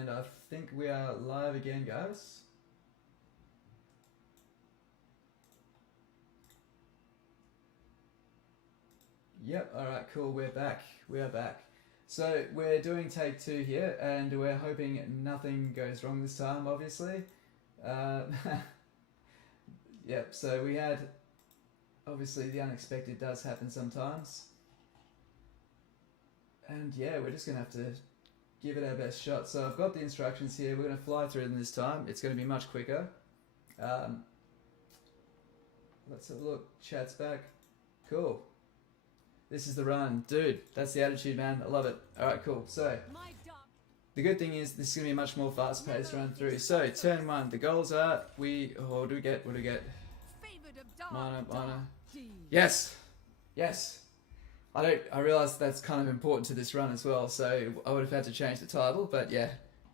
and I think we are live again, guys. Yep, alright, cool, we're back. We are back. So, we're doing take 2 here, and we're hoping nothing goes wrong this time, obviously. Yep, so we had... Obviously, the unexpected does happen sometimes. And yeah, we're just going to have to give it our best shot. So I've got the instructions here. We're going to fly through them this time. It's going to be much quicker. Let's have a look. Chat's back. Cool. This is the run. Dude, that's the attitude, man. I love it. Alright, cool. So, the good thing is this is going to be a much more fast-paced run through. So, turn 1. The goals are, what do we get? Minor. Yes! Yes! I realise that's kind of important to this run as well, so I would have had to change the title, but yeah,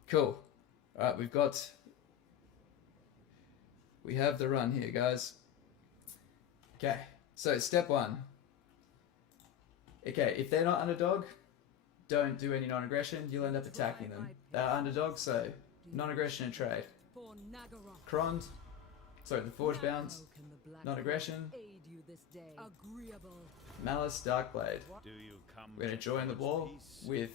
cool. Alright, we have the run here, guys. Okay, so step 1. Okay, if they're not underdog, don't do any non-aggression, you'll end up attacking them. They're underdog, so non-aggression and trade. Karond, sorry, the Forge Bounds, non-aggression. Malice, Darkblade. We're going to join the war with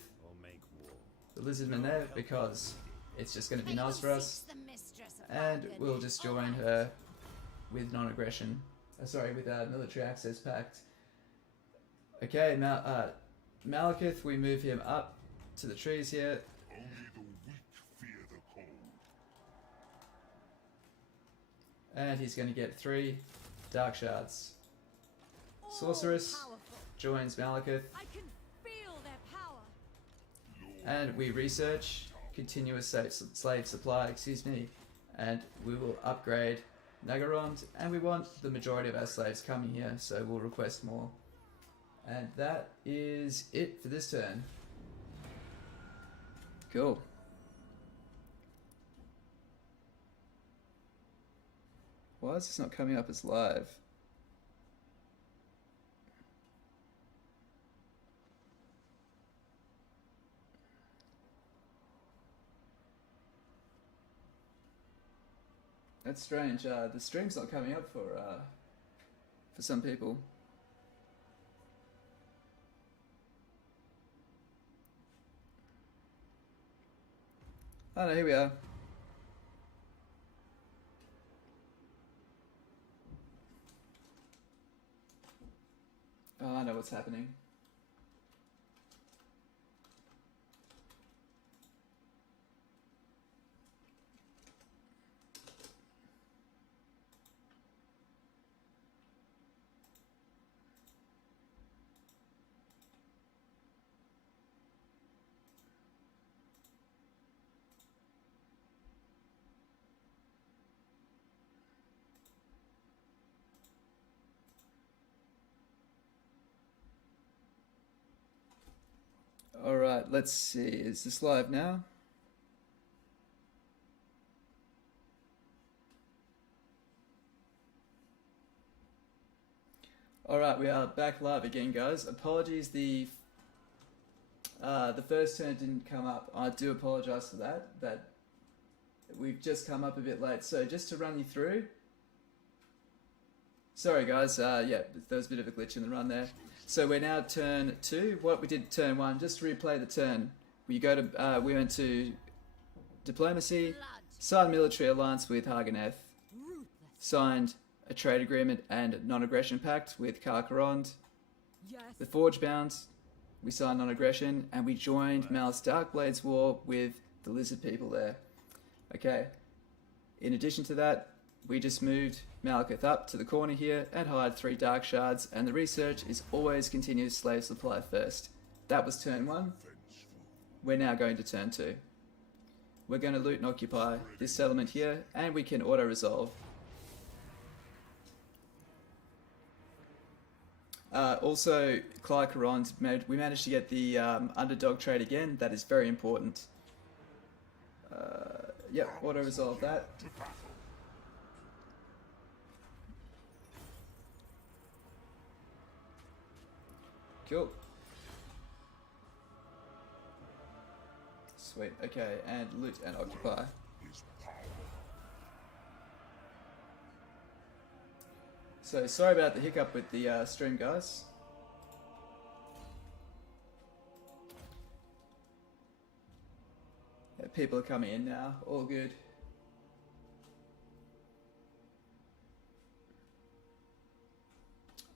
the Lizardman there because it's just going to be nice for us. And we'll just join her with non-aggression. With Military Access Pact. Okay, Malekith, we move him up to the trees here. Only the weak fear the cold. And he's going to get 3 Dark Shards. Sorceress joins Malekith. And we research continuous slave supply, and we will upgrade Naggarond, and we want the majority of our slaves coming here, so we'll request more. And that is it for this turn. Cool. Why is this not coming up as live? That's strange. The stream's not coming up for some people. Oh no, here we are. Oh, I know what's happening. Alright, let's see. Is this live now? Alright, we are back live again, guys. Apologies, the first turn didn't come up. I do apologise for that. We've just come up a bit late. So just to run you through. Sorry guys, yeah, there was a bit of a glitch in the run there. So we're now turn 2. What we did turn 1, just to replay the turn. We went to diplomacy, signed military alliance with Har Ganeth, signed a trade agreement and non-aggression pact with Clar Karond. The Forge Bounds, we signed non-aggression, and we joined Malice Darkblade's war with the lizard people there. Okay. In addition to that, we just moved Malekith up to the corner here and hired 3 Dark Shards, and the research is always continuous slave supply first. That was turn 1. We're now going to turn 2. We're going to loot and occupy this settlement here, and we can auto-resolve. Also, Clar Karond, we managed to get the Underdog Trait again. That is very important. Yep, auto-resolve that. Cool. Sweet. Okay, and loot and occupy. His power. So sorry about the hiccup with the stream, guys. Yeah, people are coming in now. All good.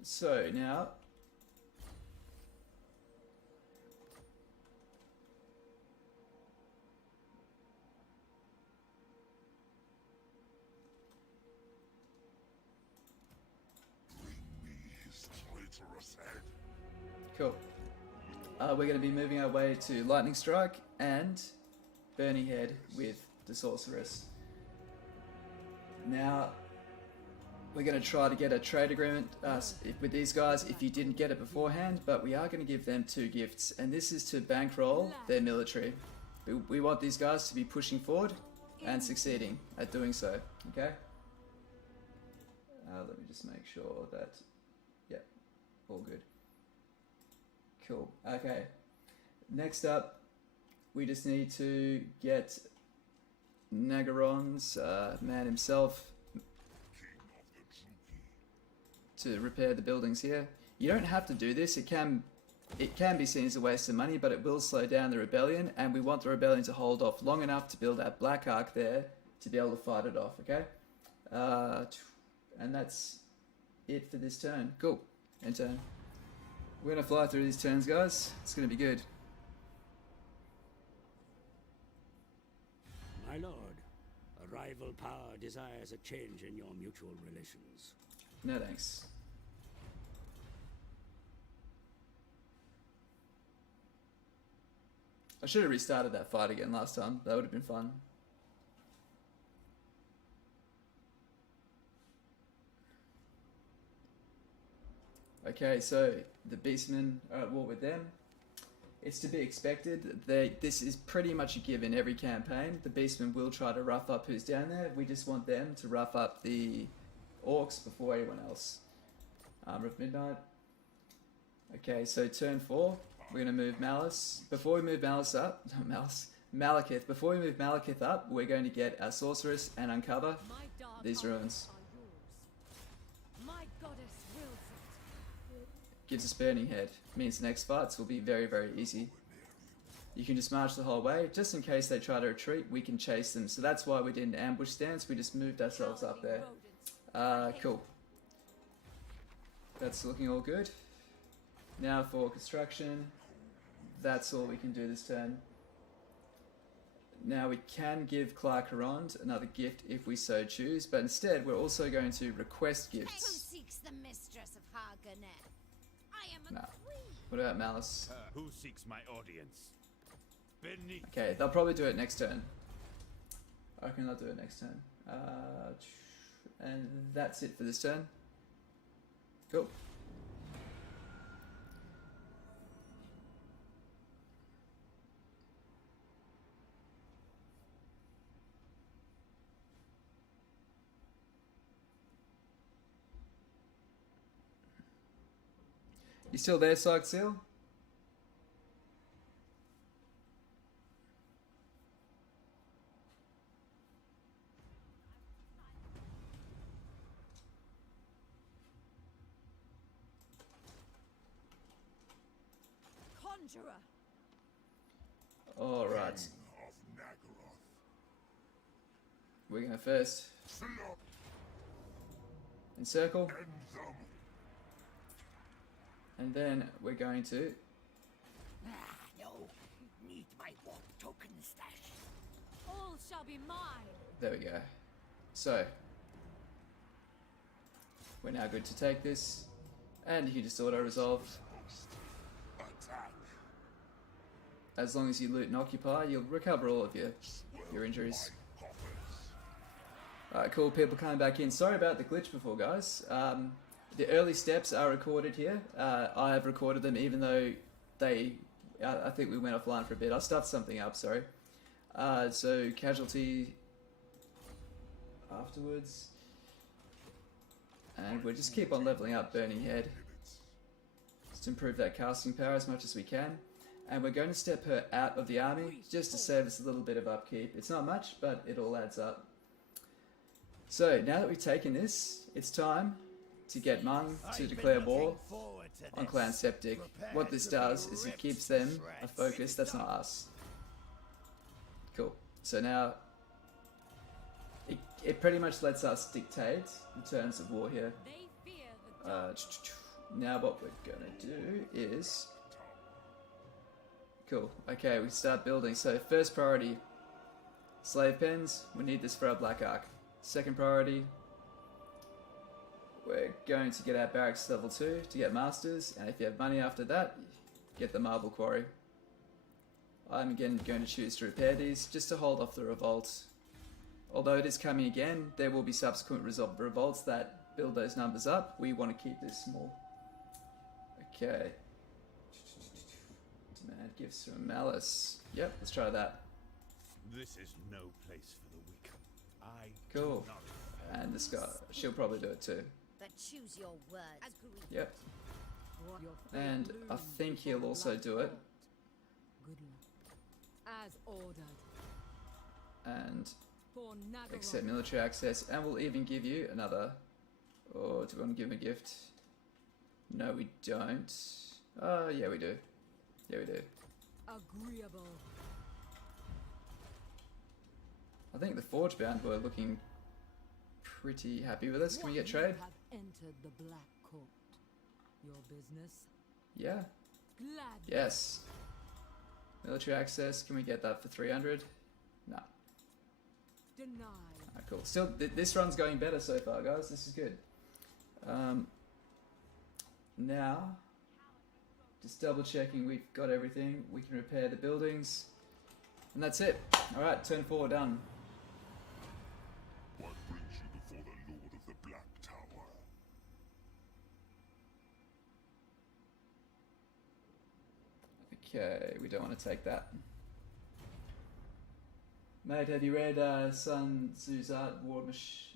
So now, Bring me his traitorous head. cool. We're going to be moving our way to Lightning Strike and Burning Head with the Sorceress. Now, we're going to try to get a trade agreement with these guys if you didn't get it beforehand, but we are going to give them 2 gifts, and this is to bankroll their military. We want these guys to be pushing forward and succeeding at doing so, okay? Let me just make sure that, yeah, all good. Cool, okay. Next up, we just need to get Naggarond's man himself to repair the buildings here. You don't have to do this. It can be seen as a waste of money, but it will slow down the rebellion, and we want the rebellion to hold off long enough to build that black arc there to be able to fight it off, okay? And that's it for this turn. Cool. End turn. We're going to fly through these turns, guys. It's going to be good. My lord, a rival power desires a change in your mutual relations. No thanks. I should have restarted that fight again last time. That would have been fun. Okay, so the Beastmen are at war with them. It's to be expected. This is pretty much a given every campaign. The Beastmen will try to rough up who's down there. We just want them to rough up the Orcs before anyone else. Armor of Midnight. Okay, so turn 4. We're going to move Malice. Before we move Malice up, Malekith. Before we move Malekith up, we're going to get our Sorceress and uncover these ruins. My goddess wills it. Gives us Burning Head. Means the next fights will be very, very easy. You can just march the whole way. Just in case they try to retreat, we can chase them. So that's why we did an ambush stance. We just moved ourselves up there. Cool. That's looking all good. Now for construction. That's all we can do this turn. Now we can give Clar Karond another gift if we so choose, but instead we're also going to request Who Uh, gifts. seeks the mistress of Har Ganeth? I am a No. queen. What about Malice? Who seeks my audience? Beneath. Okay, they'll probably do it next turn. I reckon they'll do it next turn. And that's it for this turn. Cool. You still there, Psych Seal? Conjurer. All right. King of Naggarond. We're going first. Fill up. Encircle. End them. And then we're going to... No, need my warp token stash. All shall be mine. There we go. So, we're now good to take this. And you can just auto-resolve. Attack. As long as you loot and occupy, you'll recover all of your injuries. Alright, cool. People coming back in. Sorry about the glitch before, guys. The early steps are recorded here. I have recorded them even though they... I think we went offline for a bit. I stuffed something up, sorry. So, casualty afterwards. And we'll just keep on leveling up Burning Head. Just improve that casting power as much as we can. And we're going to step her out of the army just to save us a little bit of upkeep. It's not much, but it all adds up. So now that we've taken this, it's time to get Mung to declare war on Clan Septic. What this does is it gives them a focus that's not us. Cool. So now it pretty much lets us dictate the terms of war here. They fear the Now what we're gonna do is cool. Okay, we start building. So first priority, slave pens. We need this for our Black Ark. Second priority, we're going to get our barracks level 2 to get masters, and if you have money after that, get the marble quarry. I'm again going to choose to repair these just to hold off the revolt. Although it is coming again, there will be subsequent revolts that build those numbers up. We want to keep this small. Okay. Demand gifts from Malice. Yep, let's try that. This is no place for the weak. I Cool. do not. And this guy, she'll probably do it too. but choose your words. Agree. Yep. And I think he'll also do it. Good luck. As ordered. And For Naggarond. accept military access. And we'll even give you another. Or do we want to give him a gift? No, we don't. Oh, yeah, we do. Yeah, we do. Agreeable. I think the Forge Bound were looking pretty happy with us. Can we get trade? You have entered the Black Court. Your business? Yeah. Glad. Yes. Military access. Can we get that for 300? No. Denied. Alright, cool. Still, this run's going better so far, guys. This is good. Now, just double checking we've got everything. We can repair the buildings. And that's it. Alright, turn 4 done. What brings you before the Lord of the Black Tower? Okay, we don't want to take that. Mate, have you read Sun Tzu's Art War Machine?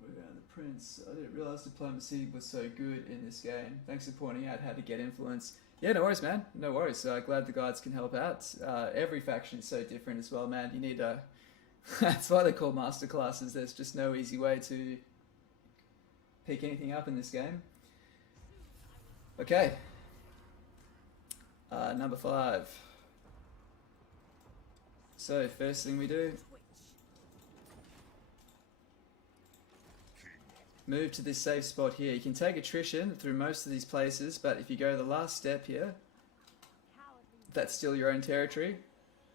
The Prince. I didn't realise diplomacy was so good in this game. Thanks for pointing out how to get influence. Yeah, no worries, man. No worries. Glad the guides can help out. Every faction is so different as well, man. You need a... That's why they're called masterclasses. There's just no easy way to pick anything up in this game. Okay. Number 5. So, first thing we do, move to this safe spot here. You can take attrition through most of these places, but if you go the last step here, that's still your own territory.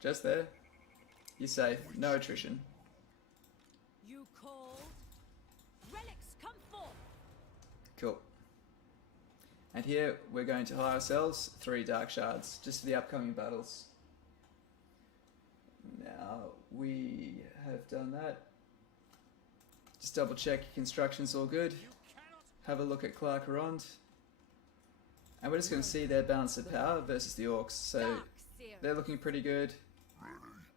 Just there. You're safe. No attrition. You called? Relics, come forth. Cool. And here we're going to hire ourselves 3 dark shards, just for the upcoming battles. Now we have done that. Just double check construction's all good. Have a look at Clar Karond. And we're just going to see their balance of power versus the orcs. So Dark Seer. they're looking pretty good.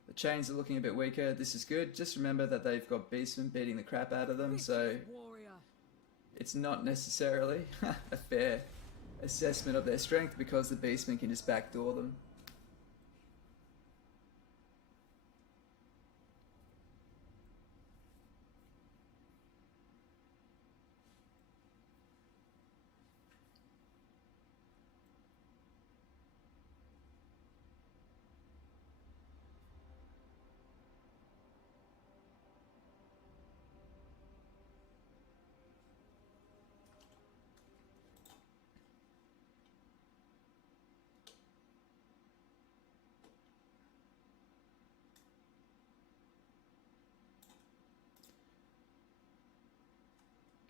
The chains are looking a bit weaker. This is good. Just remember that they've got beastmen beating the crap out of them. So Warrior. it's not necessarily a fair assessment of their strength because the beastmen can just backdoor them.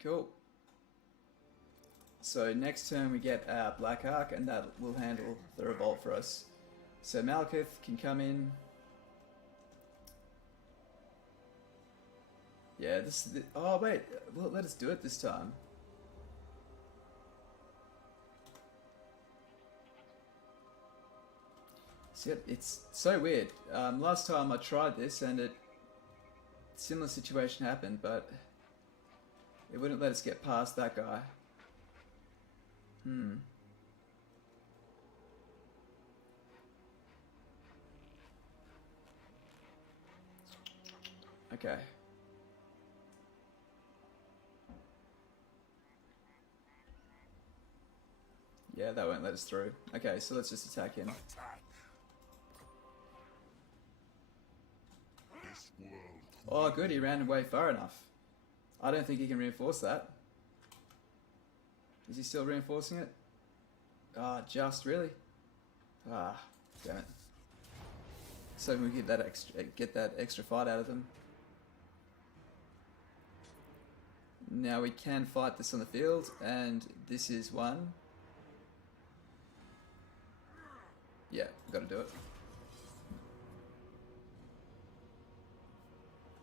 Cool. So next turn we get our Black Ark and that will handle the revolt for us. So Malekith can come in. Yeah, this is the, oh wait, well, let us do it this time. See, it's so weird. Last time I tried this and similar situation happened, but it wouldn't let us get past that guy. Okay. Yeah, that won't let us through. Okay, so let's just attack him. Attack. This world. Oh, good, he ran away far enough. I don't think he can reinforce that. Is he still reinforcing it? Ah, just really? Ah, damn it. So we get that extra fight out of them. Now we can fight this on the field, and this is one. Yeah, we've got to do it.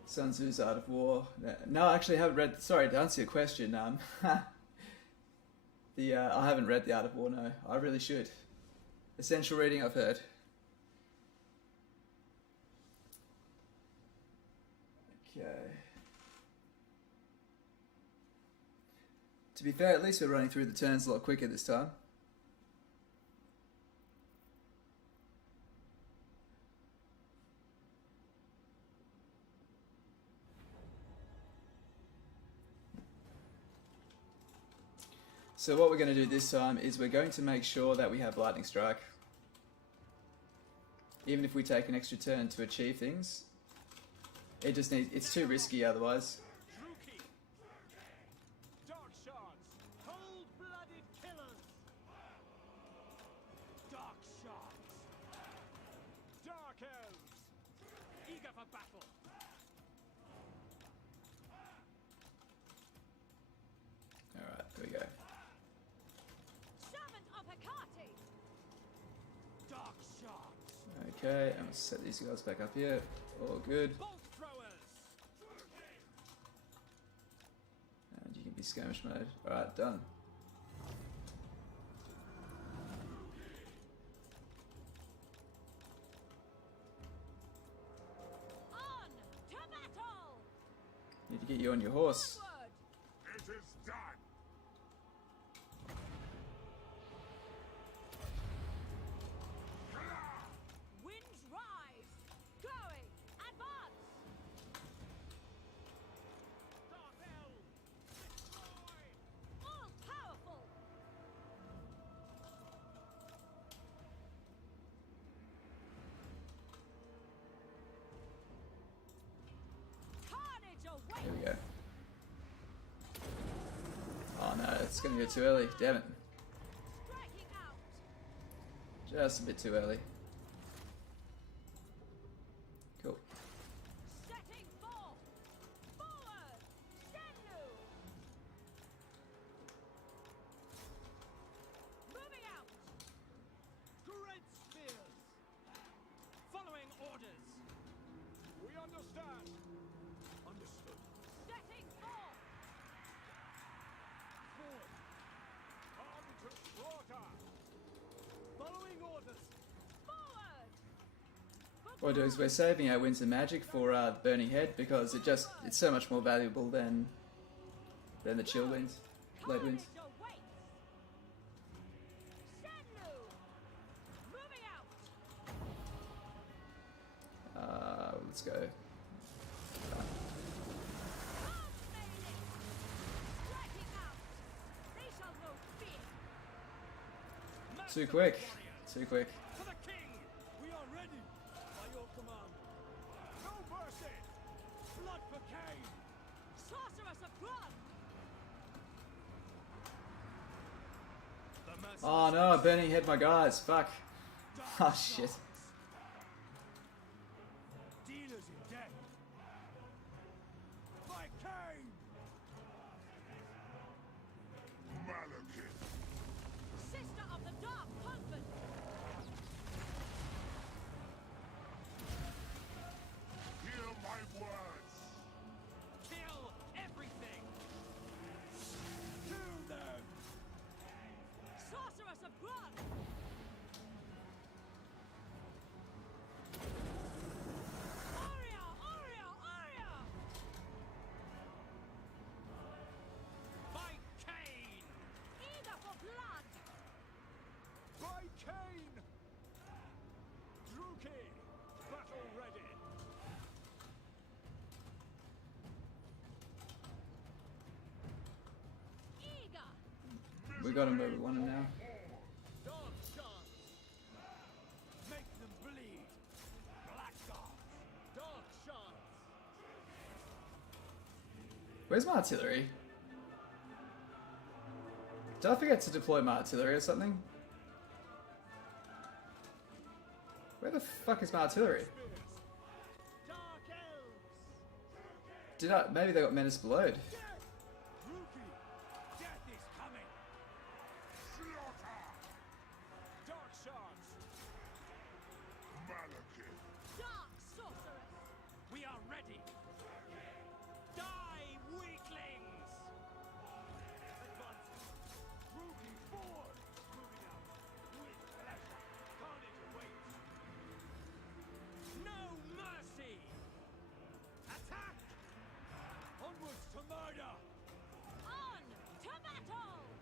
Sun Tzu's Art of War. No, actually, I haven't read. Sorry, to answer your question, I haven't read the Art of War. No, I really should. Essential reading, I've heard. Okay. To be fair, at least we're running through the turns a lot quicker this time. So what we're going to do this time is we're going to make sure that we have Lightning Strike. Even if we take an extra turn to achieve things, it just needs, it's too risky otherwise. Dark shards, cold-blooded killers. Dark shards, dark elves, eager for battle. Alright, here we go. Servant of Hecate! Dark shards, Okay, and we'll set these guys back up here. All good. bolt throwers. And you can be skirmish mode. Alright, done. On to battle! Need to get you on your horse. Onward! It is done. Winds rise! Going! Advance! Dark elves, destroy. All powerful! Carnage awaits! Here we go. Oh no, it's gonna go too early. Damn it. Striking out! Just a bit too early. Cool. Setting forth! Forward! Stenlu! Moving out! Great spears. Following orders. We understand. Understood. Setting forth! Forward. On to slaughter. Following orders. Forward! What we're doing is we're saving our Winds of Magic for Burning Head because it's so much more valuable than the Chill Wind, Blade Wind. Carnage awaits! Stenlu! Moving out! Let's go. Striking out! They shall know fear! Too quick. Too quick. To the king! We are ready! By your command. No mercy! Blood for Cain! Sorceress of blood! The mercy Oh no, Burning Head my guys. Fuck. Oh shit. dealers in death. By Cain! Malekith. Sister of the Dark Husband! Hear my words. Kill everything! Kill them! Sorceress of blood! we got him where we want him now. Dog shots! Make them bleed! Black dogs! Dog shots! Where's my artillery? Did I forget to deploy my artillery or something? Where the fuck is my artillery? Dark elves! Did I? Maybe they got menace blowed. Rookie! Death is coming! Slaughter! Dark shots! Malekith! Dark sorceress! We are ready! Die, weaklings! Advancing! Rookie forward! Moving out! With pleasure! Carnage awaits! No mercy! Attack! Onwards to murder! On to battle!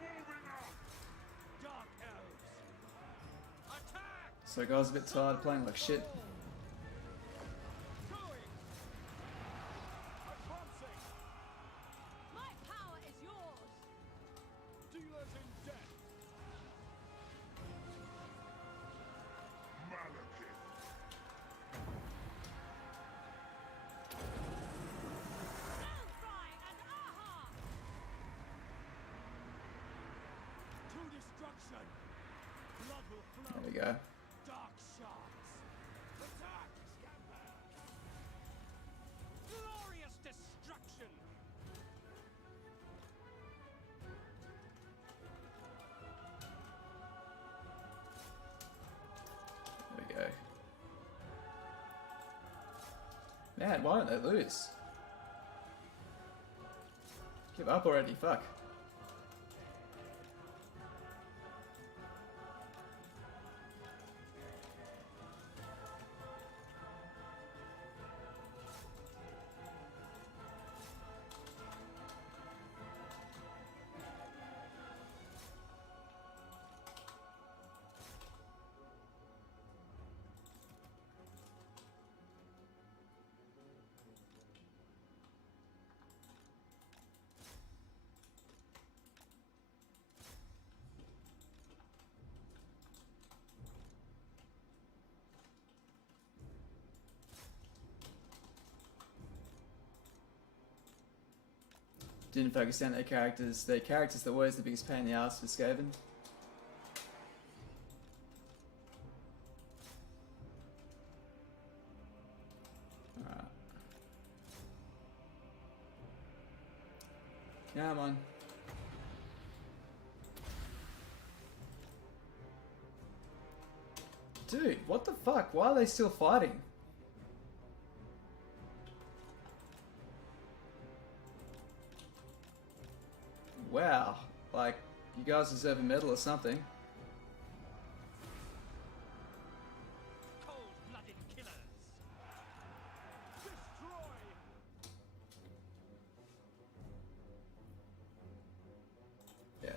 Moving out! Dark elves! Attack! So guys, a bit tired playing like shit. Going! Advancing! My power is yours! Dealers in death! Malekith! Hellfry and aha! To destruction! Blood will flow! There we go. Dark shots! Attack! Scamper! Glorious destruction! There we go. Man, why don't they lose? Give up already, fuck. Didn't focus on their characters. Their characters that were always the biggest pain in the ass for Skaven. Alright. Come on. Dude, what the fuck? Why are they still fighting? Wow, like, you guys deserve a medal or something. Cold-blooded killers! Destroy! Yeah,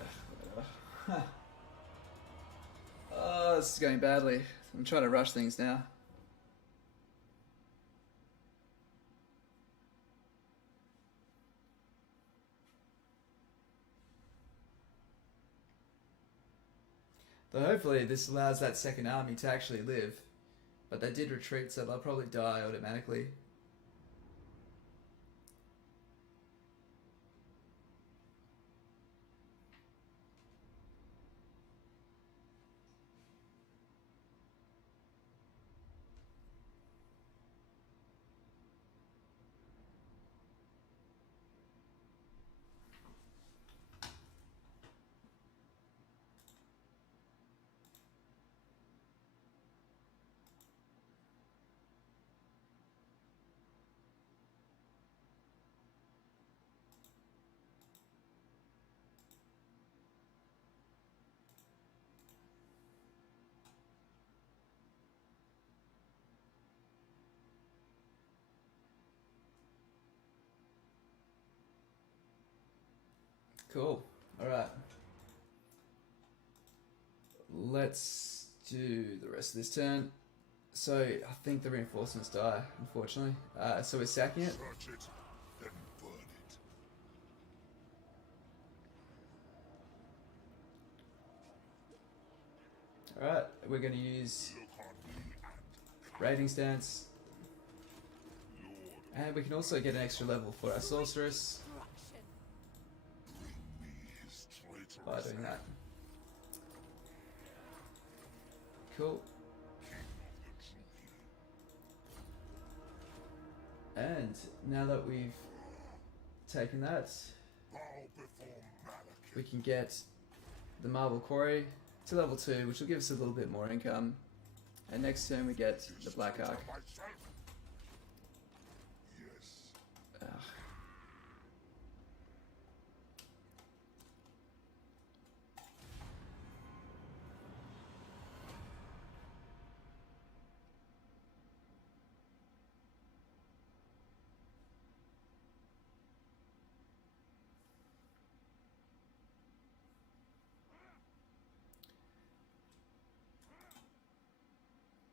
whatever. Oh, this is going badly. I'm trying to rush things now. But hopefully this allows that second army to actually live. But they did retreat, so they'll probably die automatically. Cool. Alright. Let's do the rest of this turn. So, I think the reinforcements die, unfortunately. So we're sacking it. Search it, then burn it. Alright, we're going to use raiding stance. And we can also get an extra level for our sorceress Destruction. by doing that. Cool. And now that we've taken that, we can get the marble quarry to level 2, which will give us a little bit more income. And next turn we get the black arc. Ugh.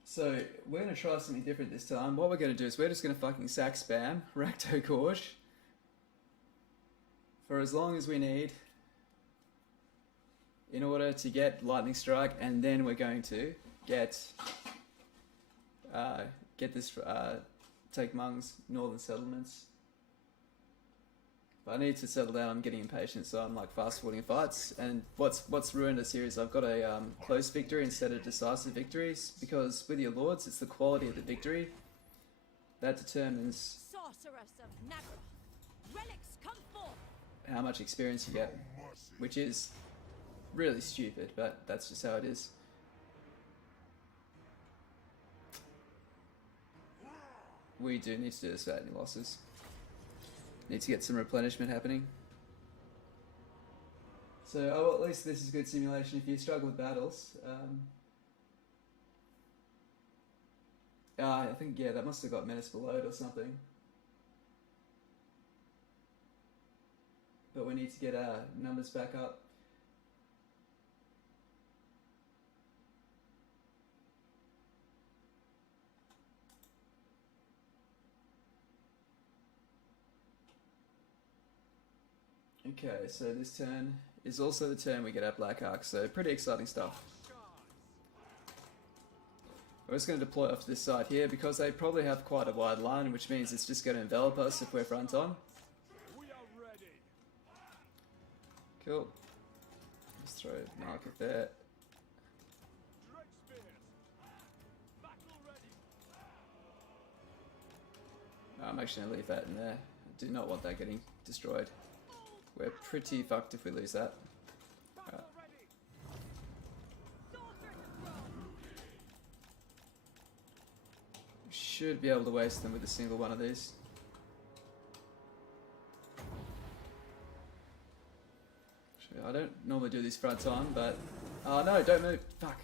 So we're going to try something different this time. What we're going to do is we're just going to fucking sack spam Rakto Gorge for as long as we need in order to get Lightning Strike, and then we're going to get this take Mung's Northern Settlements. But I need to settle down. I'm getting impatient, so I'm like fast forwarding fights. And what's ruined us here is I've got a close victory instead of decisive victories, because with your lords, it's the quality of the victory that determines Sorceress of Naggarond. Relics come forth. how much experience you get, which is really stupid, but that's just how it is. We do need to do this without any losses. Need to get some replenishment happening. So, oh, well, at least this is good simulation if you struggle with battles. I think, yeah, that must have got Menace Below or something. But we need to get our numbers back up. Okay, so this turn is also the turn we get our Black Arc, so pretty exciting stuff. We're just going to deploy off to this side here because they probably have quite a wide line, which means it's just going to envelop us if we're front on. We are ready. Cool. Just throw a marker there. Dread spears. Battle ready. I'm actually going to leave that in there. I do not want that getting destroyed. We're pretty fucked if we lose that. Battle Alright. ready. Should be able to waste them with a single one of these. Actually, I don't normally do these front on, but... Oh no, don't move! Fuck!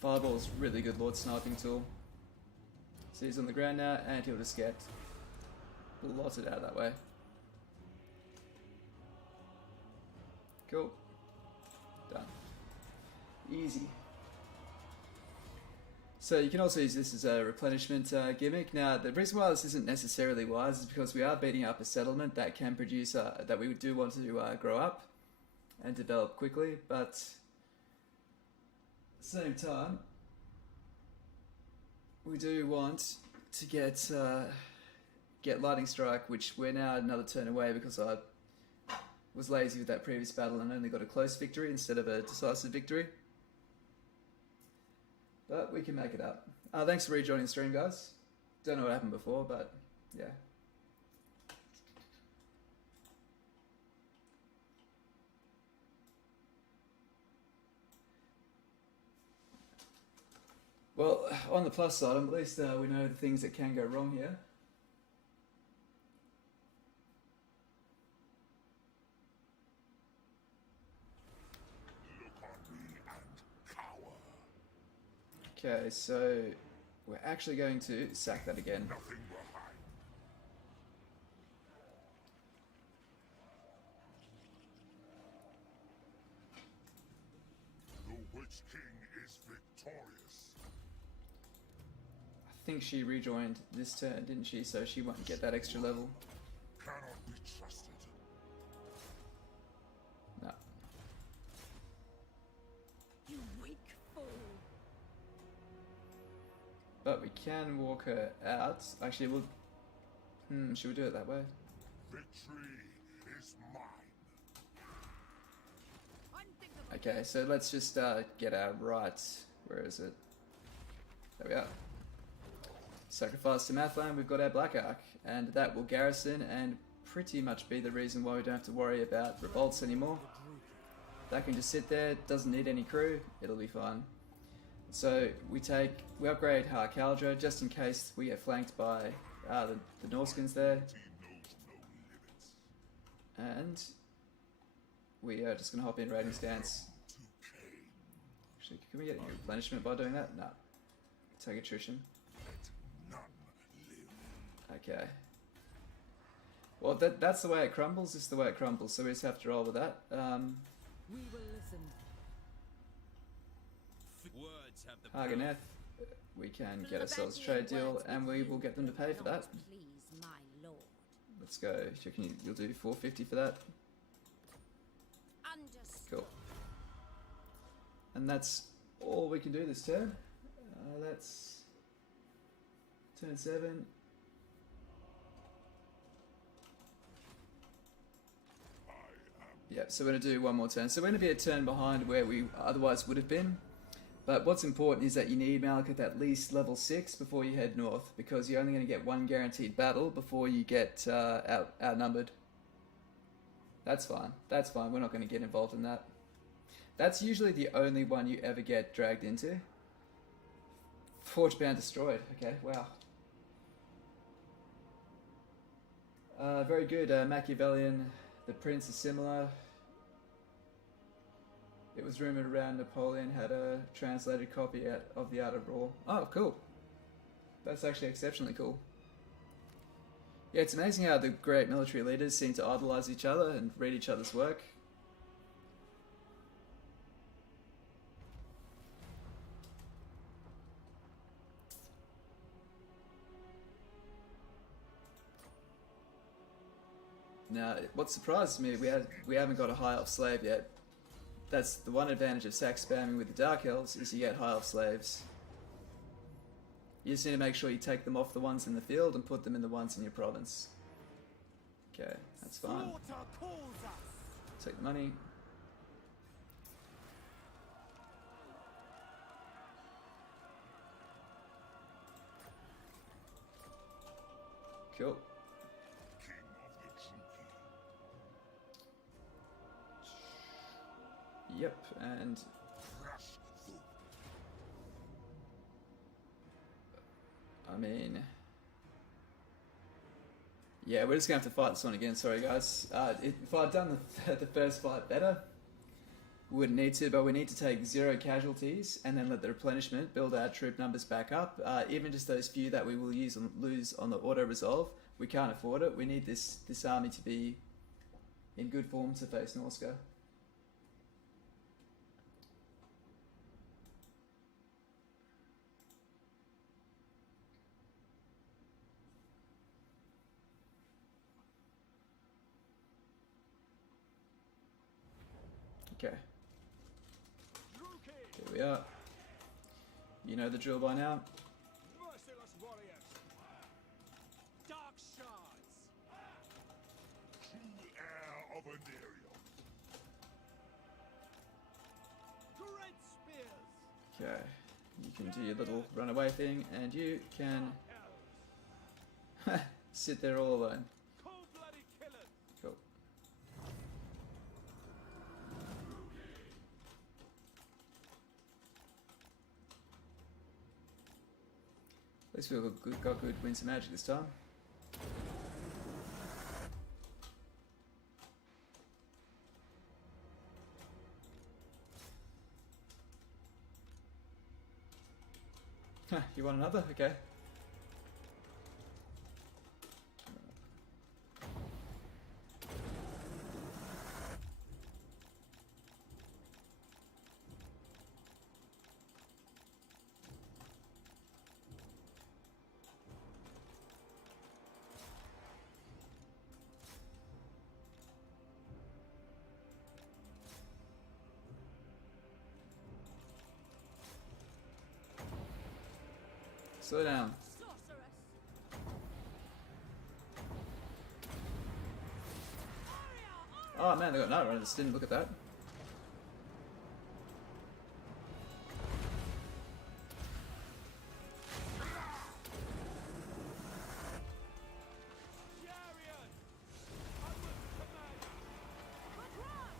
Fireball's really good Lord sniping tool. So he's on the ground now, and he'll just get blotted out that way. Cool. Done. Easy. So you can also use this as a replenishment gimmick. Now, the reason why this isn't necessarily wise is because we are beating up a settlement that can produce, that we do want to grow up and develop quickly, but at the same time, we do want to get Lightning Strike, which we're now another turn away because I was lazy with that previous battle and only got a close victory instead of a decisive victory. But we can make it up. Thanks for rejoining the stream, guys. Don't know what happened before, but yeah. Well, on the plus side, at least we know the things that can go wrong here. Okay, so we're actually going to sack that again. Nothing behind. The Witch King is victorious. I think she rejoined this turn, didn't she? So she won't get that extra level. Cannot be trusted. No. You weak fool. But we can walk her out. Actually, we'll... should we do it that way? Victory is mine. Unthinkable. Okay, so let's just get our right. Where is it? There we are. Sacrifice to Mathland, we've got our Black Ark, and that will garrison and pretty much be the reason why we don't have to worry about revolts anymore. That can just sit there, doesn't need any crew, it'll be fine. So we upgrade Har Ganeth just in case we get flanked by the Norskins there. Knows no limits. And we are just going to hop in raiding stance. Actually, can we get any replenishment by doing that? No. Take attrition. None live. Okay. Well, that's the way it crumbles. It's the way it crumbles. So we just have to roll with that. We will listen. Words have the Hag Graef, we can get ourselves a trade deal, and we will get them to pay for that. Please, my lord. Let's go. Do you reckon you'll do 450 for that? Understood. Cool. And that's all we can do this turn. That's turn 7. Yep, so we're going to do one more turn. So we're going to be a turn behind where we otherwise would have been. But what's important is that you need Malekith at least level 6 before you head north, because you're only going to get one guaranteed battle before you get outnumbered. That's fine. That's fine. We're not going to get involved in that. That's usually the only one you ever get dragged into. Forge Bound destroyed. Okay, wow. Very good. Machiavellian. The Prince is similar. It was rumoured around Napoleon had a translated copy of the Art of War. Oh, cool. That's actually exceptionally cool. Yeah, it's amazing how the great military leaders seem to idolise each other and read each other's work. Now, what surprises me, we haven't got a High Elf slave yet. That's the one advantage of sack spamming with the Dark Elves, is you get High Elf slaves. You just need to make sure you take them off the ones in the field and put them in the ones in your province. Okay, that's fine. Slaughter calls us. Take the money. Cool. King of the Druki. Yep, and Crush the I mean, yeah, we're just gonna have to fight this one again. Sorry, guys. If I'd done the first fight better, we wouldn't need to, but we need to take 0 casualties and then let the replenishment build our troop numbers back up. Even just those few that we will lose on the auto resolve, we can't afford it. We need this army to be in good form to face Norska. Okay, here we are. You know the drill by now. Merciless warriors. Dark shards. true heir of Anariel. Great spears. Okay, you can do your little runaway thing, and you can sit there all alone. Cold-blooded killers. Cool. At least we've got good winds of magic this time. Huh, you want another? Okay. Slow down. Sorceress! Oh man, they got Naggarond. I just didn't look at that. Chariot! I will command!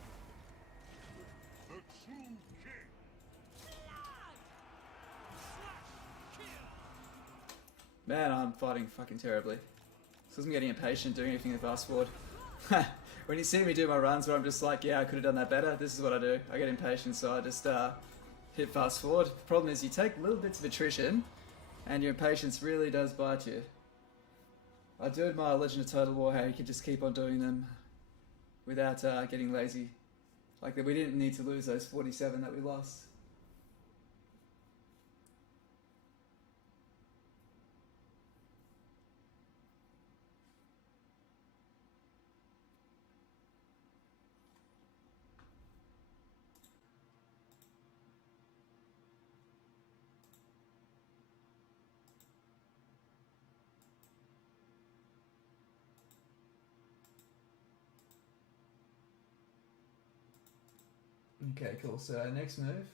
The true king. Man, I'm fighting fucking terribly. Because I'm getting impatient doing anything in fast forward. When you see me do my runs where I'm just like, yeah, I could have done that better, this is what I do. I get impatient, so I just hit fast forward. The problem is you take little bits of attrition, and your impatience really does bite you. I do admire Legend of Total War how you can just keep on doing them without getting lazy. Like, we didn't need to lose those 47 that we lost. Okay, cool. So our next move.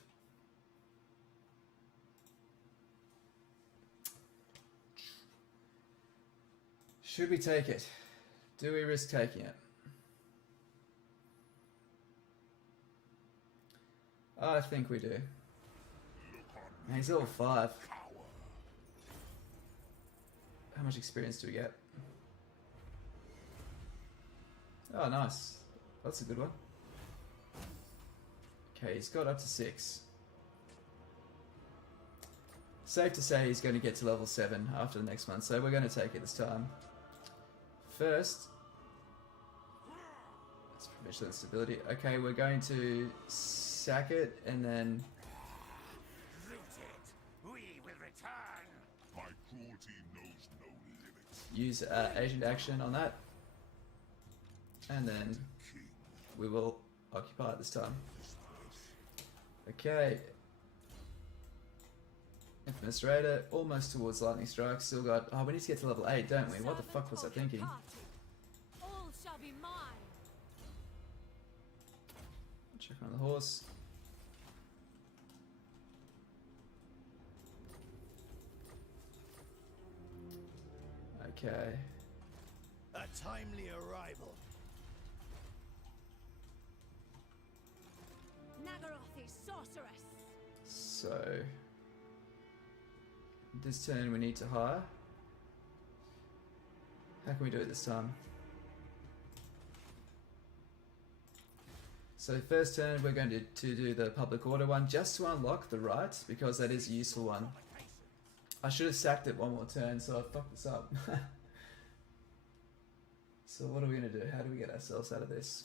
Should we take it? Do we risk taking it? I think we do. He's level 5. How much experience do we get? Oh, nice. That's a good one. Okay, he's got up to 6. Safe to say he's going to get to level 7 after the next month, so we're going to take it this time. First, let's provision stability. Okay, we're going to sack it and then Root it. We will return. My cruelty knows no limits. use agent action on that. And then we will occupy it this time. Okay. Infamous Raider, almost towards Lightning Strike. Still got... Oh, we need to get to level 8, don't we? What the fuck was I thinking? All shall be mine. Check on the horse. Okay. A timely arrival. Naggaroth is sorceress. So... This turn we need to hire. How can we do it this time? So first turn we're going to do the public order one just to unlock the right, because that is a useful one. I should have sacked it one more turn, so I fucked this up. So what are we going to do? How do we get ourselves out of this?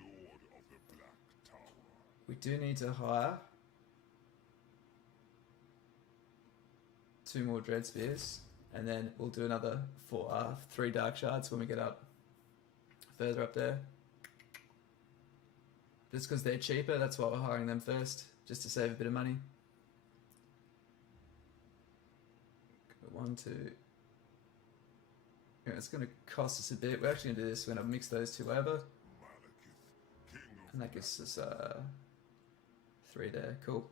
Lord of the Black Tower. We do need to hire 2 more Dread Spears, and then we'll do another 3 Dark Shards when we get up further up there. Just because they're cheaper, that's why we're hiring them first, just to save a bit of money. 1, 2. Yeah, it's going to cost us a bit. We're actually going to do this. We're going to mix those 2 over, Malekith, King of and that gives us 3 there. Cool.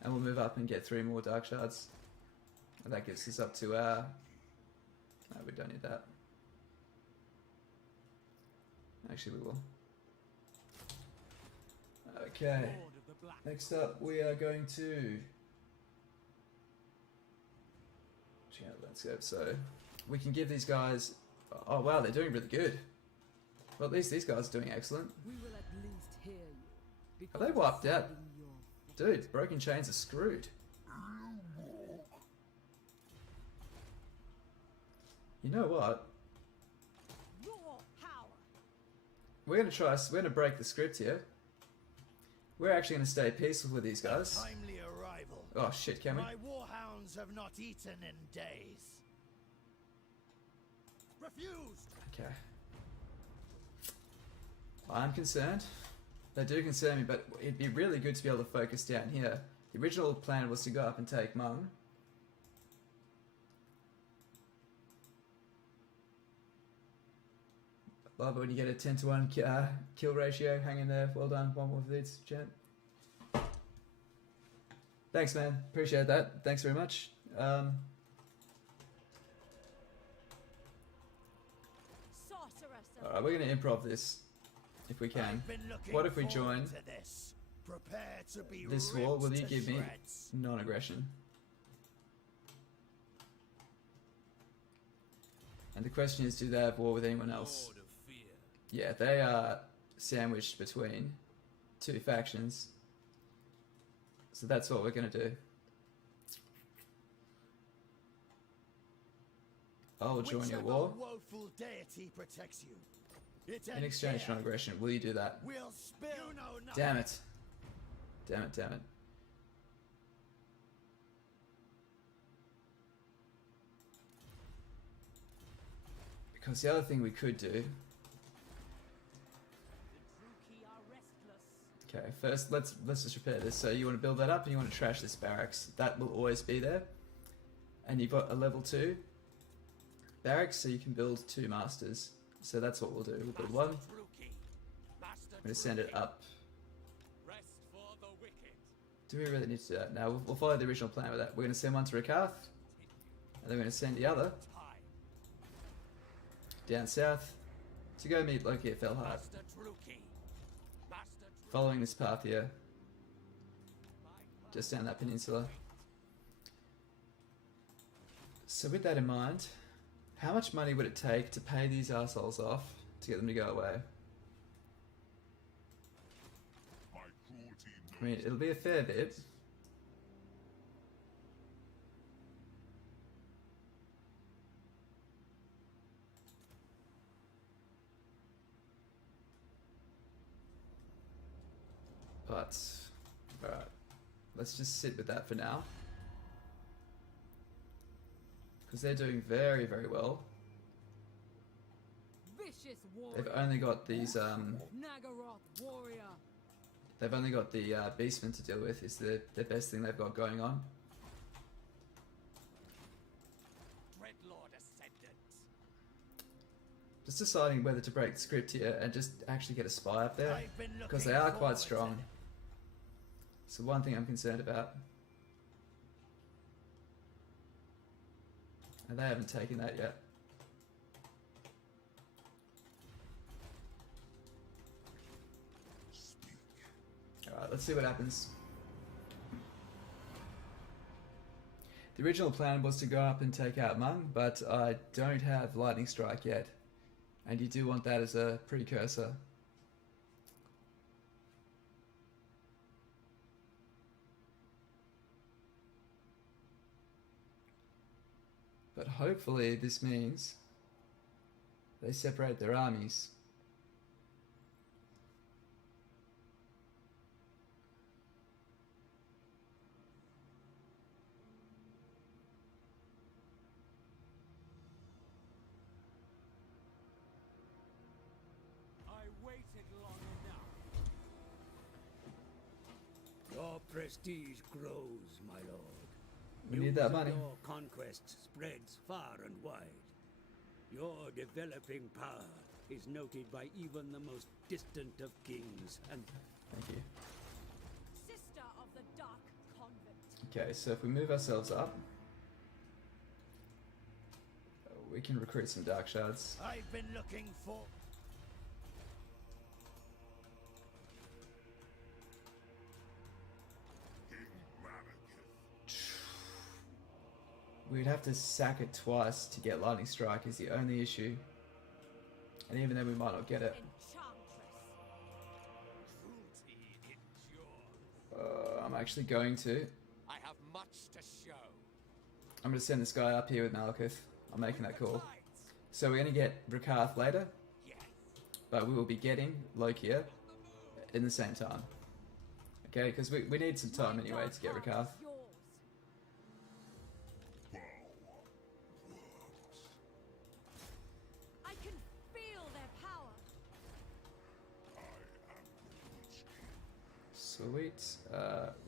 And we'll move up and get 3 more Dark Shards. And that gets us up to our... No, we don't need that. Actually, we will. Okay. Lord of the Black. Next up, we are going to... Check out the landscape. So, we can give these guys... Oh, wow, they're doing really good. Well, at least these guys are doing excellent. We will at least hear you. Are they wiped out? defending your Dude, Broken Chains are screwed. You know what? Raw power. We're gonna break the script here. We're actually gonna stay peaceful with these guys. Timely arrival. Oh shit, can we? My warhounds have not eaten in days. Refused. Okay. I'm concerned. They do concern me, but it'd be really good to be able to focus down here. The original plan was to go up and take Mung. Love it when you get a 10 to 1 kill ratio. Hang in there. Well done. One more of these, gent. Thanks, man. Appreciate that. Thanks very much. Sorceress of Alright, we're going to improv this if we can. I've been looking What if we forward join to this? Prepare to be this war? Will ripped you to give me shreds. non-aggression? And the question is, do they have war with anyone else? Lord of fear. Yeah, they are sandwiched between two factions. So that's what we're going to do. I'll join your Whichever war. woeful deity protects you. It In ends exchange for here. non-aggression, will you do that? We'll spill. You know nothing. Damn it. Damn it, damn it. Because the other thing we could do... The Druki are restless. Okay, first let's just repair this. So you want to build that up and you want to trash this barracks. That will always be there. And you've got a level 2 barracks, so you can build 2 masters. So that's what we'll do. We'll build one. I'm going to send it up. Rest for the wicked. Do we really need to do that? No, we'll follow the original plan with that. We're going to send one to Rakath, and then we're going to send the other down south to go meet Loki at Felhart. Following this path here, just down that peninsula. So with that in mind, how much money would it take to pay these assholes off to get them to go away? My cruelty I mean, it'll be a fair bit. But, alright, let's just sit with that for now. Because they're doing very, very well. Vicious warrior. They've only got these, Naggarond warrior. they've only got the beastmen to deal with, is the best thing they've got going on. Dreadlord Ascendant. Just deciding whether to break the script here and just actually get a spy up there. I've been Because looking they are forward quite to strong. this. So one thing I'm concerned about. And they haven't taken that yet. Alright, let's see what happens. The original plan was to go up and take out Mung, but I don't have Lightning Strike yet. And you do want that as a precursor. But hopefully this means they separate their armies. I waited long enough. Your prestige grows, my lord. We need News that of money. Your conquest spreads far and wide. Your developing power is noted by even the most distant of kings and Thank you. sister of the Dark Convent. Okay, so if we move ourselves up, we can recruit some Dark Shards. I've been looking for. We'd have to sack it twice to get Lightning Strike is the only issue. And even then we might not get it. Enchantress. Cruelty endures. I'm actually going to. I have much to show. I'm going to send this guy up here with Malekith. I'm making that call. Tides. So we're going to get Rakarth later, but we will be getting Lokia in the same time. Okay, because we need some time anyway to get Rakarth. I can feel their power. Sweet.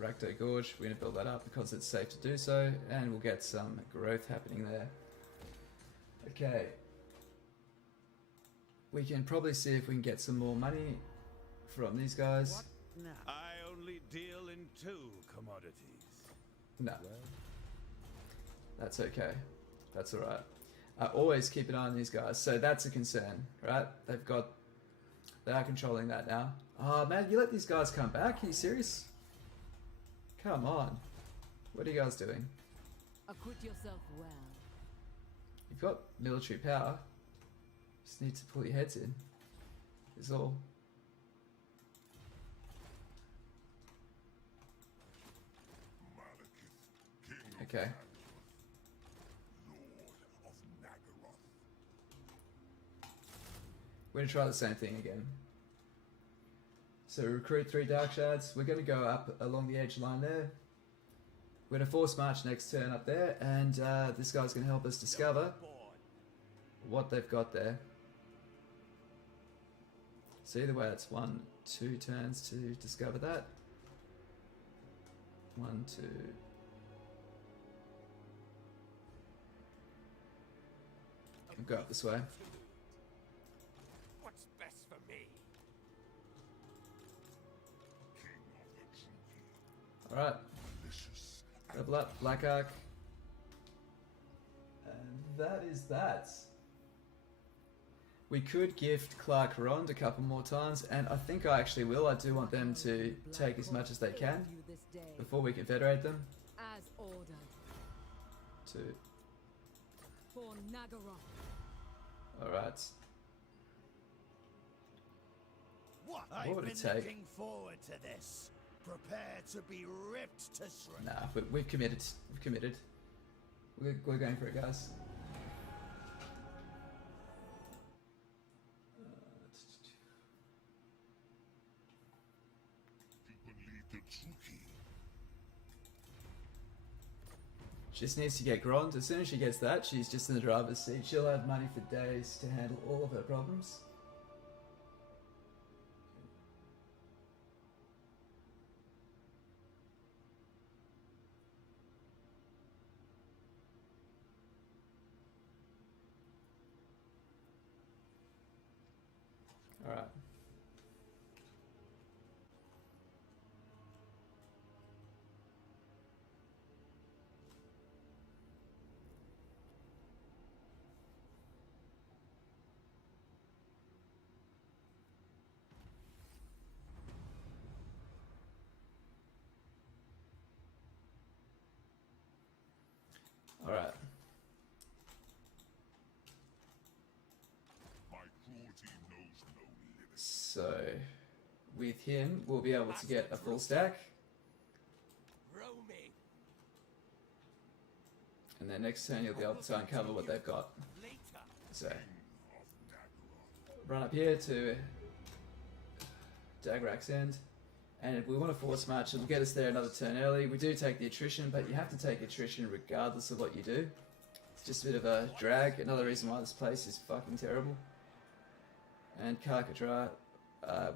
Rakdo Gorge, we're going to build that up because it's safe to do so, and we'll get some growth happening there. Okay. We can probably see if we can get some more money from these guys. I only deal in 2 commodities. No. That's okay. That's alright. Always keep an eye on these guys. So that's a concern, right? They are controlling that now. Oh man, you let these guys come back? Are you serious? Come on. What are you guys doing? Acquit yourself well. You've got military power. Just need to pull your heads in. Is all. Okay. Lord of Naggarond. We're going to try the same thing again. So recruit 3 Dark Shards. We're going to go up along the edge line there. We're going to force march next turn up there, and this guy's going to help us discover what they've got there. So either way, it's 1, 2 turns to discover that. 1, 2. We'll go up this way. What's best for me? Alright. Delicious. Level up, Black Arc. And that is that. We could gift Clar Karond a couple more times, and I think I actually will. I do want them to take as much as they can before we confederate them. As ordered. 2. For Naggarond. Alright. What? What I've would been it take? looking forward to this. Prepare to be ripped to shreds. Nah, we've committed. We've committed. We're going for it, guys. Just needs to get Grond. As soon as she gets that, she's just in the driver's seat. She'll have money for days to handle all of her problems. Alright. Alright. My cruelty knows no limits. So, with him, we'll be able to get a full stack. Roaming. And then next turn, you'll be able to uncover what they've got. Later. So, run up here to Dagrak's End. And if we want to force march, it'll get us there another turn early. We do take the attrition, but you have to take attrition regardless of what you do. It's just a bit of a drag. Another reason why this place is fucking terrible. And Karkadra,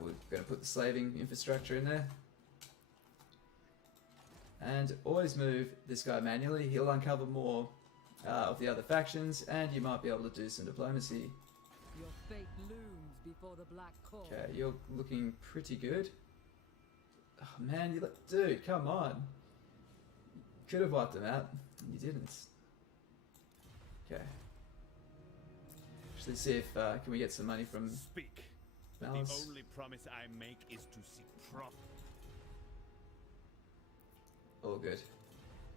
we're going to put the slaving infrastructure in there. And always move this guy manually. He'll uncover more of the other factions, and you might be able to do some diplomacy. Your fate looms before the Black Court. Okay, you're looking pretty good. Oh man, dude, come on. You could have wiped them out, and you didn't. Okay. Actually, see if can we get some money from Speak. Malice. The only promise I make is to seek profit. All good.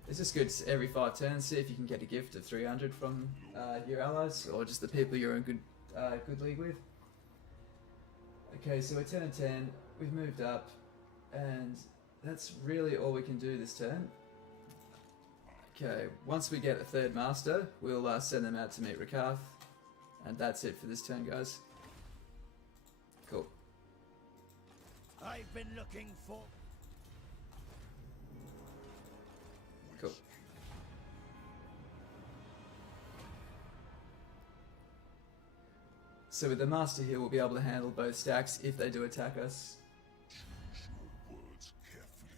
It's just good every 5 turns. See if you can get a gift of 300 from your allies, or just the people you're in good league with. Okay, so we're 10 and 10. We've moved up. And that's really all we can do this turn. Okay, once we get a 3rd master, we'll send them out to meet Rakarth. And that's it for this turn, guys. Cool. I've been looking for... Cool. So with the Master here, we'll be able to handle both stacks if they do attack us. Choose your words carefully.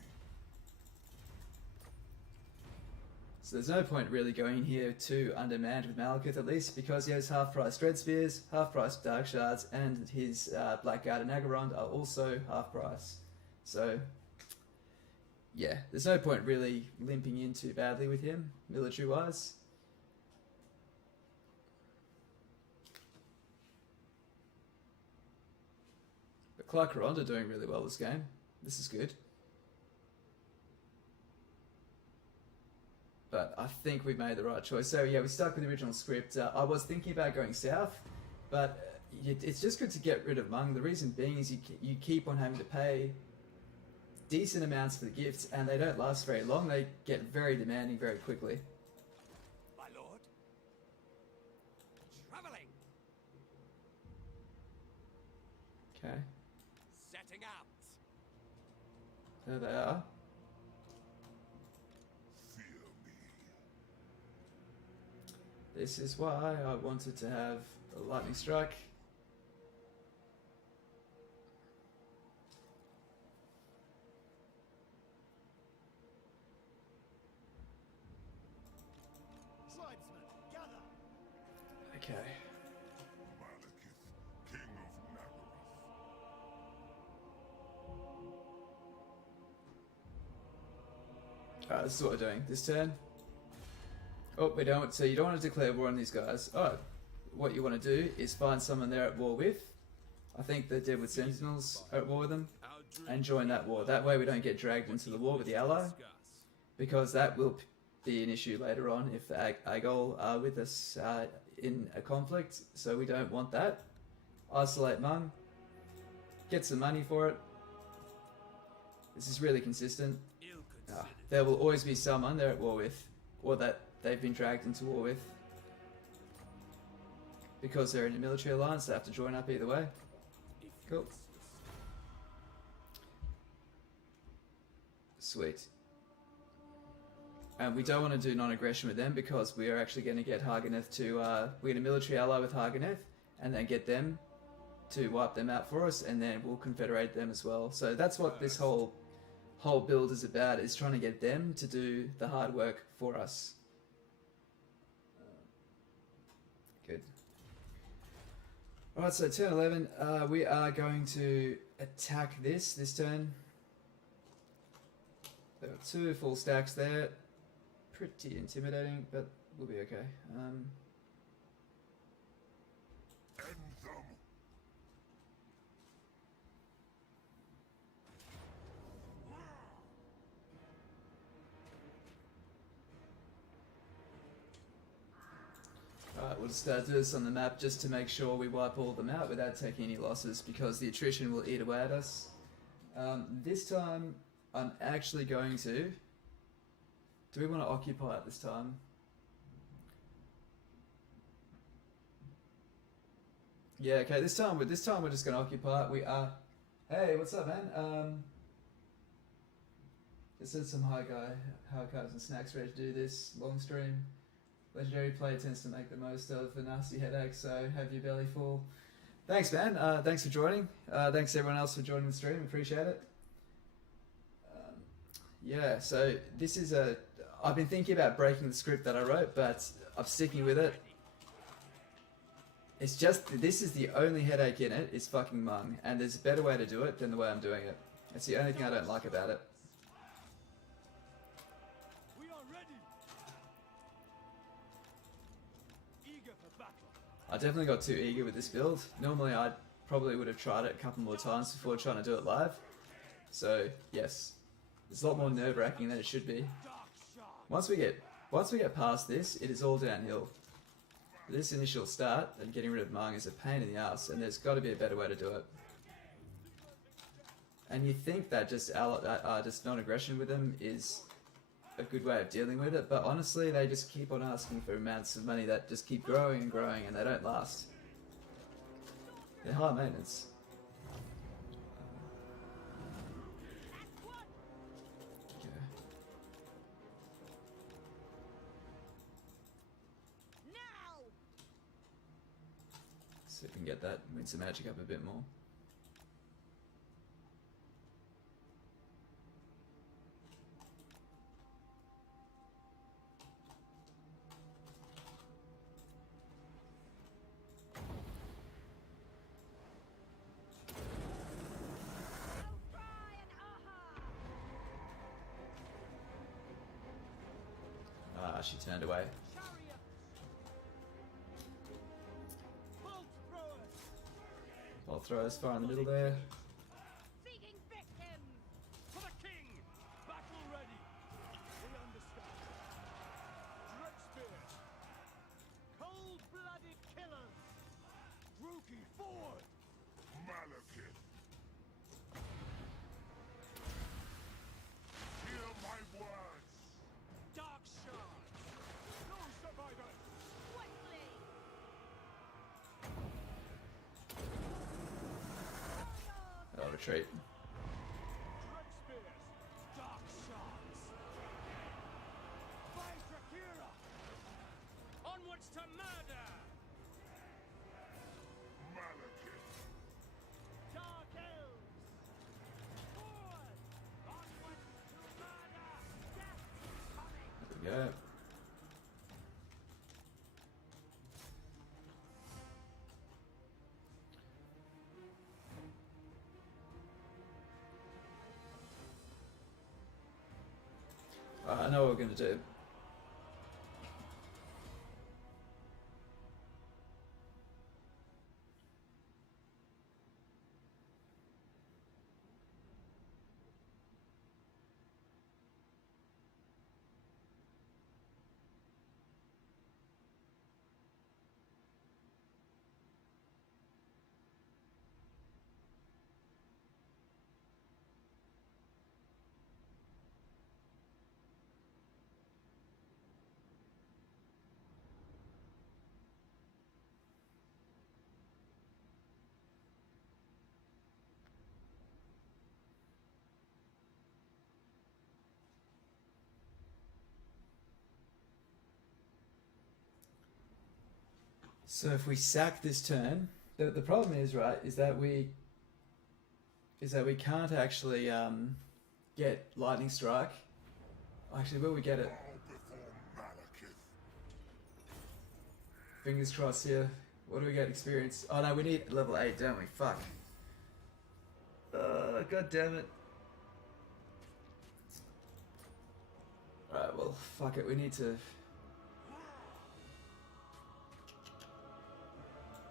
So there's no point really going here to undermanned with Malekith at least, because he has half-price Dread Spears, half-price Dark Shards, and his Blackguard and Naggarond are also half-price. So yeah, there's no point really limping in too badly with him, military-wise. But Clar Karond are doing really well this game. This is good. But I think we made the right choice. So yeah, we stuck with the original script. I was thinking about going south, but it's just good to get rid of Mung. The reason being is you keep on having to pay decent amounts for the gifts, and they don't last very long. They get very demanding very quickly. My lord? Traveling! Okay, Setting out! there they are. Fear me. This is why I wanted to have a lightning strike. Tribesmen, gather! Okay. Malekith, King of Naggarond. Alright, this is what we're doing. This turn. Oh, we don't. So you don't want to declare war on these guys. Oh, what you want to do is find someone they're at war with. I think the Deadwood Sentinels are at war with them, and join that war. That way we don't get dragged into the war with the ally, because that will be an issue later on if the Agol are with us in a conflict. So we don't want that. Isolate Mung. Get some money for it. This is really consistent. There will always be someone they're at war with, or that they've been dragged into war with. Because they're in a military alliance, they have to join up either way. Cool. Sweet. And we don't want to do non-aggression with them, because we are actually going to get Har Ganeth to... we're going to military ally with Har Ganeth, and then get them to wipe them out for us, and then we'll confederate them as well. So that's what this whole build is about, is trying to get them to do the hard work for us. Good. Alright, so turn 11, we are going to attack this turn. There are 2 full stacks there. Pretty intimidating, but we'll be okay. End them. Alright, we'll just do this on the map just to make sure we wipe all of them out without taking any losses, because the attrition will eat away at us. This time, I'm actually going to... Do we want to occupy it this time? Yeah, okay, this time we're just going to occupy it. We are... Hey, what's up, man? This is some high guy, high carbs and snacks ready to do this long stream. Legendary player tends to make the most of a nasty headache, so have your belly full. Thanks, man. Thanks for joining. Thanks everyone else for joining the stream. Appreciate it. Yeah, so this is a... I've been thinking about breaking the script that I wrote, but I'm sticking with it. It's just, this is the only headache in it, is fucking Mung, and there's a better way to do it than the way I'm doing it. It's the only thing I don't like about it. We are ready! Eager for battle! I definitely got too eager with this build. Normally I probably would have tried it a couple more times before trying to do it live. So, yes. It's a lot more nerve-wracking than it should be. Once we get past this, it is all downhill. This initial start and getting rid of Mung is a pain in the ass, and there's got to be a better way to do it. And you think that just non-aggression with them is a good way of dealing with it, but honestly, they just keep on asking for amounts of money that just keep growing and growing, and they don't last. They're high maintenance. Okay. Now! See if we can get that, win some magic up a bit more. Ah, she turned away. Bolt throwers far in the middle there. Seeking victims! For the king! Battle ready! We understand. Dread spears! Cold-blooded killers! Rookie forward! Malekith. Hear my words. Dark shards! No survivors! Quickly! I'll retreat. Dread spears! Dark shards! By Drakira! Onwards to murder! Malekith. Dark elves! Forward! Onwards to murder! Death is coming! There we go. I know what we're going to do. So if we sack this turn, the problem is, right, is that we can't actually get lightning strike. Actually, will we get it? Bow before Malekith. Fingers crossed here. What do we get? Experience? Oh no, we need level 8, don't we? Fuck. God damn it. Alright, well, fuck it. We need to.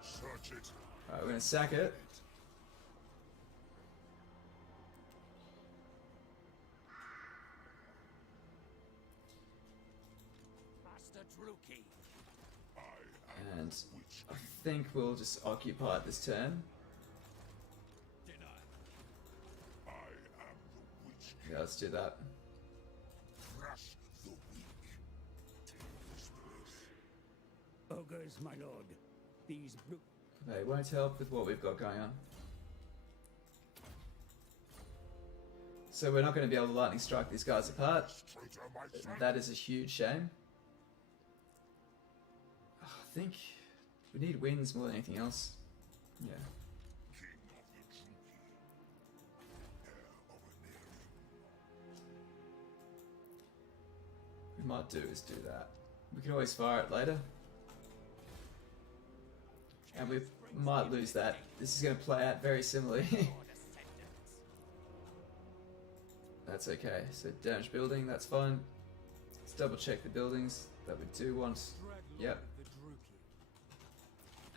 Search it. Alright, we're gonna sack it. Master Druki. I am And witch. I think we'll just occupy it this turn. Deny. I am the witch. Yeah, let's do that. Crush the weak. Take this place. Ogres, my lord. These brute. They won't help with what we've got going on. So we're not going to be able to lightning strike these guys apart. Traitor, my friend. That is a huge shame. I think we need wins more than anything else. Yeah. King of the Druki. Heir of Aneri. We might do is do that. We can always fire it later. And we might lose that. This is going to play out very similarly. That's okay. So damaged building, that's fine. Let's double check the buildings that we do want. Yep.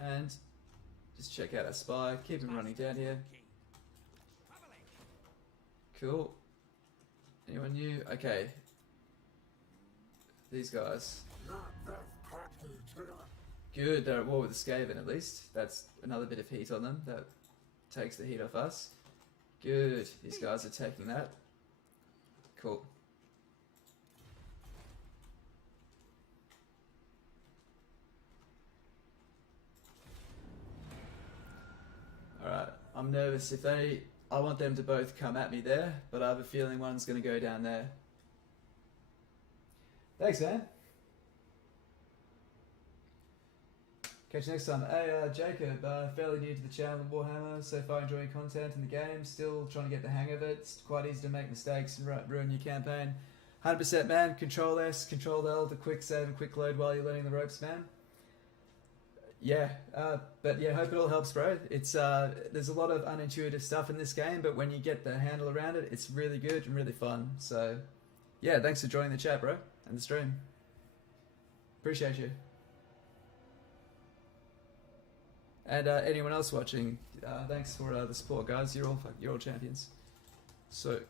And just check out our spy. Keep him running down here. Cool. Anyone new? Okay. These guys. Good, they're at war with the Skaven at least. That's another bit of heat on them. That takes the heat off us. Good, these guys are taking that. Cool. Alright, I'm nervous. If they... I want them to both come at me there, but I have a feeling one's going to go down there. Thanks, man. Catch you next time. Hey, Jacob, fairly new to the channel of Warhammer, so far enjoying content in the game, still trying to get the hang of it. It's quite easy to make mistakes and ruin your campaign. 100% man, Control S, Control L to quick save and quick load while you're learning the ropes, man. Yeah, but yeah, hope it all helps, bro. It's there's a lot of unintuitive stuff in this game, but when you get the handle around it, it's really good and really fun. So, yeah, thanks for joining the chat, bro, and the stream. Appreciate you. And anyone else watching, thanks for the support, guys. You're all champions. So,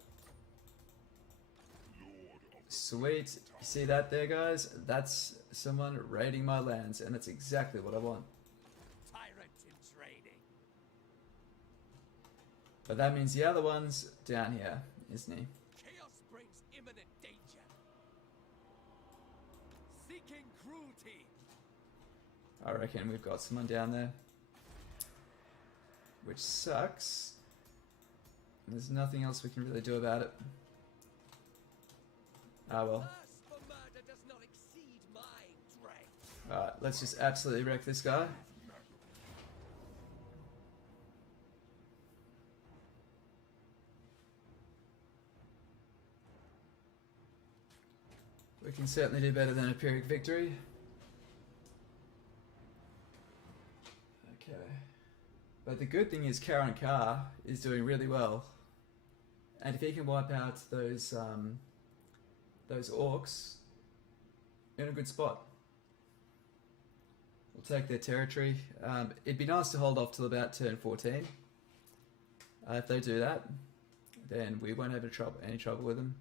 sweet. You see that there, guys? That's someone raiding my lands, and that's exactly what I want. Tyrant in training. But that means the other one's down here, isn't he? Chaos brings imminent danger. Seeking cruelty. I reckon we've got someone down there. Which sucks. There's nothing else we can really do about it. Ah well. Thirst for murder does not exceed my dread. Alright, let's just absolutely wreck this guy. We can certainly do better than a Pyrrhic victory. Okay. But the good thing is Karond is doing really well. And if he can wipe out those orcs, in a good spot. We'll take their territory. It'd be nice to hold off till about turn 14. If they do that, then we won't have any trouble with them.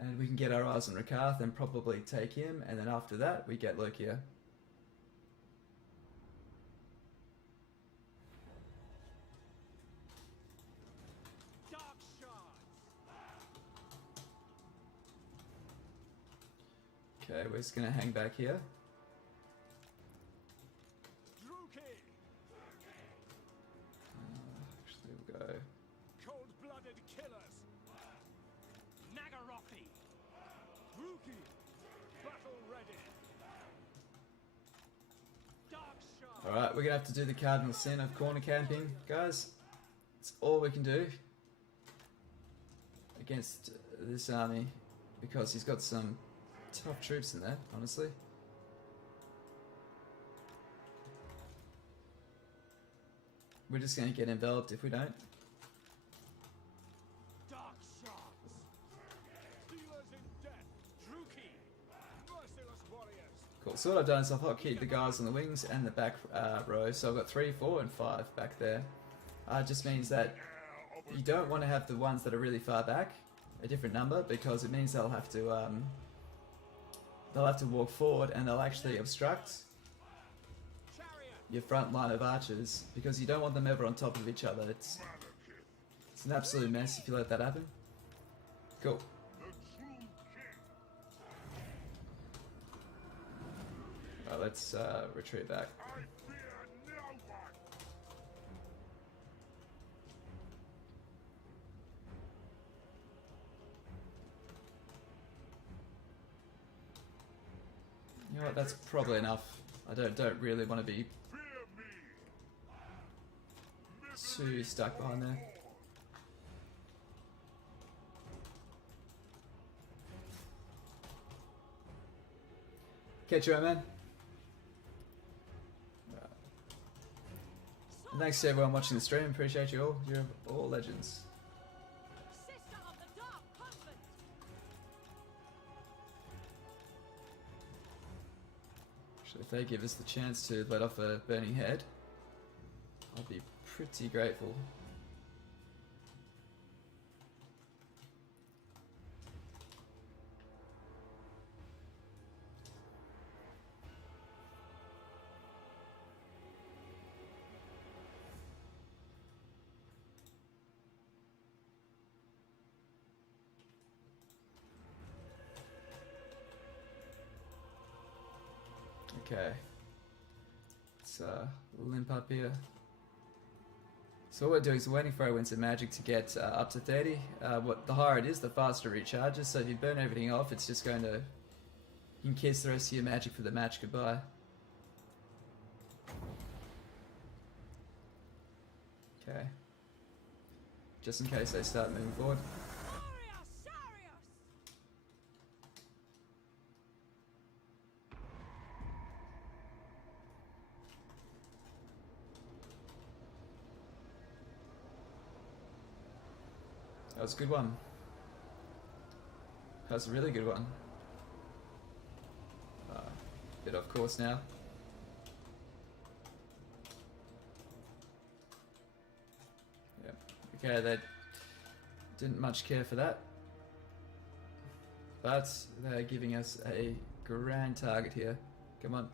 And we can get our eyes on Rakarth and probably take him, and then after that we get Lokia. Okay, we're just gonna hang back here. Actually, we'll go. Cold-blooded killers. Naggarond. Rookie. Battle ready. Dark shard. Alright, we're gonna have to do the cardinal sin of corner camping, guys. It's all we can do against this army because he's got some tough troops in there, honestly. We're just going to get enveloped if we don't. Dark shards. Stealers in death. Druki. Merciless warriors. Cool. So what I've done is I've hotkeyed the guys on the wings and the back row. So I've got 3, 4, and 5 back there. It just means that you don't want to have the ones that are really far back a different number because it means they'll have to walk forward and they'll actually obstruct your front line of archers because you don't want them ever on top of each other. It's an absolute mess if you let that happen. Cool. Right, let's retreat back. You know what, that's probably enough. I don't really want to be too stuck behind there. Catch you, man. And thanks to everyone watching the stream. Appreciate you all. You're all legends. Sister of the Dark Convent. Actually, if they give us the chance to let off a burning head, I'll be pretty grateful. Okay. Let's limp up here. So what we're doing is we're waiting for our winds of magic to get up to 30. What the higher it is, the faster it recharges. So if you burn everything off, it's just going to... You can kiss the rest of your magic for the match goodbye. Okay. Just in case they start moving forward. That was a good one. That was a really good one. Bit off course now. Yep. Okay, they didn't much care for that. But they're giving us a grand target here. Come on.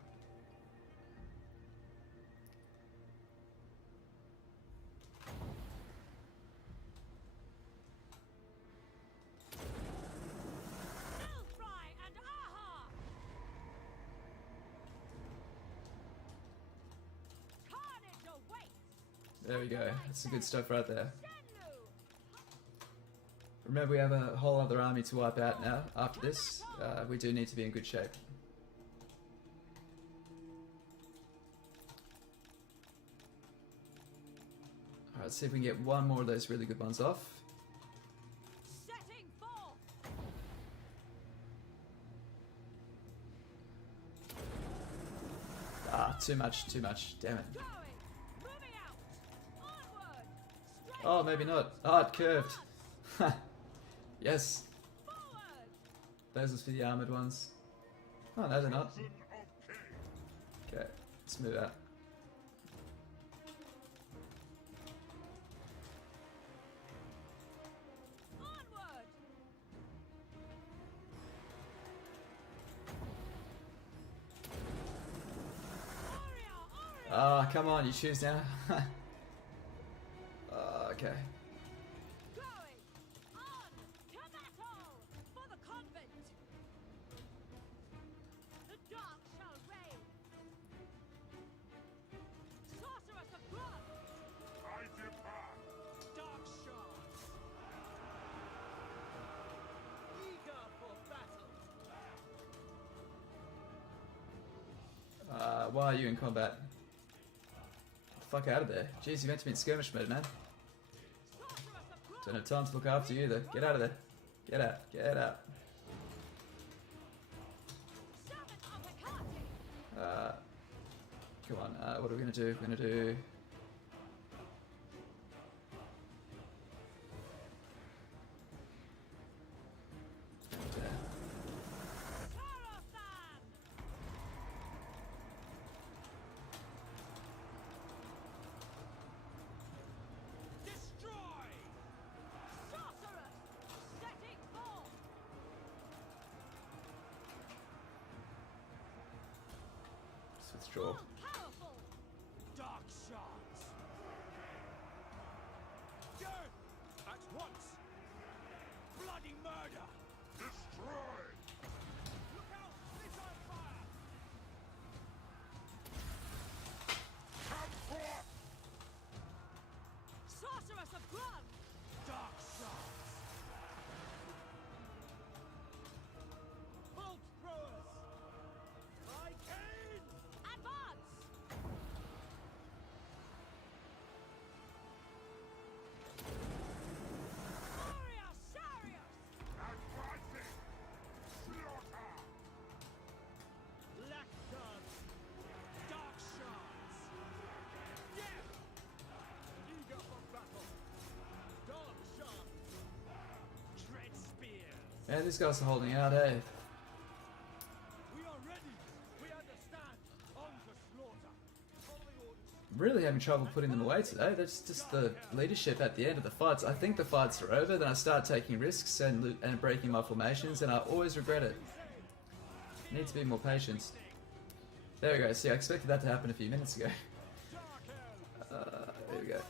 There we go. That's some good stuff right there. Remember, we have a whole other army to wipe out now. After this, we do need to be in good shape. Alright, let's see if we can get one more of those really good ones off. Ah, too much, damn it. Oh, maybe not. Oh, it curved. Yes. Those are for the armoured ones. Oh, no, they're not. Okay, let's move out. Ah, come on, you choose now. Okay. Going on to battle for the convent. The dark shall reign. Sorceress of blood. I depart. Dark shards. Eager for battle. Why are you in combat? Fuck out of there. Jeez, you meant to be in skirmish mode, man. Don't have time to look after you though. Get out of there. Get out. Get out. Come on. What are we gonna do? We're gonna do... Withdraw. Dark shards. Go at once. Bloody murder. Destroy. Look out! It's on fire. Come forth. Sorceress of blood. Dark shards. Bolt throwers. I came. Advance. Warrior Sarius. Advancing. Slaughter. Black guards. Dark shards. Death. Eager for battle. Dark shards. Dread spears. Man, these guys are holding out, eh? We are ready. We understand. On to slaughter. Following orders. Really having trouble putting them away today. That's just the leadership at the end of the fights. I think the fights are over, then I start taking risks and breaking my formations, and I always regret it. Need to be more patient. There we go. See, I expected that to happen a few minutes ago. There we go. To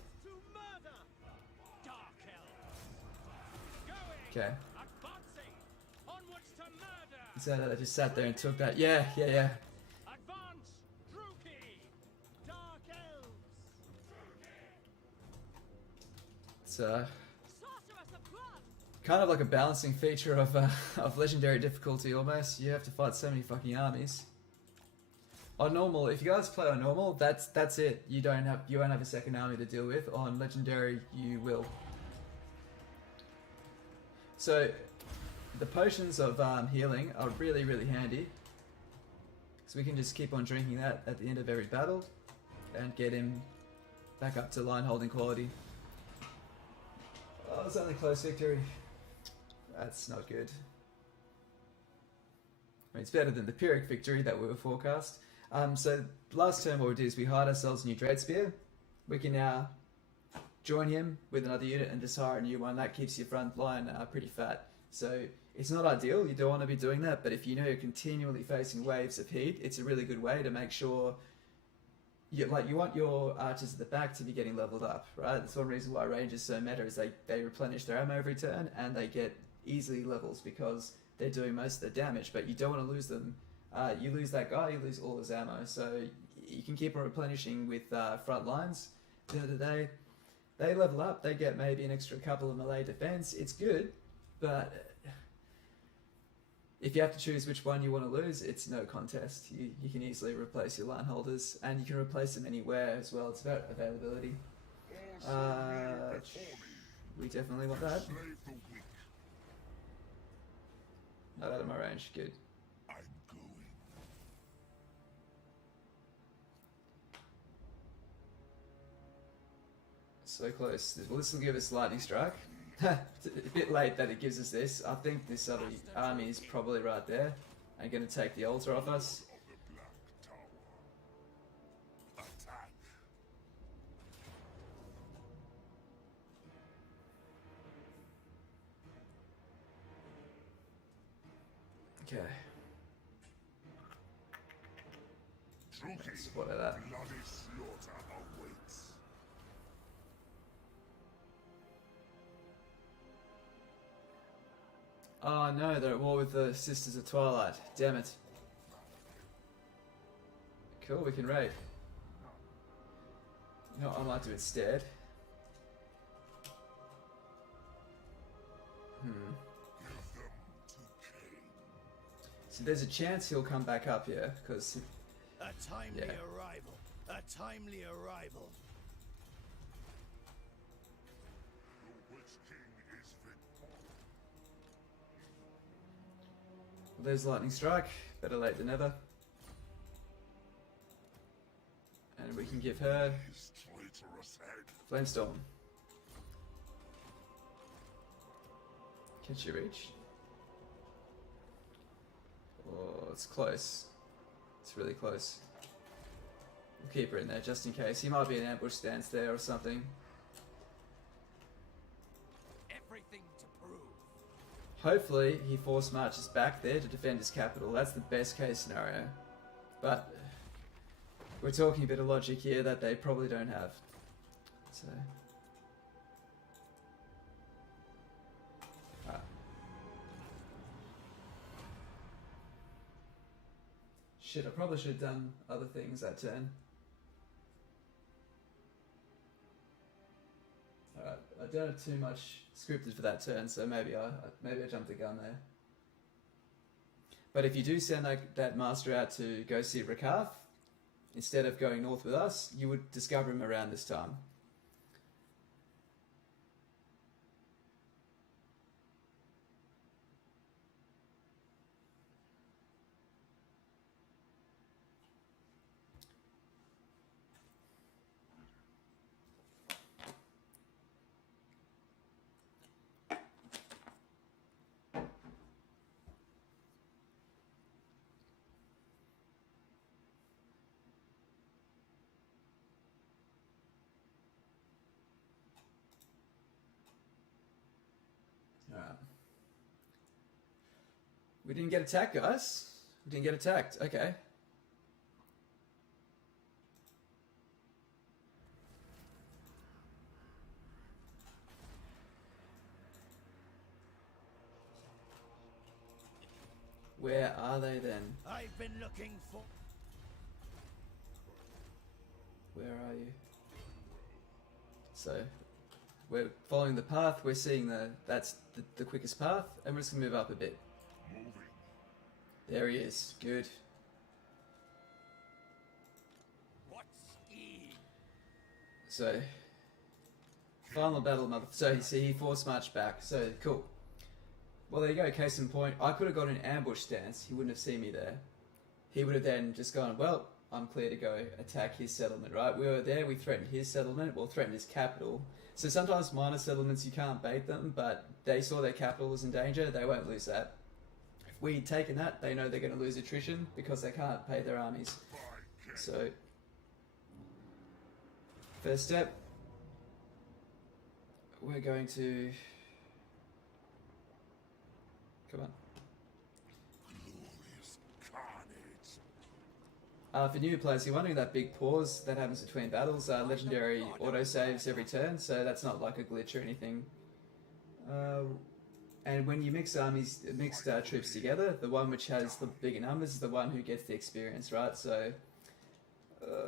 murder. Dark elves. Going. Okay. Advancing. Onwards to murder. So I just sat there and took that. Yeah. Advance. Druki. Dark It's kind of like a balancing feature of legendary difficulty almost. You have to fight so many fucking armies. On normal, if you guys play on normal, that's it. You won't have a second army to deal with. On legendary, you will. So the potions of healing are really, really handy. So we can just keep on drinking that at the end of every battle and get him back up to line holding quality. Oh, it's only close victory. That's not good. I mean, it's better than the Pyrrhic victory that we were forecast. So last turn what we did is we hired ourselves a new Dread Spear. We can now join him with another unit and just hire a new one. That keeps your front line pretty fat. So it's not ideal, you don't want to be doing that, but if you know you're continually facing waves of heat, it's a really good way to make sure you want your archers at the back to be getting leveled up, right? That's one reason why Rangers so meta is they replenish their ammo every turn and they get easily levels because they're doing most of the damage, but you don't want to lose them. You lose that guy, you lose all his ammo, so you can keep on replenishing with front lines. At the end of the day, they level up, they get maybe an extra couple of melee defense. It's good, but if you have to choose which one you want to lose, it's no contest. You can easily replace your line holders, and you can replace them anywhere as well. It's about availability. We definitely want that. Not out of my range, good. I'm going. So close. Well, this will give us lightning strike. It's a bit late that it gives us this. I think this other army is probably right there and going to take the altar off us. Attack. Okay. That's what of that. Bloody slaughter awaits. Oh no, they're at war with the Sisters of Twilight. Damn it. Cool, we can raid. You know what I might do instead? So there's a chance he'll come back up here, because... A timely arrival. A timely arrival. The Witch King is victorious. There's lightning strike. Better late than never. And we can give her His traitorous head. Flamestorm. Can she reach? Oh, it's close. It's really close. We'll keep her in there just in case. He might be an ambush stance there or something. Everything to prove. Hopefully he force marches back there to defend his capital. That's the best case scenario. But we're talking a bit of logic here that they probably don't have. So... Shit, I probably should have done other things that turn. Alright, I don't have too much scripted for that turn, so maybe I jumped the gun there. But if you do send that master out to go see Rakaf, instead of going north with us, you would discover him around this time. We didn't get attacked, guys. We didn't get attacked. Okay. Where are they then? I've been looking for... Where are you? So, we're following the path. We're seeing that's the quickest path, and we're just gonna move up a bit. Moving. There he is. Good. What scheme? So, final battle, mother. So you see, he force marched back. So cool. Well, there you go. Case in point, I could have got an ambush stance. He wouldn't have seen me there. He would have then just gone, well, I'm clear to go attack his settlement, right? We were there. We threatened his settlement. Well, threatened his capital. So sometimes minor settlements you can't bait them, but they saw their capital was in danger. They won't lose that. If we'd taken that, they know they're going to lose attrition because they can't pay their armies. So, first step, we're going to... Come on. Glorious carnage. For new players, you're wondering that big pause that happens between battles, legendary autosaves every turn, so that's not like a glitch or anything. And when you mix armies, mixed troops together, the one which has the bigger numbers is the one who gets the experience, right? So,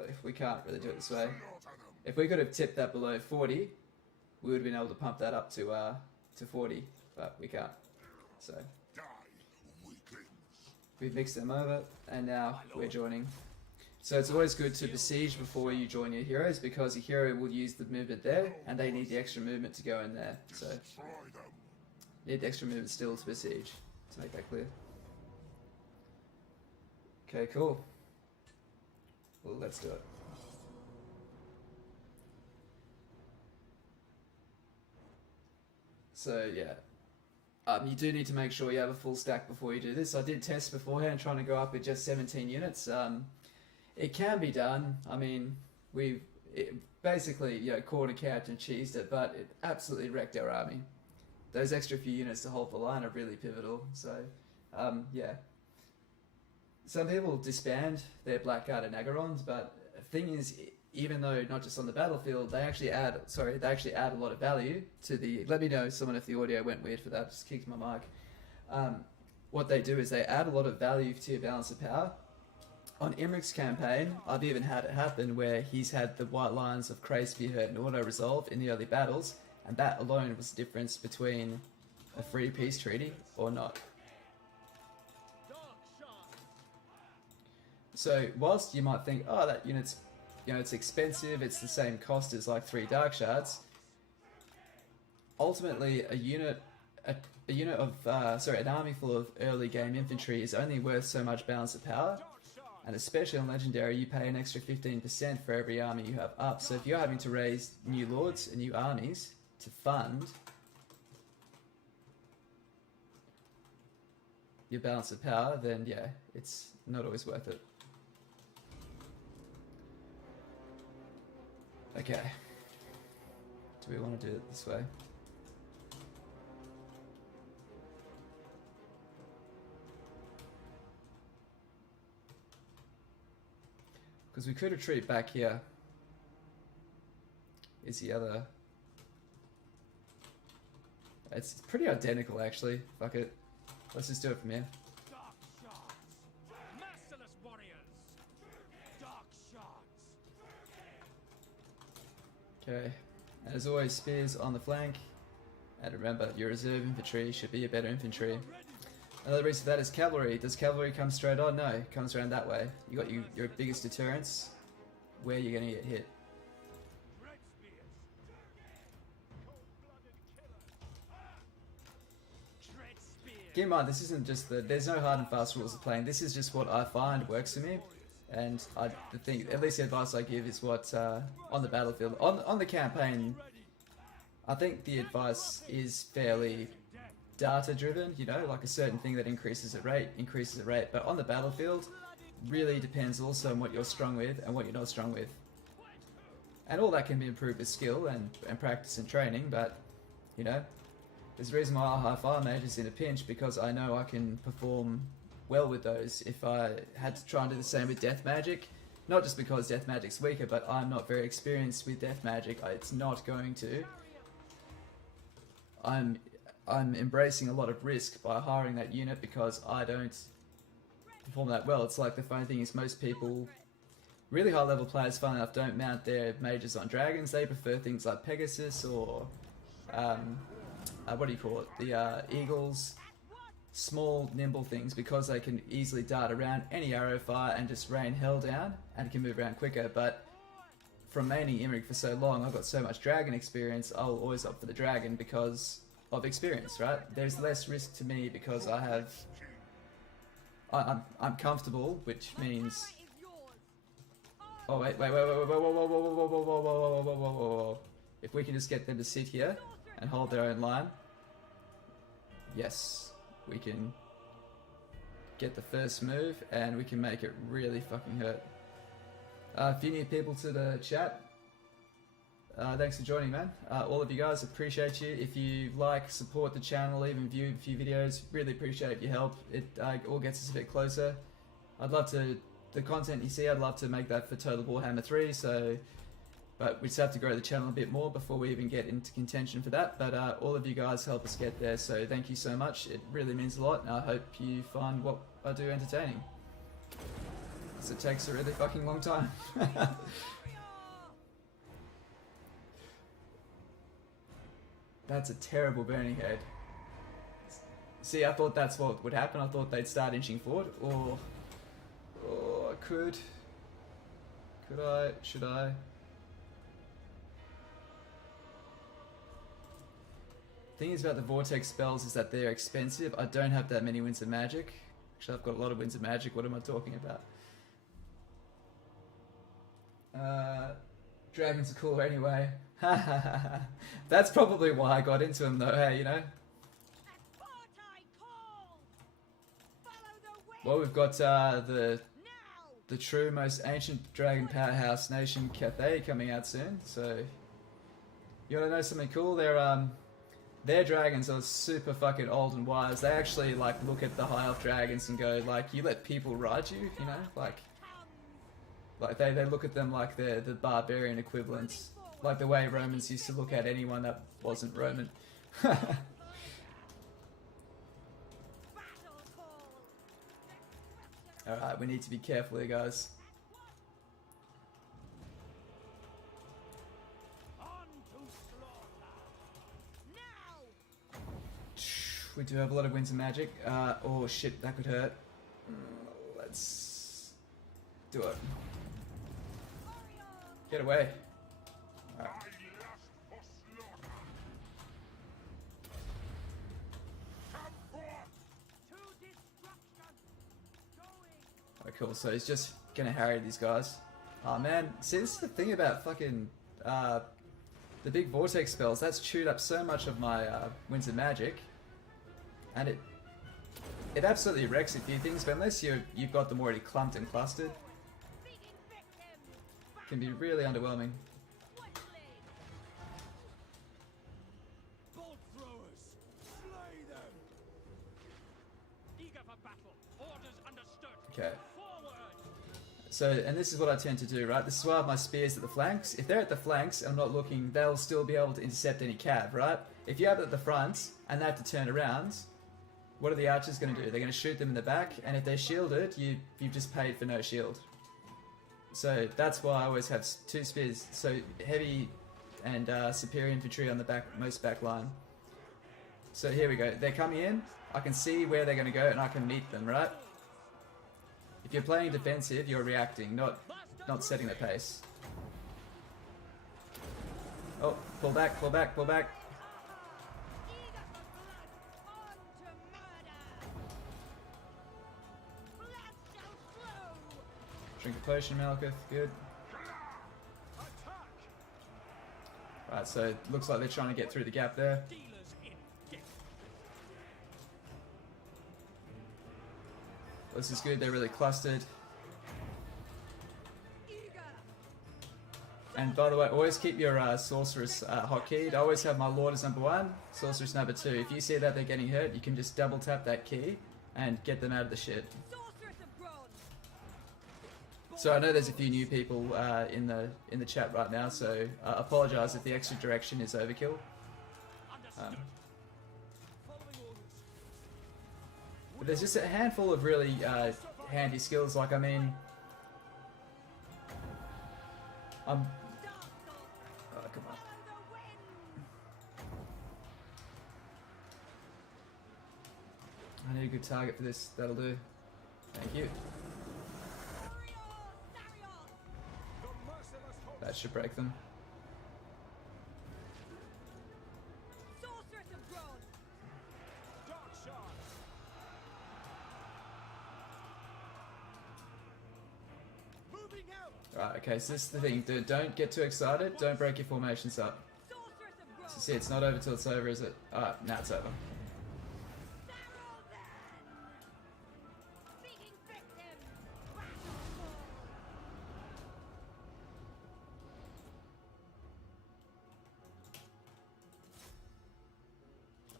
if we can't really do it this way, if we could have tipped that below 40, we would have been able to pump that up to 40, but we can't. So, Die, weaklings. we've mixed them over, and now we're joining. So it's always good to besiege before you join your heroes, because your hero will use the movement there, and they need the extra movement to go in there. So, Try them. need the extra movement still to besiege, to make that clear. Okay, cool. Well, let's do it. So, yeah. You do need to make sure you have a full stack before you do this. I did test beforehand trying to go up with just 17 units. It can be done. I mean, basically, quarter capped and cheesed it, but it absolutely wrecked our army. Those extra few units to hold the line are really pivotal. So, yeah. Some people disband their Blackguard and Naggarond, but the thing is, even though not just on the battlefield, they actually add a lot of value to the... Let me know, someone, if the audio went weird for that, just kicked my mic. What they do is they add a lot of value to your balance of power. On Imric's campaign, I've even had it happen where he's had the White Lions of Cray, Spearhead and Auto-Resolve in the early battles, and that alone was the difference between a free peace treaty or not. So, whilst you might think, oh, that unit's, it's expensive, it's the same cost as like 3 Dark Shards, ultimately an army full of early game infantry is only worth so much balance of power, and especially on Legendary you pay an extra 15% for every army you have up. So if you're having to raise new lords and new armies to fund your balance of power, then yeah, it's not always worth it. Okay. Do we want to do it this way? Because we could retreat back here. Is the other... It's pretty identical actually. Fuck it. Let's just do it from here. Dark shards. Merciless warriors. Dark shards. Okay. And as always, spears on the flank. And remember, your reserve infantry should be your better infantry. Another reason for that is cavalry. Does cavalry come straight on? No, it comes around that way. You got your biggest deterrence where you're going to get hit. Red spears. Cold-blooded killers. Dread spears. Keep in mind, this isn't just there's no hard and fast rules of playing. This is just what I find works for me. And the thing, at least the advice I give is what, on the battlefield, on the campaign, I think the advice is fairly data driven, like a certain thing that increases at rate. But on the battlefield, really depends also on what you're strong with and what you're not strong with. And all that can be improved with skill and practice and training, but, there's a reason why I high fire mages in a pinch, because I know I can perform well with those if I had to try and do the same with death magic. Not just because death magic's weaker, but I'm not very experienced with death magic. It's not going to. I'm embracing a lot of risk by hiring that unit because I don't perform that well. It's like the funny thing is most people, really high level players, funnily enough, don't mount their mages on dragons. They prefer things like Pegasus or what do you call it? The eagles, small nimble things, because they can easily dart around any arrow fire and just rain hell down and can move around quicker. But from maining Imrik for so long, I've got so much dragon experience, I'll always opt for the dragon because of experience, right? There's less risk to me because I have... I'm comfortable, which means... Oh wait. Whoa. If we can just get them to sit here and hold their own line, yes, we can get the first move and we can make it really fucking hurt. A few new people to the chat. Thanks for joining, man. All of you guys, appreciate you. If you like, support the channel, even view a few videos, really appreciate your help. It all gets us a bit closer. I'd love to, the content you see, I'd love to make that for Total Warhammer 3, so, but we just have to grow the channel a bit more before we even get into contention for that. But all of you guys help us get there, so thank you so much. It really means a lot, and I hope you find what I do entertaining. Because it takes a really fucking long time. That's a terrible burning head. See, I thought that's what would happen. I thought they'd start inching forward, or I could I? Should I? Thing is about the vortex spells is that they're expensive. I don't have that many Winds of Magic. Actually, I've got a lot of Winds of Magic. What am I talking about? Dragons are cool anyway. That's probably why I got into them though, hey, you know? Well, we've got the true most ancient dragon powerhouse nation, Cathay, coming out soon, so... You wanna know something cool? Their dragons are super fucking old and wise. They actually, like, look at the high elf dragons and go, like, you let people ride you, you know? Like they look at them like they're the barbarian equivalents. Like the way Romans used to look at anyone that wasn't Roman. Alright, we need to be careful here, guys. We do have a lot of Winds of Magic. Oh shit, that could hurt. Let's do it. Get away. Right. Oh, cool, so he's just gonna harry these guys. Oh man, see, this is the thing about fucking the big vortex spells. That's chewed up so much of my Winds of Magic, and it absolutely wrecks a few things. But unless you've got them already clumped and clustered, it can be really underwhelming. Okay. So, and this is what I tend to do, right? This is why I have my spears at the flanks. If they're at the flanks and I'm not looking, they'll still be able to intercept any cav, right? If you have it at the front and they have to turn around, what are the archers going to do? They're going to shoot them in the back, and if they're shielded, you've just paid for no shield. So that's why I always have two spears. So heavy and superior infantry on the most back line. So here we go. They're coming in. I can see where they're going to go, and I can meet them, right? If you're playing defensive, you're reacting, not setting the pace. Oh, pull back, pull back, pull back. Drink a potion, Malekith. Good. Right, so it looks like they're trying to get through the gap there. This is good, they're really clustered. And by the way, always keep your sorceress hotkeyed. I always have my Lord as number 1, sorceress number 2. If you see that they're getting hurt, you can just double tap that key and get them out of the shit. So I know there's a few new people in the chat right now, so I apologise if the extra direction is overkill. But there's just a handful of really handy skills. Like, I mean, oh, come on. a good target for this. That'll do. Thank you. The merciless host. That should break them. Sorceress of Grown! Dark shot. Moving out. Right, okay, so this is the thing. Don't get too excited. Don't break your formations up. Sorceress of Grown! So see, it's not over till it's over, is it? Alright, now it's over. Sarrow then! Seeking victim!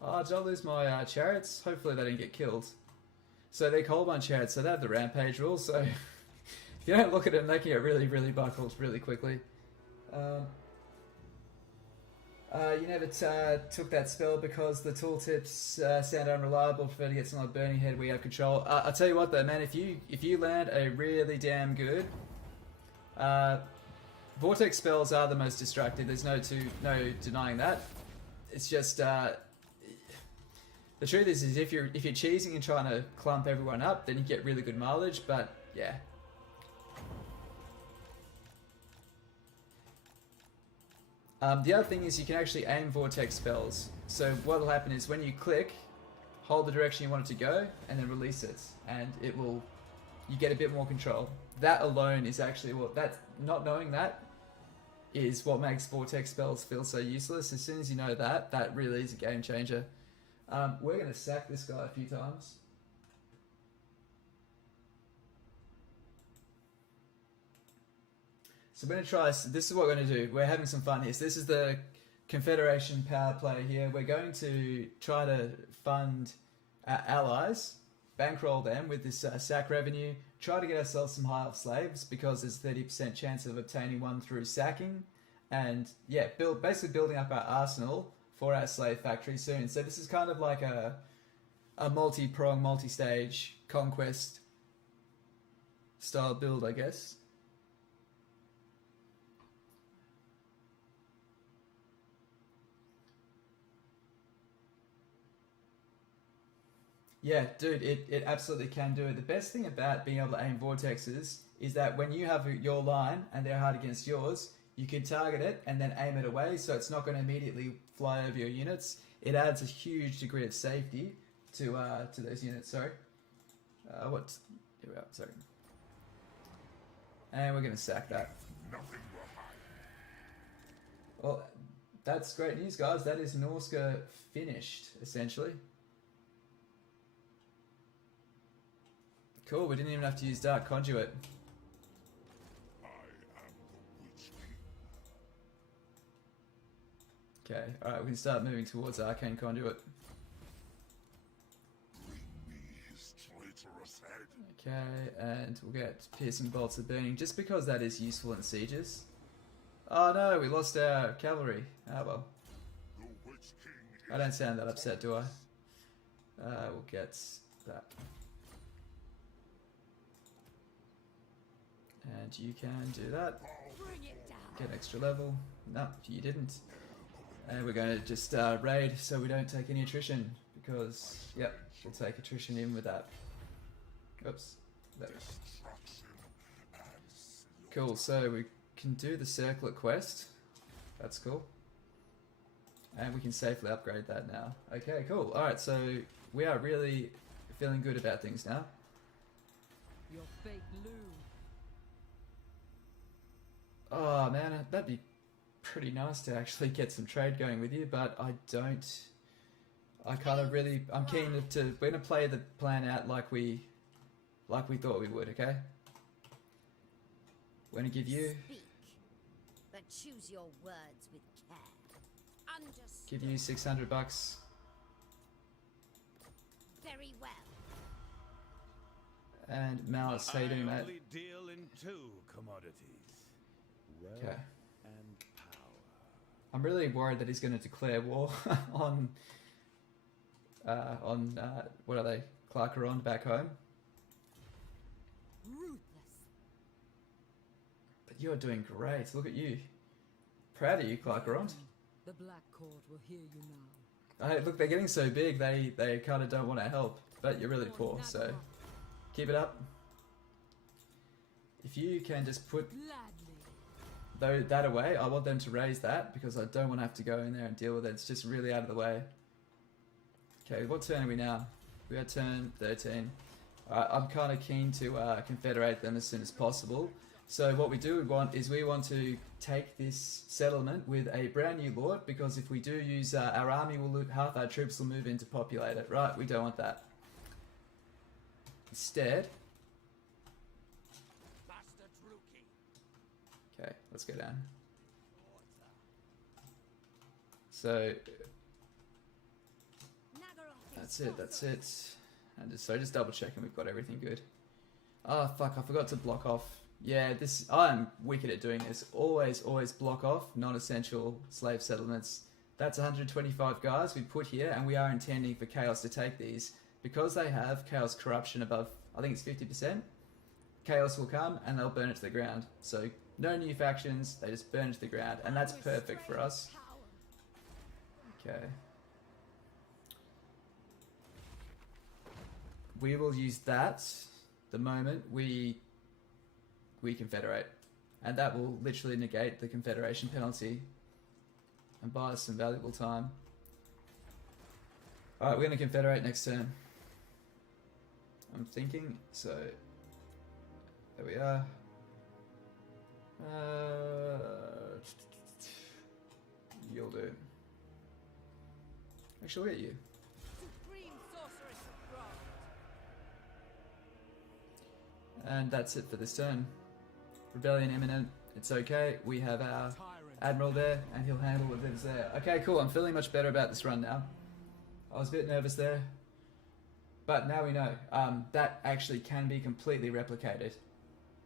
Oh, did I lose my chariots? Hopefully they didn't get killed. So they're Coldbone chariots, so they have the rampage rule, so if you don't look at them, they can get really, really buckled really quickly. You never took that spell because the tooltips sound unreliable. Prefer to get some like Burning Head where you have control. I'll tell you what though, man, if you land a really damn good Vortex spells are the most destructive. There's no denying that. It's just the truth is if you're cheesing and trying to clump everyone up, then you get really good mileage. But yeah. The other thing is you can actually aim vortex spells. So what will happen is when you click, hold the direction you want it to go, and then release it, and it will. You get a bit more control. That alone is actually not knowing that is what makes vortex spells feel so useless. As soon as you know that, that really is a game changer. We're gonna sack this guy a few times. So we're going to try, this is what we're going to do. We're having some fun here. So this is the Confederation power play here. We're going to try to fund our allies, bankroll them with this sack revenue, try to get ourselves some high elf slaves because there's a 30% chance of obtaining one through sacking. And yeah, basically building up our arsenal for our slave factory soon. So this is kind of like a multi-prong, multi-stage conquest style build, I guess. Yeah, dude, it absolutely can do it. The best thing about being able to aim vortexes is that when you have your line and they're hard against yours, you can target it and then aim it away, so it's not going to immediately fly over your units. It adds a huge degree of safety to those units. Sorry. Here we are. Sorry. And we're going to sack that. Well, that's great news, guys. That is Norska finished, essentially. Cool, we didn't even have to use Dark Conduit. I am the Witch King. Okay, alright, we can start moving towards Arcane Conduit. Bring me his traitorous head. Okay, and we'll get Piercing Bolts of Burning, just because that is useful in sieges. Oh no, we lost our cavalry. Ah well. The Witch King I don't sound that upset, do I? We'll get that. And you can do that. Bring it down! Get extra level. No, you didn't. And we're going to just raid so we don't take any attrition. Because, yep, we'll take attrition in with that. Oops. There. Cool, so we can do the Circlet quest. That's cool. And we can safely upgrade that now. Okay, cool. Alright, so we are really feeling good about things now. Your fate loom. Oh man, that'd be pretty nice to actually get some trade going with you, but I don't. I'm keen to. We're gonna play the plan out like we thought we would. Okay. We're gonna give you. Speak, but choose your words with care. Understood. Give you $600. Very well. And Malice, how you doing, I mate? only deal in two commodities. Wealth Okay. and power. I'm really worried that he's going to declare war on what are they? Clar Karond back home. Ruthless. But you're doing great. Look at you. Proud of you, Clar Karond. The Black Court will hear you now. Hey, look, they're getting so big. They kind of don't want to help. but you're really poor, so keep it up. If you can just put that away, I want them to raise that because I don't want to have to go in there and deal with it. It's just really out of the way. Okay, what turn are we now? We are turn 13. Alright, I'm kind of keen to confederate them as soon as possible. So what we want to take this settlement with a brand new lord, because if we do use our army, half our troops will move in to populate it. Right, we don't want that. Instead, okay, let's go down. So that's it. And just double checking we've got everything good. Oh fuck, I forgot to block off. Yeah, I'm wicked at doing this. Always block off non-essential slave settlements. That's 125 guys we put here, and we are intending for Chaos to take these. Because they have Chaos corruption above, I think it's 50%, Chaos will come and they'll burn it to the ground. So no new factions, they just burn it to the ground, and that's perfect for us. Okay. We will use that the moment we confederate, and that will literally negate the confederation penalty and buy us some valuable time. Alright, we're going to confederate next turn, I'm thinking. So there we are. You'll do. Actually, look at you. And that's it for this turn. Rebellion imminent. It's okay. We have our admiral there, and he'll handle whatever's there. Okay, cool. I'm feeling much better about this run now. I was a bit nervous there, but now we know that actually can be completely replicated.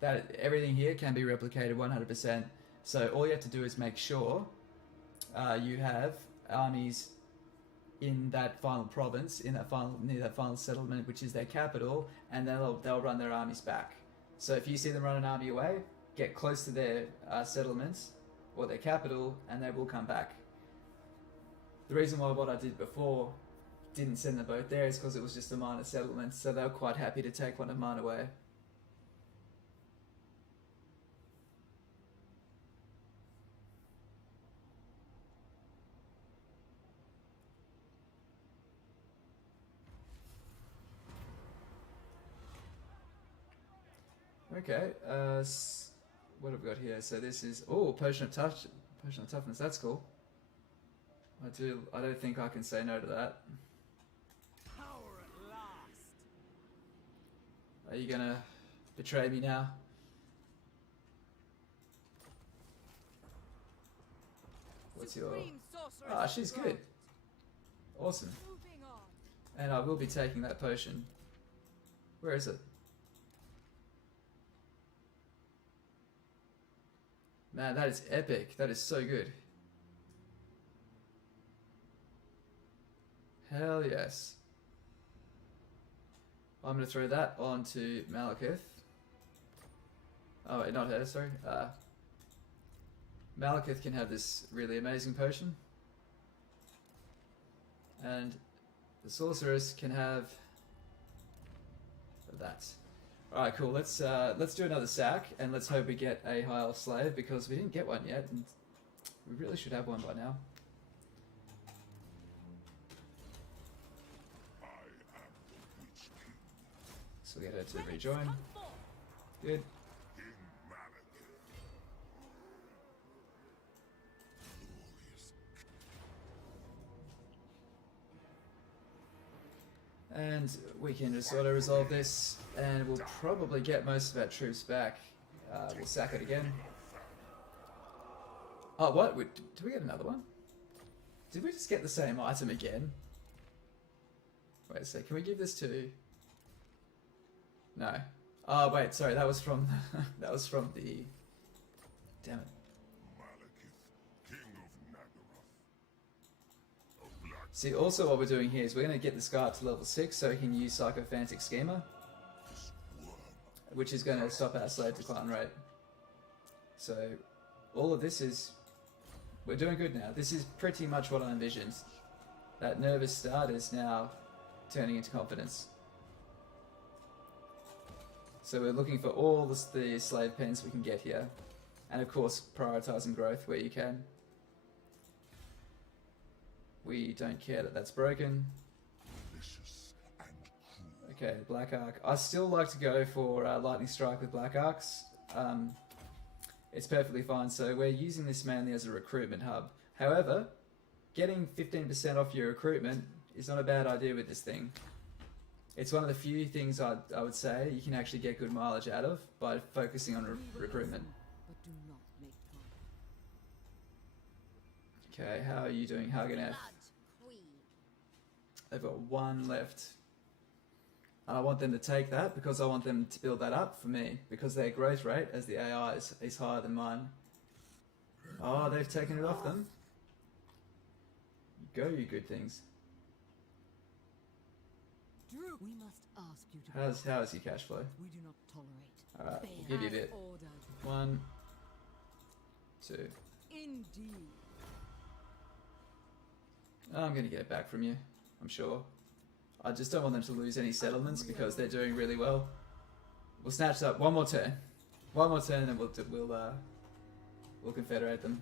That everything here can be replicated 100%. So all you have to do is make sure you have armies in that final province, near that final settlement, which is their capital, and they'll run their armies back. So if you see them run an army away, get close to their settlements or their capital, and they will come back. The reason why what I did before didn't send them both there is because it was just a minor settlement, so they were quite happy to take one of mine away. Okay, what have we got here? So this is, oh, potion of toughness. That's cool. I don't think I can say no to that. Power at last. Are you gonna betray me now? What's your? Ah, she's good. Awesome. And I will be taking that potion. Where is it? Man, that is epic. That is so good. Hell yes. I'm going to throw that onto Malekith. Oh wait, not her, sorry. Malekith can have this really amazing potion. And the sorceress can have that. Alright, cool. Let's do another sack, and let's hope we get a high elf slave, because we didn't get one yet, and we really should have one by now. So we get her to rejoin. Good. And we can just auto resolve this, and we'll probably get most of our troops back. We'll sack it again. Oh, what? Did we get another one? Did we just get the same item again? Wait a sec, can we give this to... No. Oh, wait, sorry, that was from... that was from the... Damn it. See, also what we're doing here is we're going to get this guy up to level 6 so he can use Sycophantic Schema, which is going to stop our slave decline rate. So, all of this is... We're doing good now. This is pretty much what I envisioned. That nervous start is now turning into confidence. So we're looking for all the slave pens we can get here. And of course, prioritising growth where you can. We don't care that that's broken. Malicious and cruel. Okay, Black Arc. I still like to go for Lightning Strike with Black Arcs. It's perfectly fine. So we're using this mainly as a recruitment hub. However, getting 15% off your recruitment is not a bad idea with this thing. It's one of the few things I would say you can actually get good mileage out of by focusing on recruitment. But do not make trouble. Okay, how are you doing, Hag Graef? Blood Queen. They've got one left. And I want them to take that because I want them to build that up for me because their growth rate as the AI is higher than mine. Oh, they've taken it off them. Go, you good things. Drew, we must ask you to. How is your cash flow? We do not tolerate. Alright, we'll give you a bit. Ordered. 1, 2. Indeed. I'm going to get it back from you, I'm sure. I just don't want them to lose any settlements because they're doing really well. We'll snatch it up one more turn. One more turn and we'll confederate them.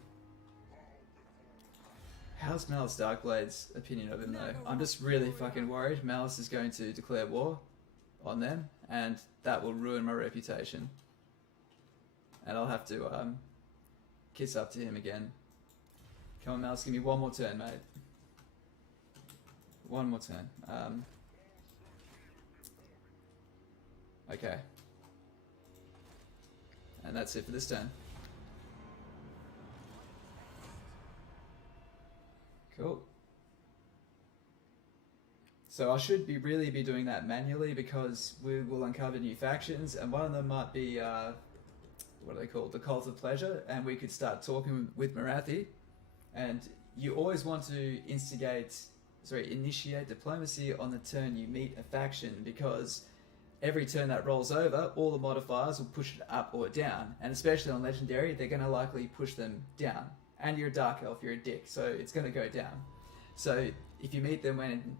How's Malice Darkblade's opinion of him though? I'm just really fucking worried Malice is going to declare war on them and that will ruin my reputation. And I'll have to kiss up to him again. Come on Malice, give me one more turn, mate. One more turn. Okay. And that's it for this turn. Cool. So I should really be doing that manually because we will uncover new factions and one of them might be, what are they called? The Cult of Pleasure, and we could start talking with Marathi. And you always want to initiate diplomacy on the turn you meet a faction because every turn that rolls over, all the modifiers will push it up or down. And especially on Legendary, they're going to likely push them down. And you're a Dark Elf, you're a dick, so it's going to go down. So if you meet them when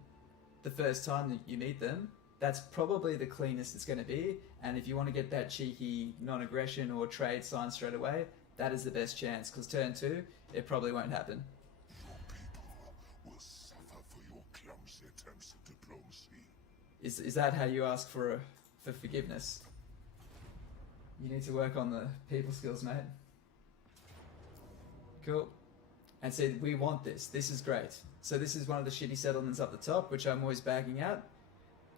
the first time that you meet them, that's probably the cleanest it's going to be. And if you want to get that cheeky non-aggression or trade sign straight away, that is the best chance, because turn 2, it probably won't happen. Your people will suffer for your clumsy attempts at diplomacy. Is that how you ask for forgiveness? You need to work on the people skills, mate. Cool. And so we want this. This is great. So this is one of the shitty settlements up the top, which I'm always backing out.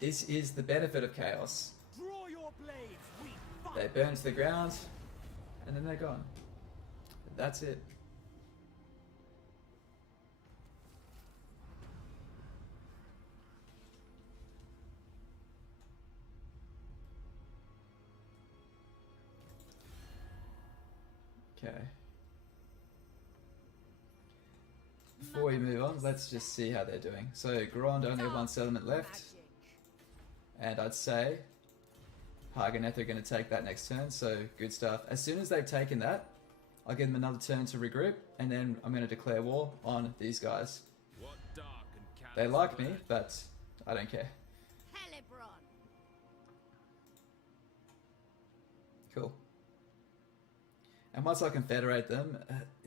This is the benefit of chaos. Draw your blades, we They burn to the ground, and then they're gone. That's it. Okay. Before we move on, let's just see how they're doing. So Garond only have one settlement left, and I'd say Har Ganeth are going to take that next turn, so good stuff. As soon as they've taken that, I'll give them another turn to regroup, and then I'm going to declare war on these guys. They like me, but I don't care. Helibron. Cool. And once I confederate them,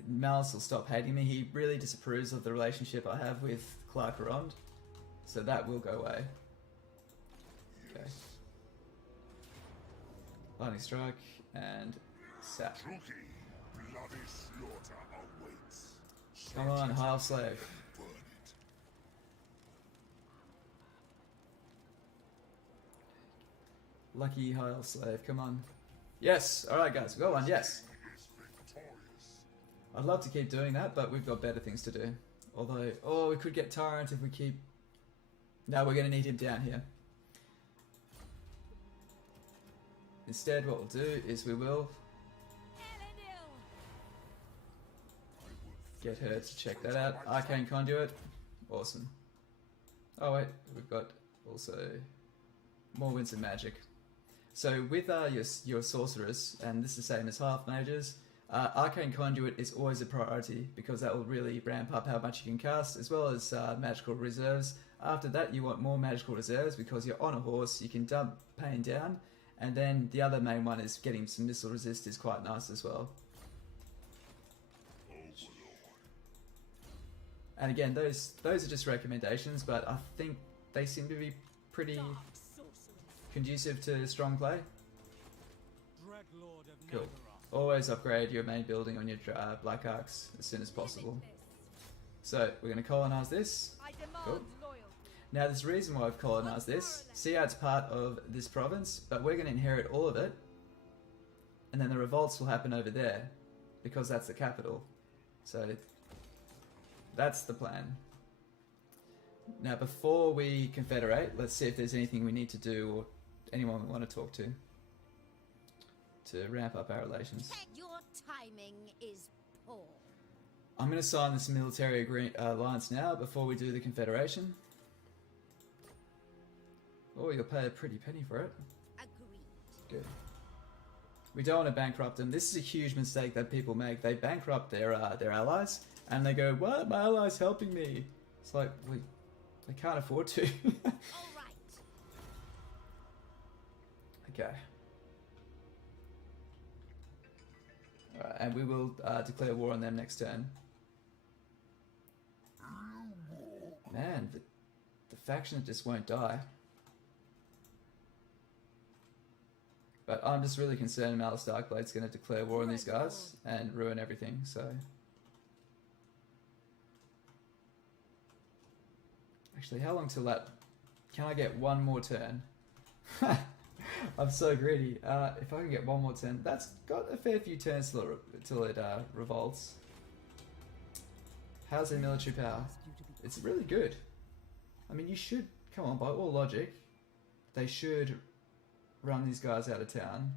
Malice will stop hating me. He really disapproves of the relationship I have with Clar Karond, so that will go away. Okay. Lightning Strike and Sap. Druki, bloody slaughter awaits. Come on, half slave. Burn it. Lucky half slave, come on. Yes! Alright guys, go on, yes! Is victorious. I'd love to keep doing that, but we've got better things to do. Although, oh, we could get Tyrant if we keep... No, we're going to need him down here. Instead, what we'll do is we will get her to check that out. Arcane Conduit. Awesome. Oh wait, we've got also more Winds of Magic. So with your Sorceress, and this is the same as half mages, Arcane Conduit is always a priority because that will really ramp up how much you can cast, as well as magical reserves. After that, you want more magical reserves because you're on a horse, you can dump pain down, And then the other main one is getting some missile resist is quite nice as well. And again, those are just recommendations, but I think they seem to be pretty conducive to strong play. Dreadlord of Cool. Naggarond. Always upgrade your main building on your Black Arcs as soon as possible. So we're going to colonize this. I demand Cool. loyalty. Now there's a reason why I've colonized this. See how it's part of this province, but we're going to inherit all of it. And then the revolts will happen over there, because that's the capital. So that's the plan. Now before we confederate, let's see if there's anything we need to do or anyone we want to talk to ramp up our relations. Your timing is poor. I'm going to sign this military alliance now before we do the confederation. Oh, you'll pay a pretty penny for it. Agreed. Good. We don't want to bankrupt them. This is a huge mistake that people make. They bankrupt their allies, and they go, "What? My allies helping me?" It's like, they can't afford to. All right. Okay. Alright, and we will declare war on them next turn. Man, the faction just won't die. But I'm just really concerned Malice Darkblade's going to declare war on these guys and ruin everything, so... Actually, how long till that... Can I get one more turn? I'm so greedy. If I can get one more turn... That's got a fair few turns till it revolts. How's their military power? It's really good. I mean, you should... Come on, by all logic, they should... run these guys out of town.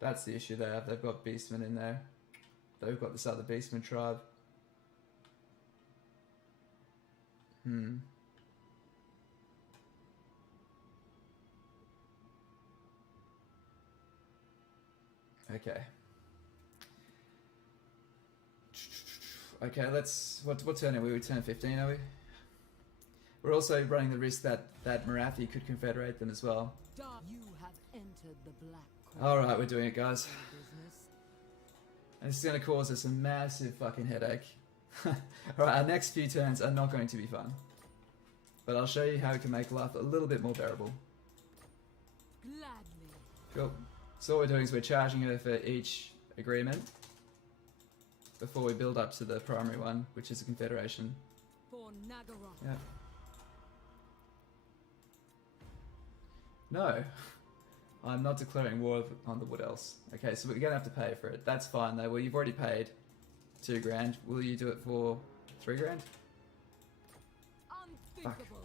That's the issue they have. They've got beastmen in there. They've got this other beastman tribe. Okay. Okay, let's... What turn are we? We turn 15, are we? We're also running the risk that Marathi could confederate them as well. You have entered the black court. Alright, we're doing it, guys. Business. And this is going to cause us a massive fucking headache. Alright, our next few turns are not going to be fun. But I'll show you how we can make life a little bit more bearable. Gladly. Cool. So what we're doing is we're charging her for each agreement before we build up to the primary one, which is a confederation. For Naggarond. Yeah. No, I'm not declaring war on the Wood Elves. Okay, so we're going to have to pay for it. That's fine though. Well, you've already paid $2 grand. Will you do it for $3 grand? Unthinkable.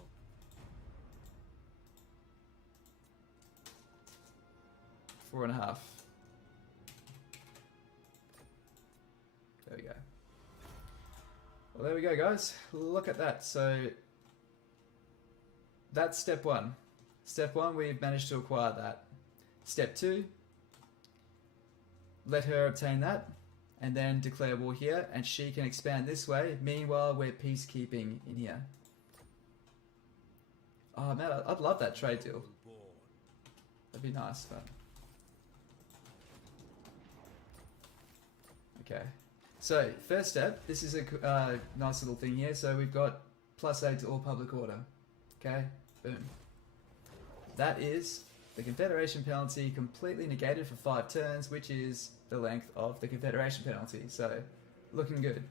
4.5. There we go. Well, there we go, guys. Look at that. So that's step one. Step one, we've managed to acquire that. Step two, let her obtain that, and then declare war here, and she can expand this way. Meanwhile, we're peacekeeping in here. Oh man, I'd love that trade deal. That'd be nice, but... Okay. So, first step, this is a nice little thing here. So we've got +8 to all public order. Okay, boom. That is the Confederation penalty completely negated for 5 turns, which is the length of the Confederation penalty. So, looking good.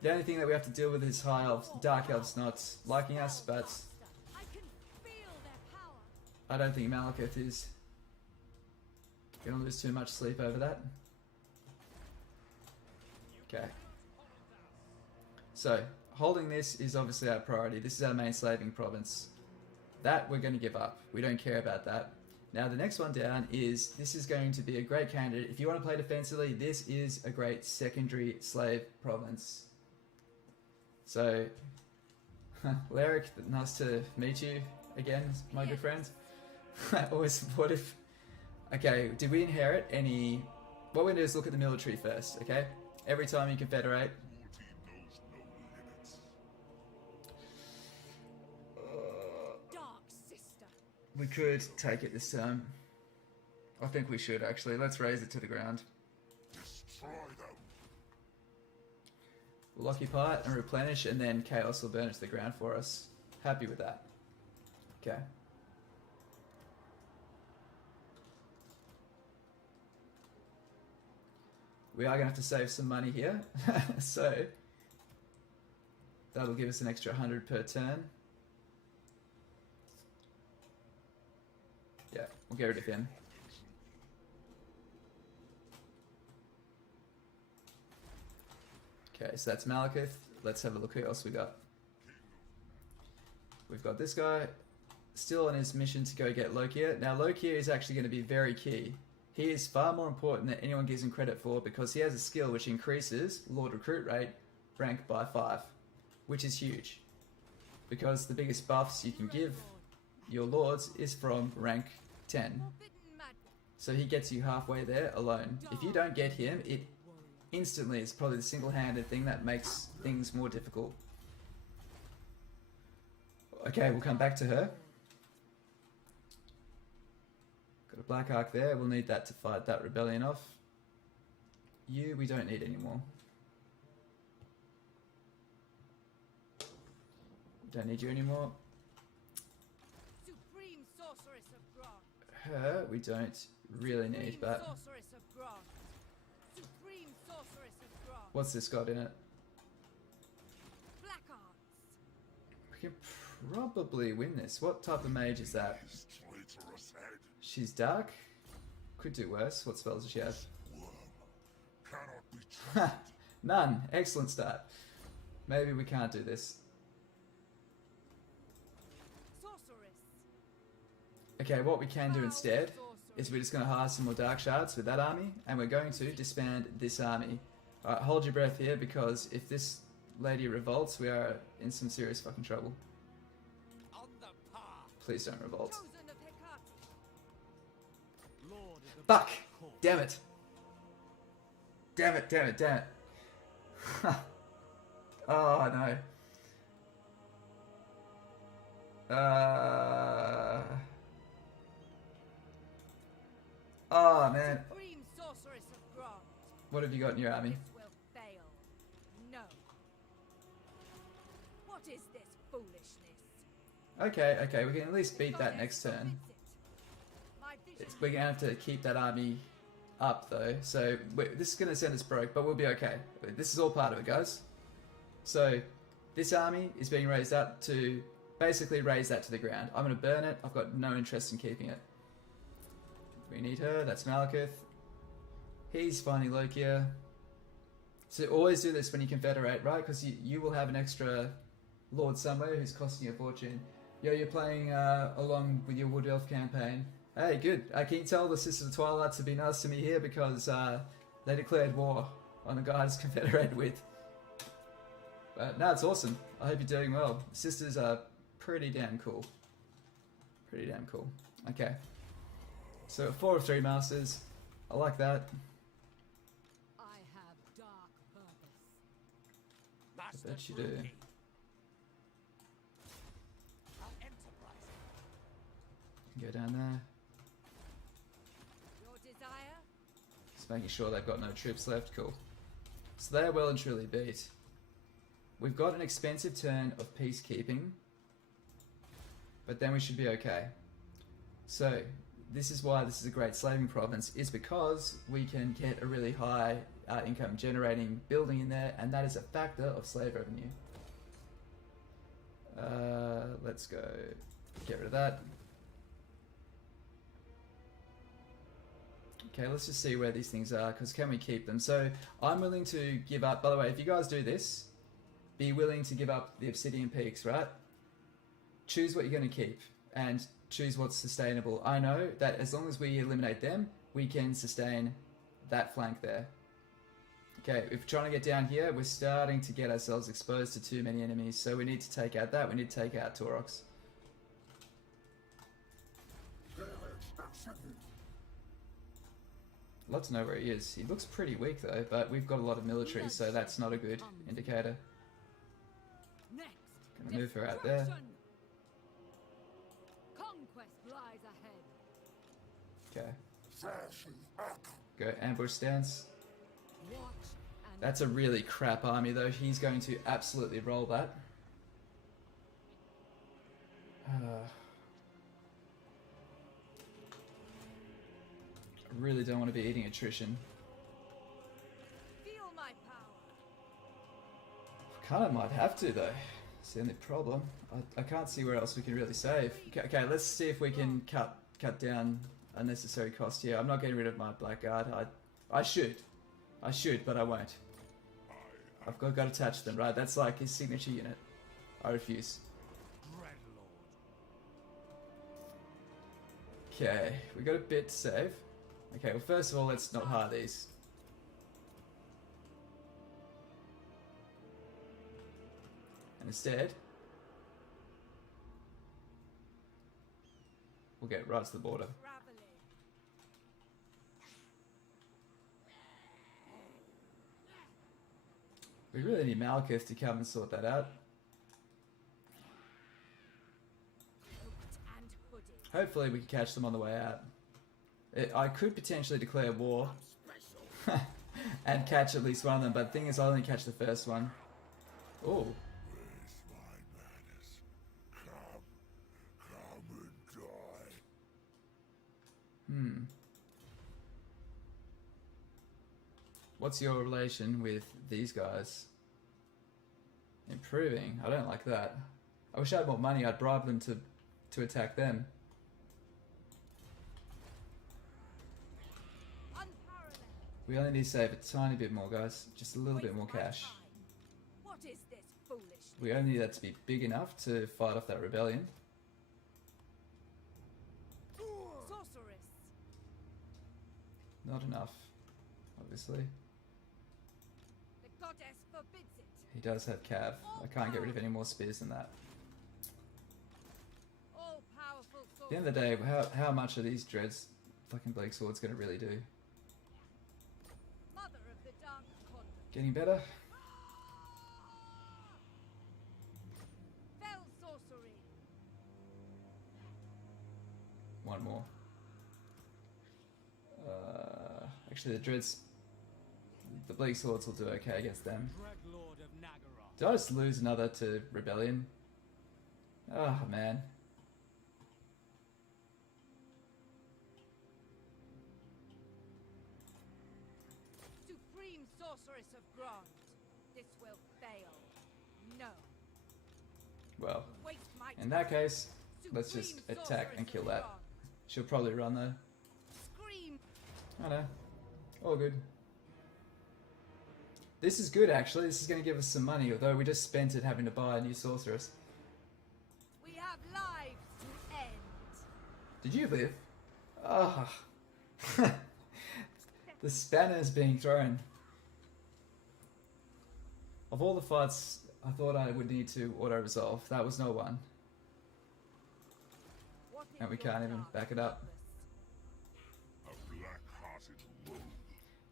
The only thing that we have to deal with is High Elves, Dark Elves not liking us, but I can feel their power. I don't think Malekith is gonna lose too much sleep over that. Okay. So, holding this is obviously our priority. This is our main slaving province. That we're going to give up. We don't care about that. Now the next one down is, this is going to be a great candidate. If you want to play defensively, this is a great secondary slave province. So, Lyric, nice to meet you again, my good friend. Always supportive. Okay, did we inherit any... What we're going to do is look at the military first, okay? Every time you confederate... We could take it this time. I think we should actually. Let's raise it to the ground. Destroy them. We'll occupy it and replenish, and then Chaos will burn it to the ground for us. Happy with that. Okay. We are going to have to save some money here. So that'll give us an extra 100 per turn. Yeah, we'll get rid of him. Okay, so that's Malekith. Let's have a look who else we got. We've got this guy still on his mission to go get Lokia. Now Lokia is actually going to be very key. He is far more important than anyone gives him credit for because he has a skill which increases Lord Recruit rate rank by 5, which is huge. Because the biggest buffs you can give your lords is from rank 10. So he gets you halfway there alone. If you don't get him, it instantly is probably the single-handed thing that makes things more difficult. Okay, we'll come back to her. Got a black arc there. We'll need that to fight that rebellion off. You, we don't need anymore. Don't need you anymore. Supreme sorceress of Grant. Her, we don't really need, but Sorceress of Grant. Supreme sorceress of Grant. what's this got in it? Black arts. We can probably win this. What type of mage is that? His traitorous head. She's dark? Could do worse. What spells does she have? Worm. Cannot be trusted. None. Excellent start. Maybe we can't do this. Sorceress. Okay, what we can do instead is we're just going to hire some more Dark Shards with that army, and we're going to disband this army. Alright, hold your breath here, because if this lady revolts, we are in some serious fucking trouble. On the path. Please don't revolt. Chosen of Hecate. Lord of the Fuck! Black Court. Damn it! Damn it, damn it, damn it. Oh no. Oh man. Supreme sorceress of Grant. What have you got in your army? This will fail. No. What is this foolishness? Okay, okay, we can at least beat that next turn. My vision. We're gonna have to keep that army up though, so this is gonna send us broke, but we'll be okay. This is all part of it, guys. So this army is being raised up to basically raise that to the ground. I'm gonna burn it. I've got no interest in keeping it. We need her. That's Malekith. He's finding Lokia. So always do this when you confederate, right? Because you will have an extra lord somewhere who's costing you a fortune. Yo, you're playing along with your Wood Elf campaign. Hey, good. Can you tell the Sisters of Twilight to be nice to me here because they declared war on the guy I just confederated with. But no, it's awesome. I hope you're doing well. Sisters are pretty damn cool. Pretty damn cool. Okay. So 4 of 3 masters. I like that. I have dark purpose. Master bet you do. Brookie. How enterprising. Go down there. Your desire? Just making sure they've got no troops left. Cool. So they are well and truly beat. We've got an expensive turn of peacekeeping, but then we should be okay. So this is why this is a great slaving province, is because we can get a really high income generating building in there, and that is a factor of slave revenue. Let's go get rid of that. Okay, let's just see where these things are, because can we keep them? So I'm willing to give up, by the way, if you guys do this, be willing to give up the Obsidian Peaks, right? Choose what you're going to keep and choose what's sustainable. I know that as long as we eliminate them, we can sustain that flank there. Okay, if we're trying to get down here, we're starting to get ourselves exposed to too many enemies, so we need to take out that. We need to take out Taurox. I'd love to know where he is. He looks pretty weak though, but we've got a lot of military, so that's not a good indicator. Next. Gonna move her out there. Conquest lies Okay. Go ambush stance. Watch and That's a really crap army though. He's going to absolutely roll that. I really don't want to be eating attrition. feel my power. Kind of might have to though. It's the only problem. I can't see where else we can really save. Okay, let's see if we can cut down unnecessary cost here. I'm not getting rid of my Blackguard. I should, but I won't. I've got to attach them, right? That's like his signature unit. I refuse. Okay, we got a bit to save. Okay, well first of all, let's not hire these. And instead, we'll get right to the border. Traveling. We really need Malekith to come and sort that out. Cloaked and hooded. Hopefully we can catch them on the way out. I could potentially declare war and catch at least one of them, but the thing is I'll only catch the first one. Oh, Where's my madness? Come and die. what's your relation with these guys? Improving? I don't like that. I wish I had more money. I'd bribe them to attack them. Unparalleled. We only need to save a tiny bit more, guys. Just a little bit more Waste my cash. time. What is this foolishness? We only need that to be big enough to fight off that rebellion. Sorceress. Not enough, obviously. The goddess forbids it. He does have cav. I can't get rid of any more spears than that. All powerful At the end of the day, how much are these dreads fucking Blake Swords going to really do? Mother of the Dark Convent. Getting better? Fell sorcery. One more. Actually, the dreads, the Blake Swords will do okay against them. Dreadlord of Naggarond. Did I just lose another to rebellion? Oh man. Supreme sorceress of Grant. This will fail. No. Well, Waste my in that case, Supreme let's just attack and sorceress kill of that. Grant. She'll probably run though. Scream. I know. All good. This is good actually. This is going to give us some money, although we just spent it having to buy a new sorceress. We have lives to end. Did you live? Ah. The spanner's being thrown. Of all the fights I thought I would need to auto-resolve, that was no one. What is And we your can't even dark back it up. purpose? A black-hearted rogue.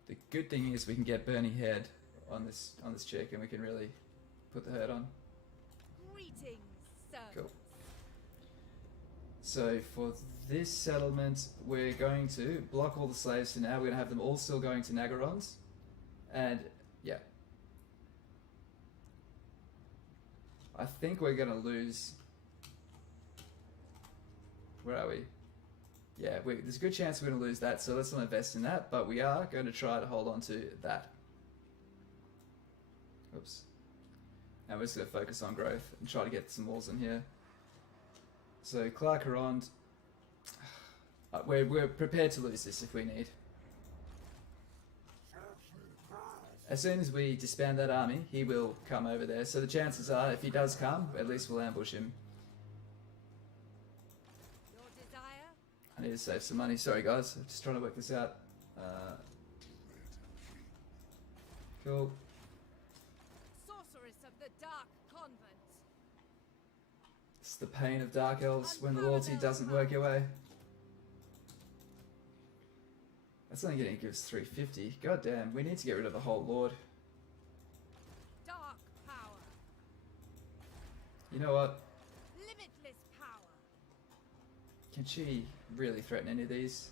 The good thing is we can get Bernie Head on this chick and we can really put the hurt on. Greetings, sir. Cool. So for this settlement, we're going to block all the slaves for now. We're going to have them all still going to Naggarond. And yeah. I think we're going to lose. Where are we? Yeah, there's a good chance we're going to lose that, so let's not invest in that. But we are going to try to hold on to that. Oops. And we're just going to focus on growth and try to get some walls in here. So Clar Karond, we're prepared to lose this if we need. As soon as we disband that army, he will come over there. So the chances are, if he does come, at least we'll ambush him. Your desire? I need to save some money. Sorry guys, I'm just trying to work this out. Cool. Sorceress of the Dark Convent. It's the pain of Dark Elves when the loyalty doesn't work your way. That's only going to give us 350. God damn, we need to get rid of the whole Lord. Dark power. You know what? Limitless power. Can she really threaten any of these?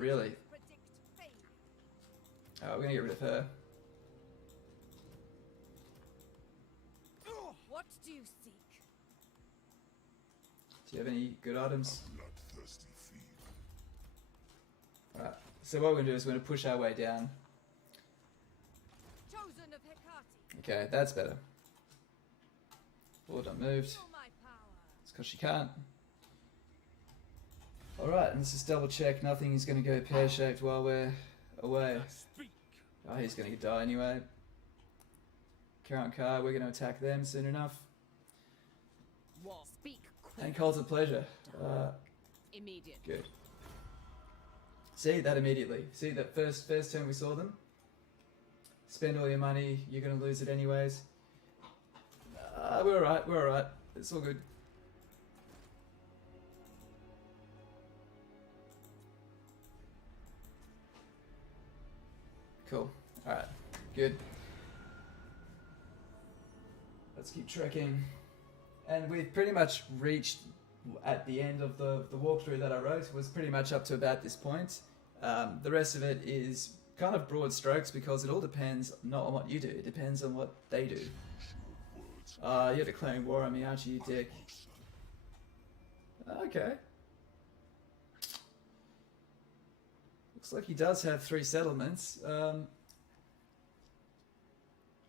really. Predict failure. We're going to get rid of her. What do you seek? Do you have any good items? Bloodthirsty fiend. Alright, so what we're going to do is we're going to push our way down. Chosen of Hecate. Okay, that's better. Forward unmoved. Feel my power. It's because she can't. Alright, let's just double check nothing is going to go pear-shaped while we're away. Speak. Oh, he's going to die anyway. Current car, we're going to attack them soon enough. Speak And quick. Calls of Pleasure. Immediate. Good. See, that immediately. See, that first turn we saw them? Spend all your money, you're going to lose it anyways. We're alright, we're alright. It's all good. Cool. Alright, good. Let's keep trekking. And we've pretty much reached at the end of the walkthrough that I wrote, was pretty much up to about this point. The rest of it is kind of broad strokes because it all depends not on what you do, it depends on what they do. You're declaring war on me, aren't you, you dick? Okay. Looks like he does have 3 settlements.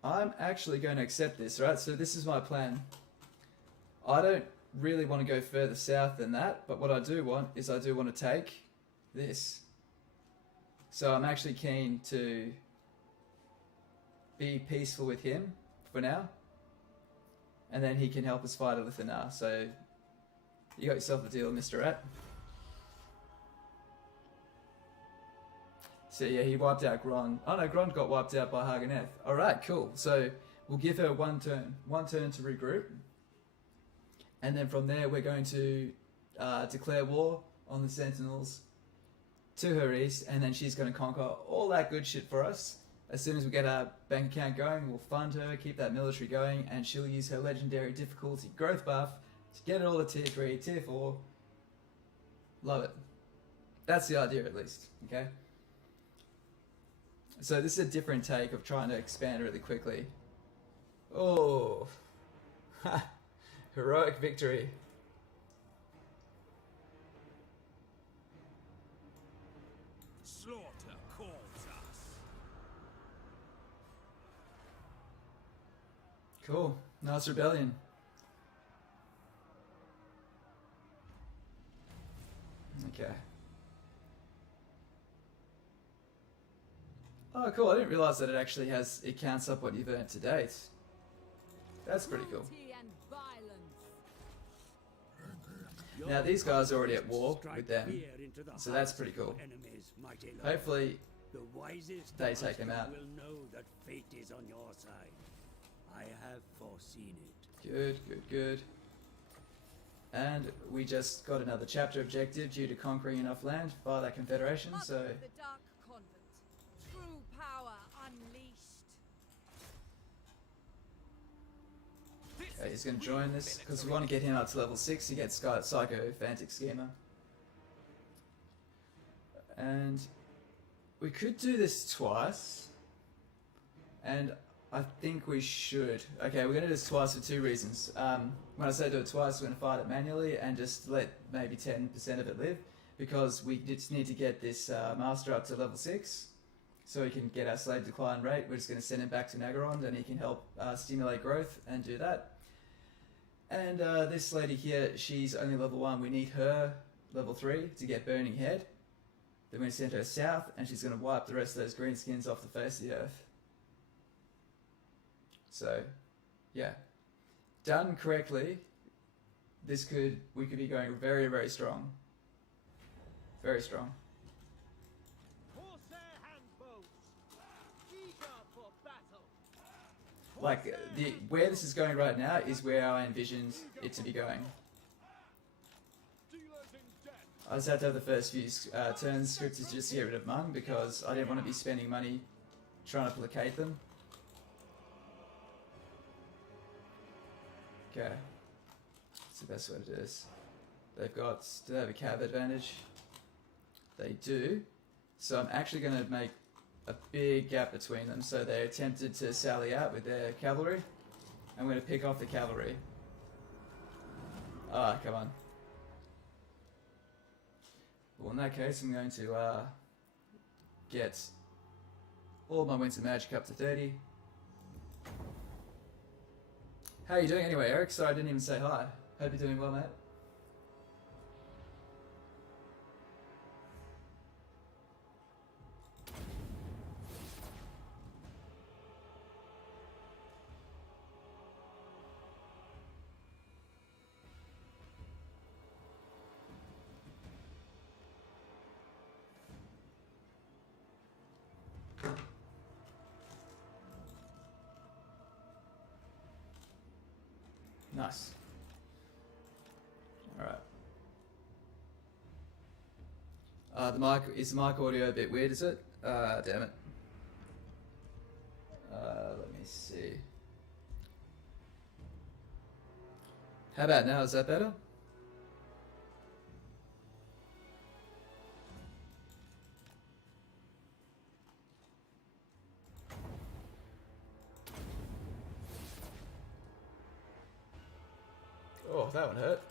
I'm actually going to accept this, right? So this is my plan. I don't really want to go further south than that, but what I do want is I do want to take this. So I'm actually keen to be peaceful with him for now. And then he can help us fight Elithanar. So you got yourself a deal, Mr. Rat. So yeah, he wiped out Grond. Oh no, Grond got wiped out by Har Ganeth. Alright, cool. So we'll give her one turn to regroup. And then from there we're going to declare war on the Sentinels to her east, and then she's going to conquer all that good shit for us. As soon as we get our bank account going, we'll fund her, keep that military going, and she'll use her legendary difficulty growth buff to get it all to tier 3, tier 4. Love it. That's the idea at least, okay? So this is a different take of trying to expand really quickly. Oh, ha, heroic victory. Slaughter calls us. Cool. Nice rebellion. Okay. Oh, cool. I didn't realize that it counts up what you've earned to date. That's pretty cool. Cruelty and violence. Now, these guys are already at war Strike with them, fear into the so that's hearts pretty of your cool. enemies, mighty lord. Hopefully, The wisest they amongst take them you out. will know that fate is on your side. I have foreseen it. good, good, good. And we just got another chapter objective due to conquering enough land by that Confederation, Mother so of the Dark Convent. True power unleashed. he's going to join this because we want to get him up to level 6 to get Psycho Fantic Schemer. And we could do this twice, and I think we should. Okay, we're going to do this twice for 2 reasons. When I say do it twice, we're going to fight it manually and just let maybe 10% of it live, because we just need to get this master up to level 6 so he can get our slave decline rate. We're just going to send him back to Naggarond and he can help stimulate growth and do that. And this lady here, she's only level 1. We need her level 3 to get Burning Head. Then we're going to send her south, and she's going to wipe the rest of those greenskins off the face of the earth. So, yeah. Done correctly, we could be going very, very strong. Very strong. Horsehair handbows. Eager for battle. Like, where this is going right now is where I envisioned it to be going. Dealers in death. I just had to have the first few turns scripted to just get rid of Mung, because I didn't want to be spending money trying to placate them. Okay. That's the best way to do this. Do they have a cav advantage? They do. So I'm actually going to make a big gap between them. So they attempted to sally out with their cavalry. I'm going to pick off the cavalry. Ah, come on. Well, in that case, I'm going to get all my Winter Magic up to 30. How are you doing anyway, Eric? Sorry, I didn't even say hi. Hope you're doing well, mate. Nice. Alright. Is the mic audio a bit weird, is it? Damn it. Let me see. How about now? Is that better? Oh, that one hurt.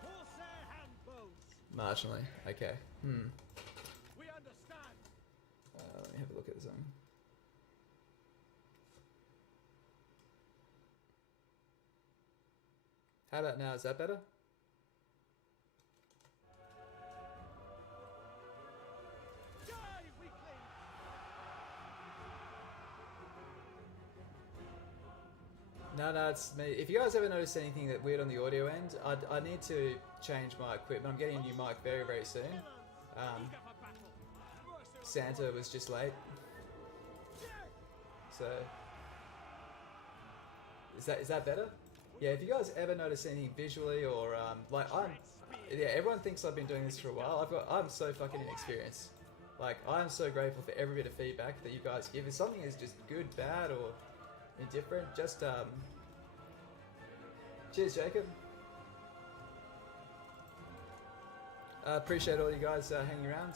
Corsair handbows. Marginally. Okay. We understand. Let me have a look at the zone. How about now? Is that better? Die, weakling. No, it's me. If you guys ever notice anything that weird on the audio end, I need to change my equipment. I'm getting a new mic very, very soon. Santa was just late. So, is that better? Yeah, if you guys ever notice anything visually or yeah, everyone thinks I've been doing this for a while. I'm so fucking inexperienced. Like, I'm so grateful for every bit of feedback that you guys give. If something is just good, bad, or indifferent, just cheers, Jacob. Appreciate all you guys hanging around.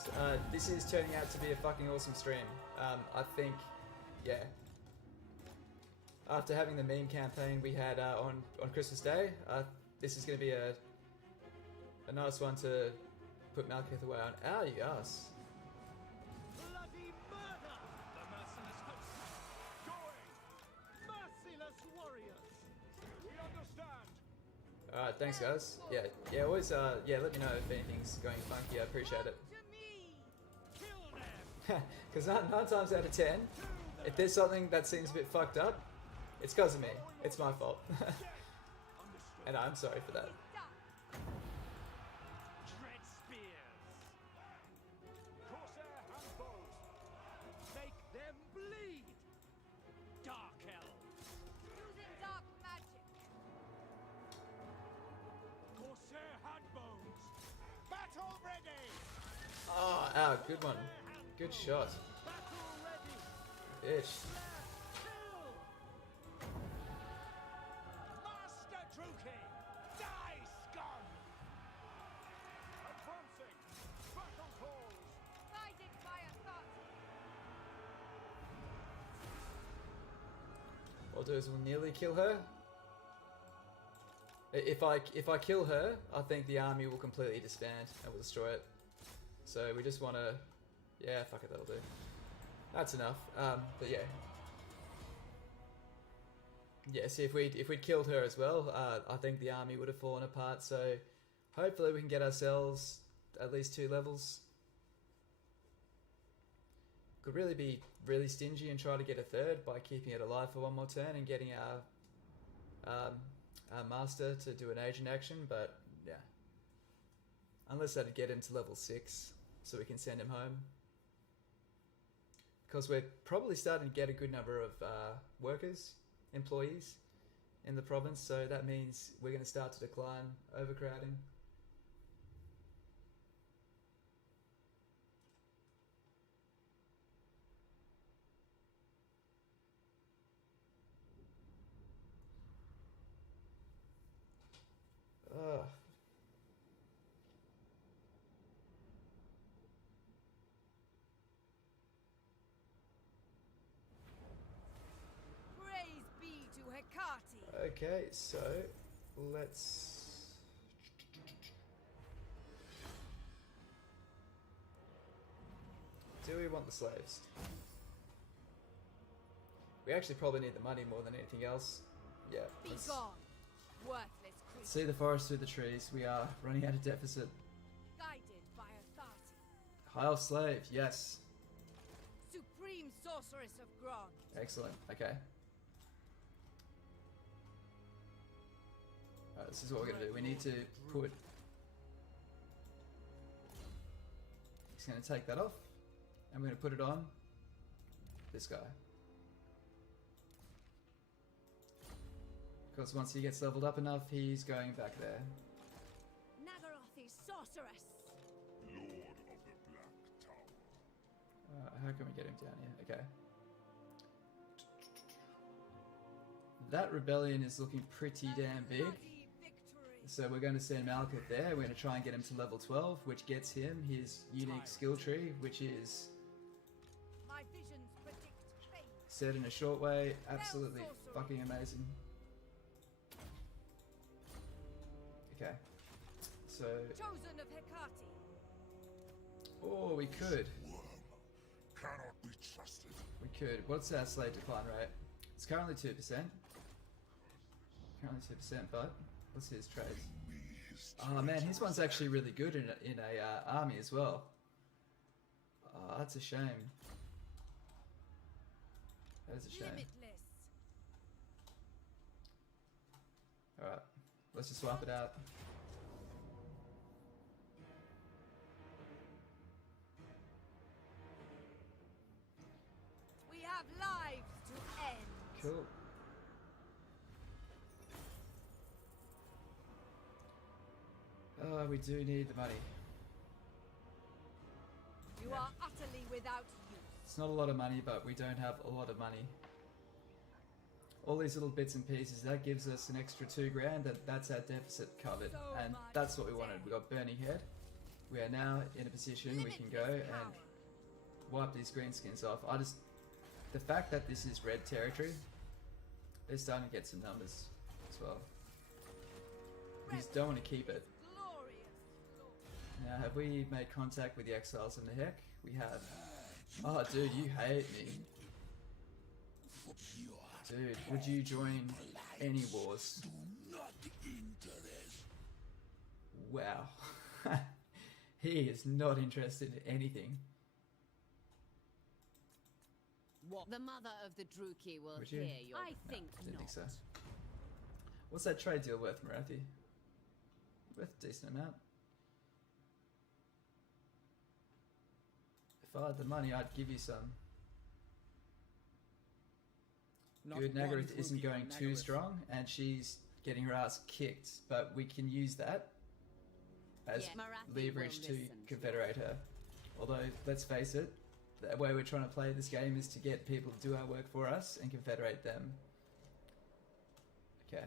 This is turning out to be a fucking awesome stream. I think, yeah. After having the meme campaign we had on Christmas Day, this is going to be a nice one to put Malekith away on. Ow, you ass. Bloody murder! The merciless host. Going! Merciless warriors! We understand! Alright, thanks guys. Yeah, always, yeah, let me know if anything's going funky, I appreciate it. To me! Kill them! Because 9 times out of 10, if there's something that seems a bit fucked up, it's because of me. It's my fault. And I'm sorry for that. Dread spears! Corsair handbows! Make them bleed! Dark elves! Using dark magic. Corsair handbows! Battle ready! Oh, ow, good one. Good shot. Battle ready! Bitch. Kill! Master Druki! Die, scum! Advancing! Battle calls! Guided by a thought. What I'll do is we'll nearly kill her. If I kill her, I think the army will completely disband and we'll destroy it. So we just want to, yeah, fuck it, that'll do. That's enough. But yeah, yeah. See, if we'd killed her as well, I think the army would have fallen apart. So hopefully we can get ourselves at least 2 levels. Could really be really stingy and try to get a 3rd by keeping it alive for 1 more turn and getting our master to do an agent action. But yeah, unless that'd get him to level 6, so we can send him home. Because we're probably starting to get a good number of employees in the province, so that means we're going to start to decline overcrowding. Ugh. Praise be to Hecate. Okay, so let's. Do we want the slaves? We actually probably need the money more than anything else. Yeah. Be let's gone, worthless creature. see the forest through the trees. We are running out of deficit. Guided by authority. High elf slave, yes. Supreme sorceress of Grond. Excellent. Okay. Alright, this is what we're gonna do. We need to put. He's gonna take that off, and we're gonna put it on this guy. Because once he gets leveled up enough, he's going back there. Naggaroth sorceress. Lord of the Black Tower. How can we get him down here? Okay. That rebellion is looking pretty damn big. Bloody victory. So we're going to send Malekith there. We're going to try and get him to level 12, which gets him his unique skill tree, which is My visions predict fate. said in a short way, absolutely fucking amazing. Okay. So, Chosen of Hecate. oh, we could. Worm cannot be trusted. We could. What's our slave decline rate? It's currently 2%. Currently 2%, but what's his trades? Me his Oh man, his one's actually really good in a army as well. Oh, that's a shame. That is a shame. Limitless. Alright, let's just swap it out. We have lives to end. Cool. We do need the money. You are utterly without use. It's not a lot of money, but we don't have a lot of money. All these little bits and pieces, that gives us an extra 2 grand, and that's our deficit covered. So And much that's what we wanted. debt. We got Burning Head. We are now in a position we can go Limitless and power. wipe these greenskins off. The fact that this is red territory, they're starting to get some numbers as well. We just don't want to keep it. Glorious. Now, have we made contact with the exiles in the heck? We have. Oh, dude, you hate me. Dude, would you join any wars? Wow. He is not interested in anything. The mother of the Druki will Would you? hear your... I think Didn't think not. so. What's that trade deal worth, Marathi? Worth a decent amount. If I had the money, I'd give you some. Good, Naggarond isn't going too strong, and she's getting her ass kicked, but we can use that as Yeah, Marathi leverage will to listen to confederate her. Although, let's face it, the way we're trying to play this game is to get people to do our work for us and confederate them. Okay.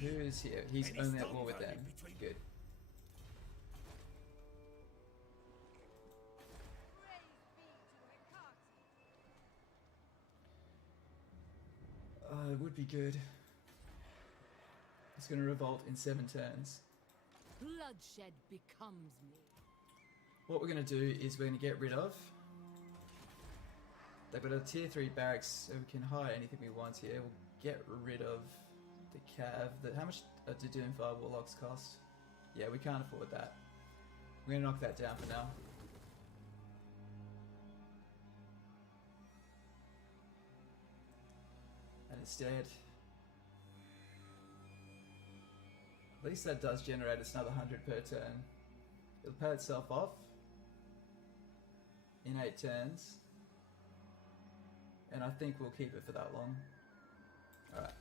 Who's here? He's Any only at stone war with value them. between- Good. Praise be to Hecate. Oh, it would be good. It's going to revolt in 7 turns. Bloodshed becomes me. What we're going to do is we're going to get rid of... They've got a tier 3 barracks, so we can hire anything we want here. We'll get rid of the cav. How much do Doomfire Warlocks cost? Yeah, we can't afford that. We're going to knock that down for now. And instead... At least that does generate us another 100 per turn. It'll pay itself off in 8 turns. And I think we'll keep it for that long. Alright.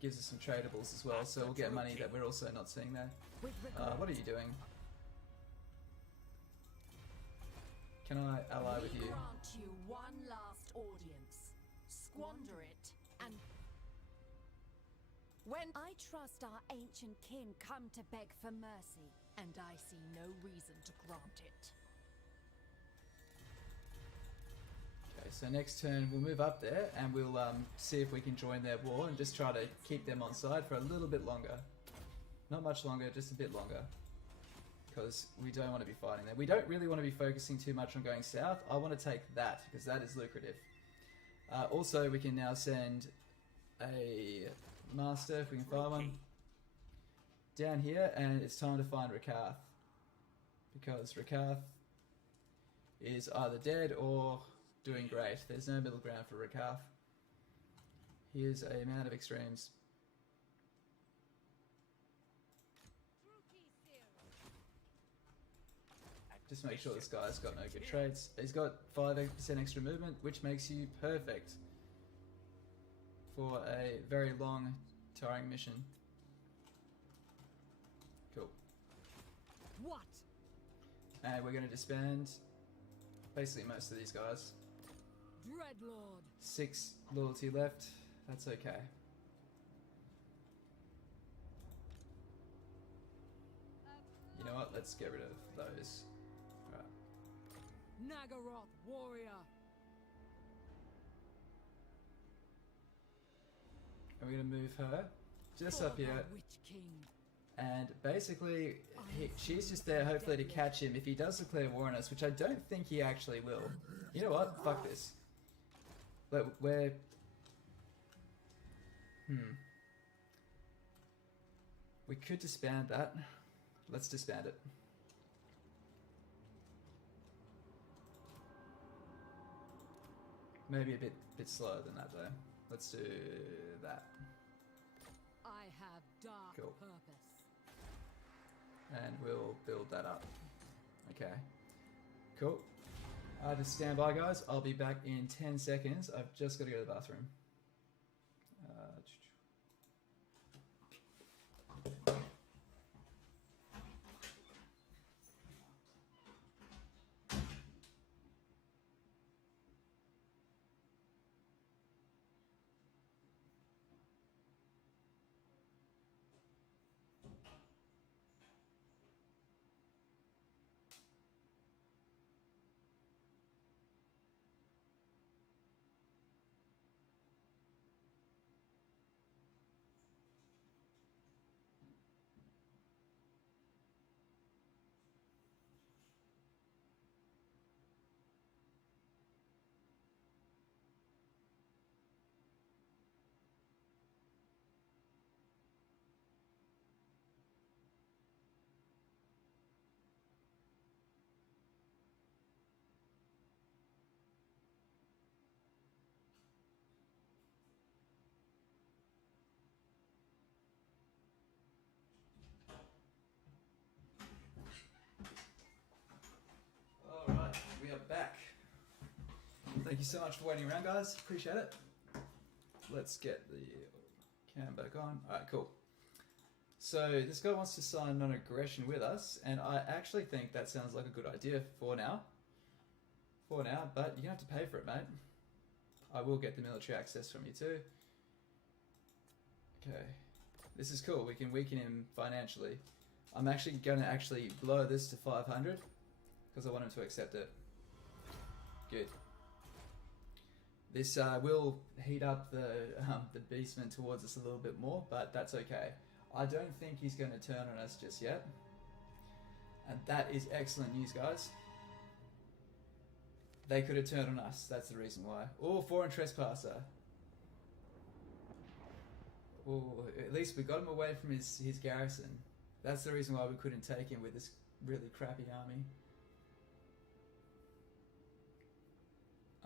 Gives us some tradables as well, so we'll get money that we're also not seeing there. What are you doing? Can I ally with We you? grant you one last audience. squander it. And when I trust our ancient kin come to beg for mercy. and I see no reason to grant it. Okay, so next turn we'll move up there and we'll see if we can join their war and just try to keep them on side for a little bit longer. Not much longer, just a bit longer. Because we don't want to be fighting there. We don't really want to be focusing too much on going south. I want to take that because that is lucrative. Also, we can now send a master if we can find one down here, and it's time to find Rakarth because Rakarth is either dead or doing great. There's no middle ground for Rakarth. He is a man of extremes. Just make sure this guy's got no good traits. He's got 5% extra movement, which makes you perfect for a very long, tiring mission. Cool. What? And we're going to disband basically most of these guys. Dreadlord. 6 loyalty left. That's okay. You know what? Let's get rid of those. Naggarond warrior. And we're going to move her just up For the here. Witch King. And basically, she's just there hopefully to catch him if he does declare war on us, which I don't think he actually will. You know what? Fuck this. But we're... We could disband that. Let's disband it. Maybe a bit slower than that though. Let's do that. I have dark Cool. purpose. And we'll build that up. Okay. Cool. Just stand by, guys. I'll be back in 10 seconds. I've just got to go to the bathroom. Alright, we are back. Thank you so much for waiting around, guys. Appreciate it. Let's get the cam back on. Alright, cool. So this guy wants to sign non-aggression with us, and I actually think that sounds like a good idea for now. But you're gonna have to pay for it, mate. I will get the military access from you too. Okay. This is cool. We can weaken him financially. I'm actually gonna blow this to 500 because I want him to accept it. Good. This will heat up the beastman towards us a little bit more, but that's okay. I don't think he's going to turn on us just yet. And that is excellent news, guys. They could have turned on us. That's the reason why. Oh, foreign trespasser. Oh, at least we got him away from his garrison. That's the reason why we couldn't take him with this really crappy army.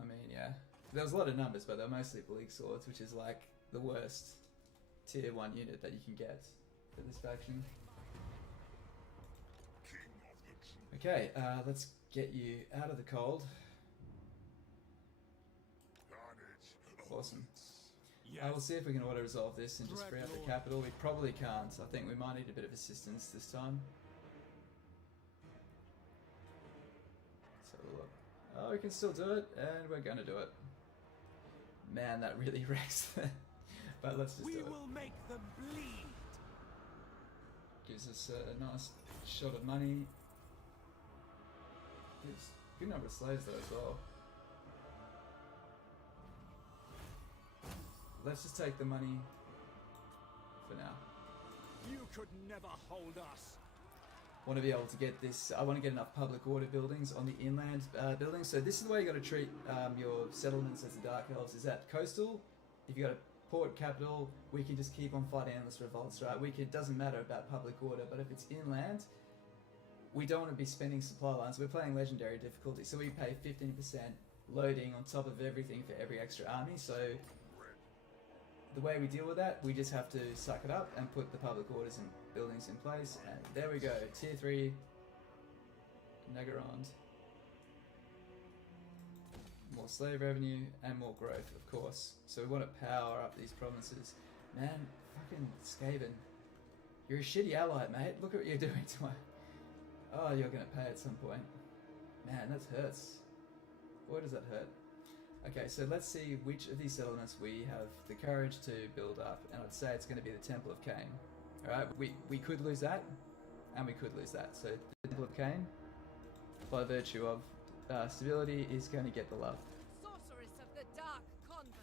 I mean, yeah. There was a lot of numbers, but they're mostly bleak swords, which is like the worst tier 1 unit that you can get for this faction. Okay, let's get you out of the cold. Awesome. We'll see if we can auto-resolve this and just free up the capital. We probably can't. I think we might need a bit of assistance this time. Let's have a look. Oh, we can still do it, and we're going to do it. Man, that really wrecks. But let's just We do it. will make them bleed. Gives us a nice shot of money. Gives a good number of slaves though as well. Let's just take the money for now. You could never hold us. Want to be able to get this. I want to get enough public order buildings on the inland buildings. So this is the way you got to treat your settlements as the Dark Elves. Is that coastal? If you got a port capital, we can just keep on fighting endless revolts, right? It doesn't matter about public order, but if it's inland, we don't want to be spending supply lines. We're playing legendary difficulty, so we pay 15% loading on top of everything for every extra army. So the way we deal with that, we just have to suck it up and put the public orders and buildings in place. And there we go, tier 3, Naggarond. More slave revenue and more growth, of course. So we want to power up these provinces. Man, fucking Skaven. You're a shitty ally, mate. Look at what you're doing to my... Oh, you're going to pay at some point. Man, that hurts. Boy, does that hurt. Okay, so let's see which of these settlements we have the courage to build up. And I'd say it's going to be the Temple of Cain. Alright, we could lose that, and we could lose that. So the Temple of Cain, by virtue of stability, is going to get the love. Sorceress of the Dark Convent.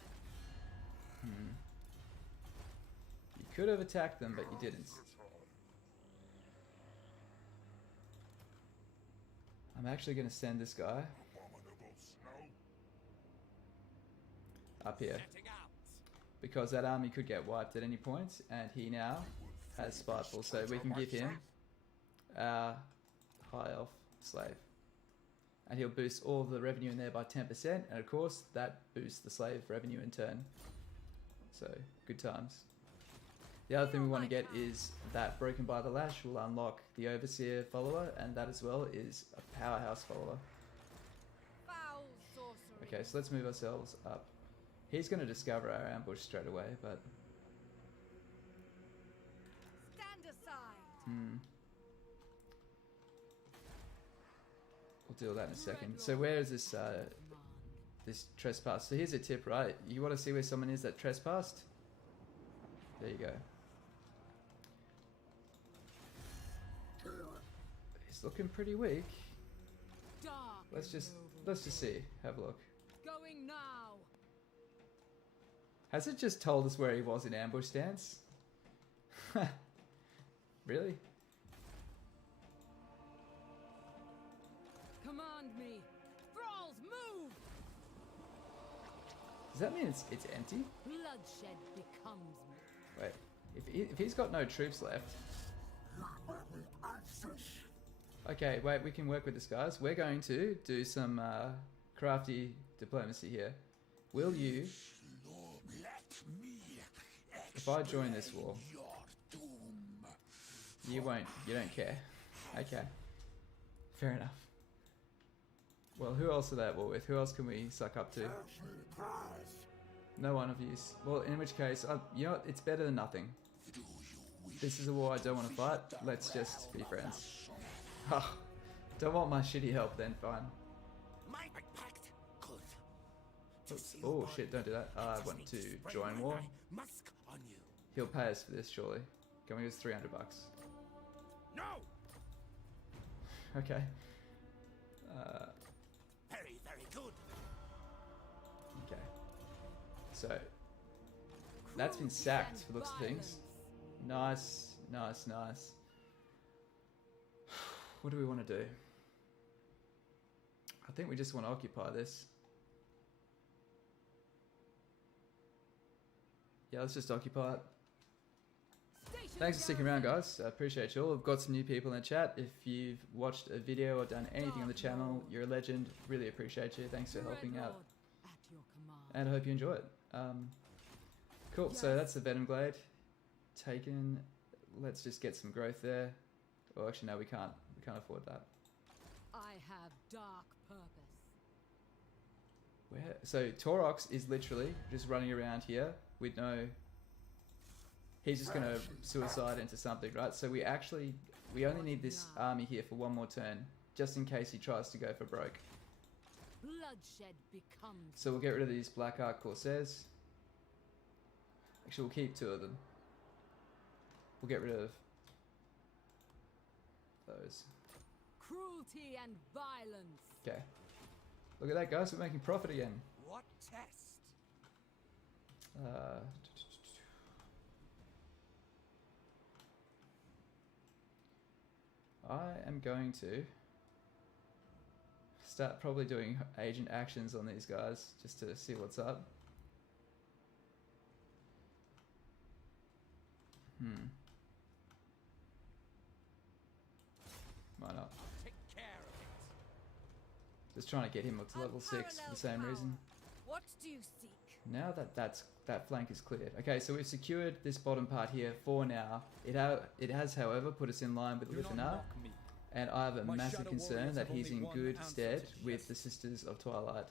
You could have attacked them, but you didn't. I'm actually going to send this guy Abominable snow. up here, Setting out. because that army could get wiped at any point, and he now has Spiteful, so we can give him our High Elf slave. And he'll boost all the revenue in there by 10%, and of course that boosts the slave revenue in turn. So, good times. The other thing we want to get is that Broken by the Lash will unlock the Overseer follower, and that as well is a powerhouse follower. Foul sorcery. Okay, so let's move ourselves up. He's going to discover our ambush straight away, but... Stand aside. We'll deal with that in a second. So where is this this trespass? So here's a tip, right? You want to see where someone is that trespassed? There you go. He's looking pretty weak. Dark Let's just noble see. Have a look. going now. Has it just told us where he was in ambush stance? Really? Command me. Thralls, move! Does that mean it's empty? Bloodshed becomes me. Wait, if he's got no troops left. Okay, wait, we can work with this, guys. We're going to do some crafty diplomacy here. Will you, if I join this war, you don't care. Okay, fair enough. Well, who else are they at war with? Who else can we suck up to? No one of you. Well, in which case, you know what? It's better than nothing. This is a war I don't want to fight. Let's just be friends. Oh, don't want my shitty help then, fine. My pact. Good. Oops. Oh shit, don't do that. I want to join war. Musk on you. He'll pay us for this, surely. Can we use $300? No. Okay. Very, very good. Okay. So, that's been sacked for looks of things. Nice, nice, nice. What do we want to do? I think we just want to occupy this. Yeah, let's just occupy it. Thanks for sticking around, guys. I appreciate you all. I've got some new people in the chat. If you've watched a video or done anything on the channel, you're a legend. Really appreciate you. Thanks for helping out. At your command. And I hope you enjoy it. Cool, so that's the Venom Glade taken. Let's just get some growth there. Well, actually, no, we can't. We can't afford that. I have dark purpose. Where? So Torox is literally just running around here with no... He's just going to suicide into something, right? So we only need this army here for one more turn, just in case he tries to go for broke. Bloodshed becomes. So we'll get rid of these Black Ark Corsairs. Actually, we'll keep 2 of them. We'll get rid of those. Cruelty and violence. Okay. Look at that, guys. We're making profit again. What test? I am going to start probably doing agent actions on these guys just to see what's up. Why not? Take care of it. Just trying to get him up to level 6 for the Unparalleled same power. reason. What do you seek? Now that flank is cleared. Okay, so we've secured this bottom part here for now. It has, however, put us in line with Do not Lithanar, mock me. and I have a My massive shadow concern warriors that have he's only in one good answer stead to with yes. the Sisters of Twilight,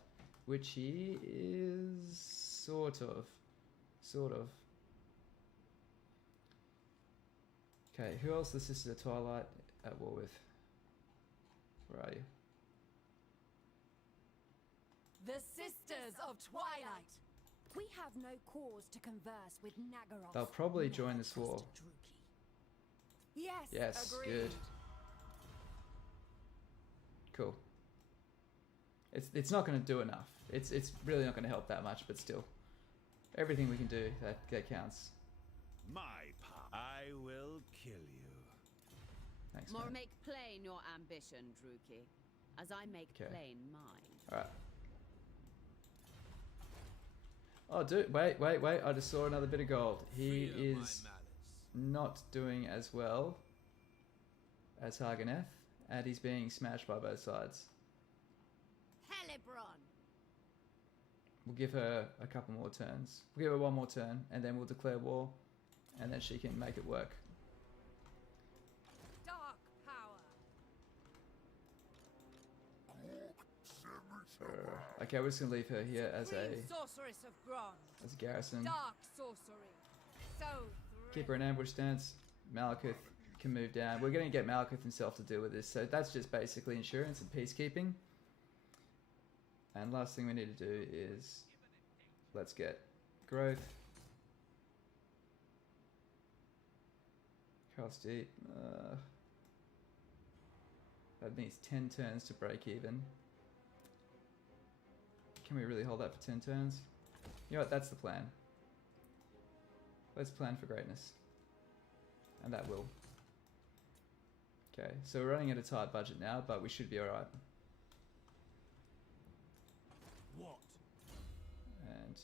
which he is sort of. Okay, who else the Sisters of Twilight at war with? Where are you? The Sisters of Twilight. We have no cause to converse with Naggarond. They'll probably Never join this war. trusted Druki. Yes, Yes, agreed. good. Cool. It's not going to do enough. It's really not going to help that much, but still, everything we can do that counts. My power. I will kill you. Thanks, More man. make plain your ambition, Druki, as I make Okay. plain mine. All right. Oh, dude, wait! I just saw another bit of gold. He Fear my is malice. not doing as well as Har Ganeth, and he's being smashed by both sides. Helebron. We'll give her a couple more turns. We'll give her one more turn, and then we'll declare war, and then she can make it work. Dark power. Okay, we're just gonna leave her here as a Supreme sorceress of Grond. garrison. Dark sorcery. So Keep her in ambush stance. Malekith can move down. We're gonna get Malekith himself to deal with this, so that's just basically insurance and peacekeeping. And last thing we need to do is let's get growth. Cost deep. That needs 10 turns to break even. Can we really hold that for 10 turns? You know what, that's the plan. Let's plan for greatness. And that will. Okay, so we're running at a tight budget now, but we should be alright. What? And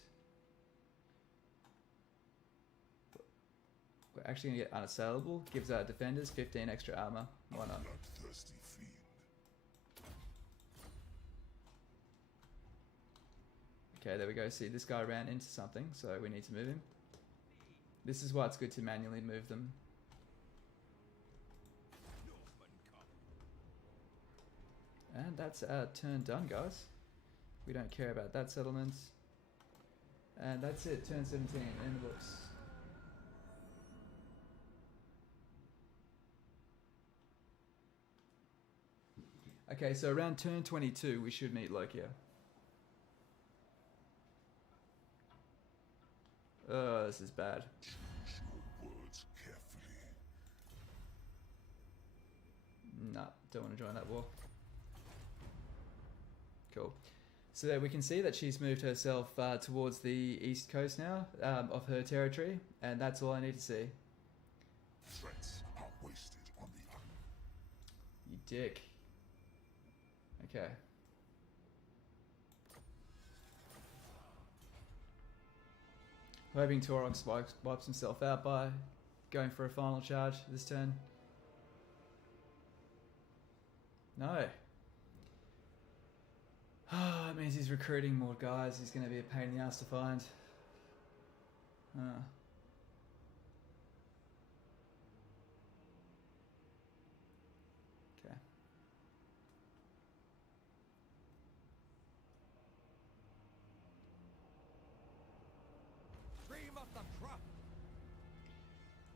we're actually going to get unassailable. Gives our defenders 15 extra armor. Why not? Bloodthirsty fiend. Okay, there we go. See, this guy ran into something, so we need to move him. This is why it's good to manually move them. And that's our turn done, guys. We don't care about that settlement. And that's it, turn 17 in the books. Okay, so around turn 22, we should meet Lokia. Oh, this is bad. Choose your words carefully. Nah, don't want to join that war. Cool. So there we can see that she's moved herself towards the east coast now of her territory, and that's all I need to see. Threats are wasted on the You dick. Okay. Hoping Taurox wipes himself out by going for a final charge this turn. No. Oh, it means he's recruiting more guys. He's going to be a pain in the ass to find. Okay. Cream of the crop.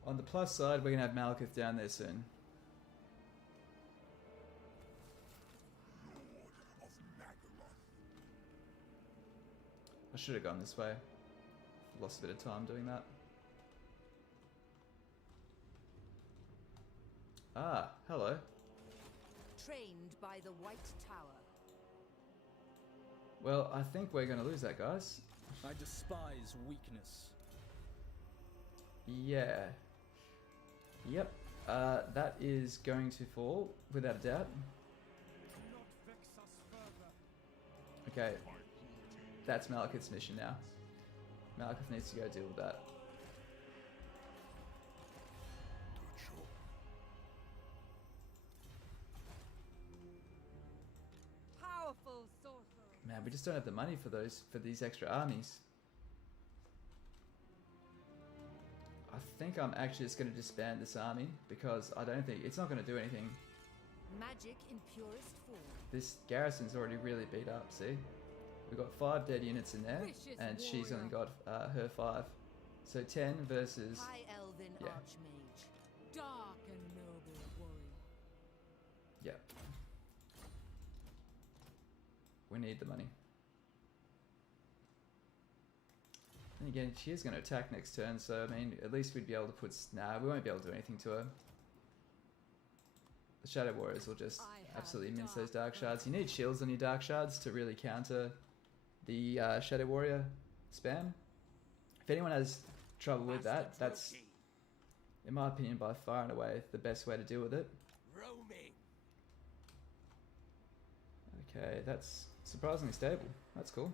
On the plus side, we're going to have Malekith down there soon. Lord of Naggarond. should have gone this way. Lost a bit of time doing that. Ah, hello. Trained by the White Tower. Well, I think we're going to lose that, guys. I despise weakness. Yeah. Yep. That is going to fall, without a doubt. Do not vex us further. Okay. That's Malekith's mission now. Malekith needs to go deal with that. The chop. Powerful sorcery. Man, we just don't have the money for these extra armies. I think I'm actually just going to disband this army because I don't think it's not going to do anything. Magic in purest form. This garrison's already really beat up, see? We've got 5 dead units in there, Vicious and she's only warrior. got her 5. So 10 versus... High Elven Yeah. Archmage. Dark and noble warrior. Yeah. We need the money. And again, she is going to attack next turn, so I mean, at least we'd be able to put... Nah, we won't be able to do anything to her. The Shadow Warriors will just I have absolutely mince dark those Dark Shards. You need shields on your Dark Shards to really counter the Shadow Warrior spam. If anyone has trouble with that, that's, in my opinion, by far and away the best way to deal with it. Roaming. Okay, that's surprisingly stable. That's cool.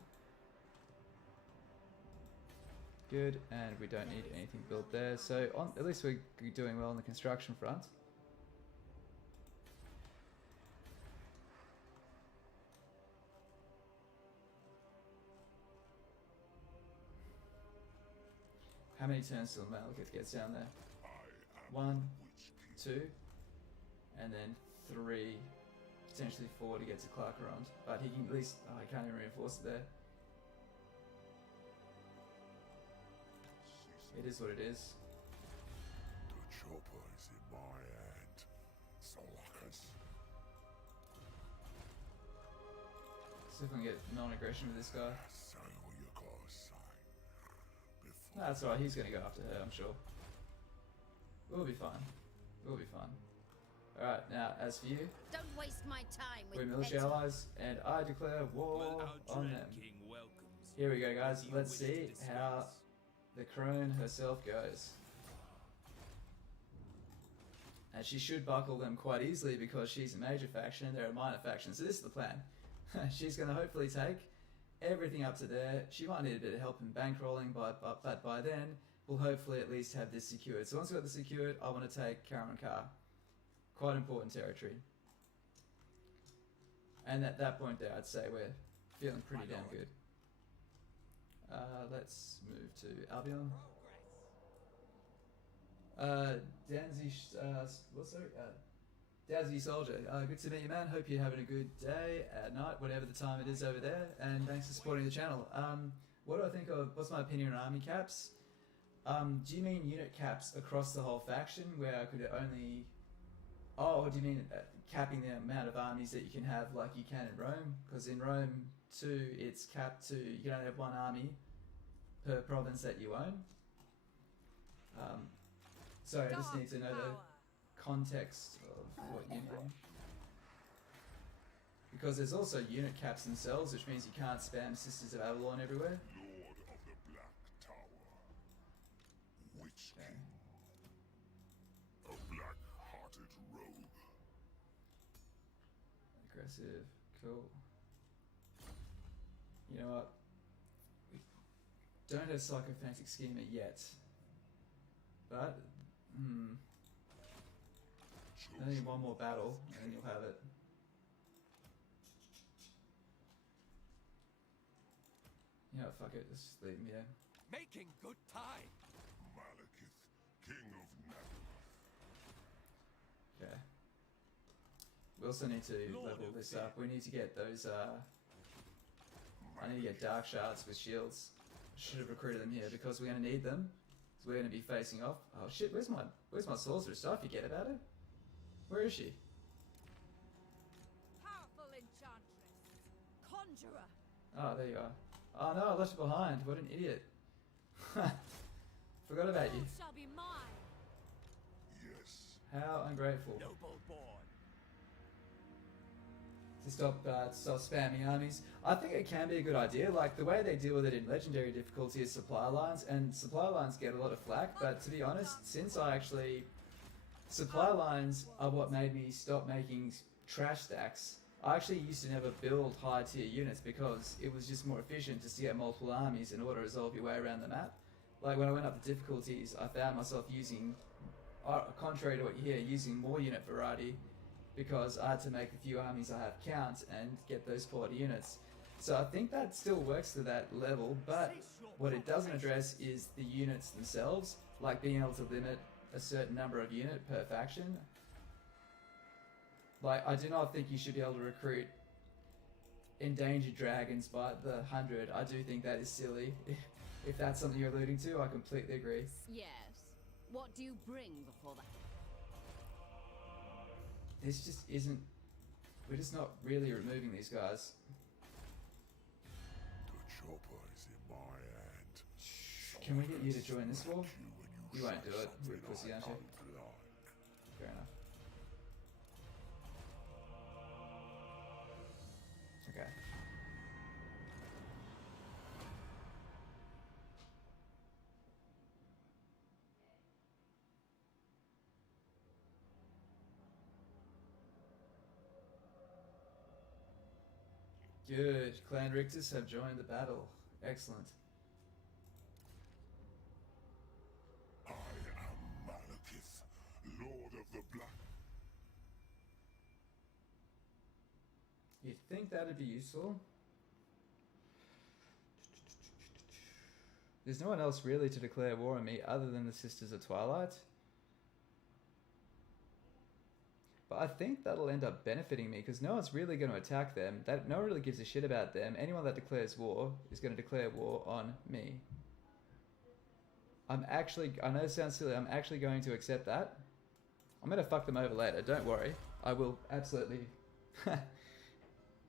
Good, and we don't need anything built there. So at least we're doing well on the construction front. How many turns till Malekith gets down there? I am 1, Witch King. 2, and then 3, potentially 4 to get to Clar Karond. But he can at least... Oh, I can't even reinforce it there. It is what it is. The chopper is in my hand. Salakas. See if I can get non-aggression with this guy. Say what you gotta say. Before No, that's alright, he's gonna go after her, I'm sure. We'll be fine. We'll be fine. Alright, now, as for you, Don't waste my time with we're military petty- allies, and I declare war Well, our on Dread them. King welcomes Here we go, guys. you. Let's Wish to see discuss. how the crone herself goes. And she should buckle them quite easily because she's a major faction and they're a minor faction. So this is the plan. She's going to hopefully take everything up to there. She might need a bit of help in bankrolling, but by then we'll hopefully at least have this secured. So once we've got this secured, I want to take Karam Kar. Quite important territory. And at that point there, I'd say we're feeling pretty damn good. Let's move to Albion. Danzy, what's sorry? Dazzy Soldier, good to meet you, man. Hope you're having a good day, night, whatever the time it is over there, and thanks for supporting the channel. What do I think of, what's my opinion on army caps? Do you mean unit caps across the whole faction, where I could only... Oh, or do you mean capping the amount of armies that you can have like you can in Rome? Because in Rome too, it's capped to, you can only have 1 army per province that you own. Sorry, I just need to know the Power. context of what you mean. Because there's also unit caps themselves, which means you can't spam Sisters of Avalon everywhere. Lord of the Black Tower. Witch Okay. King. A black-hearted rogue. Aggressive, cool. You know what? We don't have Psychophantic Schema yet. But, I need 1 more battle, and then you'll have it. You know what, fuck it, just leave me there. Making good time. Malekith, King of Naggarond. Okay. We also need to level this up. We need to get those, I need to get Dark Shards with shields. Should have recruited them here because we're going to need them. So we're going to be facing off. Oh shit, where's my sorceress? Did I forget about her? Where is she? Powerful enchantress. Conjurer. Oh, there you are. Oh no, I left it behind. What an idiot. Forgot about you. Shall be mine. Yes. How ungrateful. Noble born. To stop spamming armies. I think it can be a good idea. Like, the way they deal with it in Legendary difficulty is supply lines, and supply lines get a lot of flack, but to be honest, since I actually... Supply lines are what made me stop making trash stacks. I actually used to never build high tier units because it was just more efficient just to get multiple armies and auto-resolve your way around the map. Like, when I went up the difficulties, I found myself using, contrary to what you hear, using more unit variety, because I had to make the few armies I have count and get those quality units. So I think that still works to that level, but what it doesn't address is the units themselves, like being able to limit a certain number of unit per faction. Like, I do not think you should be able to recruit endangered dragons by the 100. I do think that is silly. If that's something you're alluding to, I completely agree. Yes. What do you bring before that? This just isn't... We're just not really removing these guys. The chopper is in my hand. Can we get you to join this war? You You won't do it. You're a something pussy, aren't I you? don't like. Fair enough. Okay. Good. Clan Rictus have joined the battle. Excellent. I am Malekith, Lord of the Black. You'd think that'd be useful. There's no one else really to declare war on me other than the Sisters of Twilight. But I think that'll end up benefiting me because no one's really going to attack them. No one really gives a shit about them. Anyone that declares war is going to declare war on me. I know it sounds silly, I'm actually going to accept that. I'm going to fuck them over later, don't worry. I will absolutely...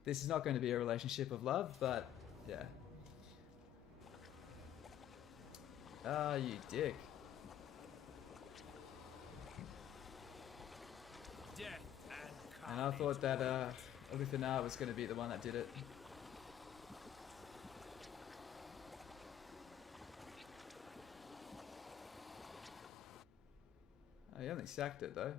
This is not going to be a relationship of love, but yeah. Ah, you dick. Death And I thought that Alithanar was going to be the one that did it. Oh, he only sacked it though.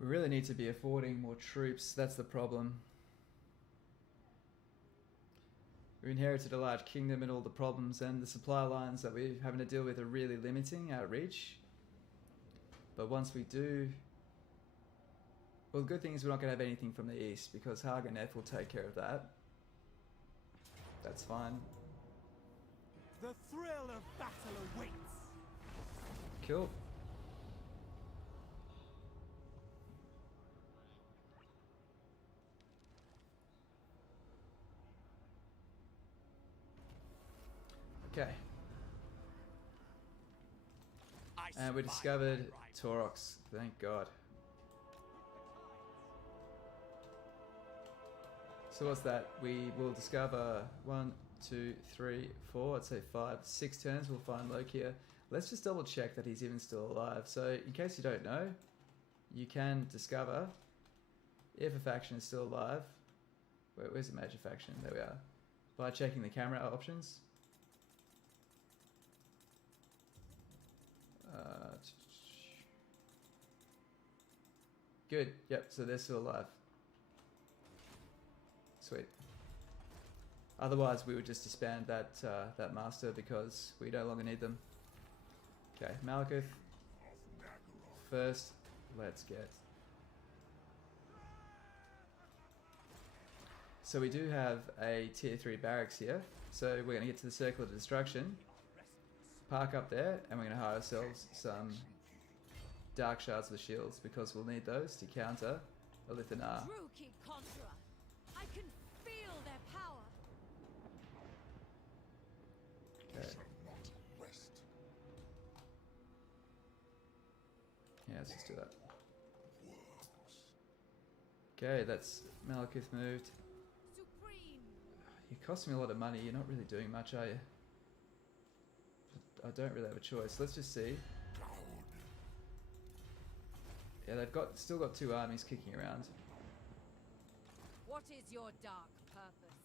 We really need to be affording more troops, that's the problem. We inherited a large kingdom and all the problems, and the supply lines that we're having to deal with are really limiting our reach. But once we do... Well, the good thing is we're not going to have anything from the east, because Har Ganeth will take care of that. That's fine. The thrill of battle awaits. Cool. Okay. And we discovered Taurox, thank God. So what's that? We will discover 1, 2, 3, 4, I'd say 5, 6 turns we'll find Lokia. Let's just double check that he's even still alive. So in case you don't know, you can discover if a faction is still alive. Where's the major faction? There we are. By checking the camera options. Good, yep, so they're still alive. Sweet. Otherwise we would just disband that that master because we no longer need them. Okay, Malekith. First, let's get... So we do have a tier 3 barracks here. So we're going to get to the Circle of Destruction. Park up there, and we're going to hire ourselves some Dark Shards with shields because we'll need those to counter Alithanar. Rookie Conjurer, I can feel their power. Okay. Shall not rest. Yeah, let's just do that. Worms. Okay, that's Malekith moved. Supreme. You're costing me a lot of money. You're not really doing much, are you? I don't really have a choice. Let's just see. Yeah, they've still got 2 armies kicking around. What is your dark purpose?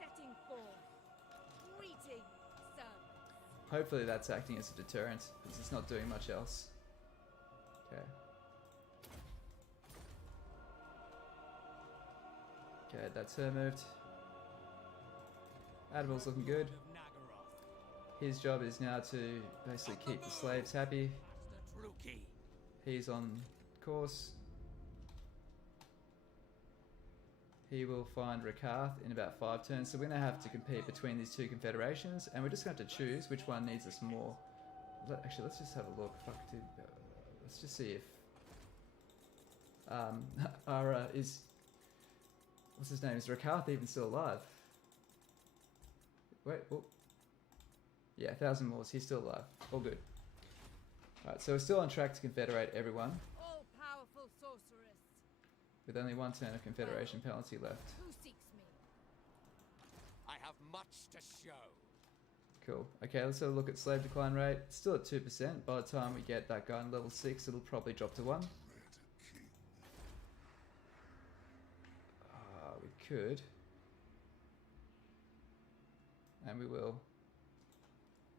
Setting forth. Greeting, servants. Hopefully that's acting as a deterrent, because it's not doing much else. Okay. Okay, that's her moved. Admiral's looking good. Of Naggarond. His job is now to basically keep the slaves happy. That's the true key. He's on course. He will find Rakarth in about 5 turns, so we're going to have to compete between these 2 confederations, and we're just going to have to choose which one needs us more. Actually, let's just have a look. Fuck, dude. Let's just see if Ara is... What's his name? Is Rakarth even still alive? Wait, oh. Yeah, 1,000 more. He's still alive. All good. Alright, so we're still on track to confederate everyone, All-powerful sorceress. with only 1 turn of confederation penalty left. Who seeks me? I have much to show. Cool. Okay, let's have a look at slave decline rate. It's still at 2%. By the time we get that guy on level 6, it'll probably drop to 1. We could. And we will.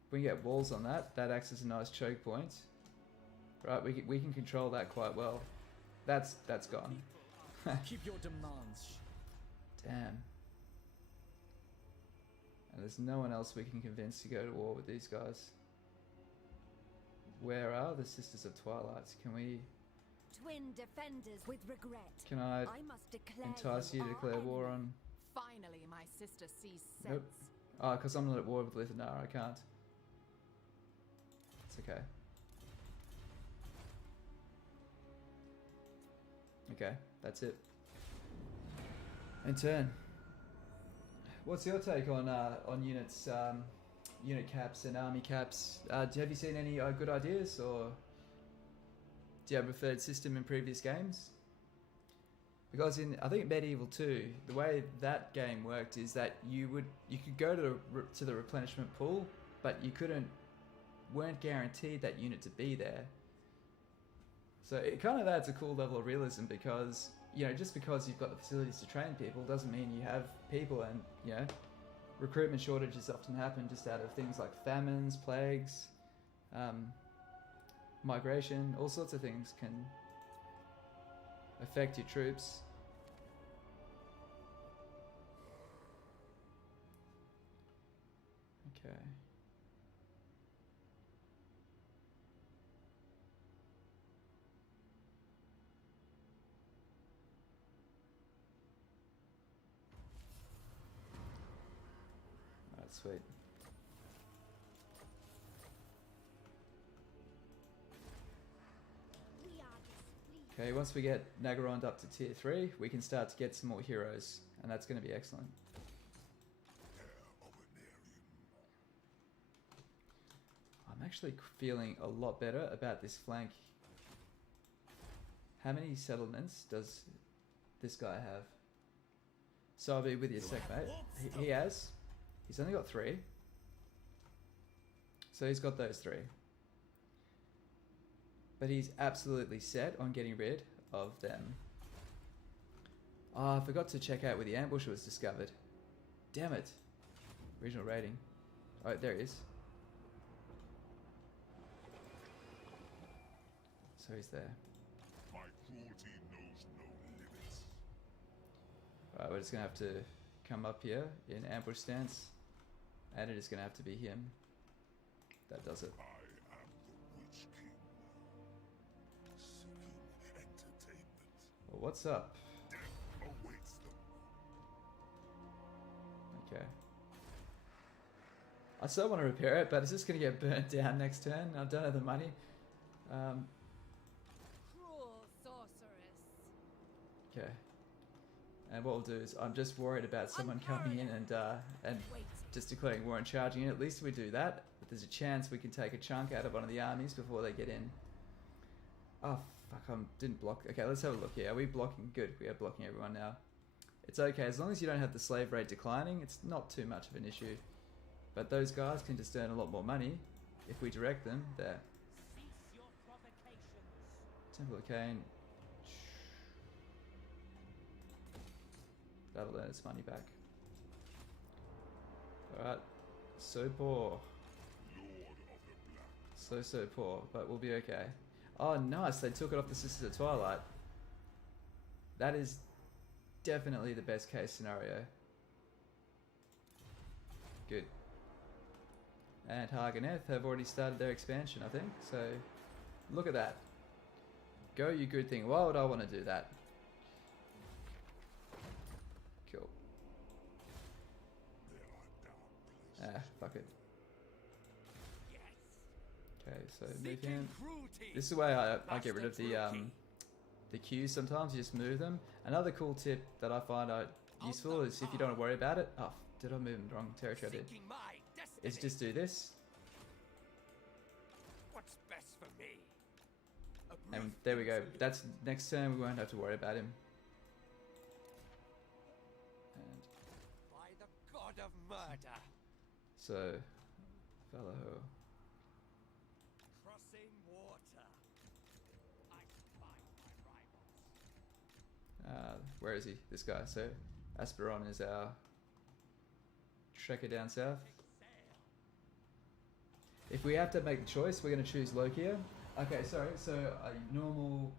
If we can get walls on that, that acts as a nice choke point. Right, we can control that quite well. That's gone. Keep your demands. Damn. And there's no one else we can convince to go to war with these guys. Where are the Sisters of Twilight? Can we... Twin defenders with regret. Can I must declare entice you to our declare war enemy. on... Finally, my sister sees sense. Nope. Oh, because I'm not at war with Lithanar, I can't. It's okay. Okay, that's it. And turn. What's your take on units, unit caps and army caps? Have you seen any good ideas, or do you have a preferred system in previous games? Because in, I think, Medieval 2, the way that game worked is that you could go to the replenishment pool, but you weren't guaranteed that unit to be there. So it kind of adds a cool level of realism, because, you know, just because you've got the facilities to train people doesn't mean you have people, and, you know, recruitment shortages often happen just out of things like famines, plagues, migration, all sorts of things can affect your troops. Okay. Alright, sweet. Okay, once we get Naggarond up to tier 3, we can start to get some more heroes, and that's going to be excellent. I'm actually feeling a lot better about this flank. How many settlements does this guy have? So I'll be with you a sec, mate. He has. He's only got 3. So he's got those 3. But he's absolutely set on getting rid of them. Oh, I forgot to check out where the ambush was discovered. Damn it. Regional rating. Oh, there he is. So he's there. My cruelty knows no limits. Alright, we're just going to have to come up here in ambush stance. And it is going to have to be him. That does it. I am the Witch King. Seeking entertainment. Well, what's up? Death awaits them. Okay. I still want to repair it, but it's just going to get burnt down next turn. I don't have the money. Cruel sorceress. Okay. And what we'll do is, I'm just worried about someone coming in and just declaring war and charging in. At least we do that. But there's a chance we can take a chunk out of one of the armies before they get in. Oh, fuck, I didn't block. Okay, let's have a look here. Are we blocking? Good, we are blocking everyone now. It's okay, as long as you don't have the slave rate declining, it's not too much of an issue. But those guys can just earn a lot more money if we direct them. There. Cease your provocations. Temple of Cain. That'll earn its money back. Alright. So poor. So poor, but we'll be okay. Oh, nice. They took it off the Sisters of Twilight. That is definitely the best case scenario. Good. And Har Ganeth have already started their expansion, I think. So, look at that. Go, you good thing. Why would I want to do that? Cool. Ah, fuck it. Okay, so move him. This is the way I get rid of the queues sometimes. You just move them. Another cool tip that I find useful is if you don't want to worry about it. Oh, did I move in the wrong territory? I did. Is just do this. What's best for me? And there we go. That's next turn. We won't have to worry about him. And By the god of murder. so, fellow. Crossing water. I find my rivals. Where is he? This guy. So, Asperon is our trekker down south. If we have to make the choice, we're going to choose Lokia. Okay, sorry. So, normal,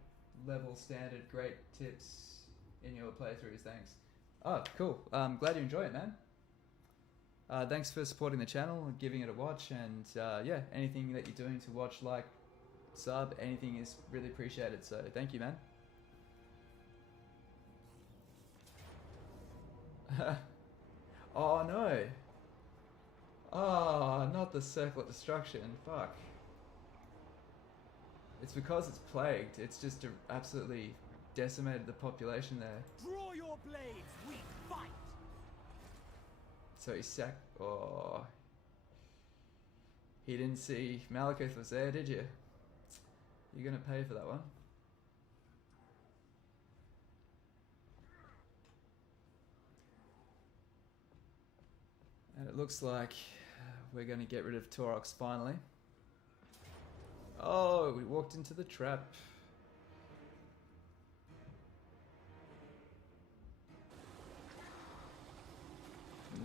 level, standard, great tips in your playthroughs. Thanks. Oh, cool. Glad you enjoy it, man. Thanks for supporting the channel and giving it a watch. And yeah, anything that you're doing to watch, like, sub, anything is really appreciated. So, thank you, man. Oh, no. Oh, not the Circle of Destruction. Fuck. It's because it's plagued. It's just absolutely decimated the population there. Draw your blades, we fight! So he Oh. He didn't see Malekith was there, did you? You're gonna pay for that one. And it looks like we're going to get rid of Taurox finally. Oh, we walked into the trap.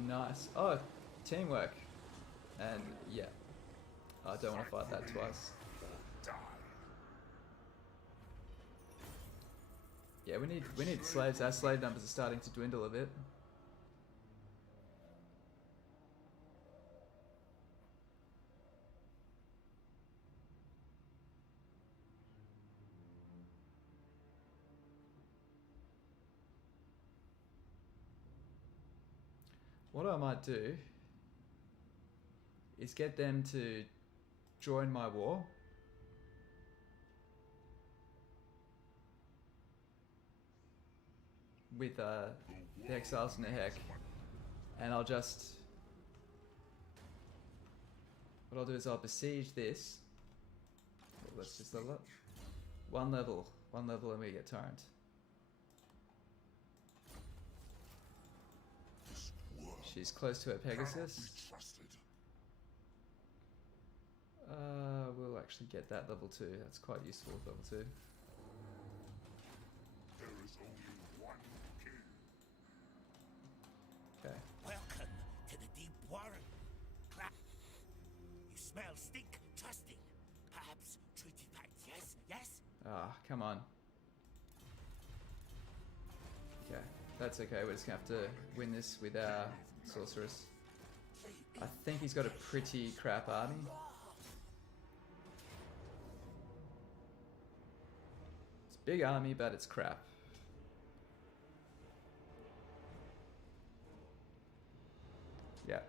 Nice. Oh, teamwork. And yeah, I don't want to fight that twice. Yeah, we need slaves. Our slave numbers are starting to dwindle a bit. What I might do is get them to join my war. With the exiles and the heck. And I'll just... What I'll do is I'll besiege this. Well, let's just level up. One level and we get torrent. She's close to her Pegasus. We'll actually get that level 2. That's quite useful, level 2. There is only one king. Okay. Welcome to the deep warren. You smell stink, trusting. Perhaps treaty pact, yes? Yes? Ah, come on. Okay, that's okay. We're just gonna have to win this with our sorceress. I think he's got a pretty crap army. It's a big army, but it's crap. Yeah.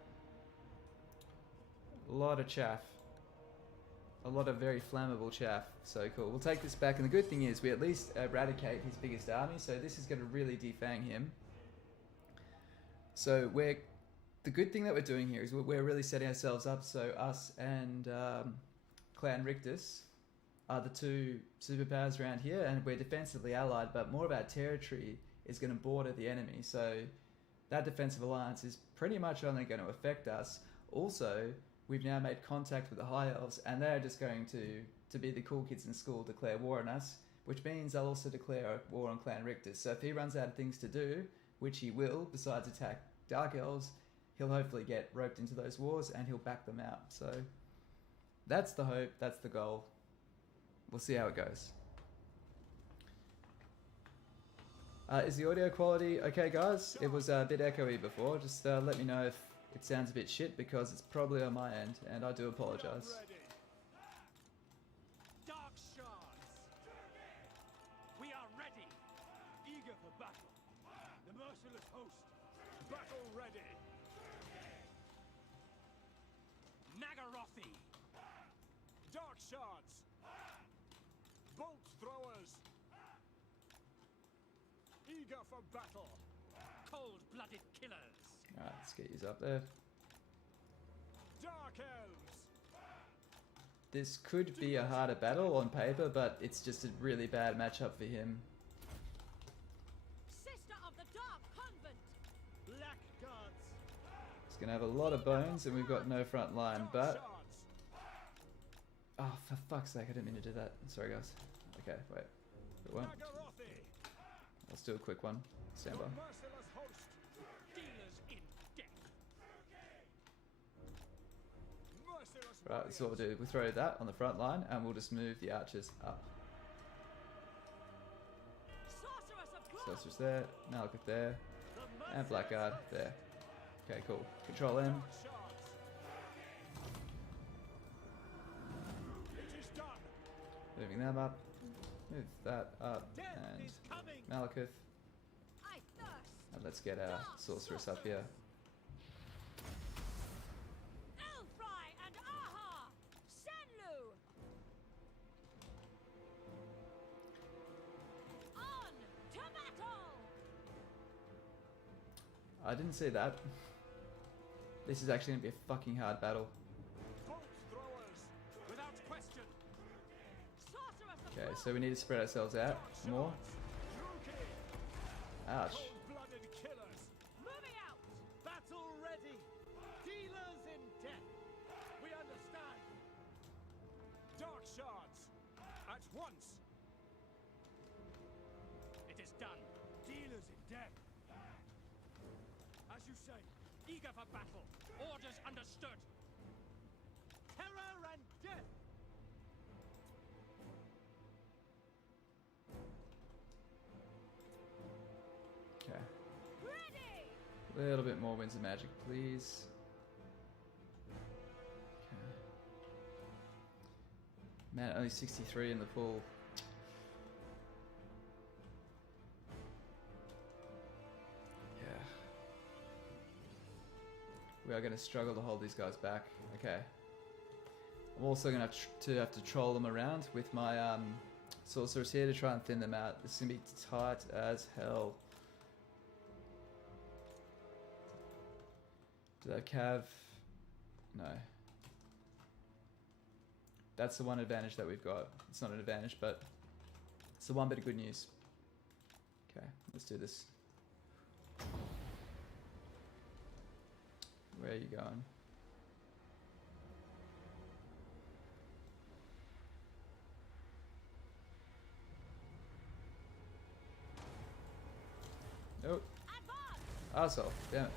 A lot of chaff. A lot of very flammable chaff. So cool. We'll take this back, and the good thing is we at least eradicate his biggest army, so this is going to really defang him. So the good thing that we're doing here is we're really setting ourselves up, so us and Clan Rictus are the two superpowers around here, and we're defensively allied, but more of our territory is going to border the enemy. So that defensive alliance is pretty much only going to affect us. Also, we've now made contact with the High Elves, and they're just going to be the cool kids in school, declare war on us, which means they'll also declare war on Clan Rictus. So if he runs out of things to do, which he will, besides attack Dark Elves, he'll hopefully get roped into those wars and he'll back them out. So that's the hope, that's the goal. We'll see how it goes. Is the audio quality okay, guys? It was a bit echoey before. Just let me know if it sounds a bit shit, because it's probably on my end, and I do apologise. Dark shards. We are ready. Eager for battle. The merciless host. Battle ready. Naggarothi. Dark shards. Bolt throwers. Eager for battle. Cold-blooded killers. Alright, let's get you up there. Dark elves. This could be a harder battle on paper, but it's just a really bad matchup for him. Sister of the Dark Convent. Black guards. He's going to have a lot of bones, and we've got no front line, but... Shards. Oh, for fuck's sake, I didn't mean to do that. Sorry, guys. Okay, wait. It won't. Naggarothi. Let's do a quick one. Stand by. The merciless host. Dealers in death. Merciless Right, that's what we'll do. We'll throw that on the front line, and we'll just move the archers up. Sorceress of blood. Sorceress there, Malekith there, and Blackguard there. Okay, cool. Control M. shards. It is done. Moving them up. Move that up, Death and is coming. Malekith. I thirst. And let's get our sorceress up here. Elfry and Aha. Shenlu. On to battle. I didn't see that. This is actually going to be a fucking hard battle. Bolt throwers. Without question. Sorceress of Okay, blood. so we need to spread ourselves out more. Ouch. Cold-blooded killers. Moving out. Battle ready. Dealers in death. We understand. Dark shards. At once. It is done. Dealers in death. As you say. Eager for battle. Orders understood. Terror and death. Okay. Ready. A little bit more Winds of Magic, please. Okay. Man, only 63 in the pool. Yeah. We are going to struggle to hold these guys back. Okay. I'm also going to have to troll them around with my sorcerers here to try and thin them out. This is going to be tight as hell. Do they have Cav? No. That's the one advantage that we've got. It's not an advantage, but it's the one bit of good news. Okay, let's do this. Where are you going? Nope. Advance. Arsehole. Damn it.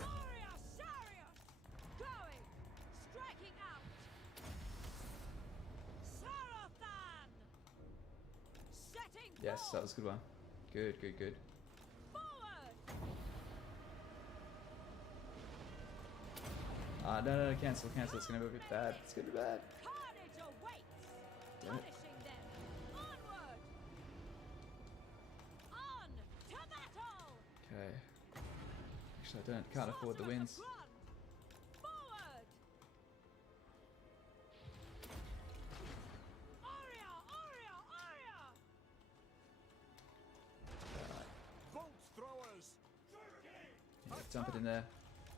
Warrior Chariot. Going. Striking out. Sarothan. Setting Yes, that forth. was a good one. Good, good, good. Forward. No, cancel. It's gonna be a bit bad. It's gonna be bad. Carnage awaits. Damn it. Punishing them. Onward. On to battle. Okay. Actually, I can't afford the Sorceress of wins. blood. Forward. Aria. Bolt throwers. Dump it in there.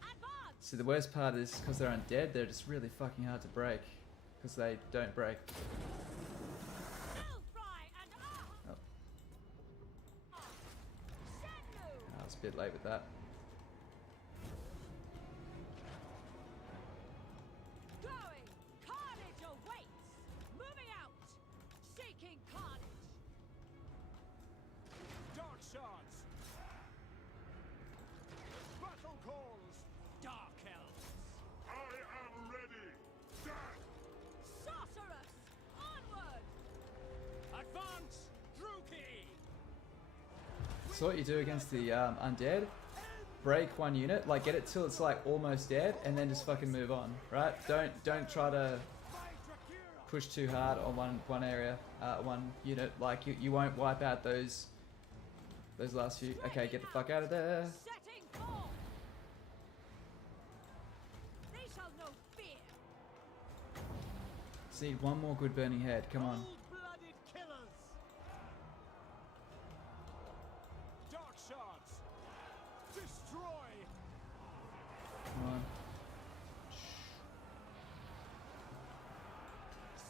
Advance. So the worst part is because they're undead, they're just really fucking hard to break because they don't break. Oh. I was a bit late with that. Dark shards. Battle calls. Dark elves. I am ready. Death. Sorceress! Onward! Advance, Druki! So what you do against the undead, break one unit, like get it till it's like almost dead, and then just fucking move on, right? Don't try to push too hard on one area, one unit. Like you won't wipe out those last few. Okay, get the fuck out of there. Setting forth! They shall know fear! Just need one more good burning head. Come on. Cold-blooded killers. Dark shards. Destroy. Come on.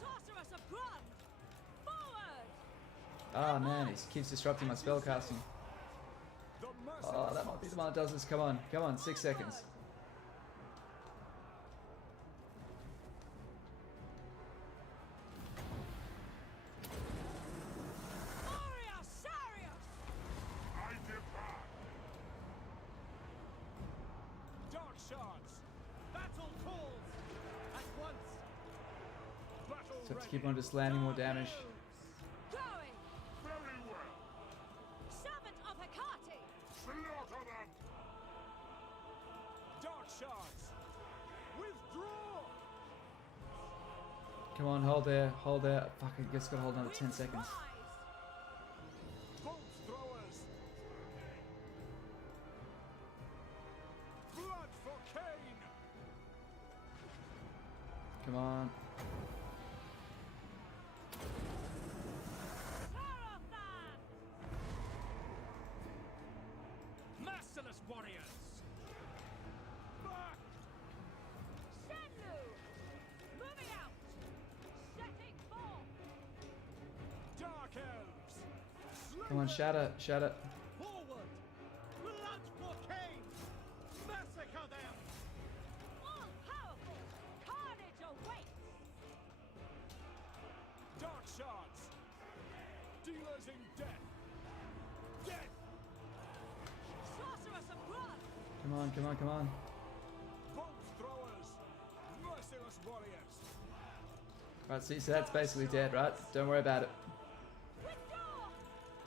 Sorceress of Grond! Forward! Ah man, he keeps disrupting my spell casting. The Oh, that might be the one that does this. Come on, come on, 6 seconds. Warrior Sarius! I depart. Dark shards. Battle calls. At once. Battle So have to ready. keep on just landing more damage. Going! Very well. Servant of Hecate! Slaughter them. Dark shards. Withdraw. Come on, hold there, hold there. Fuck, I guess gotta hold another 10 seconds. Bolt throwers. Blood for Cain. Come on. Merciless warriors! Back. Shenlu! Moving out! Setting forth! Dark elves. Come on, shatter, shatter. Forward. Blood for Cain. Massacre them. All powerful! Carnage awaits! Dark shards. Dealers in death. Death. Sorceress of Grond! Come on, come on, come on. Bolt throwers. Merciless warriors. Right, see, so that's basically dead, right? Don't worry about it. Withdraw!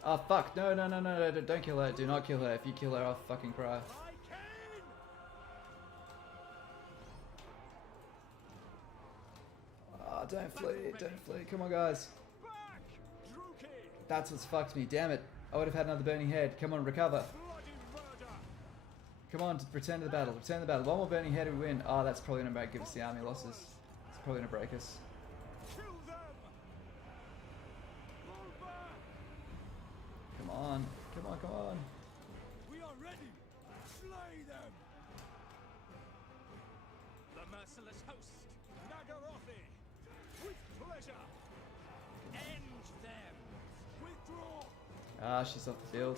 Oh fuck, no, no, no, no, no, don't kill her. Do not kill her. If you kill her, I'll fucking cry. By Cain. Oh, don't flee, don't flee. Come on, guys. Back. Druki. That's what's fucked me, damn it. I would have had another burning head. Come on, recover. Bloody murder. Come on, return to the battle. Return to the battle. One more burning head and we win. Oh, that's probably gonna give us the army losses. It's probably gonna break us. Kill them. Pull back. Come on, come on, come on. We are ready. Slay them. The merciless host! Naggarond. With pleasure. End them! Withdraw. Ah, she's off the field.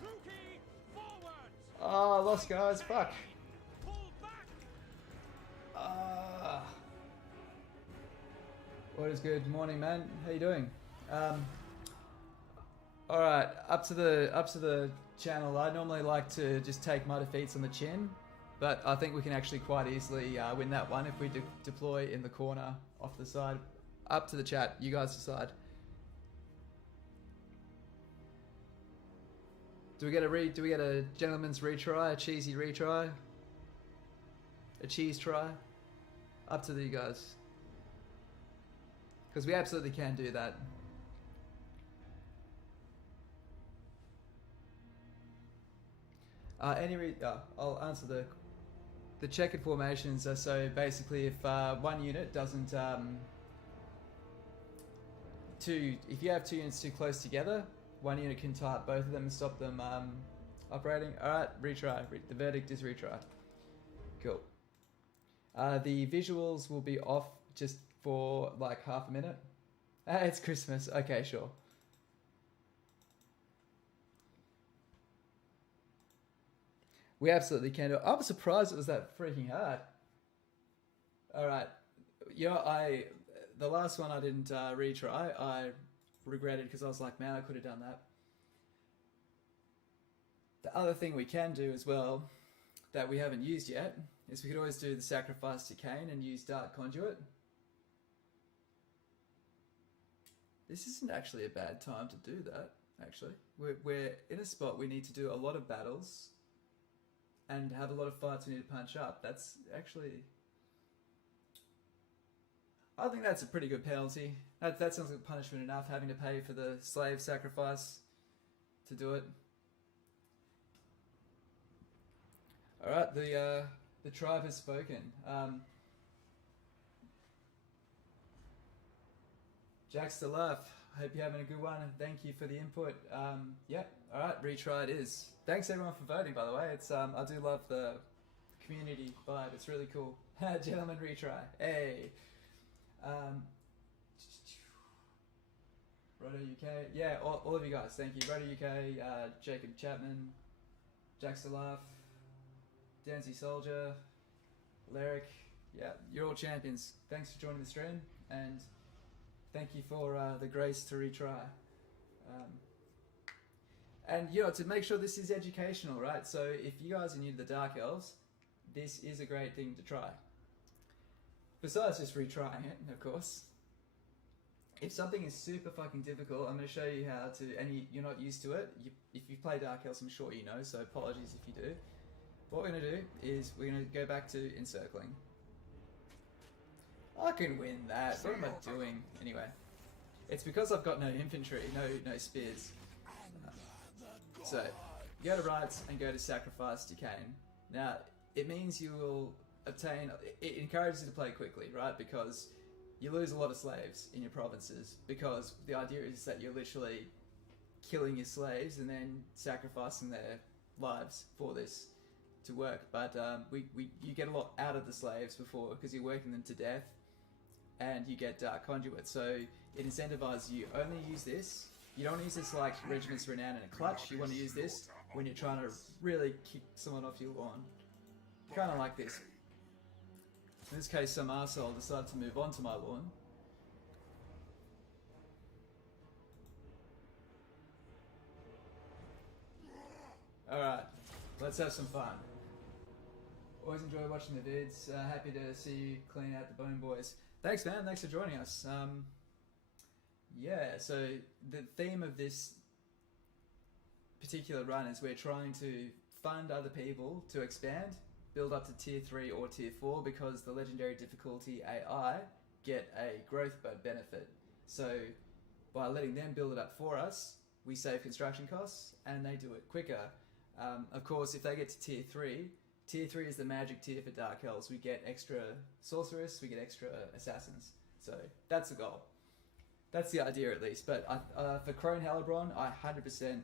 Druki, forward! Ah, lost, guys. Fuck. Pull back! Ah. What is good? Morning, man. How you doing? All right, up to the channel. I normally like to just take my defeats on the chin, but I think we can actually quite easily win that one if we deploy in the corner off the side. Up to the chat. You guys decide. Do we get a gentleman's retry, a cheesy retry, a cheese try? Up to you guys. Because we absolutely can do that. I'll answer the checkered formations. Are so basically, if one unit doesn't if you have two units too close together, one unit can tie up both of them and stop them operating. All right, retry. The verdict is retry. Cool. The visuals will be off just for like half a minute. It's Christmas. Okay, sure. We absolutely can do it. I'm surprised it was that freaking hard. Alright. The last one I didn't retry. I regretted because I was like, man, I could have done that. The other thing we can do as well, that we haven't used yet, is we could always do the Sacrifice to Cain and use Dark Conduit. This isn't actually a bad time to do that, actually. We're in a spot we need to do a lot of battles and have a lot of fights we need to punch up. That's actually... I think that's a pretty good penalty. That sounds like punishment enough, having to pay for the slave sacrifice to do it. Alright, the tribe has spoken. Jack's to laugh. Hope you're having a good one, and thank you for the input. Yeah, alright, retry it is. Thanks everyone for voting, by the way. It's I do love the community vibe. It's really cool. Gentlemen, retry. Hey. Roto UK. Yeah, all of you guys, thank you. Roto UK, Jacob Chapman, Jack's to laugh, Dancy Soldier, Lyric. Yeah, you're all champions. Thanks for joining the stream, and thank you for the grace to retry. And to make sure this is educational, right? So if you guys are new to the Dark Elves, this is a great thing to try. Besides just retrying it, of course. If something is super fucking difficult, I'm going to show you how to, and you're not used to it. If you play Dark Elves, I'm sure you know, so apologies if you do. What we're going to do is we're going to go back to encircling. I can win that. What am I doing? Anyway. It's because I've got no infantry, no spears. So, you go to rights and go to Sacrifice to Cain. Now, it means you will obtain... It encourages you to play quickly, right? Because you lose a lot of slaves in your provinces. Because the idea is that you're literally killing your slaves and then sacrificing their lives for this to work. But you get a lot out of the slaves before, because you're working them to death. And you get Dark Conduit, so it incentivizes you only use this. You don't use this like Regiment's Renown in a clutch. You want to use this when you're trying to really kick someone off your lawn. Kind of like this. In this case, some arsehole decided to move on to my lawn. Alright, let's have some fun. Always enjoy watching the vids. Happy to see you clean out the bone, boys. Thanks, man. Thanks for joining us. Yeah, so the theme of this particular run is we're trying to fund other people to expand, build up to tier 3 or tier 4, because the legendary difficulty AI get a growth benefit. So by letting them build it up for us, we save construction costs and they do it quicker. Of course, if they get to tier 3, Tier 3 is the magic tier for Dark Elves. We get extra sorceress, we get extra assassins. So that's the goal. That's the idea at least. But for Crone Halibron, I 100%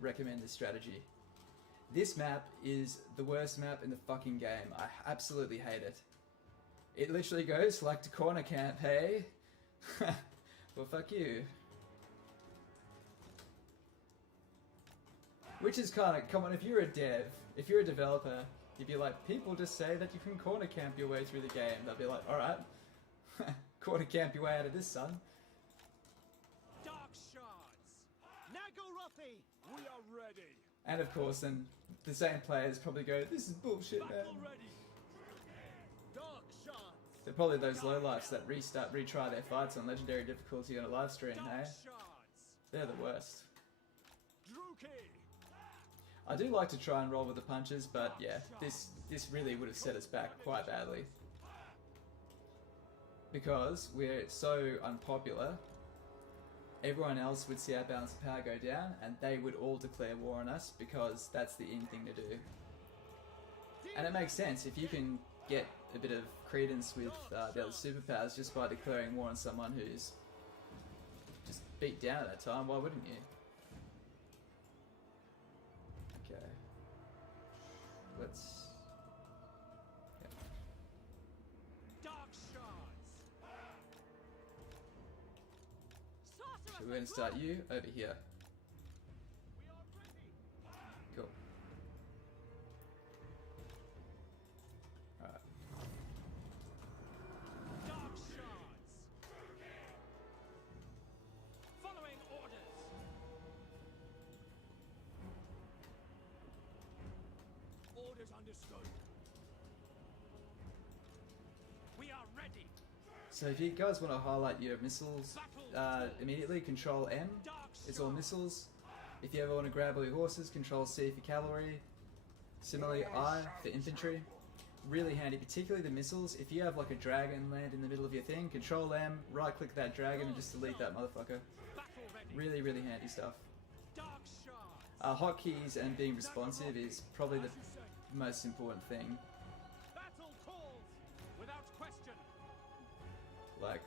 recommend this strategy. This map is the worst map in the fucking game. I absolutely hate it. It literally goes like to corner camp, hey? Well, fuck you. Which is kind of, come on, if you're a dev, if you're a developer, you'd be like, people just say that you can corner camp your way through the game. They'll be like, alright, corner camp your way out of this, son. Dark shards! Naggarond! We are ready! And of course, then the same players probably go, this is bullshit, man. Battle ready! Dark shards! They're probably those lowlifes that retry their fights on legendary difficulty on a live stream, Dark hey? shards! They're the worst. Druki! I do like to try and roll with the punches, but yeah, this really would have set us back quite badly. Because we're so unpopular, everyone else would see our balance of power go down, and they would all declare war on us, because that's the in thing to do. And it makes sense, if you can get a bit of credence with the other superpowers just by declaring war on someone who's just beat down at that time, why wouldn't you? Okay. Let's... Yeah. So we're going to start you over here. We are ready. Cool. Alright. Dark shards. Following orders. Orders understood. We are ready. So if you guys want to highlight your missiles immediately, Control M. It's all missiles. If you ever want to grab all your horses, Control C for cavalry. Similarly, I for infantry. Really handy, particularly the missiles. If you have like a dragon land in the middle of your thing, Control M, right click that dragon and just delete that motherfucker. Battle ready. Really, really handy stuff. Dark shards. Hotkeys and being responsive is probably the most important thing. Battle calls. Without question. Like,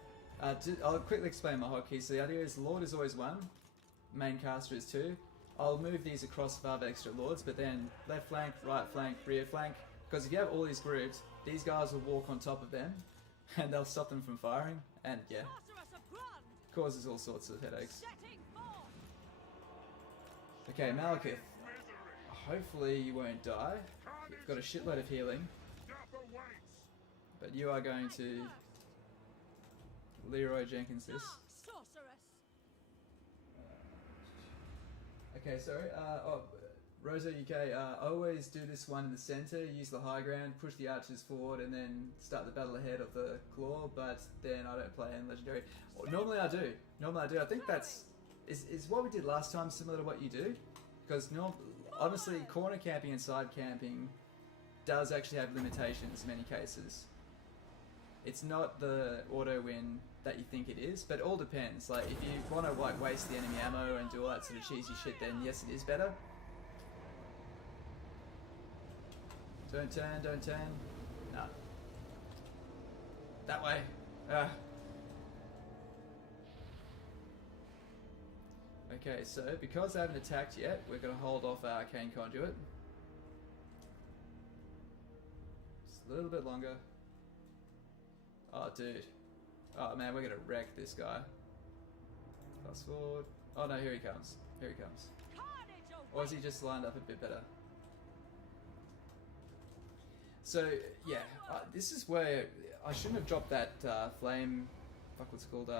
I'll quickly explain my hotkeys. So the idea is Lord is always 1, main caster is 2. I'll move these across if I have extra Lords, but then left flank, right flank, rear flank. Because if you have all these groups, these guys will walk on top of them, and they'll stop them from firing, and yeah, causes all sorts of headaches. Okay, Malekith. Hopefully you won't die. You've got a shitload of healing, but you are going to Leroy Jenkins this. Okay, sorry. Rosa UK, I always do this one in the center, use the high ground, push the archers forward, and then start the battle ahead of the claw, but then I don't play in legendary. Normally I do. I think that's... Is what we did last time similar to what you do? Because honestly, corner camping and side camping does actually have limitations in many cases. It's not the auto win that you think it is, but it all depends. Like, if you want to like waste the enemy ammo and do all that sort of cheesy shit, then yes, it is better. Don't turn, don't turn. No. That way. Okay, so because I haven't attacked yet, we're going to hold off our Arcane Conduit. Just a little bit longer. Oh, dude. Oh, man, we're going to wreck this guy. Fast forward. Oh, no, here he comes. Here he comes. Or is he just lined up a bit better? So, yeah, this is where I shouldn't have dropped that flame... Fuck, what's it called?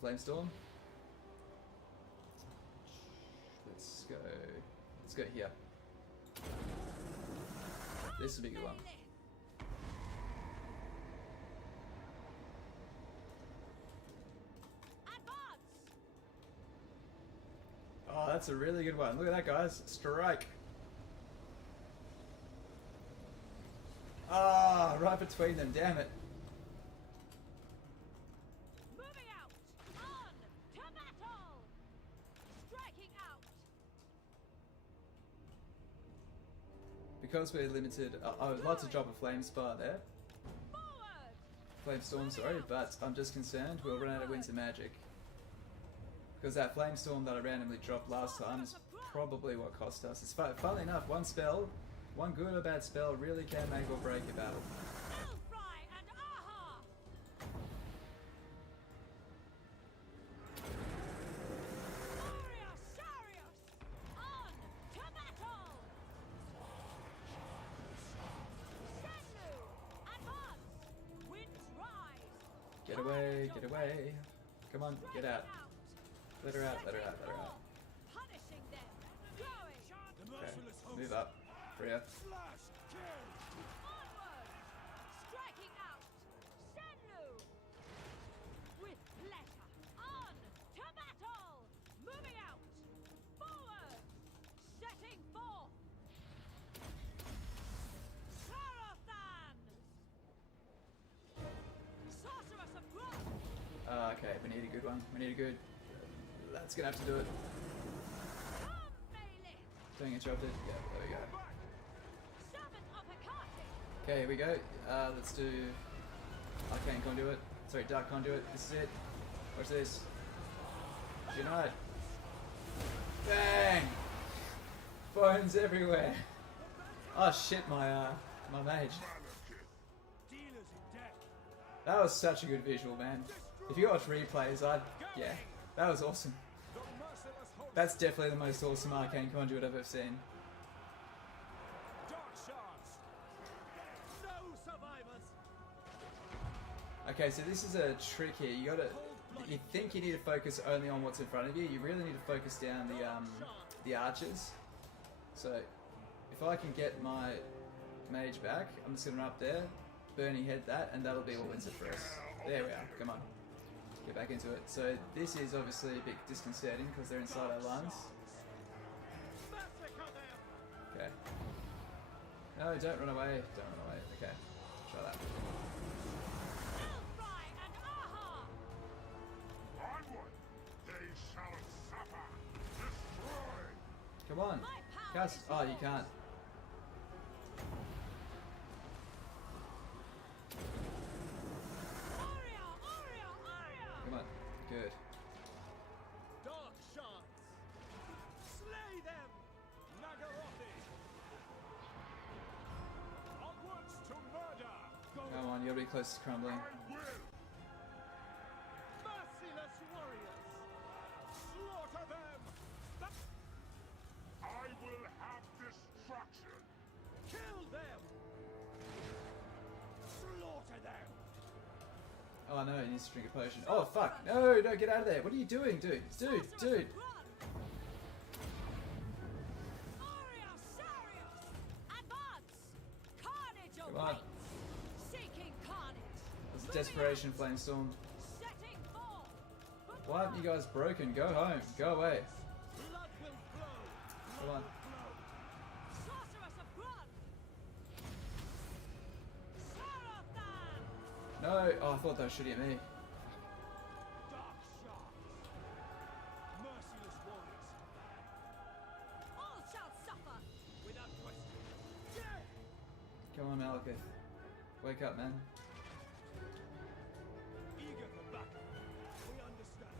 Flame Storm? Let's go here. This will be a good one. Oh, that's a really good one. Look at that, guys. Strike. Ah, right between them, damn it. Moving out! On! To battle! Striking out! Because we're limited, I would like to drop a flame spar there. Forward! Flame storm, sorry, but I'm just concerned we'll run out of winter magic. Because that flame storm that I randomly dropped last time is probably what cost us. It's funnily enough, one spell, one good or bad spell really can make or break a battle. Fry and aha! Glorious chariots! On! To battle! Sennu! Advance! Winds rise! Get away, get away. Come on, get out. Let her out, let her out, let her out. Punishing them! Going! The Okay, merciless host. move up. Freya. Slash, kill. Onward! Striking out! Sennu! With pleasure! On! To battle! Moving out! Forward! Setting forth! Carathan! Sorceress of Growth! Okay, we need a good one. We need a good... That's gonna have to do it. Come, melee! Doing interrupted. Yeah, there we go. Servant of Hecate! Okay, here we go. Let's do Arcane Conduit. Sorry, Dark Conduit. This is it. Watch this. Unite. Bang! Bones everywhere. Oh shit, my mage. Dealers in death. That was such a good visual, man. If you watch replays, yeah, that was awesome. That's definitely the most awesome arcane conduit I've ever seen. Dark shards. No survivors. Okay, so this is a trick here. You think you need to focus only on what's in front of you. You really need to focus down the archers. So if I can get my mage back, I'm just gonna run up there, burning head that, and that'll be what wins it for us. There we are. Come on, get back into it. So this is obviously a bit disconcerting because they're inside our lines. Okay. No, don't run away. Don't run away. Okay, try that. Onward! They shall suffer! Destroy! Come on. Cast. Oh, you can't. Come on. Good. Dark shards. Slay them. Naggarond. Onwards to murder. Go Come on, you gotta be close to crumbling. I will! merciless warriors. Slaughter them. I will have destruction! Kill them. Slaughter them. Oh no, he needs to drink a potion. Oh fuck! No, no, get out of there! What are you doing, dude? Dude! Come on. Seeking carnage. There's a desperation flamestorm. Setting forth. Why aren't you guys broken? Go home. Go away. Blood will flow. Come on. Sorceress of blood. Sarathan. No! Oh, I thought they were shooting at me. Dark shards. Merciless warriors. All shall suffer. Without question. Death. Come on, Malekith. Wake up, man. Eager for battle. We understand.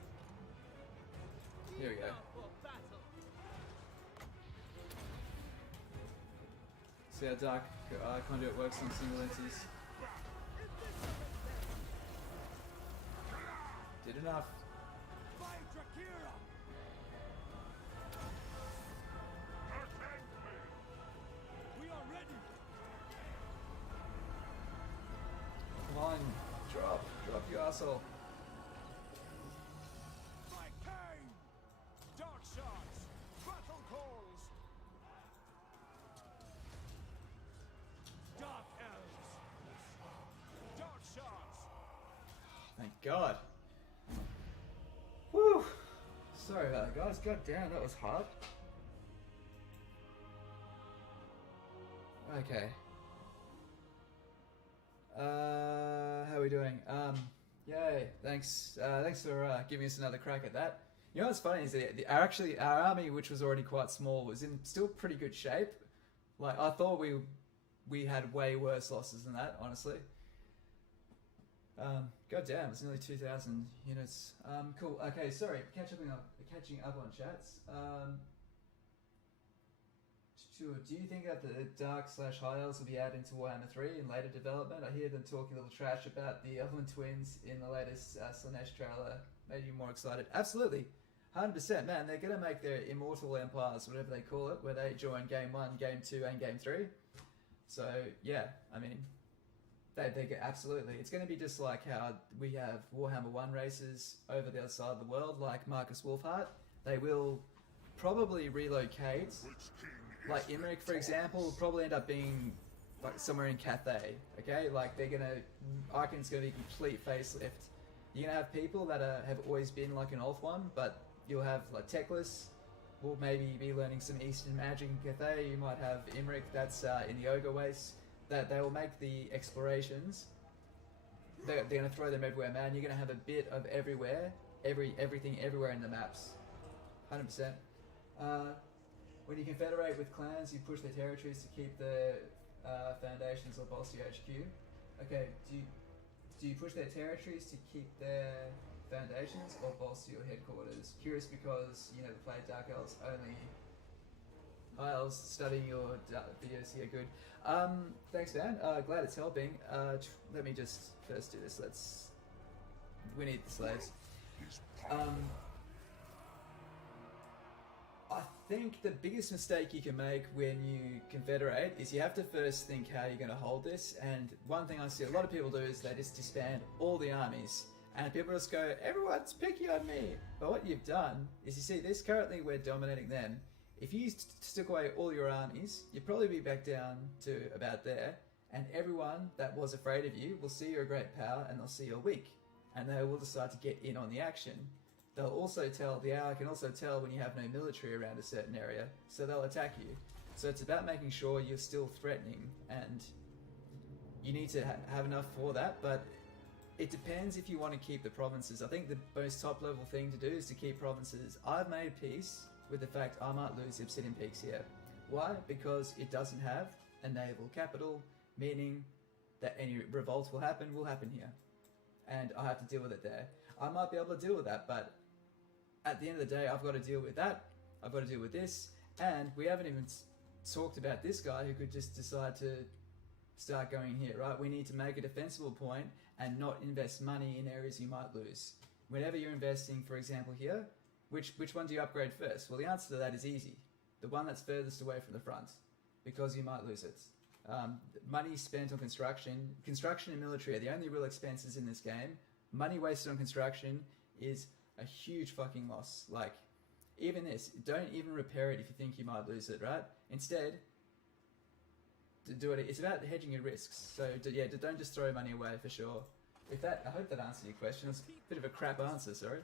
Here we go. Eager for battle. See how dark conduit works on single entities. Did enough. By Drakira. We are ready. Come on. Drop you asshole. By Cain. Dark shards. Battle calls. Dark elves. Dark shards. Thank God. Whew. Sorry about that, guys. God damn, that was hard. Okay. How are we doing? Yay! Thanks. Thanks for giving us another crack at that. You know what's funny is that our army, which was already quite small, was in still pretty good shape. Like I thought we had way worse losses than that, honestly. God damn, it's nearly 2,000 units. Cool. Okay, sorry. Catching up on chats. Sure. Do you think that the Dark/High Elves will be added into Warhammer 3 in later development? I hear them talking a little trash about the Elven Twins in the latest Slanesh trailer. Made you more excited? Absolutely. 100%, man. They're going to make their immortal empires, whatever they call it, where they join Game 1, Game 2, and Game 3. So, yeah, I mean, they get absolutely. It's going to be just like how we have Warhammer 1 races over the other side of the world, like Marcus Wolfhart. They will probably relocate. Like Imric, for example, will probably end up being like somewhere in Cathay. Okay, like Icon's gonna be complete facelift. You're gonna have people that have always been like an Ulf one, but you'll have like Teclis. Will maybe be learning some Eastern magic in Cathay. You might have Imric that's in the Ogre Waste. That they will make the explorations. They're gonna throw them everywhere, man. You're gonna have a bit of everywhere, everything everywhere in the maps. 100%. When you confederate with clans, you push their territories to keep the foundations or bolster your HQ. Okay, do you push their territories to keep their foundations or bolster your headquarters? Curious because, you know, the play Dark Elves only. Hi Elves, studying your videos here, good. Thanks man, glad it's helping. Let me just first do this, we need the slaves. think the biggest mistake you can make when you confederate is you have to first think how you're going to hold this. And one thing I see a lot of people do is they just disband all the armies. And people just go, everyone's picking on me. But what you've done is, you see this, currently we're dominating them. If you took away all your armies, you'd probably be back down to about there. And everyone that was afraid of you will see you're a great power and they'll see you're weak. And they will decide to get in on the action. They'll also tell, the ally can also tell when you have no military around a certain area, so they'll attack you. So it's about making sure you're still threatening, and you need to have enough for that, but it depends if you want to keep the provinces. I think the most top level thing to do is to keep provinces. I've made peace with the fact I might lose the Obsidian Peaks here. Why? Because it doesn't have a naval capital, meaning that any revolt will happen here. And I have to deal with it there. I might be able to deal with that, but at the end of the day, I've got to deal with that, I've got to deal with this, and we haven't even talked about this guy who could just decide to start going here, right? We need to make a defensible point and not invest money in areas you might lose. Whenever you're investing, for example here, which one do you upgrade first? Well, the answer to that is easy. The one that's furthest away from the front, because you might lose it. Money spent on construction and military are the only real expenses in this game. Money wasted on construction is a huge fucking loss. Like, even this, don't even repair it if you think you might lose it, right? Instead, to do it, it's about hedging your risks. So yeah, don't just throw money away for sure. I hope that answered your question. It's a bit of a crap answer, sorry.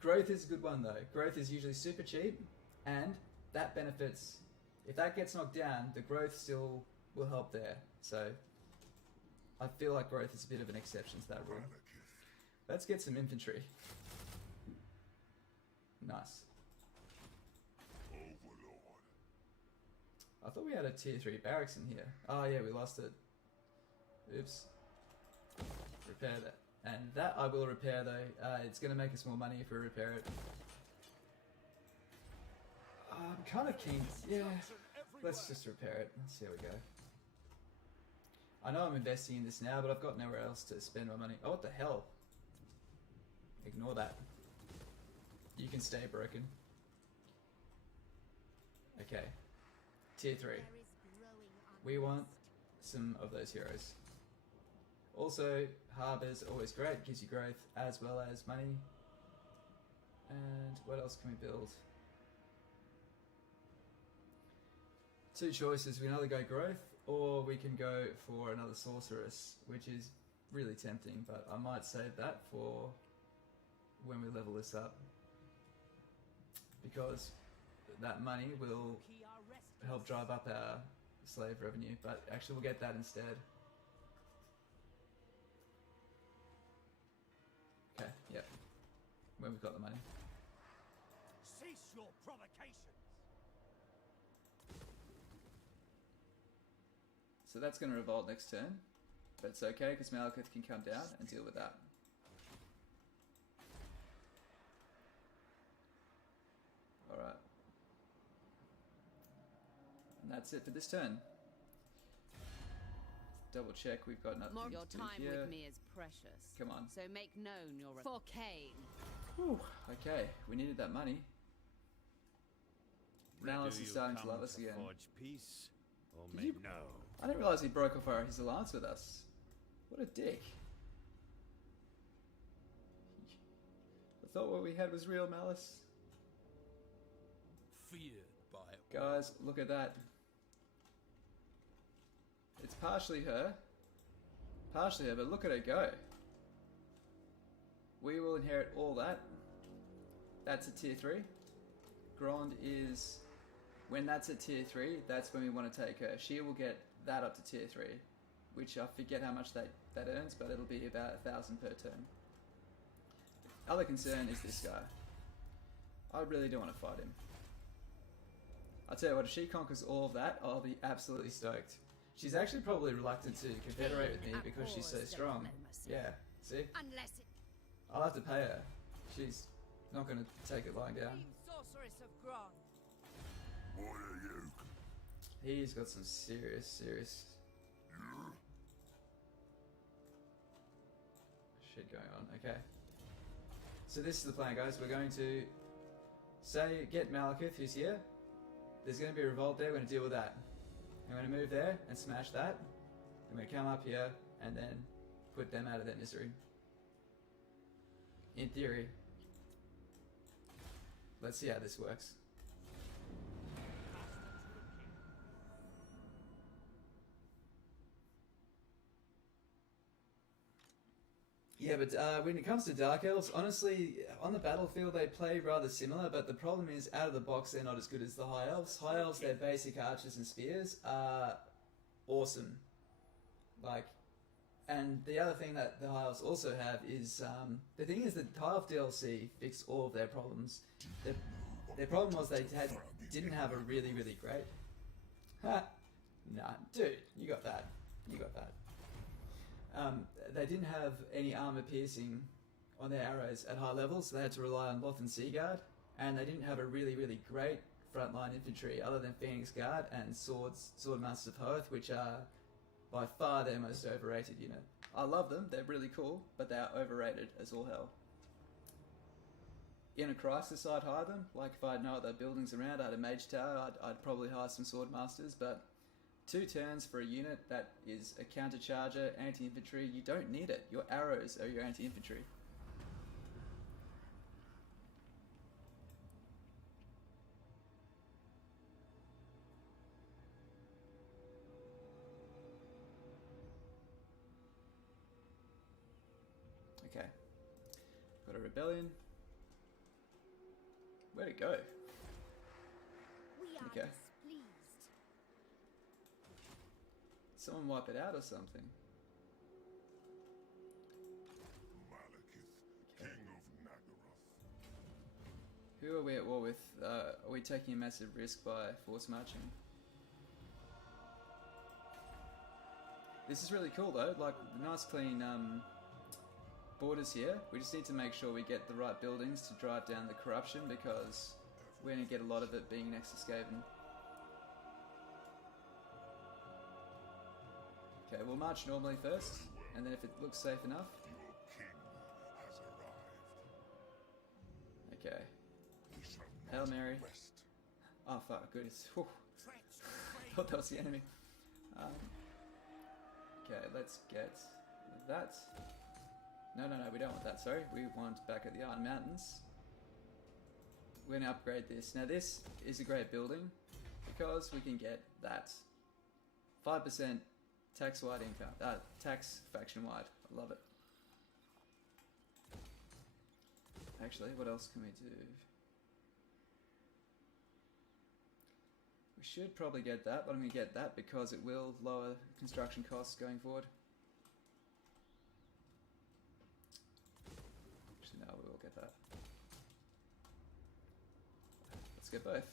Growth is a good one though. Growth is usually super cheap, and that benefits. If that gets knocked down, the growth still will help there. So I feel like growth is a bit of an exception to that rule. Let's get some infantry. Nice. Overlord. I thought we had a tier 3 barracks in here. Oh yeah, we lost it. Oops. Repair that. And that I will repair though. It's going to make us more money if we repair it. I'm kind of keen. Yeah. Let's just repair it. Let's see how we go. I know I'm investing in this now, but I've got nowhere else to spend my money. Oh, what the hell? Ignore that. You can stay broken. Okay. Tier 3. We want some of those heroes. Also, harbour's always great, gives you growth as well as money. And what else can we build? Two choices. We can either go growth, or we can go for another sorceress, which is really tempting, but I might save that for when we level this up, because that money will help drive up our slave revenue, but actually we'll get that instead. Okay, yep, when we've got the money. Cease your provocations! So that's going to revolt next turn, but it's okay because Malekith can come down and deal with that. Alright. And that's it for this turn. Double check, we've got nothing Your to do time here. with me is precious. Come on. So make known your for Cain. Whew. Okay, we needed that money. Malice is starting to love us again. Forge peace or Did make you- no? I didn't realise he broke off his alliance with us. What a dick. I thought what we had was real Malice. Feared by Guys, look at that. It's partially her, but look at her go. We will inherit all that. That's a tier 3. Grand is, when that's a tier 3, that's when we want to take her. She will get that up to tier 3, which I forget how much that earns, but it'll be about 1,000 per turn. Other concern is this guy. I really don't want to fight him. I'll tell you what, if she conquers all of that, I'll be absolutely stoked. She's actually probably reluctant to confederate with me because she's so strong. Yeah, see? Unless it I'll have to pay her. She's not going to take it lying down. Sorceress of Grand. What are you? He's got some serious shit going on. Okay. So this is the plan, guys. We're going to say, get Malekith, who's here. There's going to be a revolt there, we're going to deal with that. I'm going to move there and smash that. I'm going to come up here and then put them out of their misery. In theory. Let's see how this works. Yeah, but when it comes to Dark Elves, honestly, on the battlefield they play rather similar, but the problem is, out of the box, they're not as good as the High Elves. High Elves, their basic archers and spears are awesome. Like, and the other thing that the High Elves also have is, the thing is that High Elf DLC fixed all of their problems. Their problem was they didn't have a really, really great... Ha! Nah, dude, you got that. You got that. They didn't have any armor piercing on their arrows at high levels, so they had to rely on Loth and Seaguard, and they didn't have a really, really great frontline infantry other than Phoenix Guard and Swordmasters of Hoth, which are by far their most overrated unit. I love them, they're really cool, but they are overrated as all hell. In a crisis, I'd hire them. Like, if I had no other buildings around, I had a mage tower, I'd probably hire some Swordmasters, but 2 turns for a unit that is a counter-charger, anti-infantry, you don't need it. Your arrows are your anti-infantry. Okay. Got a rebellion. Where'd it go? We are Okay. displeased. Someone wipe it out or something. Malekith, King of Naggaroth. Who are we at war with? Are we taking a massive risk by force marching? This is really cool though, like nice clean borders here. We just need to make sure we get the right buildings to drive down the corruption, because we're going to get a lot of it being next to Skaven. Okay, we'll march normally first, and then if it looks safe enough. Your king has arrived. Okay. He shall Hail not Mary. rest. Oh fuck, goodness. Whew. Thought that was the enemy. Okay, let's get that. No, we don't want that, sorry. We want back at the Iron Mountains. We're going to upgrade this. Now this is a great building because we can get that. 5% tax-wide income. Tax faction-wide. I love it. Actually, what else can we do? We should probably get that, but I'm going to get that because it will lower construction costs going forward. Actually, no, we will get that. Let's get both.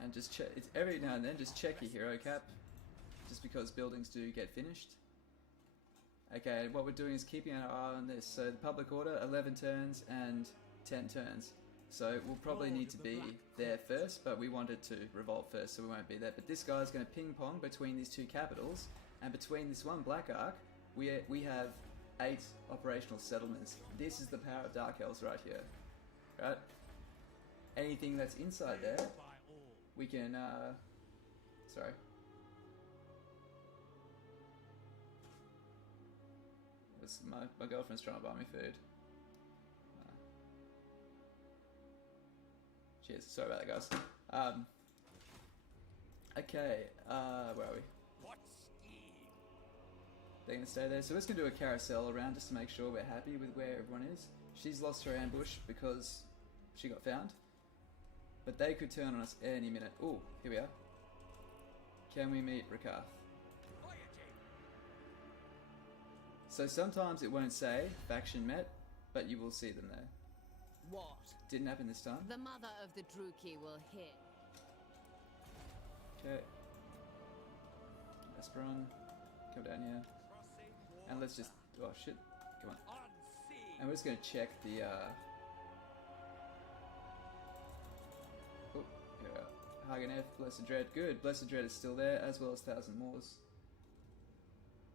And just check, it's every now and then, just check your hero cap, just because buildings do get finished. Okay, what we're doing is keeping an eye on this. So the public order, 11 turns and 10 turns. So we'll probably need to be there first, but we wanted to revolt first, so we won't be there. But this guy's going to ping pong between these 2 capitals, and between this one Black Ark, we have 8 operational settlements. This is the power of Dark Elves right here, right? Anything that's inside there, we can, sorry. My girlfriend's trying to buy me food. Cheers, sorry about that, guys. Okay, where are we? They're going to stay there. So we're just going to do a carousel around just to make sure we're happy with where everyone is. She's lost her ambush because she got found. But they could turn on us any minute. Ooh, here we are. Can we meet Rakath? So sometimes it won't say faction met, but you will see them there. What? Didn't happen this time. The mother of the Druki will hear. Okay. Esperon, come down here. And let's just, oh shit, come on. And we're just going to check the, oh, here we are. Har Ganeth, Blessed Dread, good. Blessed Dread is still there, as well as Thousand Moors.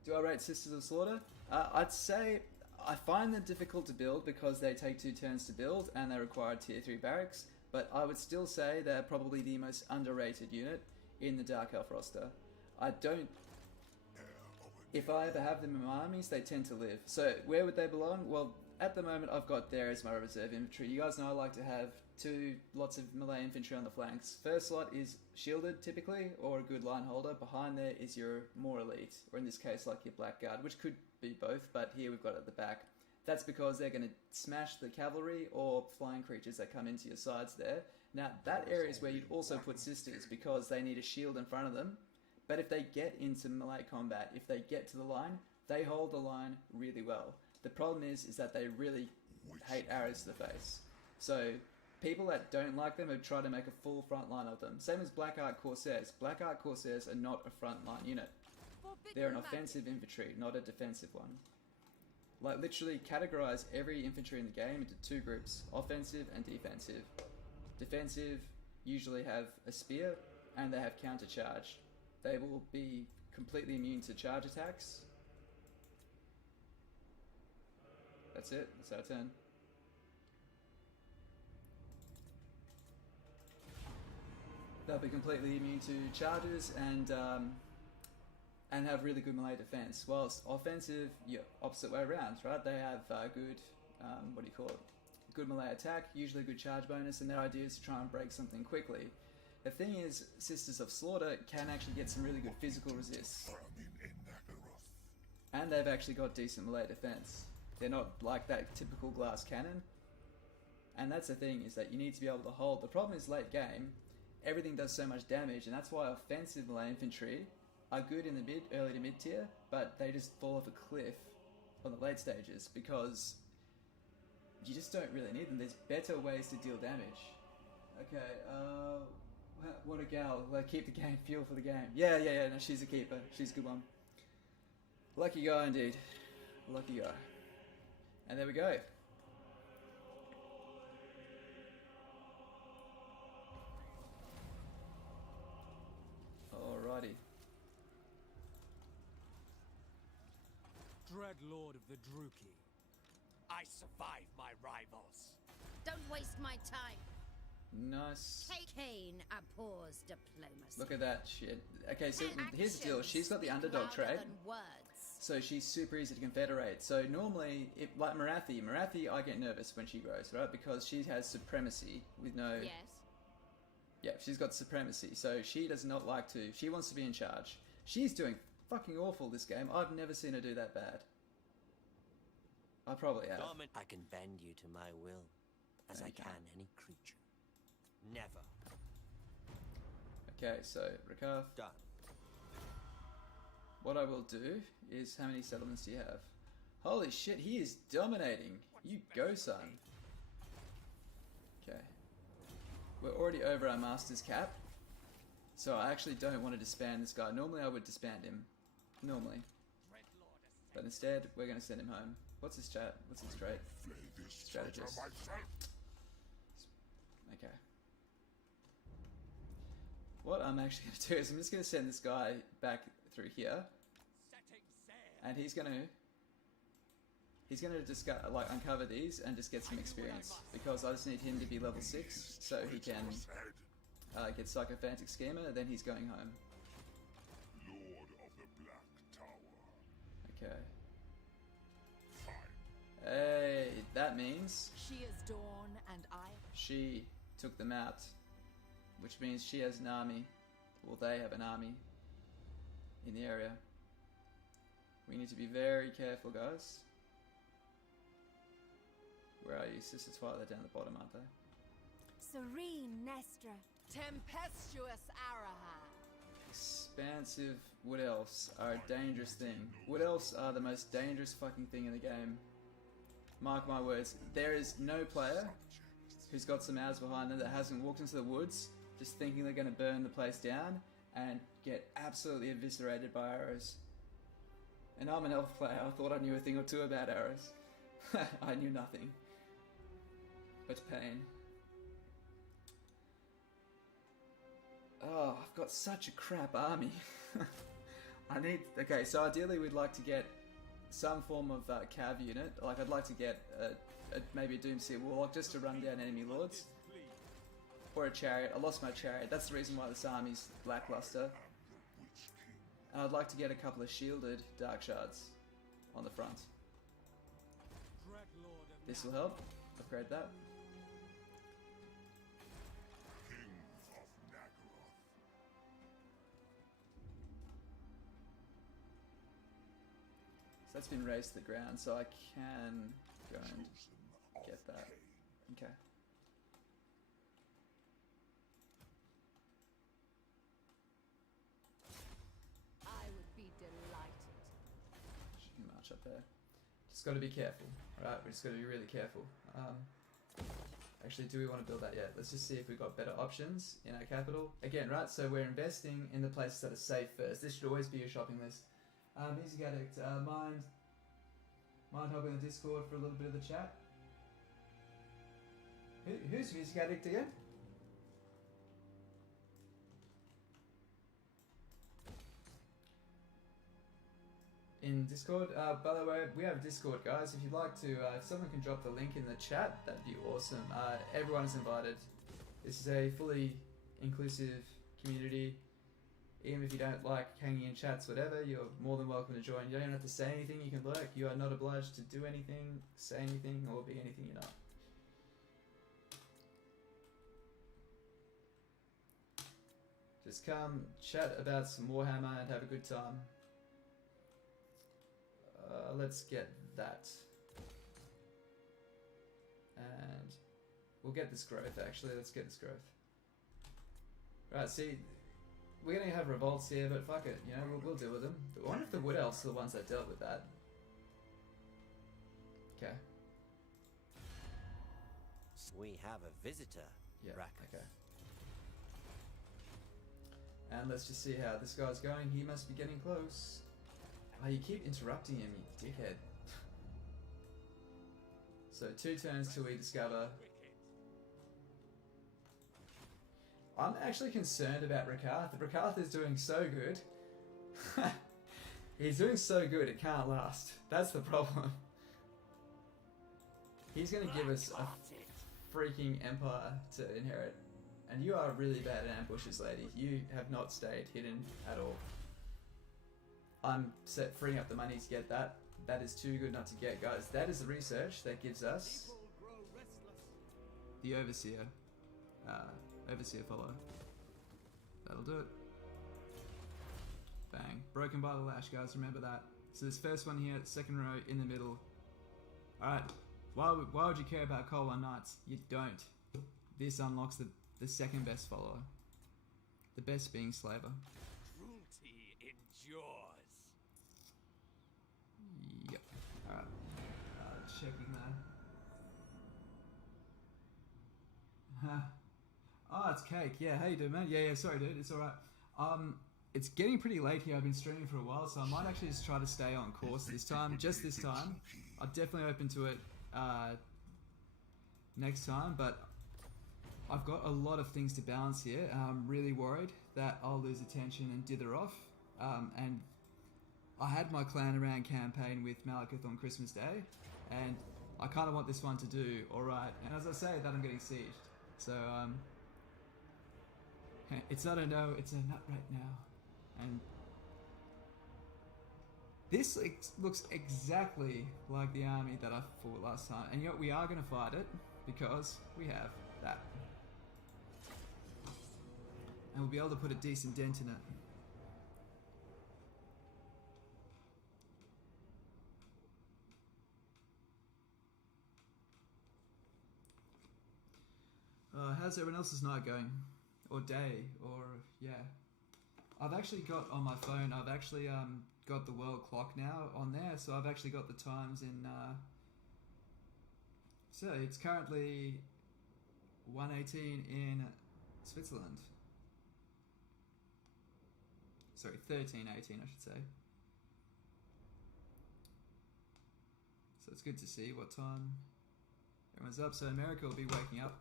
Do I rate Sisters of Slaughter? I'd say I find them difficult to build because they take 2 turns to build and they require tier 3 barracks, but I would still say they're probably the most underrated unit in the Dark Elf roster. I don't... If I ever have them in my armies, they tend to live. So where would they belong? Well, at the moment I've got there as my reserve infantry. You guys know I like to have 2 lots of melee infantry on the flanks. First slot is shielded typically, or a good line holder. Behind there is your more elite, or in this case like your blackguard, which could be both, but here we've got it at the back. That's because they're going to smash the cavalry or flying creatures that come into your sides there. Now that area is where you'd also put sisters because they need a shield in front of them. But if they get into melee combat, if they get to the line, they hold the line really well. The problem is that they really hate arrows to the face. So people that don't like them have tried to make a full front line of them. Same as Black Ark Corsairs. Black Ark Corsairs are not a front line unit. They're an offensive infantry, not a defensive one. Like literally categorize every infantry in the game into 2 groups, offensive and defensive. Defensive usually have a spear and they have counter charge. They will be completely immune to charge attacks. That's it, that's our turn. They'll be completely immune to charges and have really good melee defense. Whilst offensive, yeah, opposite way around, right? They have good, good melee attack, usually good charge bonus, and their idea is to try and break something quickly. The thing is, Sisters of Slaughter can actually get some really good physical resists. And they've actually got decent melee defense. They're not like that typical glass cannon. And that's the thing, is that you need to be able to hold. The problem is late game, everything does so much damage, and that's why offensive melee infantry are good in the early to mid tier, but they just fall off a cliff on the late stages because you just don't really need them. There's better ways to deal damage. Okay, what a gal. Like, keep the game, fuel for the game. Yeah, no, she's a keeper. She's a good one. Lucky guy indeed. Lucky guy. And there we go. Alrighty. Dreadlord of the Druki. I survive my rivals. Don't waste my time. Nice. Cain abhors diplomacy. Look at that shit. Okay, so And here's the deal. actions She's got the speak Underdog louder Trait, than words. so she's super easy to confederate. So normally, like Marathi, I get nervous when she grows, right? Because she has supremacy with no... Yes. Yeah, she's got supremacy, so she does not like to... She wants to be in charge. She's doing fucking awful this game. I've never seen her do that bad. I probably have. I can bend you to my will, as I can any creature. Never. Okay, so Rakaf. Done. What I will do is, how many settlements do you have? Holy shit, he is dominating. You go, son. Okay. We're already over our master's cap, so I actually don't want to disband this guy. Normally I would disband him. Normally. But instead, we're going to send him home. What's his chat? What's his trait? Strategist. Okay. What I'm actually going to do is I'm just going to send this guy back through here, and he's going to just like uncover these and just get some experience, because I just need him to be level 6 so he can get Psychophantic Schemer. Then he's going home. Lord of the Black Tower. Okay. Hey, that means She is dawn and I... she took them out, which means she has an army. Well, they have an army in the area. We need to be very careful, guys. Where are you? Sister Twilight, they're down the bottom, aren't they? Serene Nestra. Tempestuous Araha. Expansive Wood Elves are a dangerous thing. Wood Elves are the most dangerous fucking thing in the game. Mark my words, there is no player who's got some hours behind them that hasn't walked into the woods just thinking they're going to burn the place down and get absolutely eviscerated by arrows. And I'm an elf player, I thought I knew a thing or two about arrows. I knew nothing but pain. Oh, I've got such a crap army. Okay, so ideally we'd like to get some form of cav unit. Like I'd like to get maybe a Doomseer Warlock just to run down enemy lords. Or a chariot. I lost my chariot. That's the reason why this army's lackluster. And I'd like to get a couple of shielded Dark Shards on the front. This will help. Upgrade that. King of Naggarond. So that's been raised to the ground, so I can go and get that. Okay. I would be delighted. She can march up there. Just got to be careful, right? We just got to be really careful. Actually, do we want to build that yet? Let's just see if we've got better options in our capital. Again, right, so we're investing in the places that are safe first. This should always be your shopping list. Music Addict, mind hopping on Discord for a little bit of the chat? Who's Music Addict again? In Discord. By the way, we have Discord, guys. If you'd like to, if someone can drop the link in the chat, that'd be awesome. Everyone is invited. This is a fully inclusive community. Even if you don't like hanging in chats, whatever, you're more than welcome to join. You don't have to say anything, you can lurk. You are not obliged to do anything, say anything, or be anything you're not. Just come chat about some Warhammer and have a good time. Let's get that. And we'll get this growth, actually. Let's get this growth. Right, see, we're going to have revolts here, but fuck it. You know, we'll deal with them. I wonder if the Wood Elves are the ones that dealt with that. Okay. We have a visitor, Yeah, Rackers. okay. And let's just see how this guy's going. He must be getting close. Oh, you keep interrupting him, you dickhead. So 2 turns till we discover. I'm actually concerned about Rakarth. Rakarth is doing so good. He's doing so good, it can't last. That's the problem. He's going to give us a freaking empire to inherit. And you are really bad at ambushes, lady. You have not stayed hidden at all. I'm freeing up the money to get that. That is too good not to get, guys. That is the research that gives us the Overseer. Overseer follow. That'll do it. Bang. Broken by the lash, guys. Remember that. So this first one here, second row in the middle. Alright. Why would you care about Cold One Knights? You don't. This unlocks the second best follower. The best being Slaver. Cruelty endures. Yep. Alright. Checking that. Oh, it's Cake. Yeah, how you doing, man? Yeah, sorry, dude. It's alright. It's getting pretty late here. I've been streaming for a while, so I might actually just try to stay on course this time. Just this time. I'm definitely open to it next time, but I've got a lot of things to balance here. I'm really worried that I'll lose attention and dither off. And I had my Clan Around campaign with Malekith on Christmas Day, and I kind of want this one to do alright. And as I say that, I'm getting sieged. So, it's not a no, it's a nut right now. And this looks exactly like the army that I fought last time. And yet we are going to fight it, because we have that. And we'll be able to put a decent dent in it. How's everyone else's night going? Or day? Or, yeah. I've actually got on my phone, I've actually got the world clock now on there, so I've actually got the times in... So, it's currently 1:18 in Switzerland. Sorry, 13:18 I should say. So it's good to see what time everyone's up. So America will be waking up.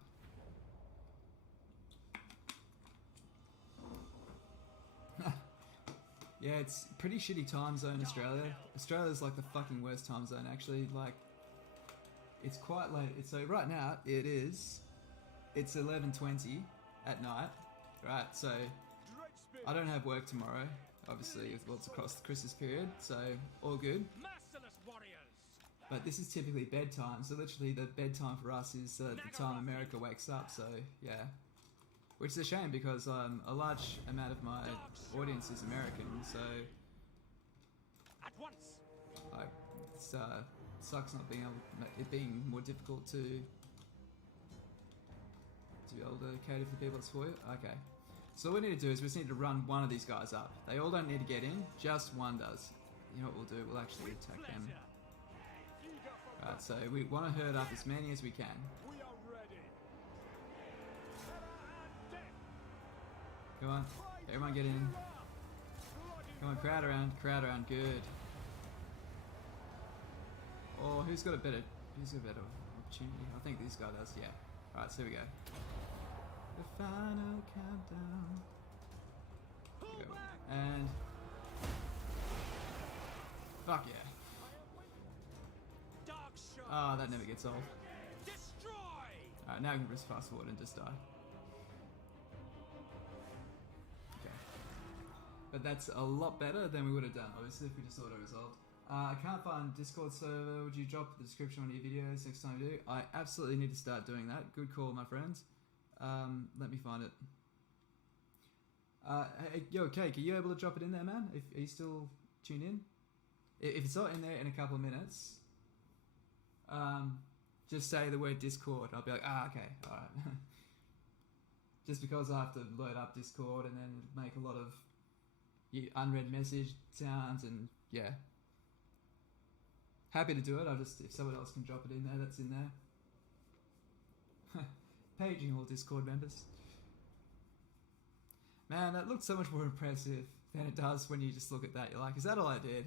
Yeah, it's pretty shitty time zone, Australia. Australia's like the fucking worst time zone, actually. Like, it's quite late. So right now, it's 11:20 at night, right? So I don't have work tomorrow, obviously, well, it's across the Christmas period, so all good. Merciless warriors! But this is typically bedtime, so literally the bedtime for us is the time America wakes up, so yeah. Which is a shame because a large amount of my audience is American, so At once! like, it's sucks not being able, it being more difficult to be able to cater for the people that's for you. Okay. So what we need to do is we just need to run one of these guys up. They all don't need to get in, just one does. You know what we'll do? We'll actually attack them. Alright, so we want to herd up as many as we can. We are ready. Come on, everyone get in. Come on, crowd around, good. Oh, who's got a better opportunity? I think this guy does, yeah. Alright, so here we go. The final countdown. There we go. And fuck yeah. Ah, that never gets old. Alright, now we can press fast forward and just die. Okay. But that's a lot better than we would have done, obviously, if we just auto-resolved. I can't find Discord server. Would you drop the description on your videos next time you do? I absolutely need to start doing that. Good call, my friends. Let me find it. Hey, yo, Cake, are you able to drop it in there, man? Are you still tuned in? If it's not in there in a couple of minutes, just say the word Discord. I'll be like, okay, alright. Just because I have to load up Discord and then make a lot of unread message sounds and yeah. Happy to do it. If someone else can drop it in there, that's in there. Paging all Discord members. Man, that looked so much more impressive than it does when you just look at that. You're like, is that all I did?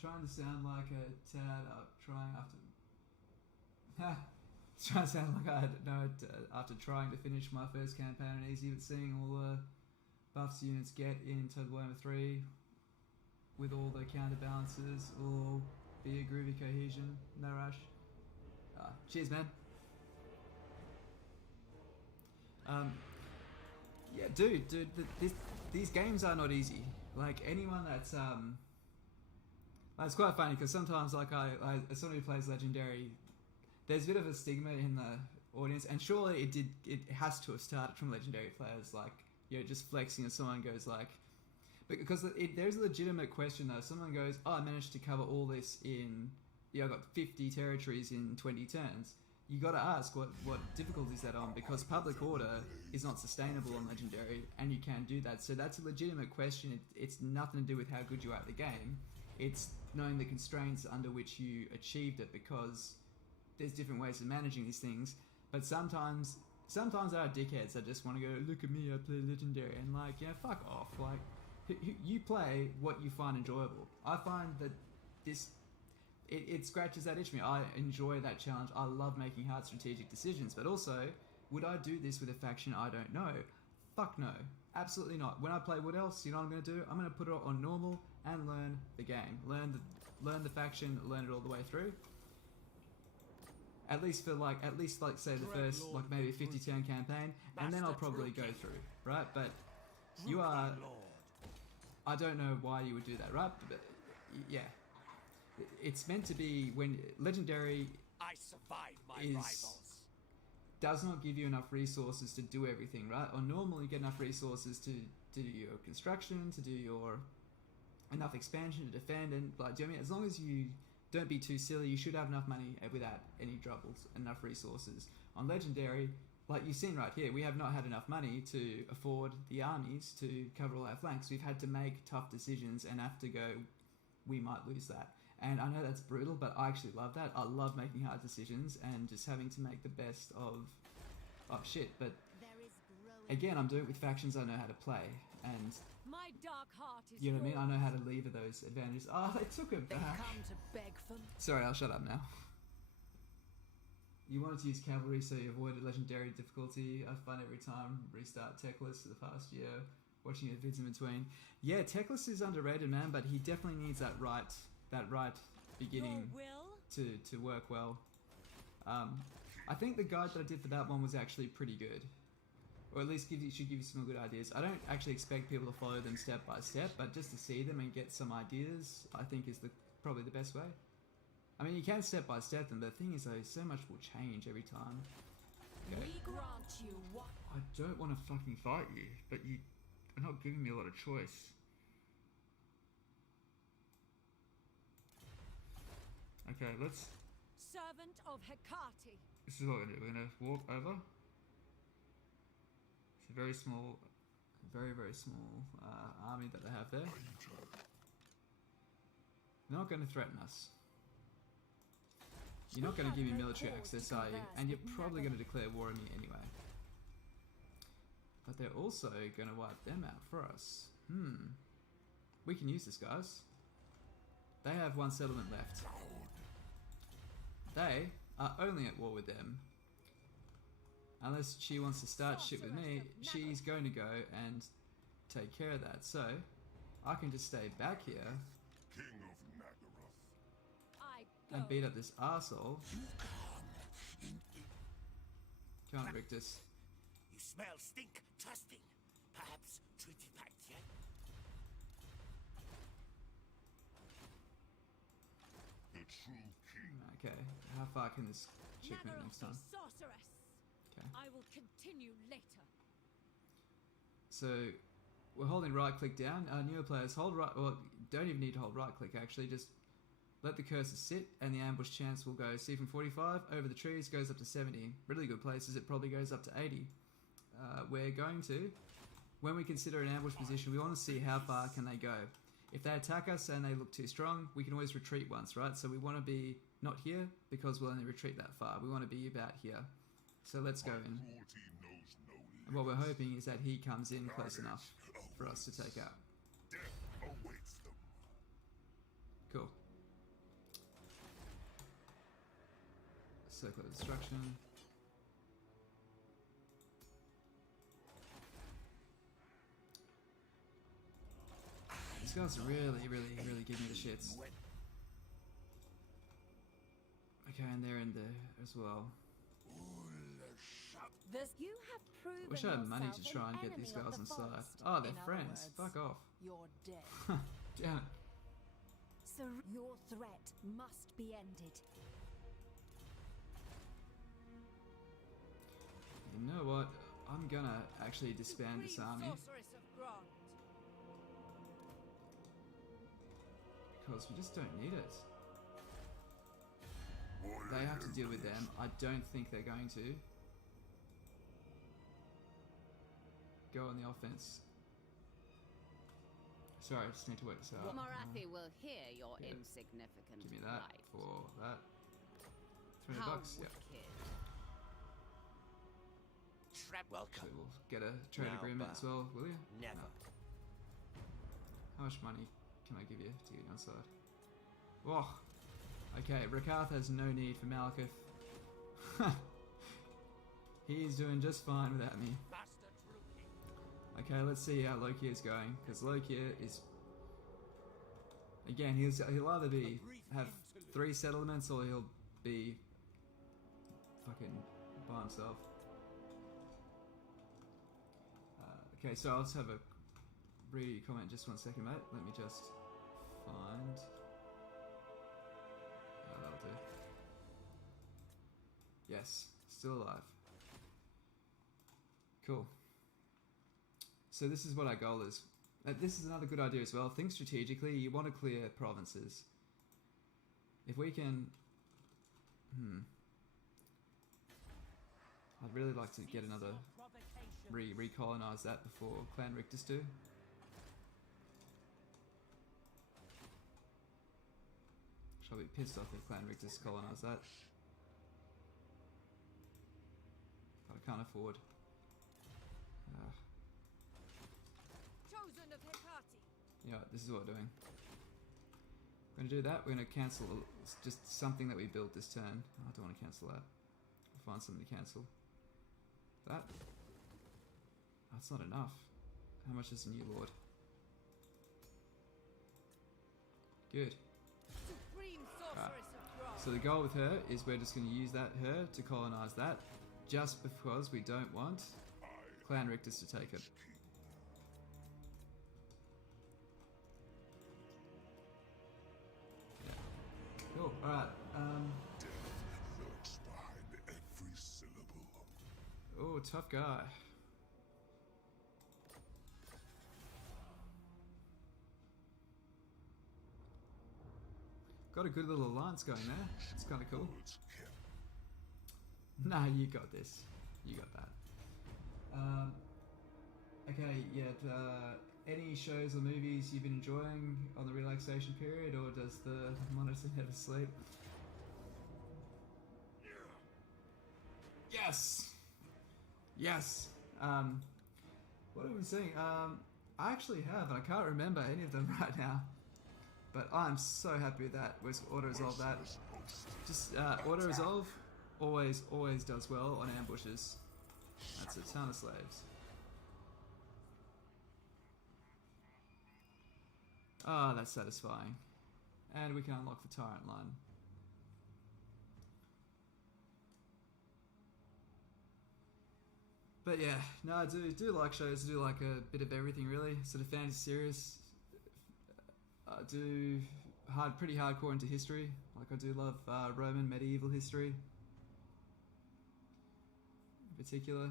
Trying to sound like a tad trying to sound like I know it after trying to finish my first campaign on easy, but seeing all the buffs units get in Total Warhammer 3 with all the counterbalances will be a groovy cohesion. No rush. Cheers, man. Yeah, dude, these games are not easy. Like anyone that's it's quite funny because sometimes like as someone who plays Legendary, there's a bit of a stigma in the audience, and surely it has to have started from Legendary players, like, you know, just flexing as someone goes like, because there's a legitimate question though. Someone goes, oh, I managed to cover all this in, I got 50 territories in 20 turns. You got to ask what difficulty is that on, because public order is not sustainable on Legendary, and you can do that. So that's a legitimate question. It's nothing to do with how good you are at the game. It's knowing the constraints under which you achieved it, because there's different ways of managing these things. But sometimes there are dickheads that just want to go, look at me, I play Legendary, and like, yeah, fuck off. Like, you play what you find enjoyable. I find that it scratches that itch for me. I enjoy that challenge. I love making hard strategic decisions, but also, would I do this with a faction I don't know? Fuck no. Absolutely not. When I play Wood Elves, you know what I'm going to do? I'm going to put it on normal and learn the game. Learn the faction, learn it all the way through. At least say the first, like, maybe 50 turn campaign, and then I'll probably go through, right? But I don't know why you would do that, right? But yeah. It's meant to be when Legendary does not give you enough resources to do everything, right? Or normally you get enough resources to do your construction, to do your enough expansion to defend, and like, do you know what I mean? As long as you don't be too silly, you should have enough money without any troubles, enough resources. On Legendary, like you've seen right here, we have not had enough money to afford the armies to cover all our flanks. We've had to make tough decisions and have to go, we might lose that. And I know that's brutal, but I actually love that. I love making hard decisions and just having to make the best of shit. But again, I'm doing it with factions I know how to play, and my dark heart is you know what I mean? I know how to lever those advantages. Oh, they took it back. Come to beg for... Sorry, I'll shut up now. You wanted to use cavalry so you avoided legendary difficulty. I find every time restart Teclis for the past year, watching your vids in between. Yeah, Teclis is underrated, man, but he definitely needs that right beginning to work well. I think the guide that I did for that one was actually pretty good. Or at least should give you some good ideas. I don't actually expect people to follow them step by step, but just to see them and get some ideas, I think is probably the best way. I mean, you can step by step them, but the thing is though, so much will change every time. Okay. We grant you what? I don't want to fucking fight you, but you are not giving me a lot of choice. Okay, let's... Servant of Hecate. This is what we're going to do. We're going to walk over. It's a very small, very small army that they have there. They're not going to threaten us. You're not going to give me military access, are you? And you're probably going to declare war on me anyway. But they're also going to wipe them out for us. We can use this, guys. They have one settlement left. They are only at war with them. Unless she wants to start shit with me, she's going to go and take care of that. So, I can just stay back here King of Naggarond. and beat up this arsehole. Come on, Victus. You smell stink, trusting. Perhaps treaty pact yet? The true king. Okay, how far can this chick move next time? Sorceress. Okay. I will continue later. So, we're holding right click down. Newer players hold right, well, don't even need to hold right click actually, just let the cursor sit and the ambush chance will go. See from 45 over the trees goes up to 70. Really good places, it probably goes up to 80. We're going to, when we consider an ambush position, we want to see how far can they go. If they attack us and they look too strong, we can always retreat once, right? So we want to be not here because we'll only retreat that far. We want to be about here. So let's go in. Cruelty knows no And what we're hoping is that he comes in close enough for us to take out. death awaits them. Cool. Circle of destruction. These guys really give me the shits. Okay, and they're in there as well. This you have proven. Wish I had money to yourself try an and get these enemy of guys the on side. forest. Oh, they're In other friends. words, Fuck off. You're dead. Damn it. So your threat must be ended. You know what? I'm gonna actually disband this army. Sorceress of Grant. Because we just don't need it. They have to deal with them. I don't think they're going to. Go on the offense. Sorry, I just need to work this out. Morathi will hear your Yeah. insignificant Give me that plight. for that. 300 How bucks, yep. wicked. Trap welcome. So we'll get a trade Now agreement bow. as well, will you? Never. No. How much money can I give you to get you on side? Oh, okay. Rakath has no need for Malekith. He's doing just fine without me. Master True King. Okay, let's see how Loki is going, because Loki is again he'll either have 3 settlements or he'll be fucking by himself. Okay, so I'll just have a read your comment just 1 second, mate. Let me just find. Oh, that'll do. Yes, still alive. Cool. So this is what our goal is. This is another good idea as well. Think strategically. You want to clear provinces. If we can... I'd really like to get another... recolonize that before Clan Rictus do. I'll be pissed off if Clan Rictus colonize that. But I can't afford. Chosen of Hecate. Yeah, this is what we're doing. We're going to do that. We're going to cancel just something that we built this turn. I don't want to cancel that. find something to cancel. That? That's not enough. How much is a new lord? Good. Supreme Right. sorceress of Grog. So the goal with her is we're just going to use her to colonize that, just because we don't want Clan Rictus to take it. Yeah. Cool. All right. Lurks behind every syllable. Oh, tough guy. Got a good little alliance going there. It's kind of cool. Words kept. Nah, you got this. You got that. Okay, yeah. Any shows or movies you've been enjoying on the relaxation period, or does the monitor never sleep? Yes! Yes! What have we been seeing? I actually have, and I can't remember any of them right now. But I'm so happy with that. With auto-resolve that. Just auto-resolve always does well on ambushes. That's a ton of slaves. Ah, that's satisfying. And we can unlock the Tyrant line. But yeah, no, I do like shows. I do like a bit of everything really. Sort of fantasy series. I do pretty hardcore into history. Like I do love Roman medieval history in particular.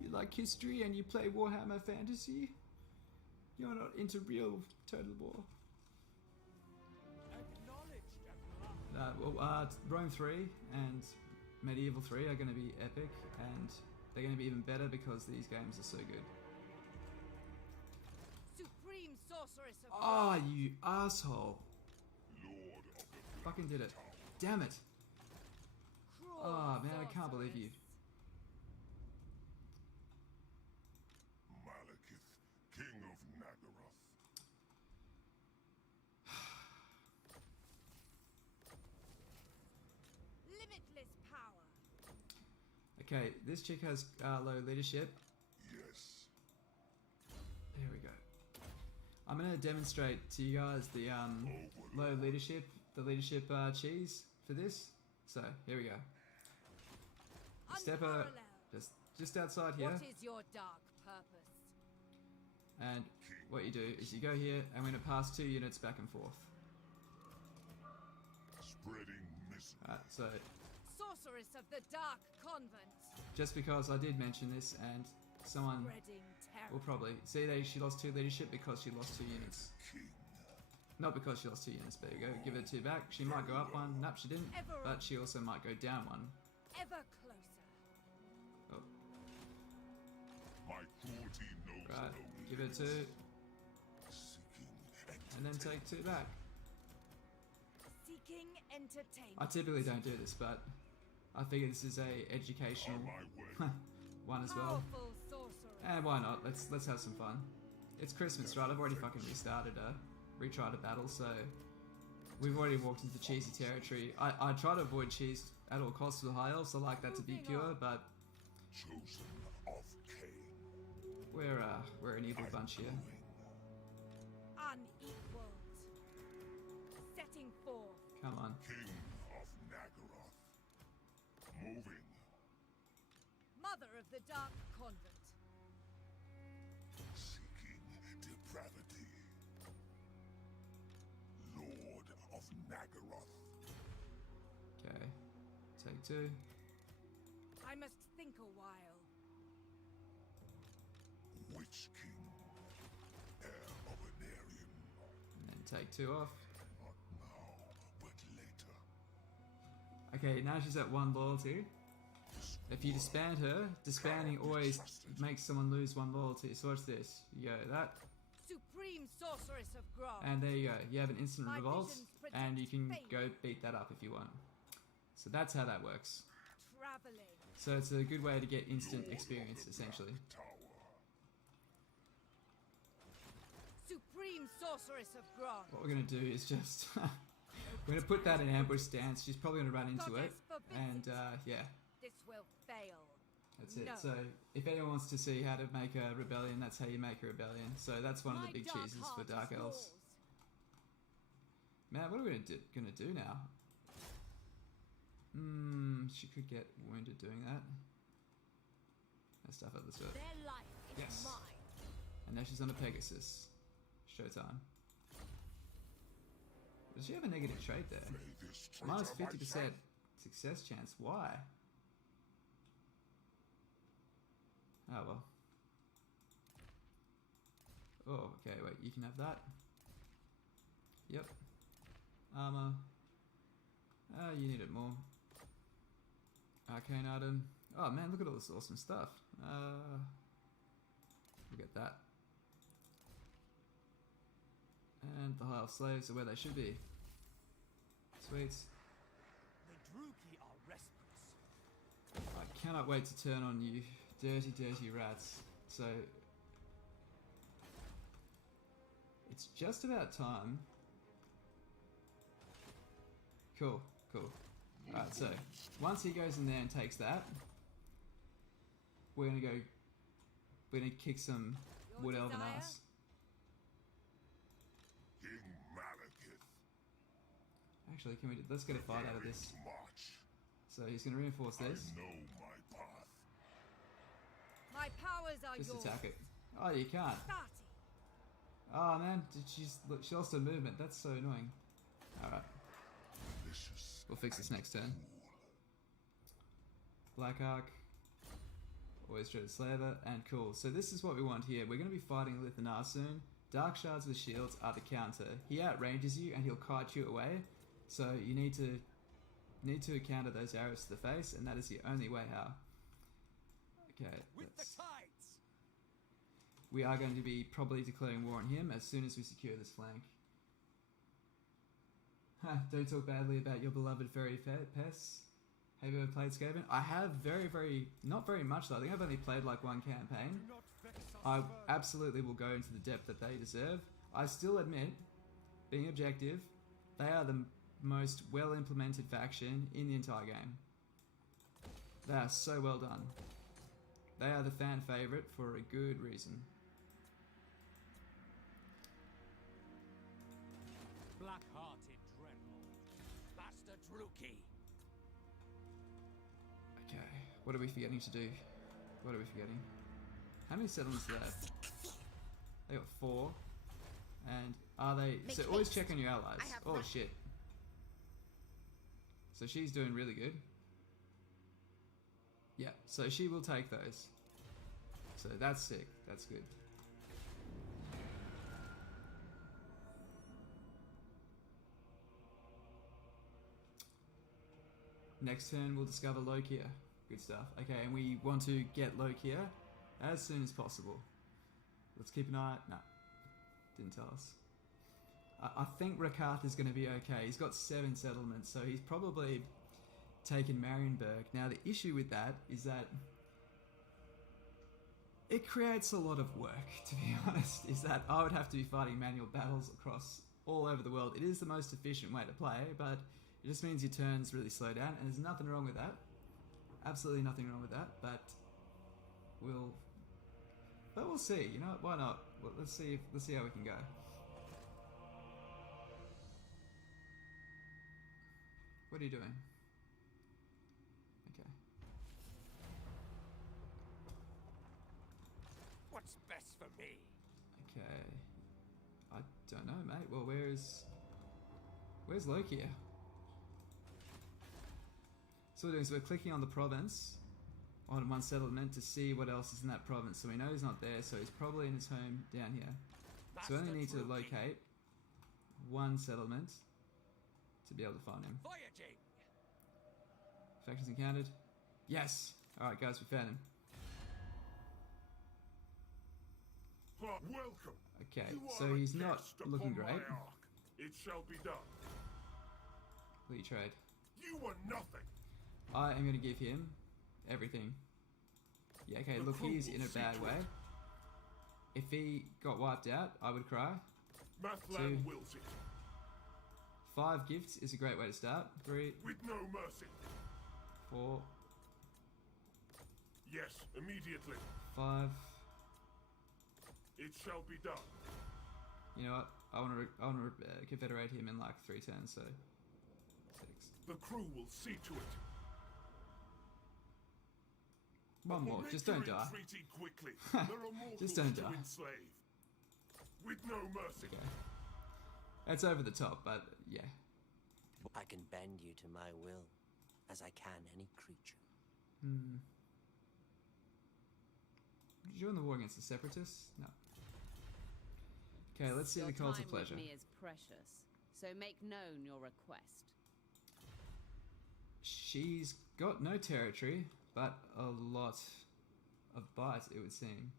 You like history and you play Warhammer Fantasy? You're not into real Total War. Rome 3 and Medieval 3 are going to be epic, and they're going to be even better because these games are so good. Supreme sorceress of Ah, you asshole. Lord of the Fucking did it. Damn it. cruel Oh man, I can't believe you. Malekith, King of Naggaroth. limitless power. Okay, this chick has low leadership. Yes. There we go. I'm going to demonstrate to you guys the low leadership, the leadership cheese for this. So, here we go. Step her Unparalleled. just outside here. What is your dark purpose? And what you do is you go here and we're going to pass 2 units back and forth. Spreading misery. Alright, so Sorceress of the Dark Convent. just because I did mention this and someone Spreading terror. will probably see she lost 2 leadership because she lost 2 units. King. Not because she lost 2 units, but there you go. Give her 2 back. She might go up 1. Nope, she didn't. But she also might go down 1. Ever closer. Oh, My cruelty knows right. no Give her 2 seeking and then take 2 back. Seeking entertainment. I typically don't do this, but I figure this is a educational on my way. one as well. Powerful sorceress. And why not? Let's have some fun. It's Christmas, right? I've already fucking retried a battle, so we've already walked into cheesy territory. I try to avoid cheese at all costs with high elves. I like that to be pure, but Chosen of Cain. we're an evil bunch here. Unequaled. Setting forth. Come on. King of Naggaroth. Moving. Mother of the Dark Convent. Seeking depravity. Lord of Naggaroth. Okay. Take 2. I must think a while. Witch King. Heir of an Aryan. And then take 2 off. Not now, but later. Okay, now she's at 1 loyalty. If you disband her, disbanding always makes someone lose 1 loyalty. So watch this. You go that, Supreme sorceress of Grog. and there you go. You have an instant My revolt, visions predict and you can fate. go beat that up if you want. So that's how that works. Traveling. So it's a good way to get instant experience, essentially. Tower. supreme sorceress of Grond. What we're going to do is just... we're going to put that in ambush stance. She's probably going to run into it. And, yeah. This will fail. That's it. No. So, if anyone wants to see how to make a rebellion, that's how you make a rebellion. So, that's one of the big cheeses for Dark Elves. Man, what are we going to do now? She could get wounded doing that. Let's stuff up this bit. Their life is Yes. mine. And now she's on a Pegasus. Showtime. Does she have a negative trait there? May this traitor Minus 50% myself. success chance. Why? Oh well. Oh, okay, wait, you can have that. Yep. Armor. You need it more. Arcane item. Oh man, look at all this awesome stuff. We'll get that. And the High Elf Slaves are where they should be. Sweets. The Druki are restless. I cannot wait to turn on you, dirty, dirty rats. So, it's just about time. Cool, cool. Alright, so, once he goes in there and takes that, we're gonna kick some Wood Elven desire? ass. King Malekith. Actually, let's get a fight out of this. Too much. So he's gonna reinforce I this. know my path. My powers are Just yours. attack it. Oh, you can't. Starting. Oh man, she lost her movement. That's so annoying. Alright, Delicious. we'll fix this next turn. Black Arc. Always try to slaver, and cool. So this is what we want here. We're going to be fighting Lithanar soon. Dark Shards with shields are the counter. He outranges you and he'll kite you away. So you need to counter those arrows to the face, and that is the only way how. Okay, With the tides. we are going to be probably declaring war on him as soon as we secure this flank. Don't talk badly about your beloved fairy pests. Have you ever played Skaven? I have not very much though. I think I've only played like one campaign. Do not vex us I further. absolutely will go into the depth that they deserve. I still admit, being objective, they are the most well implemented faction in the entire game. They are so well done. They are the fan favourite for a good reason. Black-hearted Dreadnought. Bastard Druki. Okay, what are we forgetting to do? What are we forgetting? How many settlements do they have? They got 4. And are they... Make so always haste. check on your allies. I have Oh that. shit. So she's doing really good. Yeah, so she will take those. So that's sick. That's good. Next turn we'll discover Lokia. Good stuff. Okay, and we want to get Lokia as soon as possible. Let's keep an eye... No. Didn't tell us. I think Rakath is going to be okay. He's got 7 settlements, so he's probably taken Marienburg. Now the issue with that is that it creates a lot of work, to be honest, is that I would have to be fighting manual battles across all over the world. It is the most efficient way to play, but it just means your turns really slow down, and there's nothing wrong with that. Absolutely nothing wrong with that, but we'll see. You know what? Why not? Well, let's see how we can go. What are you doing? Okay. What's best for me? Okay. I don't know, mate. Well, where's Lokia? So we're clicking on the province on one settlement to see what else is in that province. So we know he's not there, so he's probably in his home down here. So we only need to locate one settlement to be able to find him. Voyaging. Factions encountered. Yes! Alright guys, we found him. Welcome. Okay, You so are a he's not guest looking upon my great. ark. It shall be done. Will you trade? You were nothing. I am going to give him everything. Yeah, okay, The look, he's cruel in a bad secret. way. If he got wiped out, I would cry. Mathlan 2. wills it. 5 gifts is a great way to start. 3, With no mercy. 4, Yes, immediately. 5. It shall be done. You know what? I want to confederate him in like 3 turns, so 6. The crew will see to it. One We'll more, make just your don't die. entreaty quickly. There are mortals Just don't to die. enslave. With no mercy. Okay. That's over the top, but yeah. I can bend you to my will, as I can any creature. Did you join the war against the separatists? No. Okay, let's see Your the cult of time with pleasure. me is precious, so make known your request. She's got no territory, but a lot of bite, it would seem.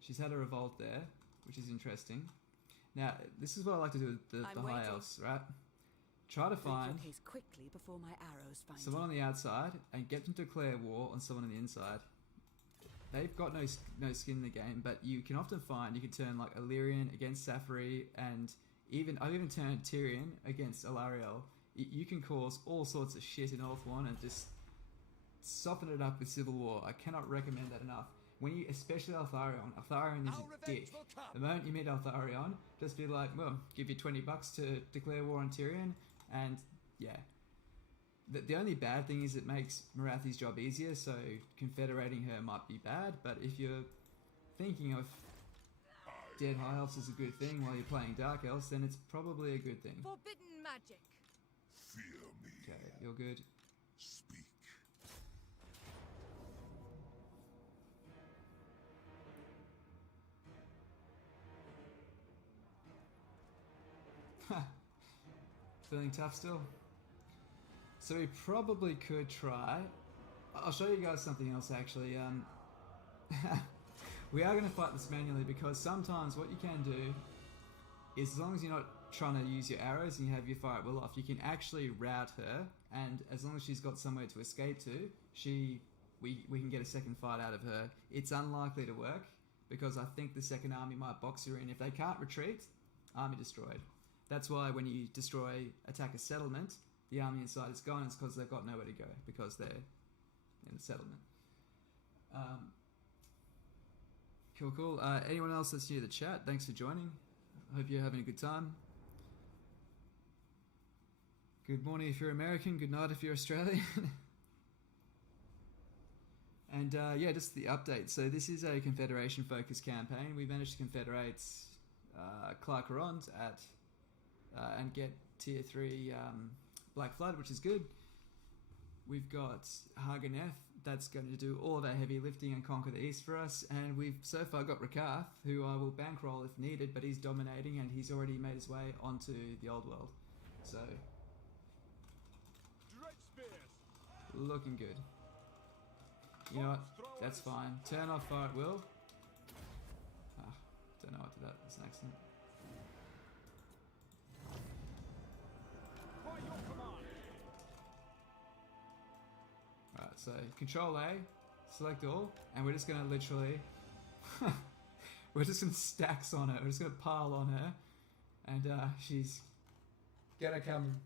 She's had a revolt there, which is interesting. Now, this is what I like to do with the I'm high waiting. elves, right? Try to find Make your case quickly before my arrows find someone you. on the outside and get them to declare war on someone on the inside. They've got no skin in the game, but you can often find you can turn like Illyrian against Safari, and I've even turned Tyrion against Alariel. You can cause all sorts of shit in Ulthuan and just soften it up with civil war. I cannot recommend that enough. When you, especially Altharion is a dick. The moment you meet Altharion, just be like, well, give you $20 to declare war on Tyrion, and yeah. The only bad thing is it makes Marathi's job easier, so confederating her might be bad, but if you're thinking of dead high elves as a good thing while you're playing dark elves, then it's probably a good thing. Forbidden magic. Fear me. Okay, you're good. Speak. Feeling tough still? So we probably could try. I'll show you guys something else actually. We are going to fight this manually because sometimes what you can do is, as long as you're not trying to use your arrows and you have your fire at will off, you can actually rout her, and as long as she's got somewhere to escape to, we can get a second fight out of her. It's unlikely to work because I think the second army might box her in. If they can't retreat, army destroyed. That's why when you attack a settlement, the army inside is gone. It's because they've got nowhere to go because they're in the settlement. Cool. Anyone else that's new to the chat, thanks for joining. Hope you're having a good time. Good morning if you're American, good night if you're Australian. And yeah, just the update. So this is a Confederation focused campaign. We managed to confederate Clar Karond and get tier 3 Black Flood, which is good. We've got Har Ganeth, that's going to do all of our heavy lifting and conquer the east for us, and we've so far got Rakath, who I will bankroll if needed, but he's dominating and he's already made his way onto the old world. So, looking good. You know what? That's fine. Turn off fire at will. Don't know what to do that. It's an accident. Alright, so Control A, select all, and we're just gonna literally we're just gonna stacks on her. We're just gonna pile on her, and she's gonna come.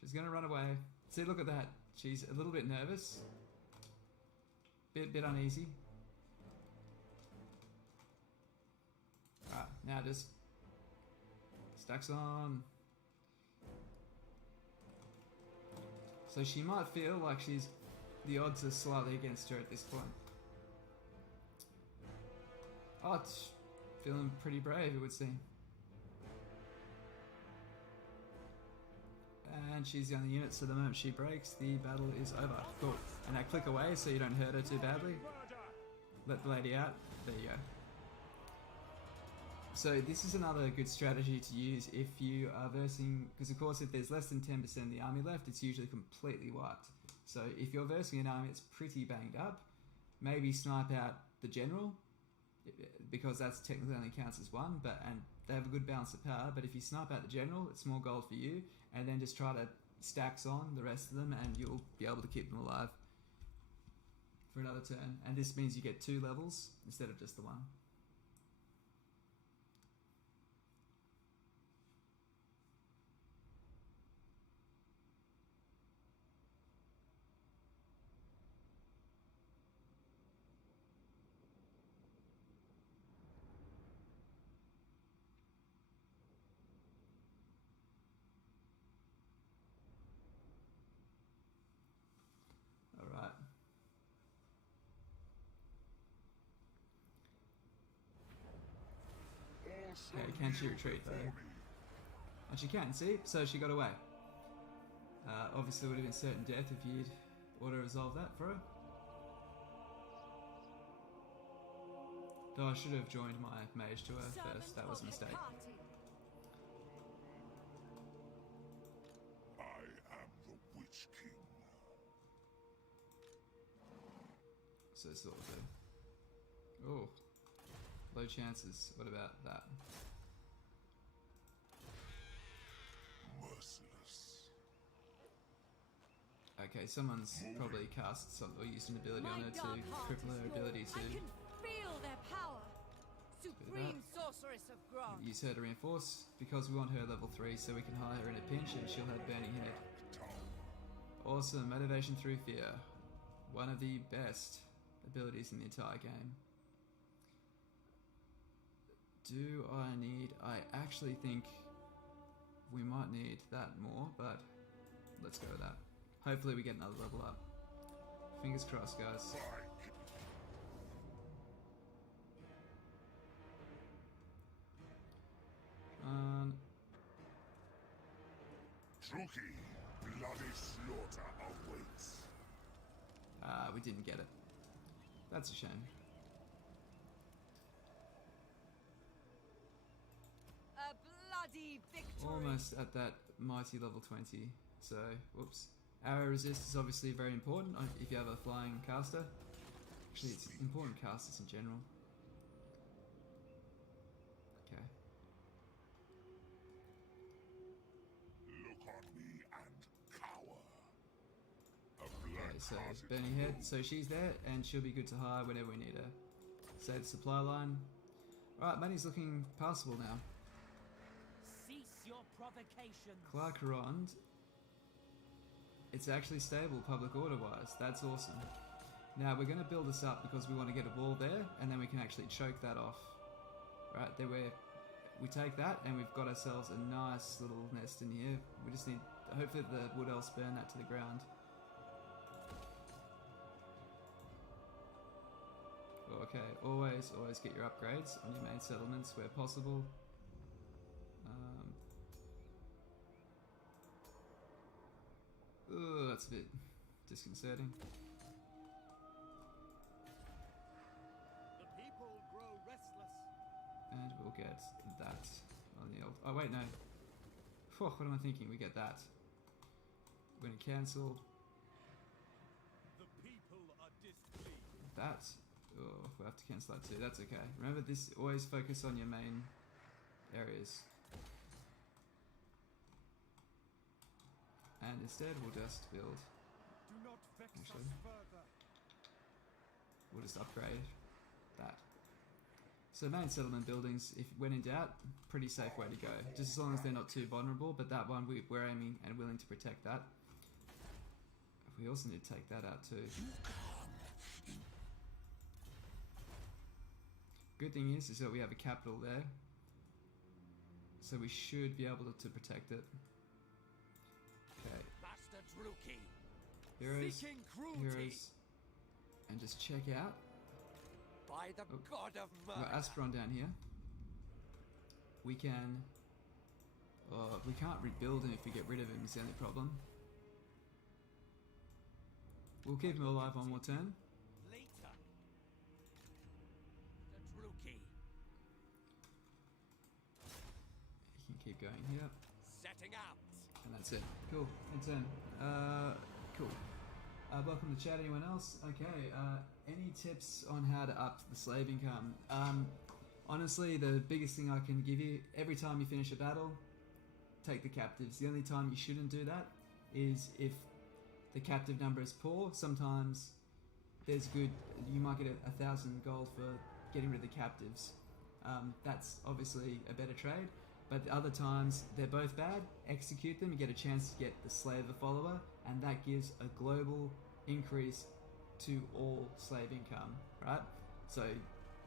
She's gonna run away. See, look at that. She's a little bit nervous, bit uneasy. Alright, now just stacks on. So she might feel like the odds are slightly against her at this point. Oh, it's feeling pretty brave, it would seem. And she's the only unit, so the moment she breaks, the battle is over. Cool. And now click away so you don't hurt her too badly. Let the lady out. There you go. So this is another good strategy to use if you are versing, because of course if there's less than 10% of the army left, it's usually completely wiped. So if you're versing an army that's pretty banged up, maybe snipe out the general, because that's technically only counts as one, and they have a good balance of power. But if you snipe out the general, it's more gold for you, and then just try to stacks on the rest of them, and you'll be able to keep them alive for another turn, and this means you get 2 levels instead of just the 1. Alright. Okay, can she retreat though? And she can, see? So she got away. Obviously would have been certain death if you'd auto-resolve that for her. Though I should have joined my mage to her first, that was a mistake. I am the Witch King. So sort of a... Oh. Low chances. What about that? Merciless. Okay, someone's probably cast some or used an ability on her to cripple her ability to I can feel their power. Supreme sorceress of Grant. use her to reinforce, because we want her level 3 so we can hire her in a pinch and she'll have Burning Head. Awesome, motivation through fear. One of the best abilities in the entire game. Do I need... I actually think we might need that more, but let's go with that. Hopefully we get another level up. Fingers crossed, guys. Druki, bloody slaughter awaits. We didn't get it. That's a shame. A bloody victory. Almost at that mighty level 20. So, whoops. Arrow resist is obviously very important if you have a flying caster. Actually, it's important casters in general. Okay. Look on me and cower. Okay, so Burning Head. So she's there, and she'll be good to hire whenever we need her. Save the supply line. Alright, money's looking passable now. Cease your provocation. Clar Karond. It's actually stable public order wise. That's awesome. Now we're going to build this up because we want to get a wall there, and then we can actually choke that off. Right there, we take that, and we've got ourselves a nice little nest in here. We just need, hopefully the wood elves burn that to the ground. Okay, always get your upgrades on your main settlements where possible. That's a bit disconcerting. The people grow restless. And we'll get that on the old... Oh wait, no. Phew, what am I thinking? We get that. We're going to cancel The people are displeased. that. Oh, we'll have to cancel that too. That's okay. Remember this, always focus on your main areas. And instead we'll just build... Do not vex Actually. us further. We'll just upgrade that. So main settlement buildings, if when in doubt, pretty safe way to go. Just as long as they're not too vulnerable, but that one we're aiming and willing to protect that. We also need to take that out too. Good thing is that we have a capital there. So we should be able to protect it. Okay. Master Druki. Heroes, Seeking cruelty. heroes, and just check out. By the Oh, god of we've murder. got Aspiron down here. We can... we can't rebuild him if we get rid of him, is the only problem. We'll keep him alive one more turn. Later. The Druki. He can keep going here. Setting out. And that's it. Cool. End turn. Cool. Welcome to chat. Anyone else? Okay. Any tips on how to up the slave income? Honestly, the biggest thing I can give you, every time you finish a battle, take the captives. The only time you shouldn't do that is if the captive number is poor. Sometimes there's good. You might get 1,000 gold for getting rid of the captives. That's obviously a better trade. But the other times they're both bad. Execute them. You get a chance to get the slave a follower, and that gives a global increase to all slave income. Right. So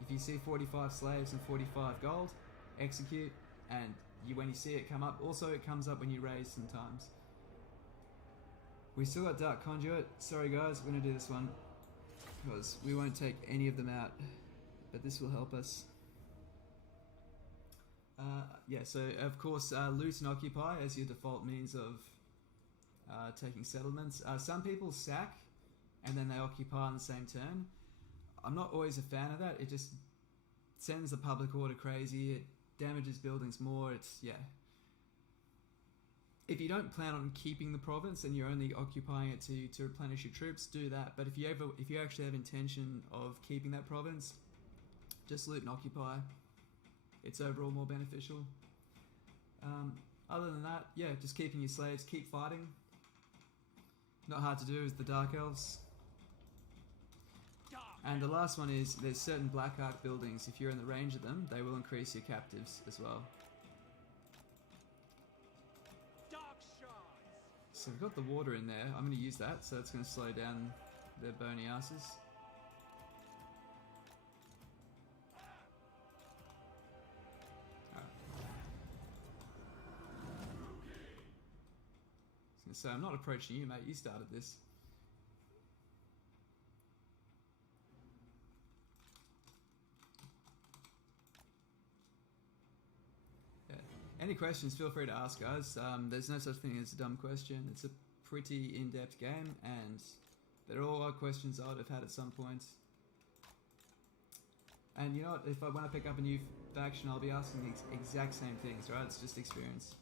if you see 45 slaves and 45 gold, execute, and when you see it come up, also it comes up when you raise sometimes. We still got Dark Conduit. Sorry guys, we're going to do this one because we won't take any of them out, but this will help us. Yeah, so of course loot and occupy as your default means of taking settlements. Some people sack and then they occupy on the same turn. I'm not always a fan of that. It just sends the public order crazy. It damages buildings more. It's, yeah. If you don't plan on keeping the province and you're only occupying it to replenish your troops, do that. But if you actually have intention of keeping that province, just loot and occupy. It's overall more beneficial. Other than that, yeah, just keeping your slaves, keep fighting. Not hard to do is the Dark Elves. And the last one is there's certain Black Ark buildings. If you're in the range of them, they will increase your captives as well. So we've got the water in there. I'm going to use that, so it's going to slow down their bony asses. So I'm not approaching you, mate. You started this. Yeah. Any questions, feel free to ask, guys. There's no such thing as a dumb question. It's a pretty in-depth game, and there all are questions I would have had at some point. And you know what? If I want to pick up a new faction, I'll be asking the exact same things, right? It's just experience.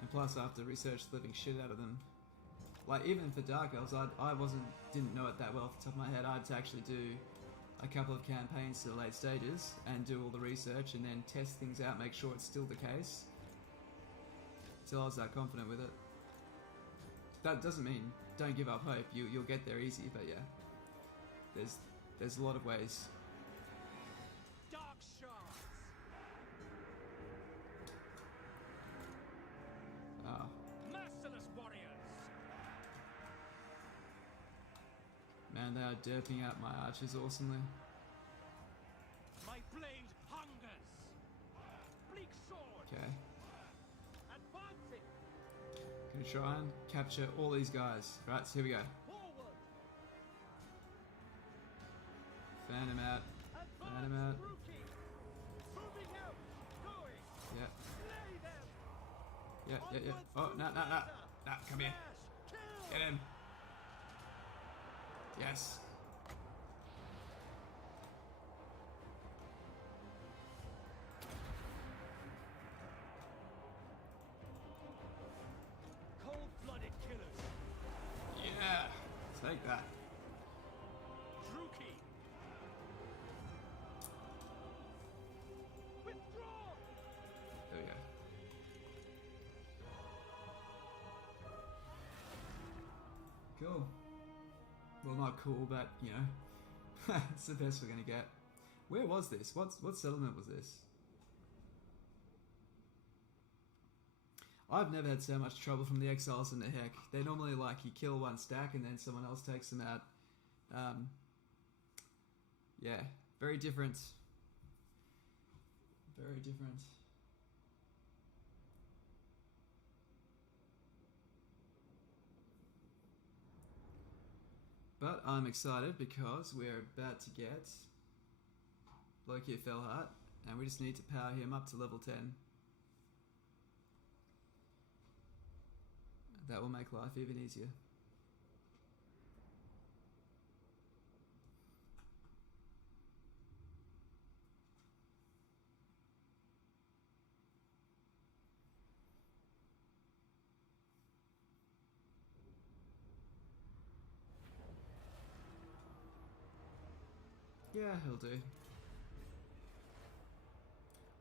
And plus, I have to research the living shit out of them. Like, even for Dark Elves, I didn't know it that well off the top of my head. I had to actually do a couple of campaigns to the late stages and do all the research and then test things out, make sure it's still the case. Till I was that confident with it. That doesn't mean don't give up hope. You'll get there easy, but yeah. There's a lot of ways. Man, they are derping out my archers awesomely. My blade hungers. Bleak sword. Okay. Advancing. Gonna try and capture all these guys. Right, so here we go. Forward. Fan him out. Fan him out. Rookie. Moving out. Going. Yeah. Slay them. Yeah. Oh, no. No, come here. Get him. Yes. Cold-blooded killers. Yeah. Take that. Druki. Withdraw. There we go. Cool. Well, not cool, but, you know, it's the best we're going to get. Where was this? What settlement was this? I've never had so much trouble from the exiles in the heck. They're normally like you kill one stack and then someone else takes them out. Yeah, very different. Very different. But I'm excited because we're about to get Loki Felhart, and we just need to power him up to level 10. That will make life even easier. Yeah, he'll do.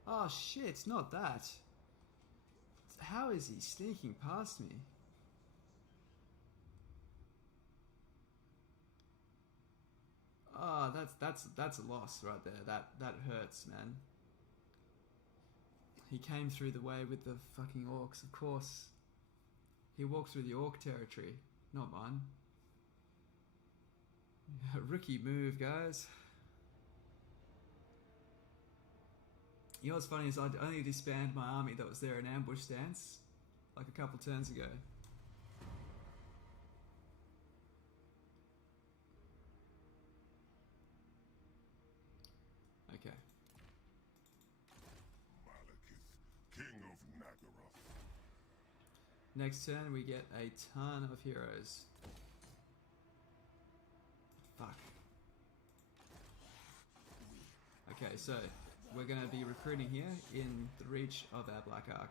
Oh shit, it's not that. How is he sneaking past me? Oh, that's a loss right there. That hurts, man. He came through the way with the fucking orcs, of course. He walked through the orc territory, not mine. Rookie move, guys. You know what's funny is I only disbanded my army that was there in ambush stance like a couple turns ago. Okay. Malekith, King of Naggarond. Next turn we get a ton of heroes. Fuck. Okay, so we're going to be recruiting here in the reach of our Black Ark.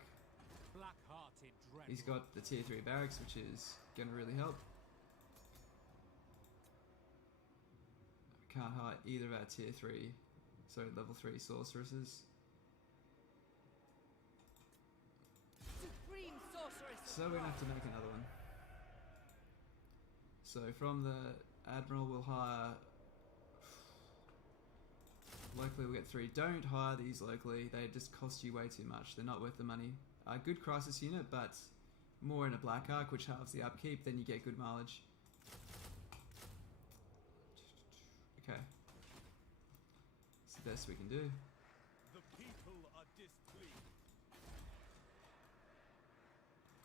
Black-hearted dread. He's got the tier 3 barracks, which is going to really help. Can't hire either of our tier 3, sorry, level 3 sorceresses. Supreme sorceress. So we're going to have to make another one. So from the Admiral we'll hire... Locally we'll get 3. Don't hire these locally, they just cost you way too much. They're not worth the money. Good crisis unit, but more in a Black Ark, which halves the upkeep, then you get good mileage. Okay. It's the best we can do. The people are displeased.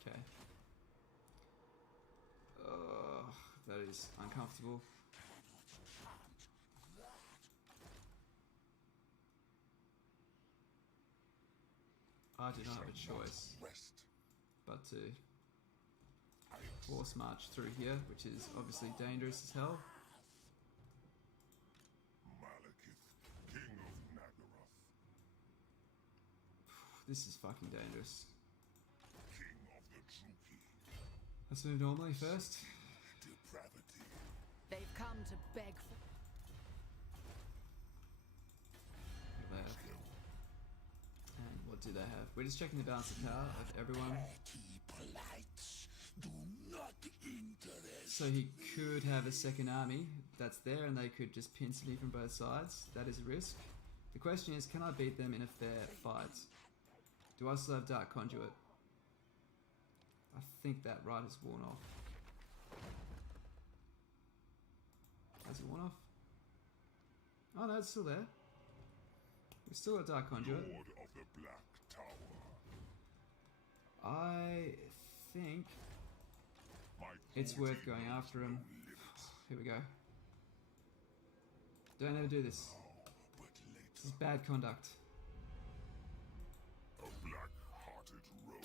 Okay. Oh, that is uncomfortable. I do not have a choice but to force march through here, which is obviously dangerous as hell. Malekith, King of Naggarond. This is fucking dangerous. King of the Druki. Let's move normally first. Depravity. They've come to beg for... There. And what do they have? We're just checking the balance of power of everyone. Do not interest. So he could have a second army that's there and they could just pinch me from both sides. That is a risk. The question is, can I beat them in a fair fight? Do I still have Dark Conduit? I think that right has worn off. Has it worn off? Oh no, it's still there. We've still got Dark Conduit. Lord of the Black Tower. I think it's worth going after him. Here we go. Don't ever do this. This is bad conduct. A black-hearted rogue.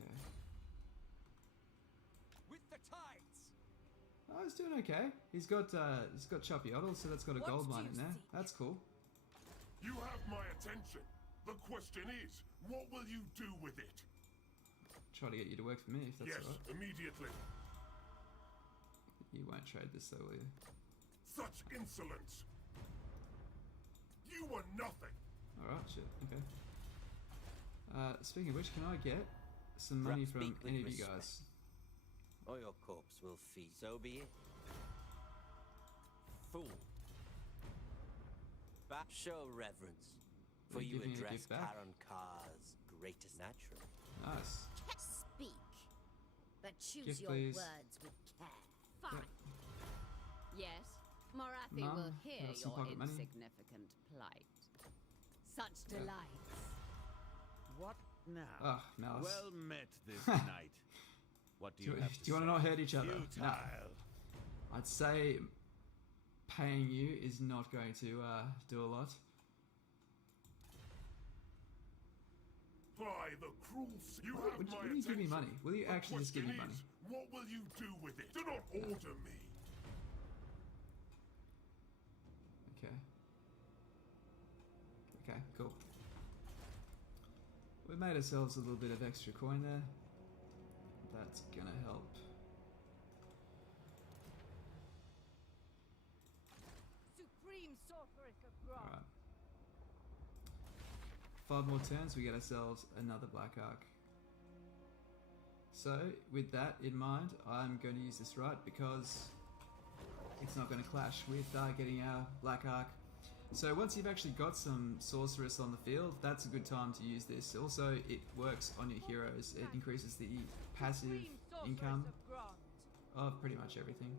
Okay. With the tides. Oh, he's doing okay. He's got choppy oddles, so that's got a What gold do mine you in there. seek? That's cool. You have my attention. The question is, what will you do with it? Try to get you to work for me if that's Yes, alright. immediately. You won't trade this though, will you? Such insolence. You were nothing. Alright, shit, okay. Speaking of which, can I get some money Perhaps from speak with any of you respect. guys? Or your corpse will feast. So be it. Fool. Back show reverence, for Will you you give me a address gift back? Karankar's greatest natural. Nice. Speak, but choose Gift, your please. words with care. Fine. Yes, Morathi Mum, will hear have some your pocket money. insignificant plight. Such delights. What now? Ah, Malice. Well met this night. What do you have to do you want to say? not hurt each other? Futile. No. I'd say paying you is not going to do a lot. By the cruel you Will have you- my will you give me attention. money? Will you The actually just give me question money? is, what will you do with it? Do not order me. Okay. Okay, cool. We made ourselves a little bit of extra coin there. That's gonna help. Supreme sorceress of Gra. Alright. 5 more turns, we get ourselves another Black Ark. So, with that in mind, I'm going to use this right because it's not going to clash with getting our Black Arc. So once you've actually got some sorceress on the field, that's a good time to use this. Also, it works on your heroes. It increases the passive Supreme sorceress income of Grond. of pretty much everything.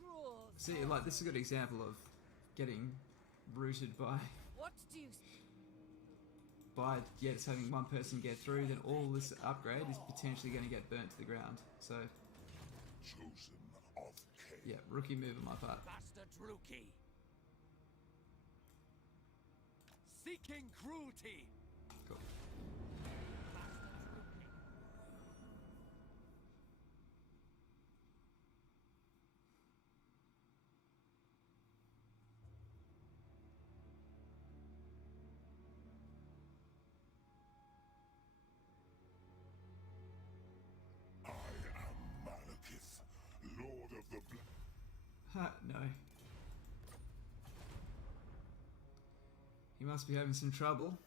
Cruel See, like, this is a good example of getting rooted by What do you just having one person get through, then all this upgrade is potentially going to get burnt to the ground. So, Chosen of Cain. yeah, rookie move on my part. Bastard Rookie. Seeking cruelty. Cool. I am Malekith, Lord of the Black. Ha, no. He must be having some trouble.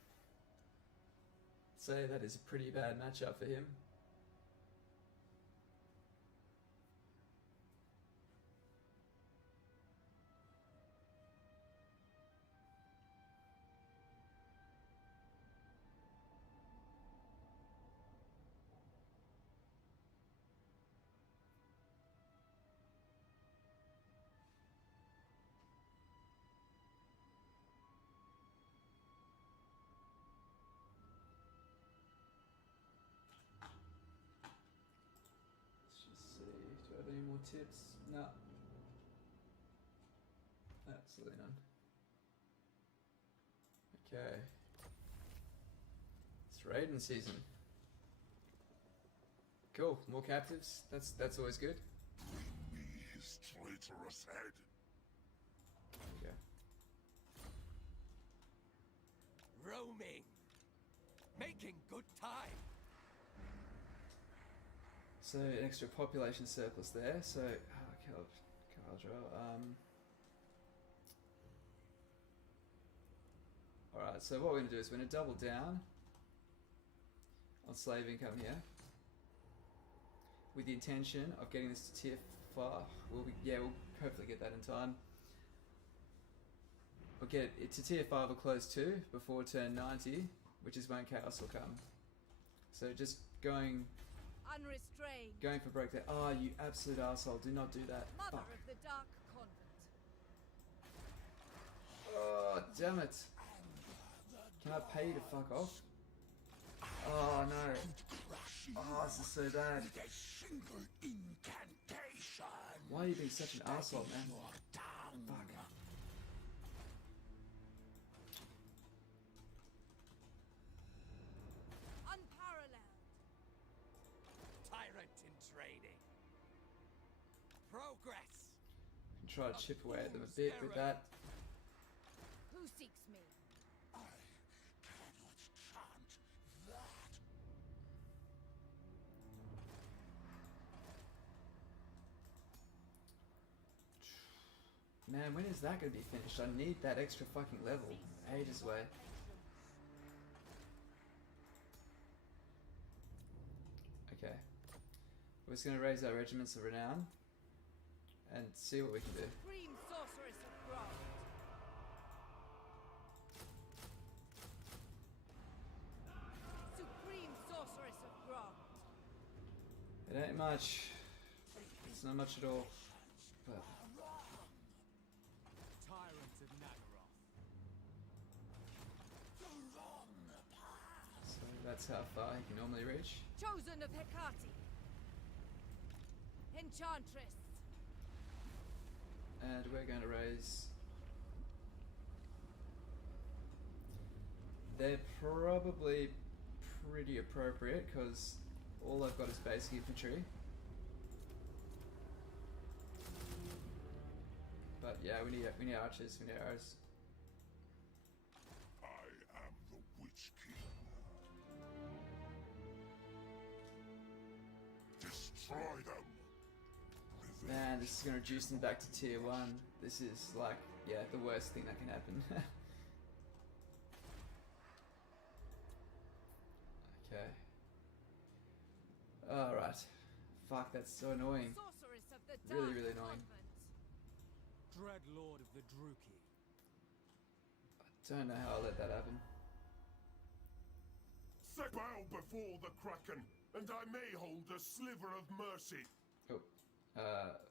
Say that is a pretty bad matchup for him. Let's just see. Do I have any more tips? No. Absolutely none. Okay. It's raiding season. Cool. More captives. That's always good. Bring me his traitorous head. There we go. Roaming. Making good time. So an extra population surplus there. So alright, so what we're gonna do is we're gonna double down on slave income here. With the intention of getting this to tier 5. We'll hopefully get that in time. We'll get it to tier 5 or close to before turn 90, which is when chaos will come. So just going unrestrained? for break there. Oh, you absolute arsehole. Do not do that. Mother Fuck. of the Dark Convent. Oh, damn it. Can I pay you to fuck off? Oh, no. Oh, this is so bad. With a single incantation. Why are you being such an arsehole, man? Fuck. Unparalleled. Tyrant in training. Progress. Can try to chip away at them a bit with that. Who seeks me? I cannot chant that. Man, when is that going to be finished? I need that extra fucking level. Ages away. Okay. We're just going to raise our regiments of renown and see what we can do. Supreme sorceress of Grond. Supreme sorceress of Grond. It ain't much. It's not much at all. But Tyrant of Naggarond. so that's how far he can normally reach. Chosen of Hecate. Enchantress. And we're going to raise. They're probably pretty appropriate because all I've got is basic infantry. But yeah, we need archers, we need arrows. I am the Witch King. Destroy them. Man, this is going to reduce them back to tier 1. This is like, yeah, the worst thing that can happen. Okay. Alright. Fuck, that's so annoying. Sorceress of the Really, Dark really annoying. Convent. Dreadlord of the Druki. Don't know how I let that happen. Bow before the Kraken, and I may hold a sliver of mercy. Oh,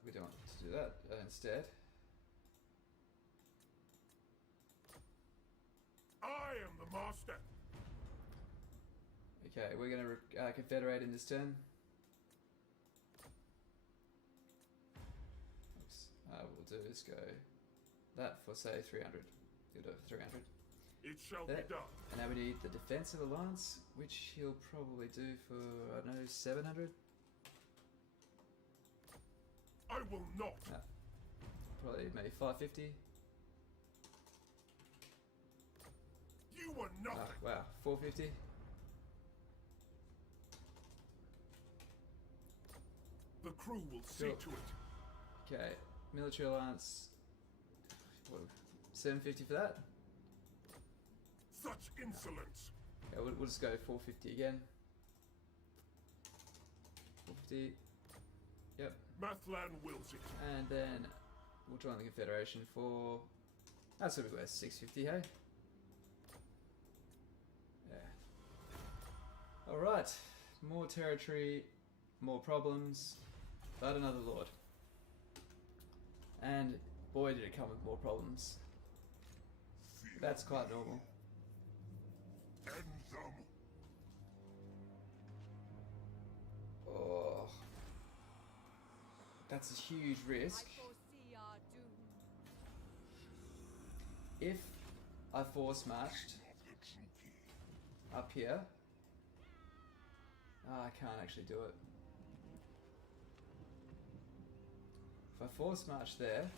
we don't want to do that instead. I am the master. Okay, we're going to confederate in this turn. Oops. We'll do is go that for say 300. You'll do it for 300. It shall There. be done. And now we need the defensive alliance, which he'll probably do for, I don't know, 700? I will not. No. Probably maybe 550. You were nothing. Oh, wow, 450. The crew will see Cool. to it. Okay, military alliance. What, 750 for that? Such insolence. Okay, we'll just go 450 again. 450. Yep. Mathlan wills it. And then we'll join the Confederation for. That's what we were, 650, hey? Yeah. Alright. More territory, more problems, but another lord. And boy, did it come with more problems. That's quite normal. End them. Oh. That's a huge risk. I foresee our doom. If I force marched up here, I can't actually do it. If I force march there,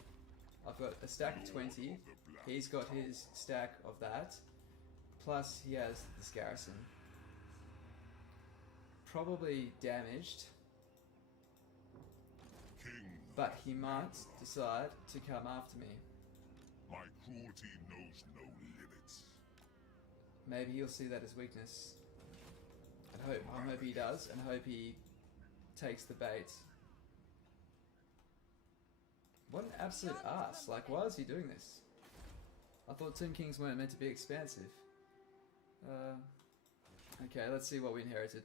I've got a stack of 20, he's got his stack of that, plus he has this garrison. Probably damaged, King, but he might decide to come after me. my cruelty knows no limits. Maybe he'll see that as weakness. I hope he does, and hope he takes the bait. What an absolute ass. Like, why is he doing this? I thought Tomb Kings weren't meant to be expansive. Okay, let's see what we inherited.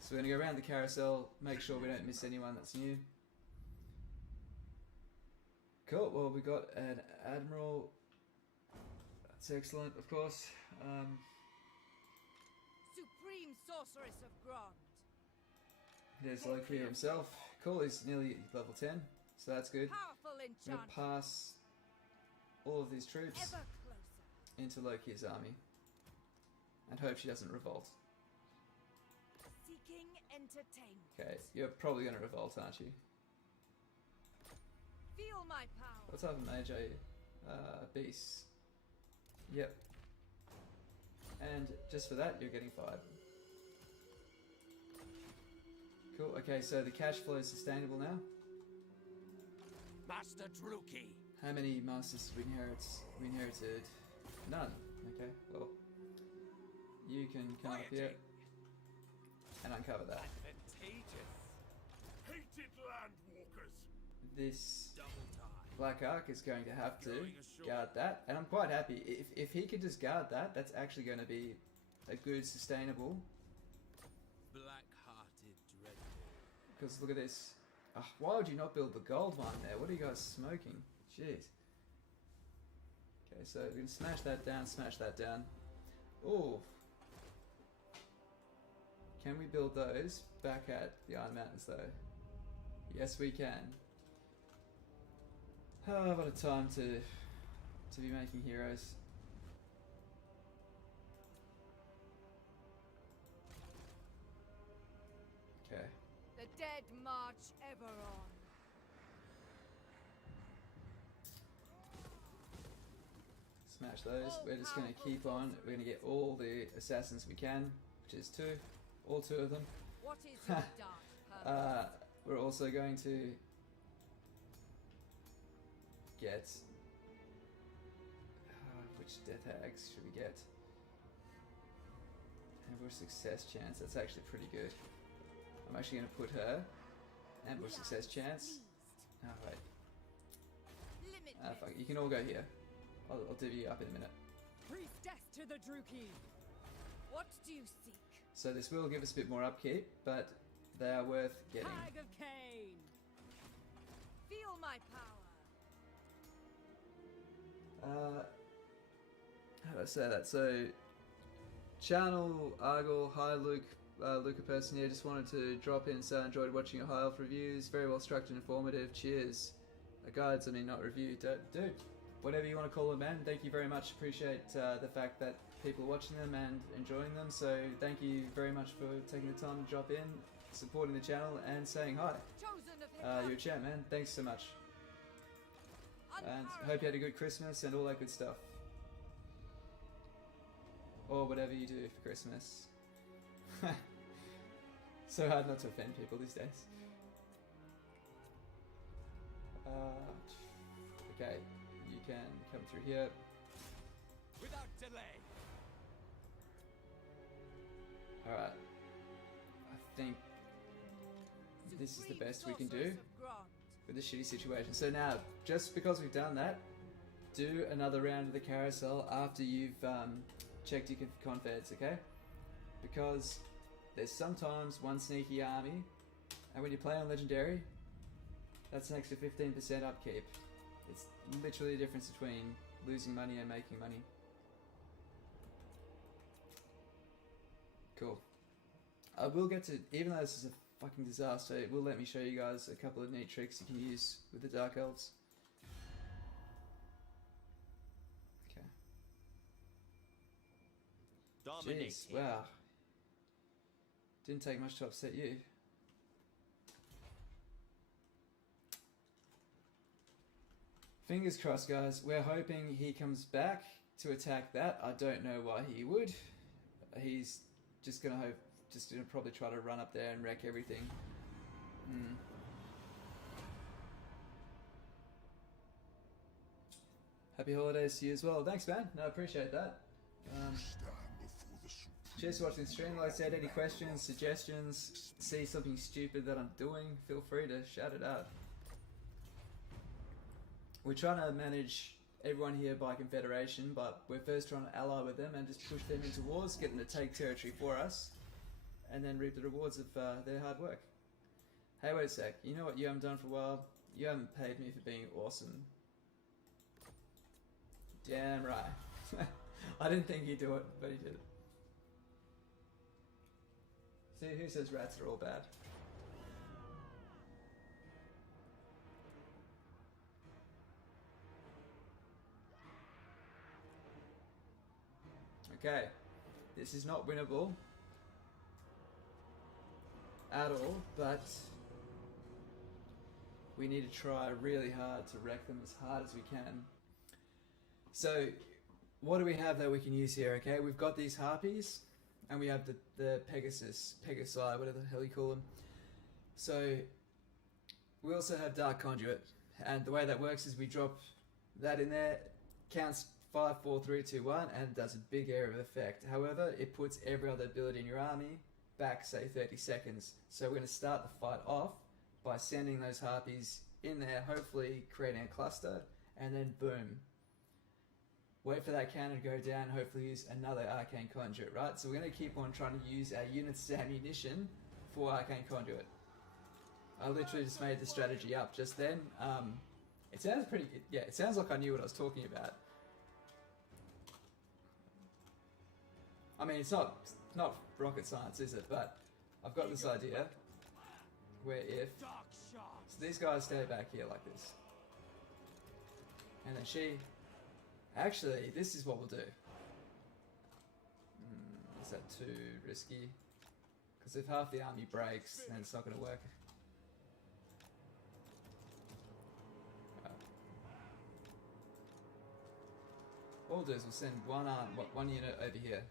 So we're going to go around the carousel, make sure we don't miss anyone that's new. Cool, well we got an Admiral. That's excellent, of course. Supreme Sorceress of Grond. There's Loki himself. Cool, he's nearly level 10, so that's good. Powerful I'm going enchantment. to pass all of these troops Ever closer. into Loki's army and hope she doesn't revolt. Seeking entertainment. Okay, you're probably going to revolt, aren't you? Feel my power. What type of mage are you? Beast. Yep. And just for that, you're getting 5. Cool, okay, so the cash flow is sustainable now. Master Druki. How many masters did we inherit? We inherited none. Okay, well, you can come up here and uncover that. Hated landwalkers. This Double time. Black Ark is going to have to guard that, and I'm quite happy. If he could just guard that, that's actually going to be a good, sustainable. Black-hearted dreadful. Because look at this. Why would you not build the gold one there? What are you guys smoking? Jeez. Okay, so we're going to smash that down. Ooh. Can we build those back at the Iron Mountains though? Yes, we can. Oh, what a time to be making heroes. Okay. The dead march ever on. Smash those. We're just going to keep on. We're going to get all the assassins we can, which is 2. All 2 of them. What is your dark purpose? We're also going to get... which death hags should we get? Ambush success chance. That's actually pretty good. I'm actually going to put her. Ambush success chance. Oh, wait. Limitless. Fuck, you can all go here. I'll divvy you up in a minute. Priestess to the Druki. What do you seek? So this will give us a bit more upkeep, but they are worth getting. Hag of Cain. Feel my power. How do I say that? So, Channel Argle, hi Luke, Luca person here. Just wanted to drop in, so I enjoyed watching your High Elf reviews. Very well structured and informative. Cheers. Guides, I mean, not review. Dude, whatever you want to call them, man. Thank you very much. Appreciate the fact that people are watching them and enjoying them. So, thank you very much for taking the time to drop in, supporting the channel, and saying hi. Chosen of You're a champ, man. Thanks so much. And hope you had a good Christmas and all that good stuff. Or whatever you do for Christmas. So hard not to offend people these days. Okay, you can come through here. Without delay. Alright. I think this is the best we can do for this shitty situation. So now, just because we've done that, do another round of the carousel after you've checked your confeds, okay? Because there's sometimes one sneaky army, and when you play on Legendary, that's an extra 15% upkeep. It's literally the difference between losing money and making money. Cool. I will get to, even though this is a fucking disaster, it will let me show you guys a couple of neat tricks you can use with the Dark Elves. Okay. Dominating. Jeez, wow. Didn't take much to upset you. Fingers crossed, guys. We're hoping he comes back to attack that. I don't know why he would. He's just gonna probably try to run up there and wreck everything. Happy holidays to you as well. Thanks, man. No, I appreciate that. Stand before the supreme. Cheers for watching the stream. Like I said, any questions, suggestions, see something stupid that I'm doing, feel free to shout it out. We're trying to manage everyone here by Confederation, but we're first trying to ally with them and just push them into wars, get them to take territory for us, and then reap the rewards of their hard work. Hey, wait a sec. You know what you haven't done for a while? You haven't paid me for being awesome. Damn right. I didn't think he'd do it, but he did it. See, who says rats are all bad? Okay, this is not winnable at all, but we need to try really hard to wreck them as hard as we can. So, what do we have that we can use here, okay? We've got these harpies, and we have the Pegasi, whatever the hell you call them. So, we also have Dark Conduit, and the way that works is we drop that in there, counts 5, 4, 3, 2, 1, and does a big area of effect. However, it puts every other ability in your army back, say, 30 seconds. So we're going to start the fight off by sending those harpies in there, hopefully creating a cluster, and then boom. Wait for that cannon to go down, hopefully use another Arcane Conduit, right? So we're going to keep on trying to use our units as ammunition for Arcane Conduit. I literally just made the strategy up just then. It sounds pretty, yeah, it sounds like I knew what I was talking about. I mean, it's not rocket science, is it? But I've got this idea where if so these guys stay back here like this, and then actually, this is what we'll do. Is that too risky? Because if half the army breaks, then it's not going to work. What we'll do is we'll send one unit over here.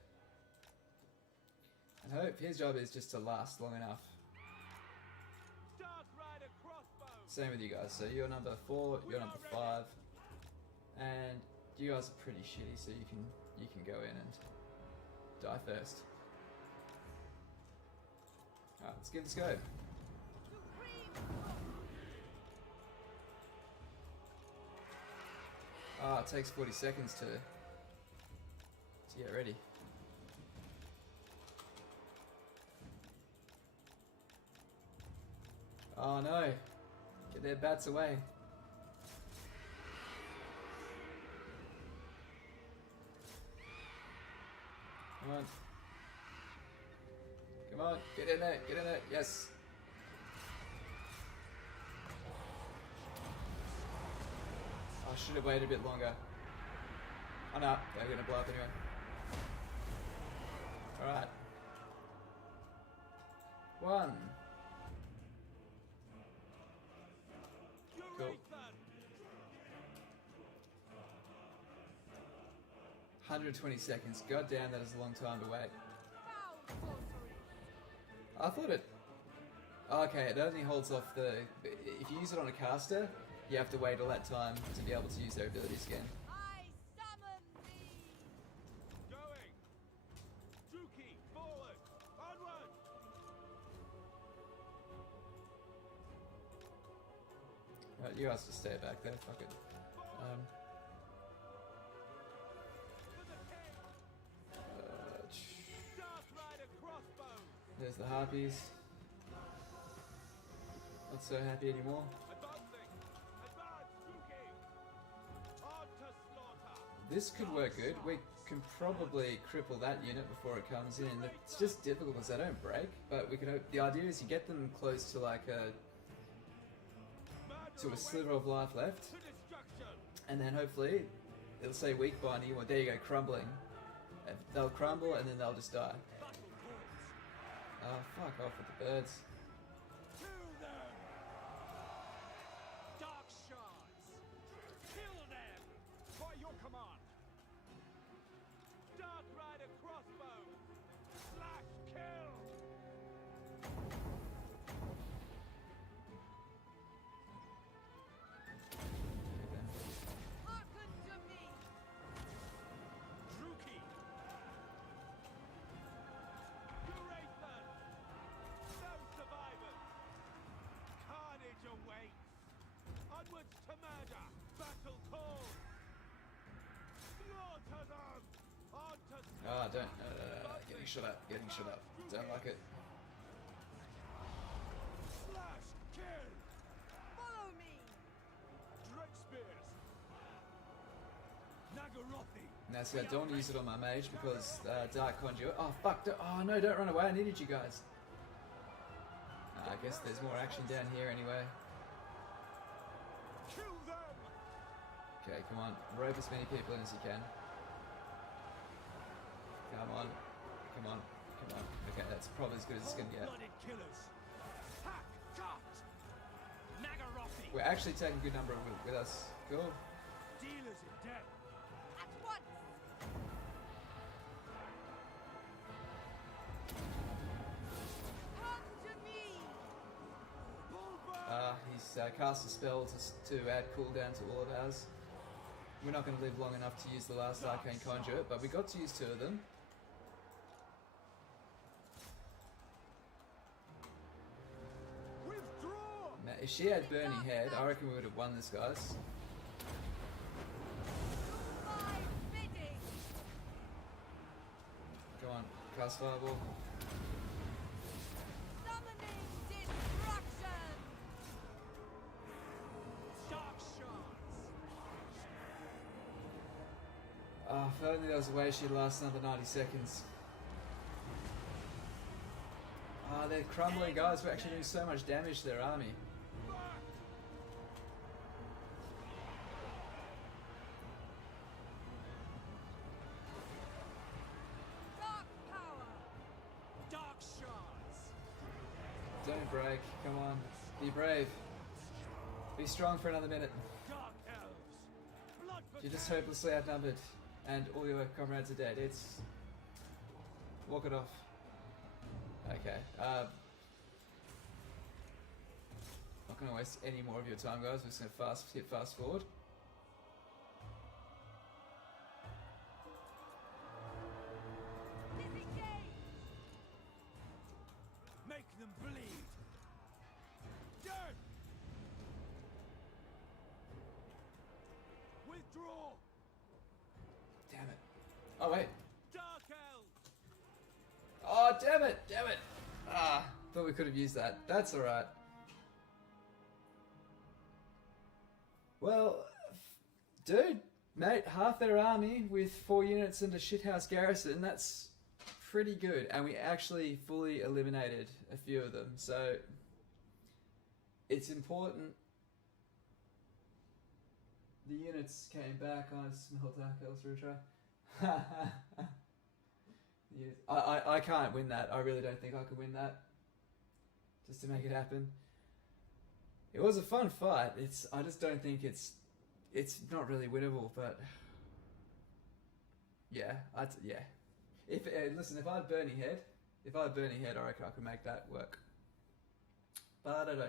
And hope his job is just to last long enough. Same with you guys. So you're number 4, you're number 5, and you guys are pretty shitty. So you can go in and die first. Alright, let's give this a go. it takes 40 seconds to get ready. Oh no! Get their bats away. Come on. Come on, get in there, get in there, yes. I should have waited a bit longer. Oh no, they're gonna blow up anyway. Alright. 1. Cool. 120 seconds. God damn, that is a long time to wait. I thought it... Okay, it only holds off the... If you use it on a caster, you have to wait all that time to be able to use their abilities again. I summon thee! Going! Druki, forward! Onward! Right, you guys just stay back there, fuck it. There's the harpies. Not so happy anymore. This could work good. We can probably cripple that unit before it comes in. It's just difficult because they don't break. But we can. The idea is you get them close to like a sliver of life left, and then hopefully it'll say weak binding. Or there you go, crumbling. And they'll crumble and then they'll just die. Oh, fuck off with the birds. Kill them! Dark shards! Kill them! By your command! Dark Rider crossbow! Slash kill! Hearken to me! Druki! Durathan! No survivors! Carnage awaits! Onwards to murder! Battle call! Slaughter them! On to Ah, don't. Getting shut up. Getting shut up. Don't like it. slash kill! Follow me! Dread spears! Naggarondi! Now, see, I don't want to use it on my mage because Dark Conduit. Oh, fuck. Oh, no, don't run away. I needed you guys. I guess there's more action down here anyway. Kill them! Okay, come on. Rope as many people in as you can. Come on. Come on. Come on. Okay, that's probably as good as it's going to get. Blooded killers! Hack! Cut! Naggarondi! We're actually taking a good number with us. Cool. Dealers in death! At once! Come to me! Bullbar! He's cast a spell to add cooldown to all of ours. We're not going to live long enough to use the last Arcane Conduit, but we got to use 2 of them. Withdraw! Now, if she had Burning Head, I reckon we would have won this, guys. My bidding! Come on, cast Fireball. Summoning destruction! Dark shards! Oh, if only there was a way she'd last another 90 seconds. Ah, they're crumbling, guys. We're actually doing so much damage to their army. Dark power! Dark shards! Don't break. Come on. Be brave. Be strong for another minute. Dark elves! Blood for You're just hopelessly outnumbered. And all your comrades are dead. It's... Walk it off. Okay. Not going to waste any more of your time, guys. We're just going to hit fast forward. Disengage! Make them bleed! Dead! Withdraw! Oh wait. Dark Elves! Oh damn it! Damn it! Ah, thought we could have used that. That's alright. Well, dude, mate, half their army with 4 units and a shithouse garrison, that's pretty good. And we actually fully eliminated a few of them, so it's important. The units came back. I smell Dark Elves retry. Yes. I can't win that. I really don't think I could win that. Just to make it happen. It was a fun fight. I just don't think it's not really winnable, but yeah, yeah. Listen, if I had Burning Head, I reckon I could make that work. But I don't.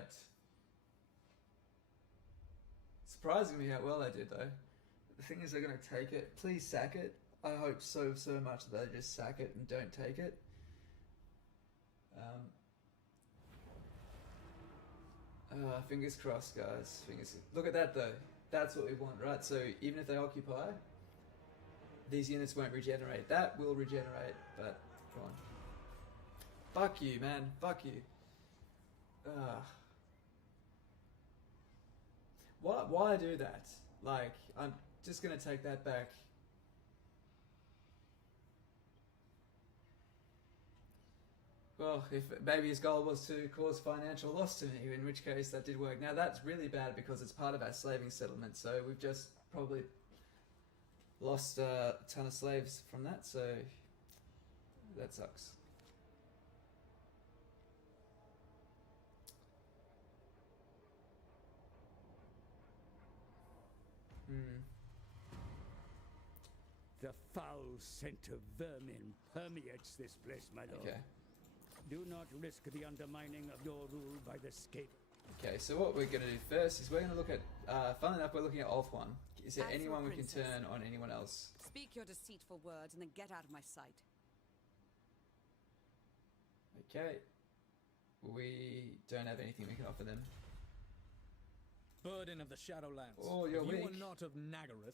Surprising me how well they did though. The thing is, they're going to take it. Please sack it. I hope so much that they just sack it and don't take it. Fingers crossed, guys. Look at that though. That's what we want, right? So even if they occupy, these units won't regenerate. That will regenerate, but come on. Fuck you, man. Fuck you. Why do that? Like, I'm just gonna take that back. Well, if maybe his goal was to cause financial loss to me, in which case that did work. Now that's really bad because it's part of our slaving settlement, so we've just probably lost a ton of slaves from that, so that sucks. The foul scent of vermin permeates this place, my lord. Okay. Do not risk the undermining of your rule by the scape. Okay, so what we're going to do first is we're going to look at, funnily enough, we're looking at Ulth1. Is there As anyone for we can princess. turn on anyone else? Speak your deceitful words and then get out of my sight. Okay. We don't have anything we can offer them. Burden of the Shadowlands. Oh, you're if you weak. are not of Naggarond,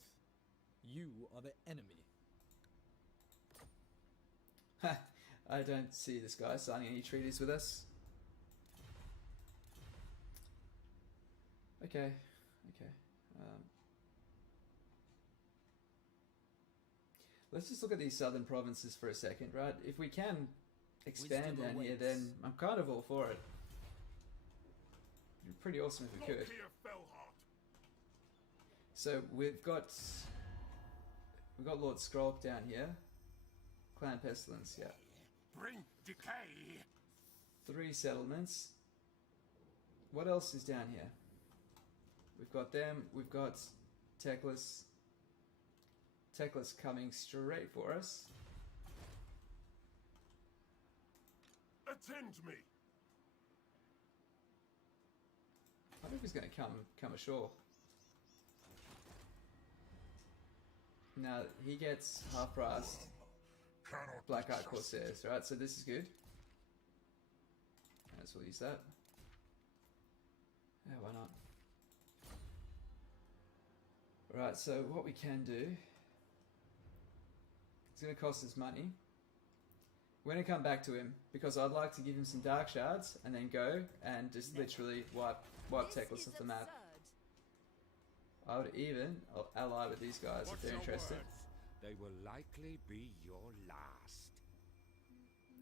you are the enemy. Ha! I don't see this guy signing any treaties with us. Okay. Let's just look at these southern provinces for a second, right? If we can expand Wisdom down here, awaits. then I'm kind of all for it. It'd be pretty awesome if we could. Look here, Fellheart. So we've got Lord Skrulk down here. Clan Pestilence, yeah. Bring decay. 3 settlements. What else is down here? We've got them. We've got Teclis. Teclis coming straight for us. Attend me. I wonder if he's going to come ashore. Now he gets half price. Cannot Black be Art trusted. Corsairs, right? So this is good. So we'll use that. Yeah, why not? Right, so what we can do, it's going to cost us money. We're going to come back to him because I'd like to give him some Dark Shards and then go and just literally wipe Teclis off the map. I would even ally with these guys if they're interested. They will likely be your last.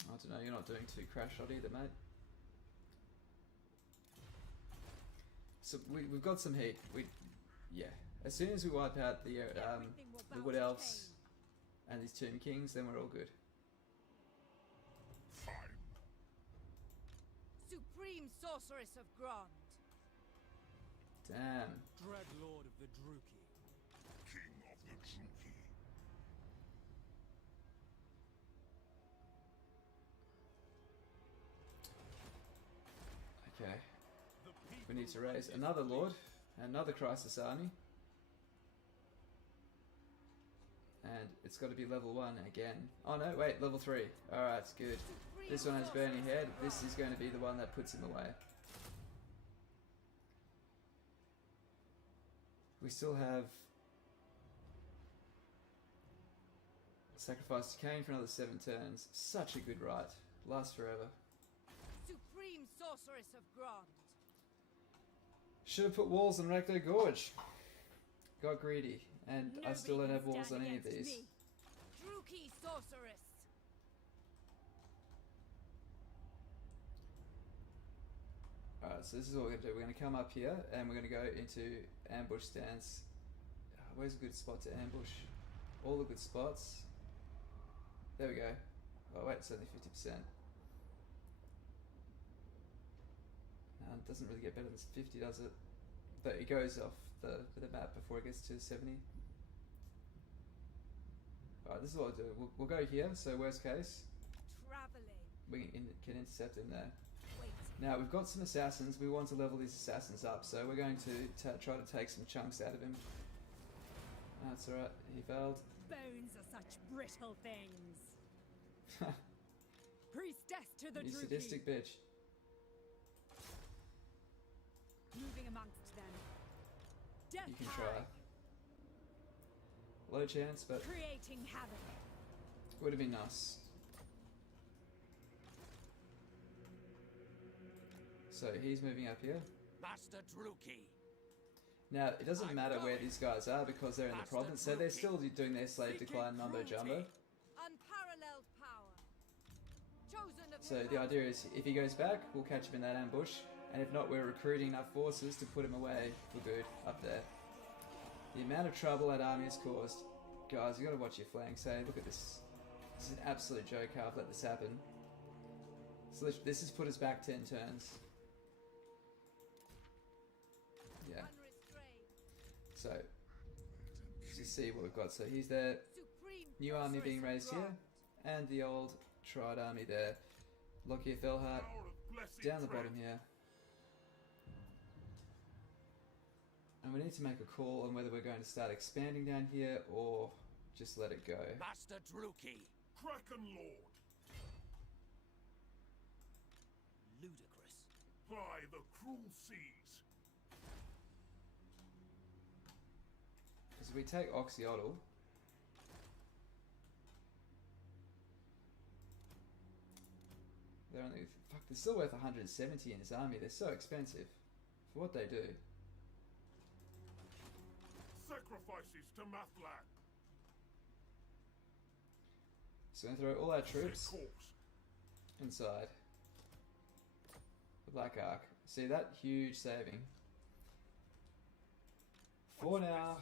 I don't know, you're not doing too crash shot either, mate. So we've got some heat. Yeah. As soon as we wipe out the Wood Elves and these Tomb Kings, then we're all good. Fine. Supreme Sorceress of Grond. Damn. Dread Lord of the Druki. King of the Druki. Okay. We need to raise another Lord, another Crisis Army. And it's got to be level 1 again. Oh no, wait, level 3. Alright, good. This one has Burning Head. This is going to be the one that puts him away. We still have Sacrifice Decaying for another 7 turns. Such a good right. Lasts forever. Supreme sorceress of Grond. Should have put walls on Rakdo Gorge. Got greedy. And I still don't have walls on any of these. Druki sorceress. Alright, so this is what we're going to do. We're going to come up here and we're going to go into ambush stance. Where's a good spot to ambush? All the good spots. There we go. Oh wait, it's only 50%. No, it doesn't really get better than 50, does it? But it goes off the map before it gets to 70. Alright, this is what I'll do. We'll go here, so worst case, Traveling. we can intercept him there. Wait. Now, we've got some assassins. We want to level these assassins up, so we're going to try to take some chunks out of him. That's alright, he failed. Bones are such brittle things. Priestess to the You Druki. sadistic bitch. Moving amongst them. Death You can Hag. try. Low chance, but Creating havoc. would have been nice. So he's moving up here. Master Druki. Now, it doesn't matter where these guys are because they're in the province, so they're still doing their slave decline mumbo jumbo. Unparalleled power. Chosen of So the the idea is, if he goes back, we'll catch him in that ambush, and if not, we're recruiting enough forces to put him away for good up there. The amount of trouble that army has caused. Guys, you gotta watch your flanks, hey? Look at this. This is an absolute joke how I've let this happen. So this has put us back 10 turns. Yeah. unrestrained. So, just see what we've got. So he's there, Supreme new army sorceress being of raised here, Grond. and the old tried army there. Lockyer Felhart Power of blessing down the Trait. bottom here. And we need to make a call on whether we're going to start expanding down here or just let it go. Master Druki. Kraken Lord, Ludicrous. by the cruel seas. Because if we take Oxyotl, they're only, fuck, they're still worth 170 in his army. They're so expensive for what they do. Sacrifices to Mathlan. So we're going to throw all our troops Course. inside the Black Ark. See that huge saving? For now,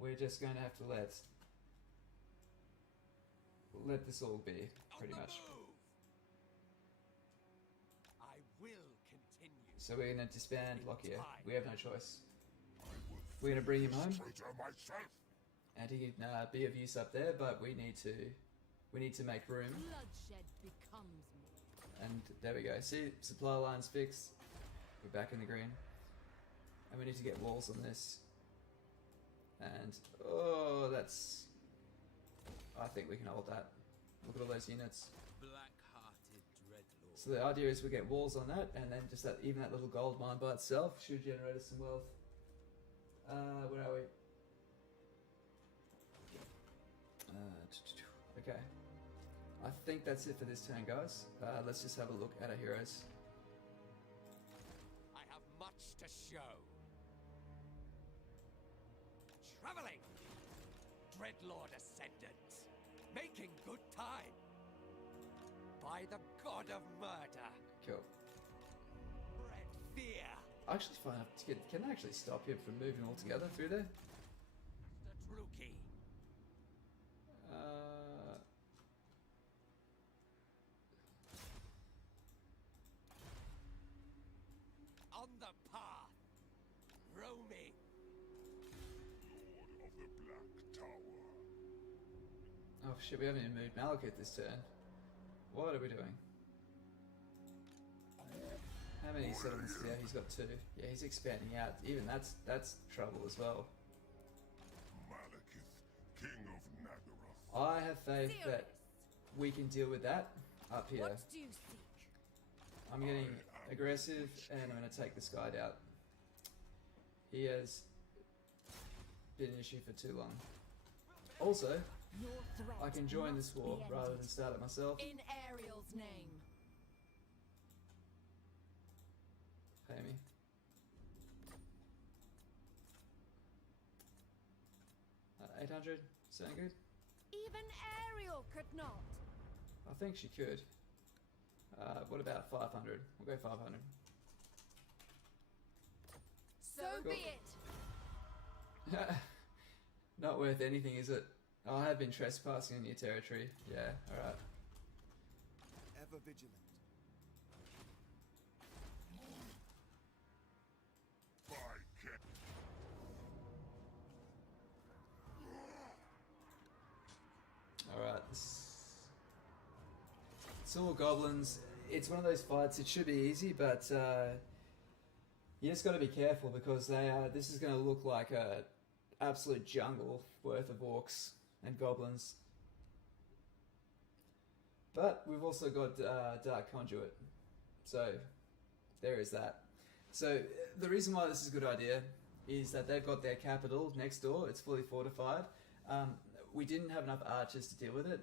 we're just going to have to let this all be, pretty On the much. move. I will continue. So we're going to disband Lockyer. We have no choice. I will We're going to bring him home, traitor myself. and he can be of use up there. But we need to make room. Bloodshed becomes me. And there we go. See, supply lines fixed. We're back in the green, and we need to get walls on this. And oh, that's. I think we can hold that. Look at all those units. Black-hearted dreadlord. So the idea is we get walls on that, and then just that, even that little gold mine by itself should generate us some wealth. Where are we? Okay. I think that's it for this turn, guys. Let's just have a look at our heroes. I have much to show. Traveling. Dreadlord ascendant. Making good time. By the god of murder. Cool. Bred fear. I actually find out can I actually stop him from moving altogether through there? The Druki. On the path. Roaming. Lord of the Black Tower. Oh shit, we haven't even moved Malekith this turn. What are we doing? How many settlements? Yeah, he's got 2. Yeah, he's expanding out. Even that's trouble as well. Malekith, King of Naggarond. I have faith that we can deal with that up here. What do you seek? I'm getting aggressive and I'm going to take this guy out. He has been an issue for too long. Also, Your threat I can join must this war be rather ended. than start it myself. In Ariel's name. Pay me. $800, sound good? Even Ariel could not. I think she could. What about 500? We'll go 500. So Cool. be it. Not worth anything, is it? Oh, I have been trespassing on your territory. Yeah, alright. Ever vigilant. By Ken. Alright, it's all goblins. It's one of those fights, it should be easy, but you just gotta be careful because this is gonna look like a absolute jungle worth of orcs and goblins. But we've also got Dark Conduit, so there is that. So the reason why this is a good idea is that they've got their capital next door, it's fully fortified. We didn't have enough archers to deal with it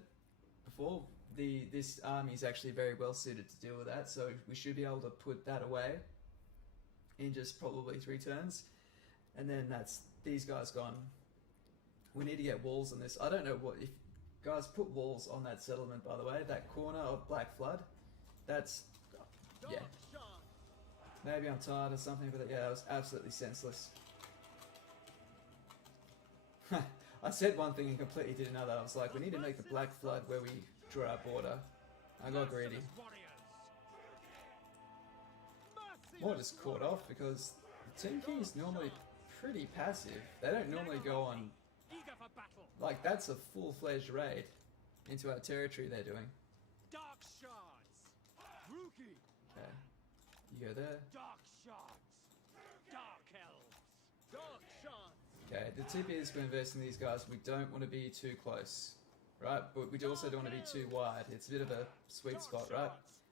before. This army is actually very well suited to deal with that, so we should be able to put that away in just probably 3 turns. And then that's these guys gone. We need to get walls on this. I don't know what if guys put walls on that settlement, by the way. That corner of Black Flood. That's yeah. Maybe I'm tired or something, but yeah, that was absolutely senseless. I said one thing and completely did another. I was like, we need to make the Black Flood where we draw our border. I got greedy. More just caught off because the Tomb King is normally pretty passive. They don't normally go on. Like, that's a full-fledged raid into our territory they're doing. Dark shards. Rookie. Okay. You go there. Dark shards. Dark elves. Dark shards. Okay, the tip is when investing in these guys, we don't want to be too close, right? But we also don't want to be too wide. It's a bit of a sweet spot, right?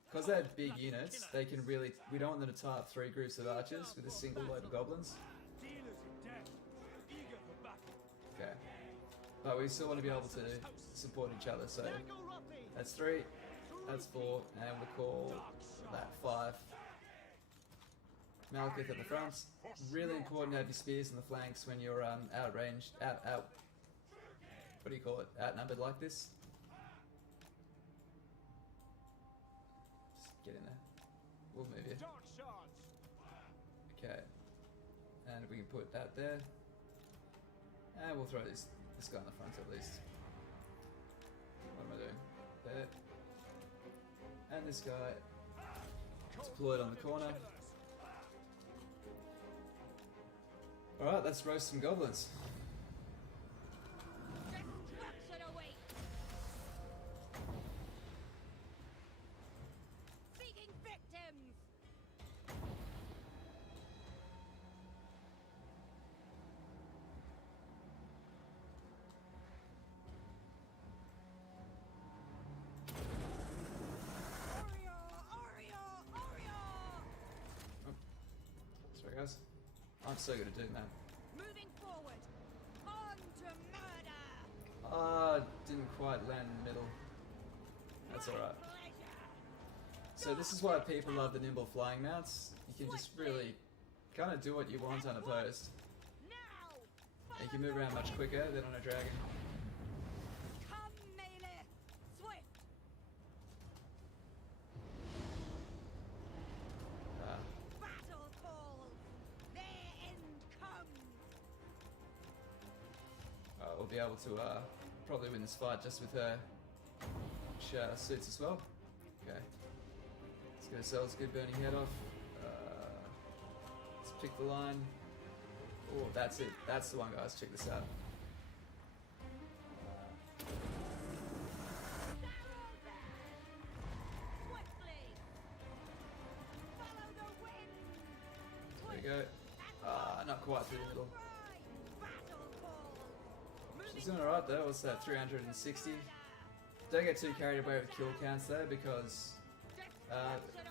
Because they're big units, they can really... We don't want them to tie up 3 groups of archers with a single load of goblins. Dealers in death. Eager for battle. Okay. But we still want to be able to support each other, so... That's 3, that's 4, and we'll call that 5. Malekith at the front. Really important to have your spears in the flanks when you're outranged, what do you call it? Outnumbered like this. Just get in there. We'll move you. Dark shards. Okay. And we can put that there. And we'll throw this guy in the front at least. What am I doing? There. And this guy deployed on the corner. Alright, let's roast some goblins. Destruction awaits. Seeking victims. Sorry guys. I'm so good at doing that. Moving forward. On to murder. Didn't quite land in the middle. That's alright. So this is why people love the nimble flying mounts. You can just really kind of do what you want unopposed. Now. And you can move around much quicker than on a dragon. Come, melee. Swift. Battle call. Their end comes. We'll be able to probably win this fight just with her, which suits as well. Okay. Let's get ourselves a good burning head off. Let's pick the line. Oh, that's it. That's the one, guys. Check this out. Swiftly. Follow the wind. There we go. Not quite through the middle. Battle call. She's doing alright though. What's that? 360. Don't get too carried away with kill counts though, because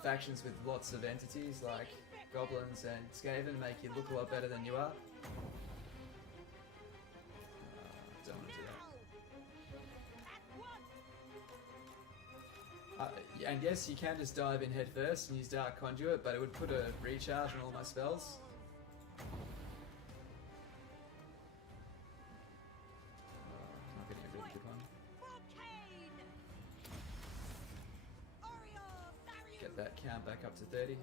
factions with lots of entities like goblins and Skaven make you look a lot better than you are. Don't want to do that. And yes, you can just dive in head first and use Dark Conduit, but it would put a recharge on all my spells. Not getting a really good one. Get that count back up to 30.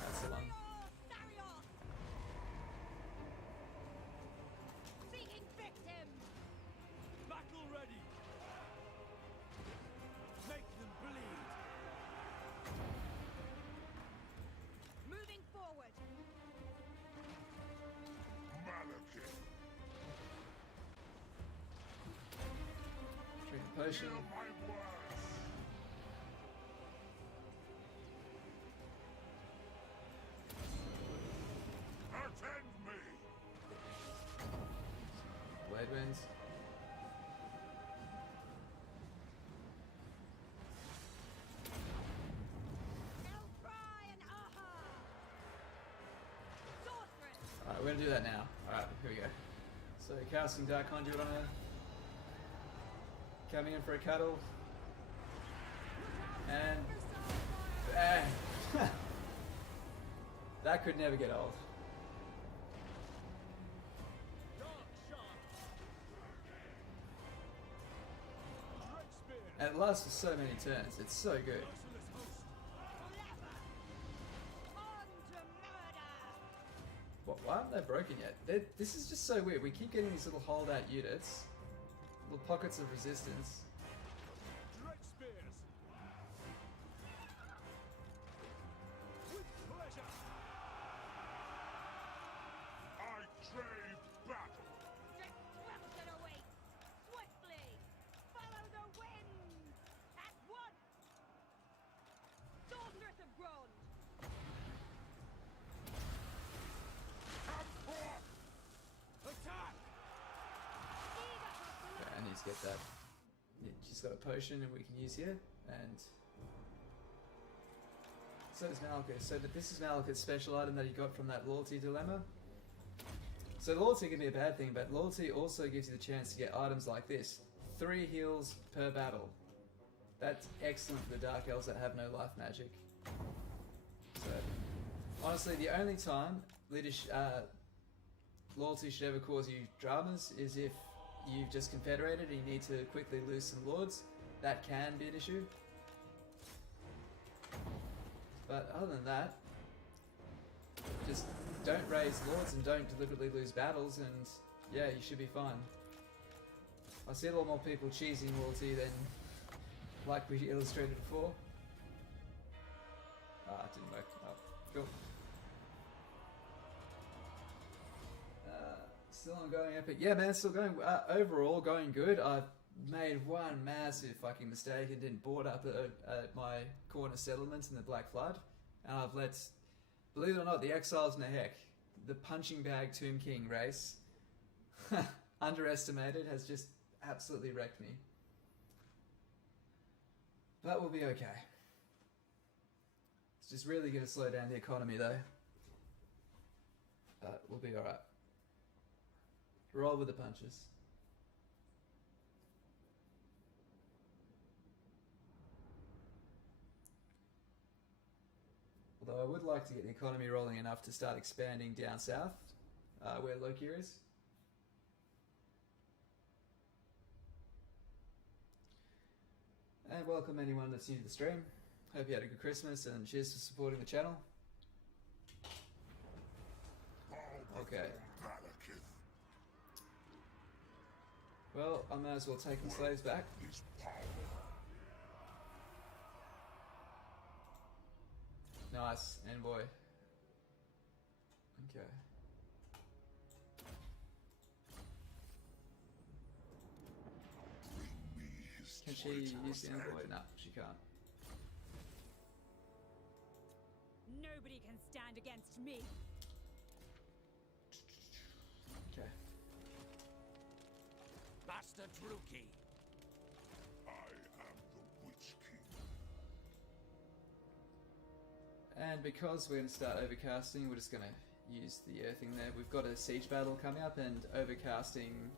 That's the one. Battle ready! Make them bleed! Moving forward. Malekith, Drink a potion. hear my words. Attend me. Blade Winds. Alright, we're gonna do that now. Alright, here we go. So casting Dark Conduit on her. Coming in for a cuddle. And bang! That could never get old. And it lasts for so many turns. It's so good. What? Why aren't they broken yet? This is just so weird. We keep getting these little holdout units, little pockets of resistance. Direct spears! With pleasure! I crave battle. Destruction awaits! Swiftly! Follow the wind! At once! Soldiers of Grond! Come forth. Attack! Okay, I need to get that. Yeah, she's got a potion and we can use here, and so does Malekith. So this is Malekith's special item that he got from that loyalty dilemma. So loyalty can be a bad thing, but loyalty also gives you the chance to get items like this. 3 heals per battle. That's excellent for the Dark Elves that have no life magic. So, honestly, the only time loyalty should ever cause you dramas is if you've just confederated and you need to quickly lose some lords. That can be an issue. But other than that, just don't raise lords and don't deliberately lose battles, and yeah, you should be fine. I see a lot more people cheesing loyalty than like we illustrated before. Ah, it didn't work. Oh, cool. Still ongoing epic. Yeah, man, still going. Overall, going good. I've made one massive fucking mistake and didn't board up at my corner settlements in the Black Flood. And I've let, believe it or not, the Exiles and the Heck, the punching bag Tomb King race, underestimated, has just absolutely wrecked me. But we'll be okay. It's just really going to slow down the economy though. But we'll be alright. Roll with the punches. Although I would like to get the economy rolling enough to start expanding down south, where Loki is. And welcome anyone that's new to the stream. Hope you had a good Christmas and cheers for supporting the channel. Okay. Malekith Well, I might as well take the slaves back. is power. Nice, envoy. Okay. Bring me his Can she use the envoy? No, she can't. Nobody can stand against me. Okay. Master Druki. I am the Witch King. And because we're going to start overcasting, we're just going to use the earthing there. We've got a siege battle coming up, and overcasting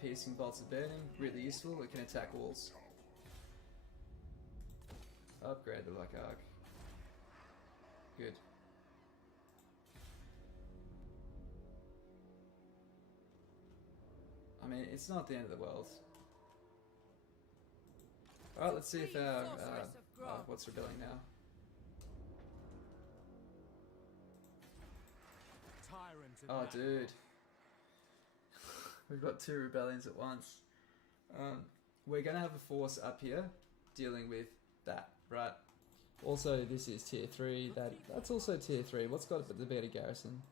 piercing bolts of burning, really useful. It can attack walls. Upgrade the Black Arc. Good. I mean, it's not the end of the world. Alright, let's see if our... what's rebelling now? Oh, dude. We've got 2 rebellions at once. We're going to have a force up here dealing with that, right? Also, this is tier 3. That's also tier 3. What's got the better garrison?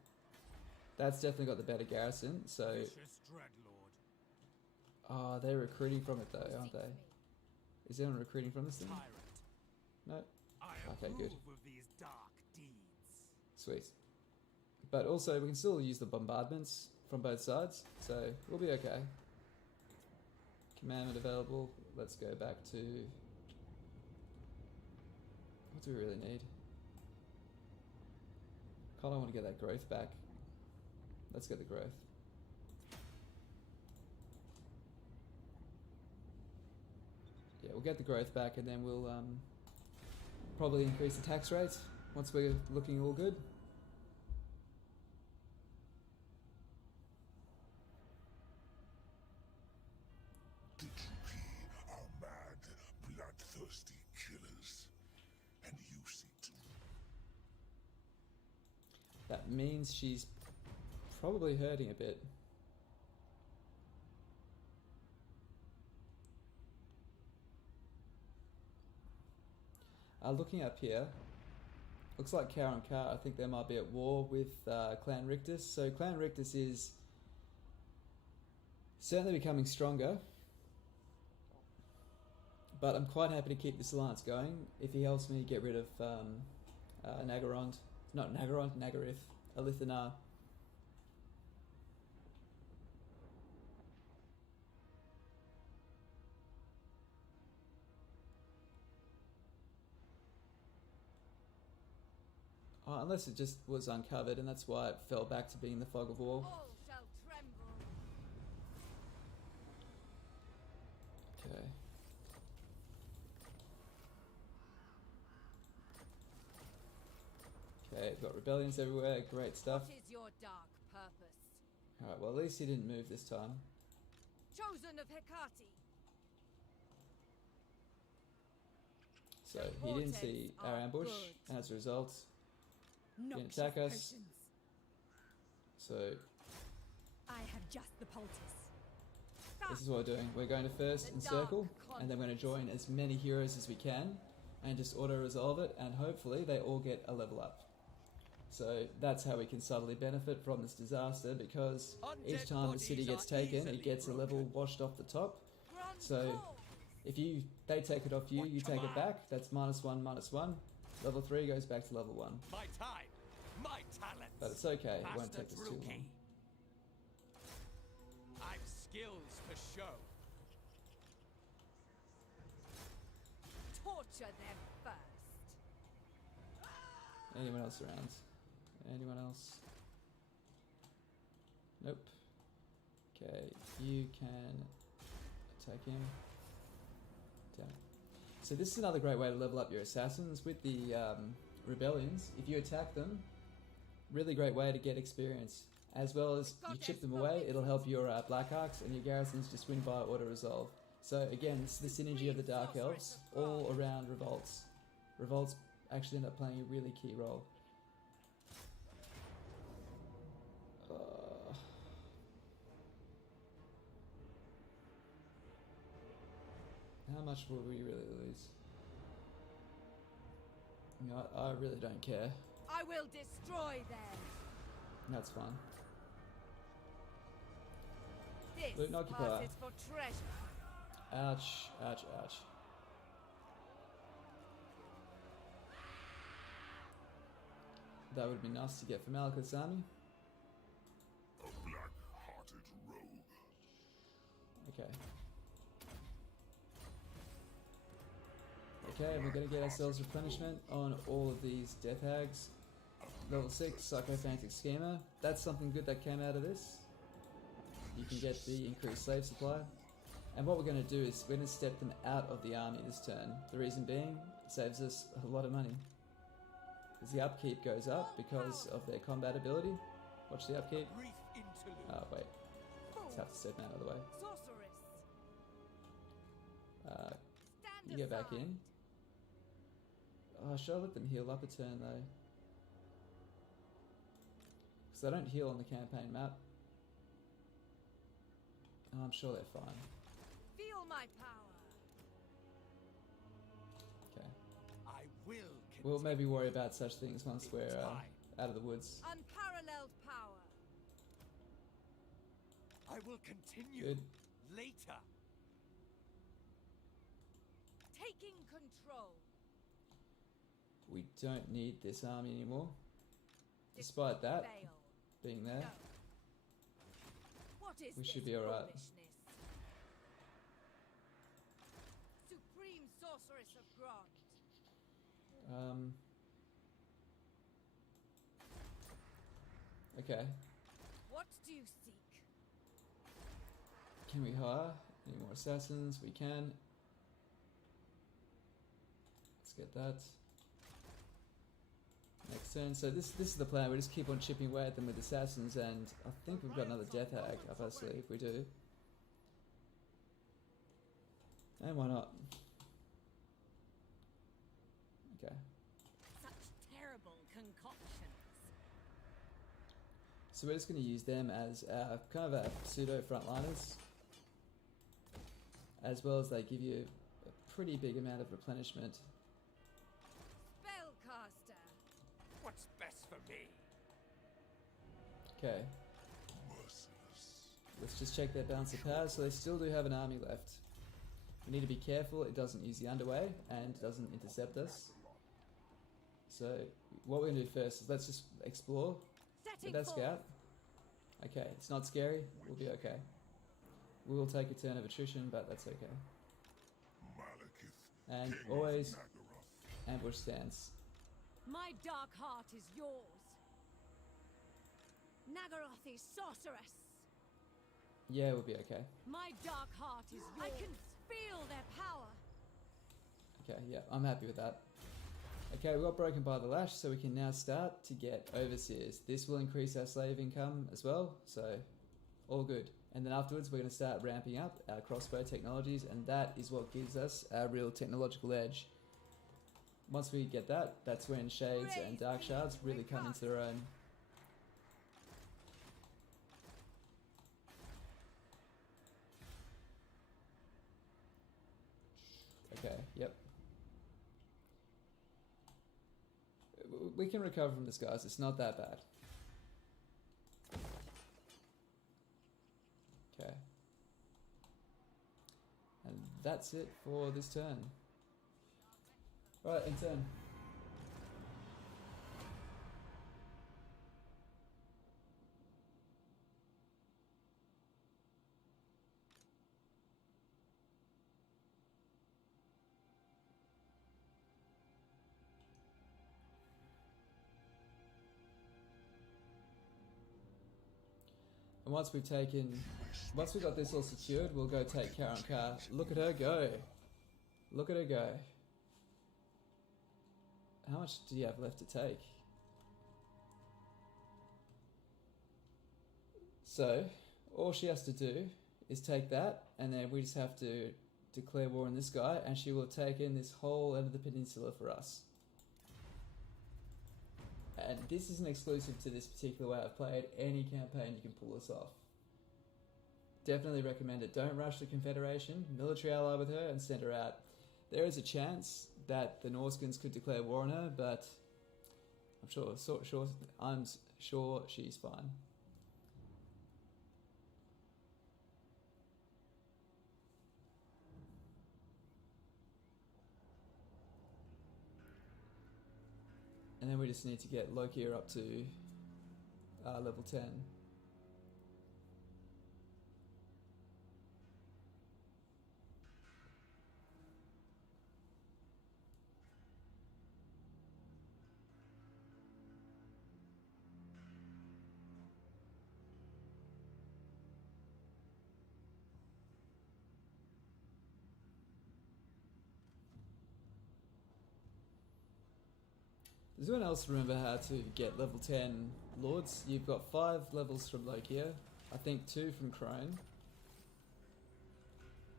That's definitely got the better garrison, so... Oh, they're recruiting from it though, aren't they? Is anyone recruiting from this thing? No? Okay, good. Sweet. But also, we can still use the bombardments from both sides, so we'll be okay. Commandment available. Let's go back to... What do we really need? Kinda want to get that growth back. Let's get the growth. Yeah, we'll get the growth back, and then we'll probably increase the tax rate once we're looking all good. The Druki are mad, bloodthirsty killers, and you seek to... That means she's probably hurting a bit. Looking up here, looks like Karond, I think they might be at war with Clan Rictus. So Clan Rictus is certainly becoming stronger, but I'm quite happy to keep this alliance going if he helps me get rid of Naggarond, not Naggarond, Hag Graef, Alithanar. Oh, unless it just was uncovered, and that's why it fell back to being the Fog of War. All shall tremble. Okay. Okay, got rebellions everywhere, great stuff. What is your dark purpose? Alright, well at least he didn't move this time. Chosen of Hecate. So he didn't see our ambush, and as a result, he didn't attack us. So I have just the poultice. this is what we're doing. We're going to first encircle, and then we're going to join as many heroes as we can, and just auto-resolve it, and hopefully they all get a level up. So that's how we can subtly benefit from this disaster, because each time the city gets taken, it gets a level washed off the top. So if they take it off you, you take it back. That's -1, -1. Level 3 goes back to level 1. My time, my talents. But it's okay, it won't take us too long. I've skills for show. Torture them first. Anyone else around? Anyone else? Nope. Okay, you can attack him. Damn it. So this is another great way to level up your assassins with the rebellions. If you attack them, really great way to get experience. As well as you chip them away, it'll help your Black Arcs, and your garrisons just win by auto-resolve. So again, this is the synergy of the Dark Elves all around revolts. Revolts actually end up playing a really key role. How much will we really lose? You know, I really don't care. I will destroy them. That's fine. This Loot and occupy. pass is for treasure. Ouch, ouch, ouch. That would be nice to get from Malekith's army. A black-hearted rogue. Okay. Okay, and we're going to get ourselves replenishment on all of these Death Hags. Level 6 Psychophantic Schemer. That's something good that came out of this. You can get the increased slave supply. And what we're going to do is we're going to step them out of the army this turn. The reason being, it saves us a lot of money. Because the upkeep goes up because of their combat ability. Watch the upkeep. Oh, wait. Just have to step them out of the way. You get back in. Oh, should I let them heal up a turn though? Because they don't heal on the campaign map. Oh, I'm sure they're fine. Feel my power. Okay. I will We'll maybe worry about such things once we're out of the woods. Unparalleled power. I will continue Good. later. Taking control. We don't need this army anymore. Despite that Fail. being there, No. What is we should this be alright. foolishness? Supreme sorceress of Grond. Okay. What do you seek? Can we hire any more assassins? We can. Let's get that. Next turn. So this is the plan. We just keep on chipping away at them with assassins, and I think we've got another Death Hag up our sleeve. We do. And why not? Okay. Such terrible concoctions. So we're just going to use them as our, kind of our pseudo frontliners, as well as they give you a pretty big amount of replenishment. Spellcaster. What's best for me? Okay. Let's just check their balance of power. So they still do have an army left. We need to be careful it doesn't use the underway and doesn't intercept us. So what we're going to do first is let's just explore with that scout. Okay, it's not scary. We'll be okay. We will take a turn of attrition, but that's okay. And always ambush stance. My dark heart is yours. Naggaroth is sorceress. Yeah, we'll be okay. My dark heart is yours. I can feel their power. Okay, yeah, I'm happy with that. Okay, we got broken by the lash, so we can now start to get overseers. This will increase our slave income as well, so all good. And then afterwards, we're going to start ramping up our crossbow technologies, and that is what gives us our real technological edge. Once we get that, that's when shades and dark shards really come into their own. Okay, yep. We can recover from this, guys. It's not that bad. Okay. And that's it for this turn. Right, in turn. And once we've got this all secured, we'll go take Karon Kar. Look at her go. Look at her go. How much do you have left to take? So, all she has to do is take that, and then we just have to declare war on this guy, and she will have taken this whole end of the peninsula for us. And this isn't exclusive to this particular way I've played. Any campaign you can pull this off. Definitely recommend it. Don't rush the Confederation. Military ally with her and send her out. There is a chance that the Norskins could declare war on her, but I'm sure she's fine. And then we just need to get Loki up to level 10. Does anyone else remember how to get level 10 lords? You've got 5 levels from Lokia, I think 2 from Crone,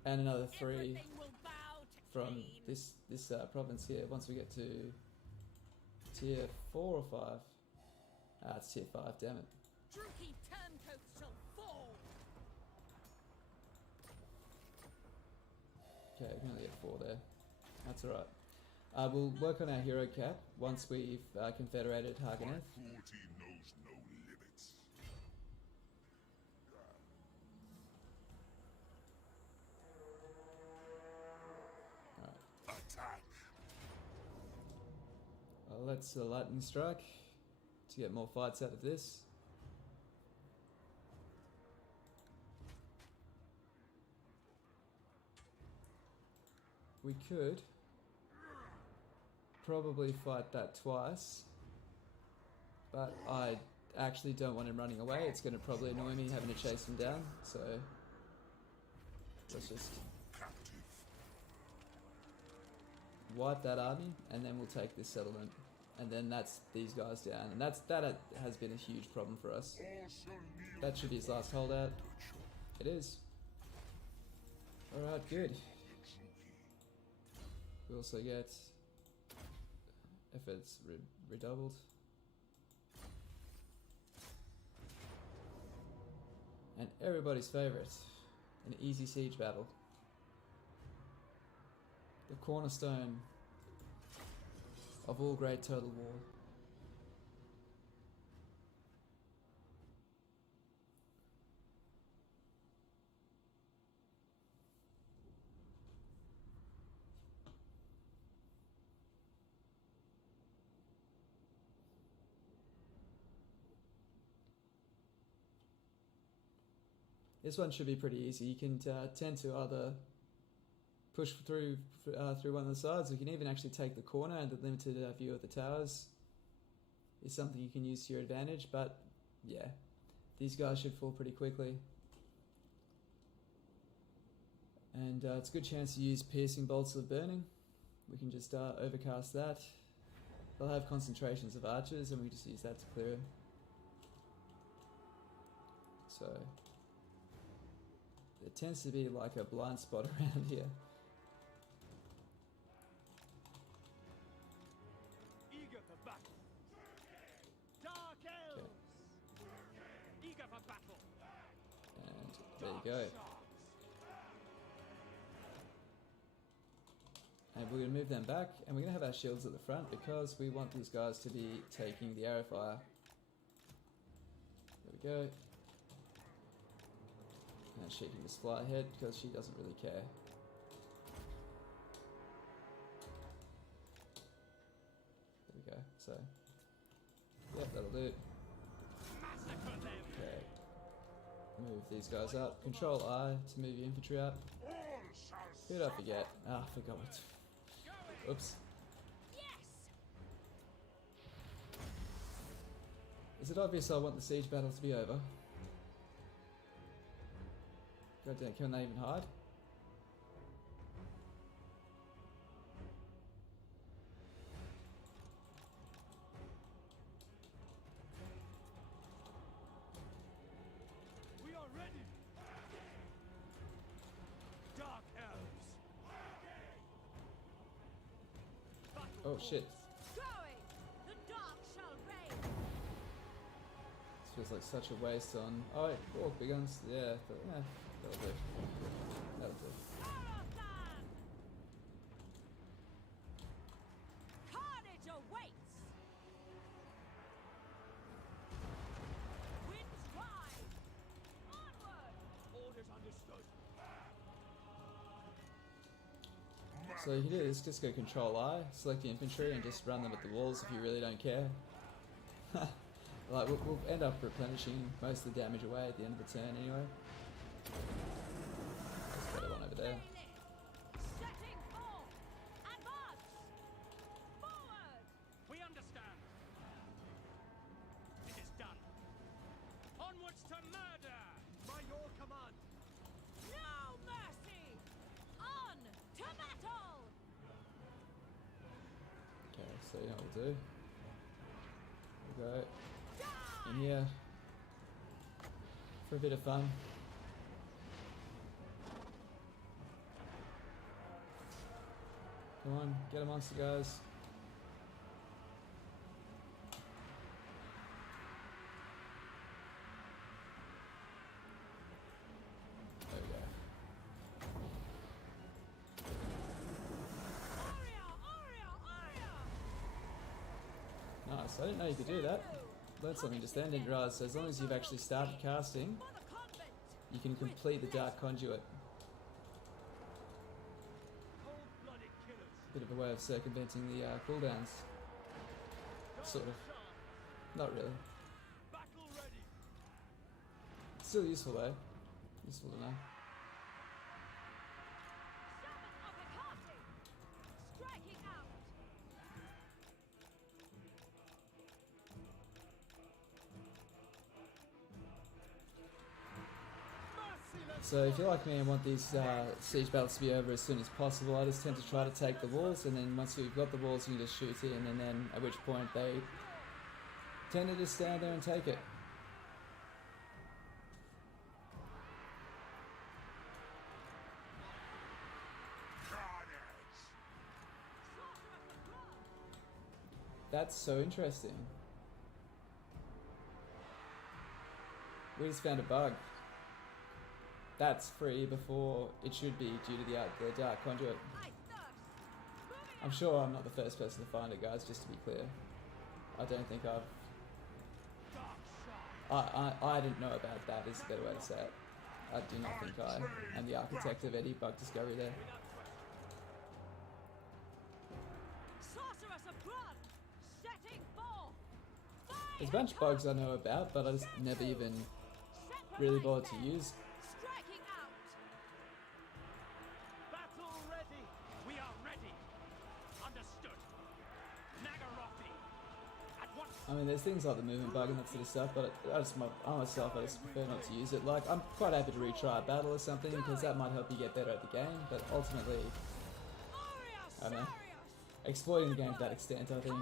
and another 3 from this province here. Once we get to tier 4 or 5. Ah, it's tier 5, damn it. Drooky turncoats shall fall. Okay, we can only get 4 there. That's alright. We'll work on our hero cap once we've confederated Har Ganeth. Cruelty knows no limits. Alright. Attack. Let's lightning strike to get more fights out of this. We could probably fight that twice, but I actually don't want him running away. It's going to probably annoy me having to chase him down, so let's just wipe that army and then we'll take this settlement, and then that's these guys down, and that has been a huge problem for us. That should be his last holdout. It is. Alright, good. We also get efforts redoubled. And everybody's favourite, an easy siege battle. The cornerstone of all great total war. This one should be pretty easy. You can tend to either push through one of the sides, or you can even actually take the corner, and the limited view of the towers is something you can use to your advantage. But yeah, these guys should fall pretty quickly. And it's a good chance to use piercing bolts of burning. We can just overcast that. They'll have concentrations of archers, and we just use that to clear them. So there tends to be like a blind spot around here. Eager for battle. Dark elves. Eager for battle. And there you go. And we're going to move them back, and we're going to have our shields at the front because we want these guys to be taking the arrow fire. There we go. And she can just fly ahead because she doesn't really care. There we go. So, yep, that'll do. Okay. Move these guys up. Control I to move your infantry up. Who did I forget? Ah, I forgot what. Oops. Is it obvious I want the siege battle to be over? God damn, can they even hide? We are ready. Dark elves. Oh shit. Going! The dark shall reign! This feels like such a waste on... Oh wait, oh, big guns. Yeah, that'll do. That'll do. Carnage awaits! Winds rise! Onward! Orders understood. So you can do this, just go Control I, select the infantry and just run them at the walls if you really don't care. Like, we'll end up replenishing most of the damage away at the end of the turn anyway. There's a better one over there. Setting forth! Advance! Forward! We understand. It is done. Onwards to murder! By your command. No mercy! On to battle! Okay, so you know what we'll do. Go in here for a bit of fun. Come on, get amongst the guys. There we go. Nice, I didn't know you could do that. Learned something just then, didn't realise. So as long as you've actually started casting, you can complete the Dark Conduit. Cold-blooded killers. Bit of a way of circumventing the cooldowns. Sort of. Not really. Battle ready. Still useful though. Useful to know. Striking out. So if you're like me and want these siege battles to be over as soon as possible, I just tend to try to take the walls, and then once you've got the walls you can just shoot in, and then at which point they tend to just stand there and take it. That's so interesting. We just found a bug. That's free before it should be due to the Dark Conduit. I'm sure I'm not the first person to find it, guys, just to be clear. I don't think I didn't know about that, is a better way to say it. I do not think I am the architect of any bug discovery there. Sorceress of blood, setting forth. There's a bunch of bugs I know about, but I just never even really bothered to use. Striking out. Battle ready. We are ready. Understood. Naggarond. At once. I mean, there's things like the movement bug and that sort of stuff, but I myself just prefer not to use it. Like, I'm quite happy to retry a battle or something, because that might help you get better at the game, but ultimately, I don't know, exploiting the game to that extent, I think,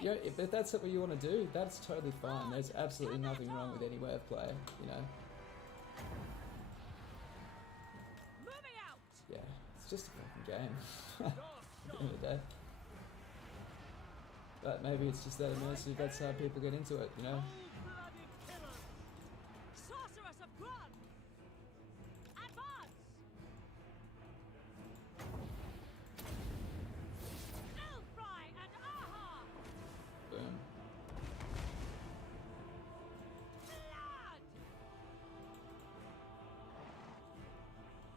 yeah, if that's what you want to do, that's totally fine. There's absolutely nothing wrong with any way of play, you know. Moving out. Yeah, it's just a fucking game, at the end of the day. But maybe it's just that immersive, that's how people get into it, you know. Cold-blooded killers. Sorceress of blood. Advance. Elfry and Aha. Boom. Blood.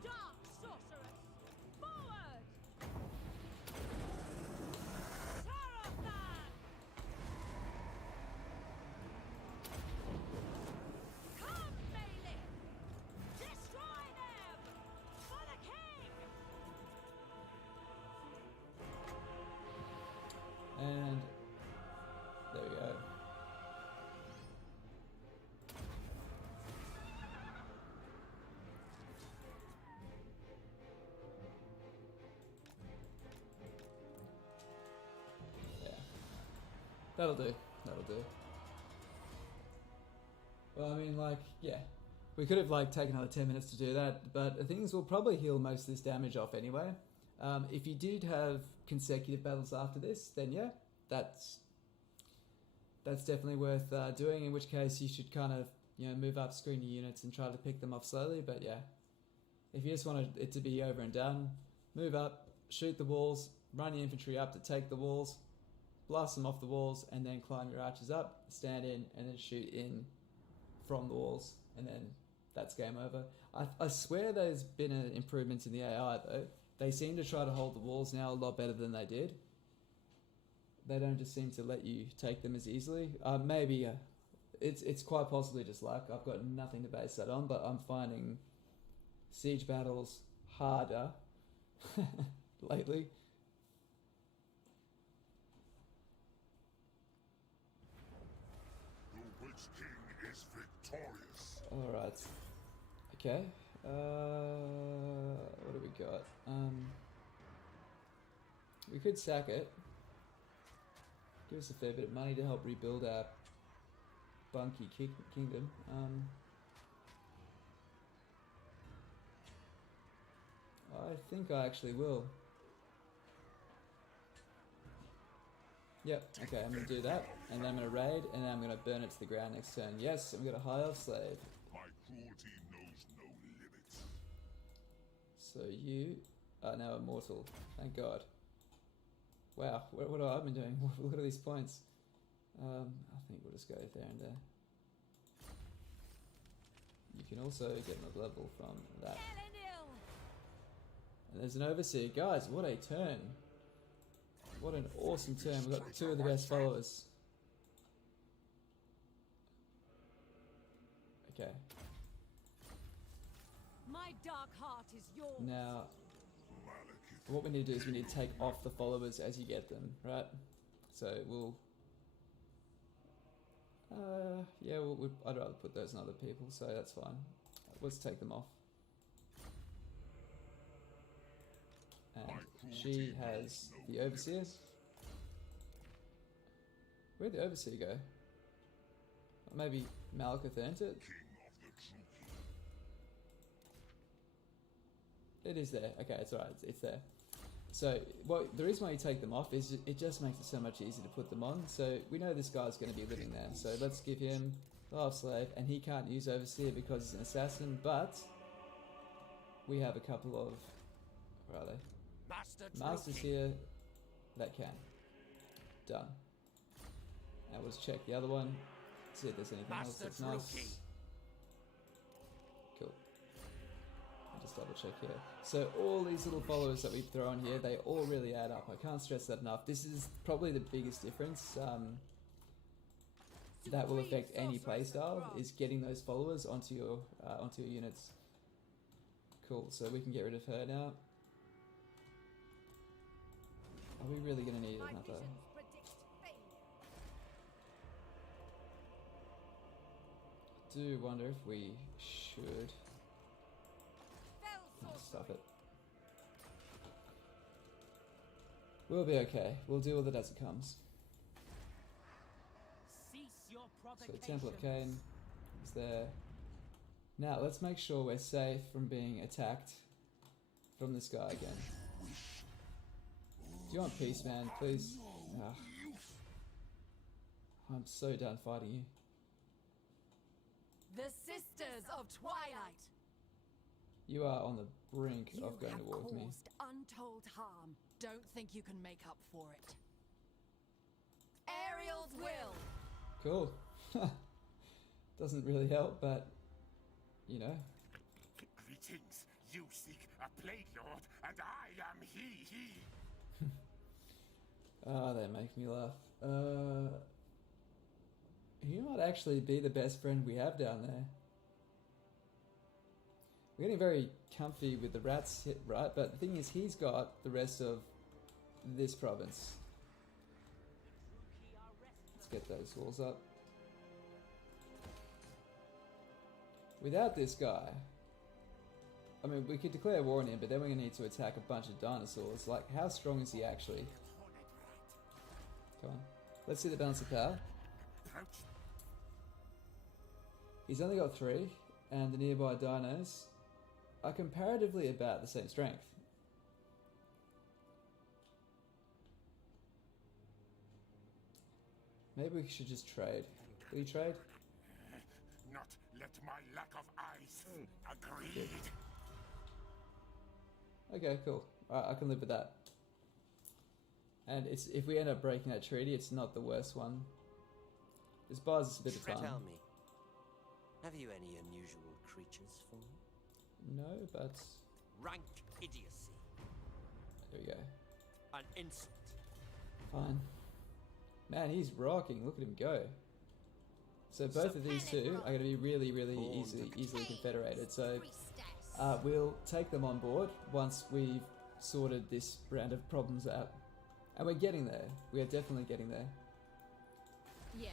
Dark sorceress. Forward. Terrorthan. Come, Bailey. Destroy them for the king. And there we go. Yeah. That'll do. That'll do. Well, I mean, like, yeah. We could have, like, taken another 10 minutes to do that, but the thing is, we'll probably heal most of this damage off anyway. If you did have consecutive battles after this, then yeah, that's definitely worth doing, in which case you should kind of, you know, move up, screen your units and try to pick them off slowly. But yeah, if you just want it to be over and done, move up, shoot the walls, run your infantry up to take the walls, blast them off the walls, and then climb your archers up, stand in, and then shoot in from the walls, and then that's game over. I swear there's been an improvement in the AI though. They seem to try to hold the walls now a lot better than they did. They don't just seem to let you take them as easily. Maybe it's quite possibly just luck. I've got nothing to base that on, but I'm finding siege battles harder lately. The Witch King is victorious. Alright. Okay. What do we got? We could sack it. give us a fair bit of money to help rebuild our bunky kingdom. I think I actually will. Yep, okay, I'm going to do that, and then I'm going to raid, and then I'm going to burn it to the ground next turn. Yes, I'm going to high elf slave. My cruelty knows no limits. So you are now immortal, thank God. Wow, what have I been doing? Look at these points. I think we'll just go there and there. You can also get another level from that. And there's an overseer. Guys, what a turn. What an awesome turn. We've got two of the best followers. Okay. My dark heart is yours. Now, what we need to do is we need to take off the followers as you get them, right? So we'll... yeah, I'd rather put those on other people, so that's fine. Let's take them off. And she has the overseer. Where'd the overseer go? Maybe Malekith earned it? It is there. Okay, it's alright. It's there. So, the reason why you take them off is it just makes it so much easier to put them on. So, we know this guy's going to be living there. So, let's give him the half slave. And he can't use overseer because he's an assassin. But, we have a couple of... Where are they? Masters here that can. Done. Now let's check the other one. See if there's anything else that's nice. Cool. I'll just double check here. So all these little followers that we throw on here, they all really add up. I can't stress that enough. This is probably the biggest difference that will affect any playstyle, is getting those followers onto your units. Cool, so we can get rid of her now. Are we really going to need another? I do wonder if we should... Oh, stop it. We'll be okay. We'll deal with it as it comes. So Temple of Cain is there. Now let's make sure we're safe from being attacked from this guy again. Do you want peace, man? Please. Ugh. I'm so done fighting you. The Sisters of Twilight. You are on the brink of going to war with me. You have caused untold harm. Don't think you can make up for it. Ariel's will. Cool. Doesn't really help, but you know. Greetings. You seek a plague lord, and I am he. Ah, they make me laugh. He might actually be the best friend we have down there. We're getting very comfy with the rats, right? But the thing is, he's got the rest of this province. Let's get those walls up. Without this guy, I mean, we could declare war on him, but then we're going to need to attack a bunch of dinosaurs. Like, how strong is he actually? Come on. Let's see the balance of power. He's only got 3, and the nearby dinos are comparatively about the same strength. Maybe we should just trade. Will you trade? Not let my lack of eyes. Agreed. Okay, cool. Alright, I can live with that. And it's, if we end up breaking that treaty, it's not the worst one. This buys us a bit of time. Tell me, have you any unusual creatures for me? No, but... Rank idiocy. There we go. An insult. Fine. Man, he's rocking. Look at him go. So both of these two are going to be really, really easily confederated. So we'll take them on board once we've sorted this round of problems out. And we're getting there. We are definitely getting there. Yes.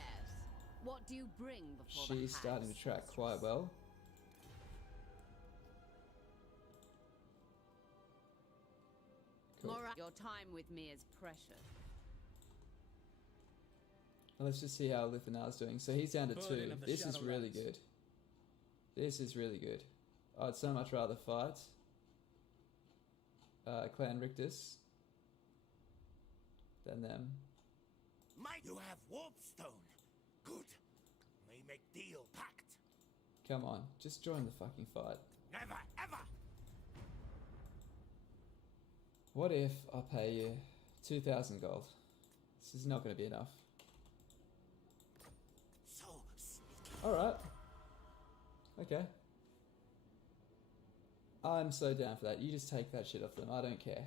What do you bring before She's starting to track quite well. Cool. Your time with me is precious. Let's just see how Lithanar's doing. So he's down to Burden 2. of the This is really Shadowlands. good. This is really good. I'd so much rather fight Clan Rictus than them. Might you have warpstone? Good. May make deal pact. Come on, just join the fucking fight. Never, ever. What if I pay you 2,000 gold? This is not going to be enough. So sneaky. Alright. Okay. I'm so down for that. You just take that shit off them. I don't care.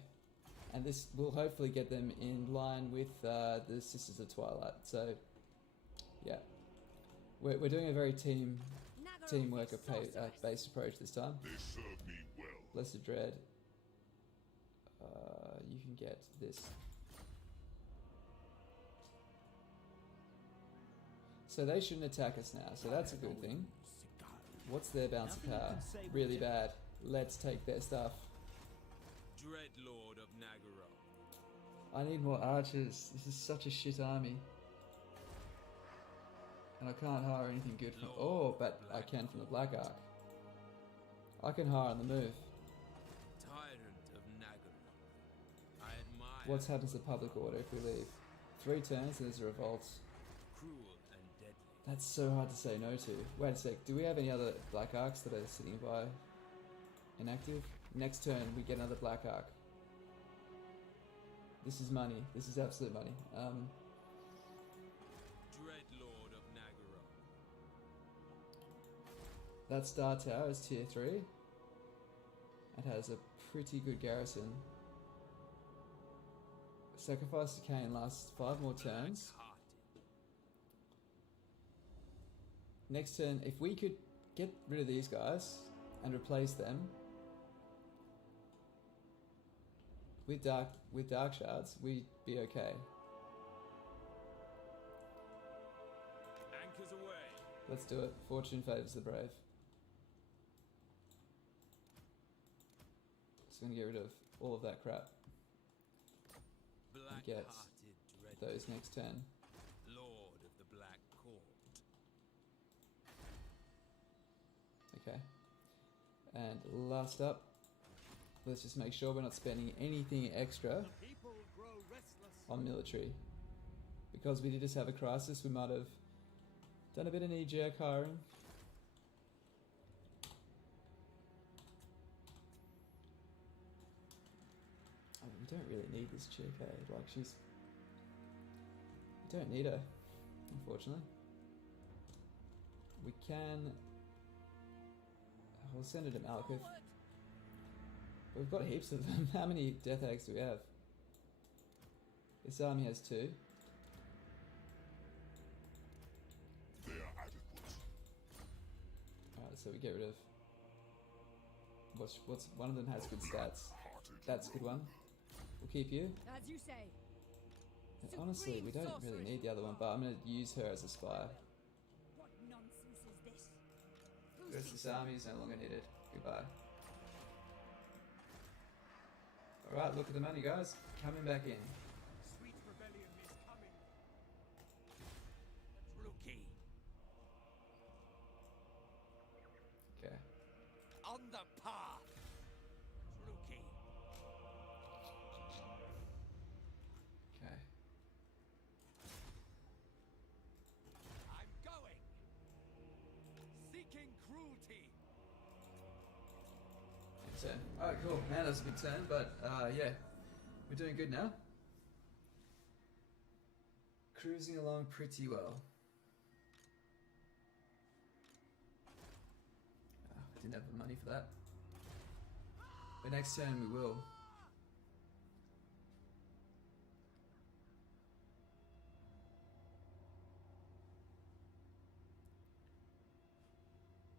And this will hopefully get them in line with the Sisters of Twilight. So, yeah. We're doing a very teamwork based approach this time. They serve me well. Lesser Dread. You can get this. So they shouldn't attack us now, so that's a good thing. What's their bounce of power? Really bad. Let's take their stuff. Dreadlord of Naggarond. I need more archers. This is such a shit army. And I can't hire anything good from... Oh, but I can from the Black Ark. I can hire on the move. Tyrant of Naggarond. I admire. What happens to public order if we leave? 3 turns and there's a revolt. Cruel and deadly. That's so hard to say no to. Wait a sec, do we have any other Black Arks that are sitting by inactive? Next turn we get another Black Ark. This is money. This is absolute money. Dreadlord of Naggarond. That Star Tower is tier 3. It has a pretty good garrison. Sacrifice to Cain lasts 5 more turns. Next turn, if we could get rid of these guys and replace them with dark shards, we'd be okay. Anchors away. Let's do it. Fortune favours the brave. Just gonna get rid of all of that crap. And get those next turn. Lord of the Black Court. Okay. And last up, let's just make sure we're not spending anything extra People grow restless. on military. Because we did just have a crisis, we might have done a bit of knee-jerk hiring. I mean, we don't really need this chick, eh? Like, she's... We don't need her, unfortunately. We can... We'll send her to Malkuth. We've got heaps of them. How many Death Hags do we have? This army has 2. They are adequate. Alright, so we get rid of... What's one of them has good stats. That's a good one. We'll keep you. As you say. And honestly, we don't really need the other one, but I'm going to use her as a spy. What nonsense is this? This army is no longer needed. Goodbye. Alright, look at the money, guys. Coming back in. Sweet rebellion is coming. Rookie. Okay. On the path. Rookie. Okay. I'm going. Seeking cruelty. Good turn. Alright, cool. Man, that was a big turn, but yeah. We're doing good now. Cruising along pretty well. Didn't have the money for that. But next turn we will.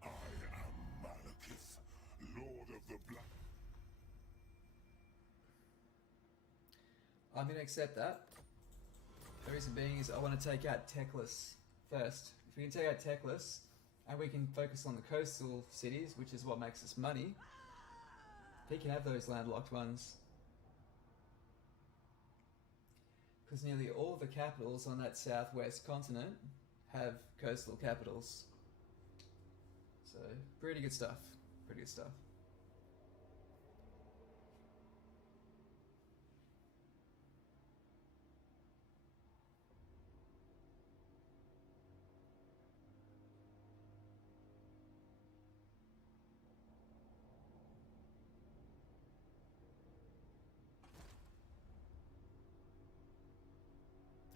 I am Malekith, Lord of the Black. I'm going to accept that. The reason being is I want to take out Teclis first. If we can take out Teclis, and we can focus on the coastal cities, which is what makes us money, he can have those landlocked ones. Because nearly all the capitals on that southwest continent have coastal capitals. So, pretty good stuff. Pretty good stuff.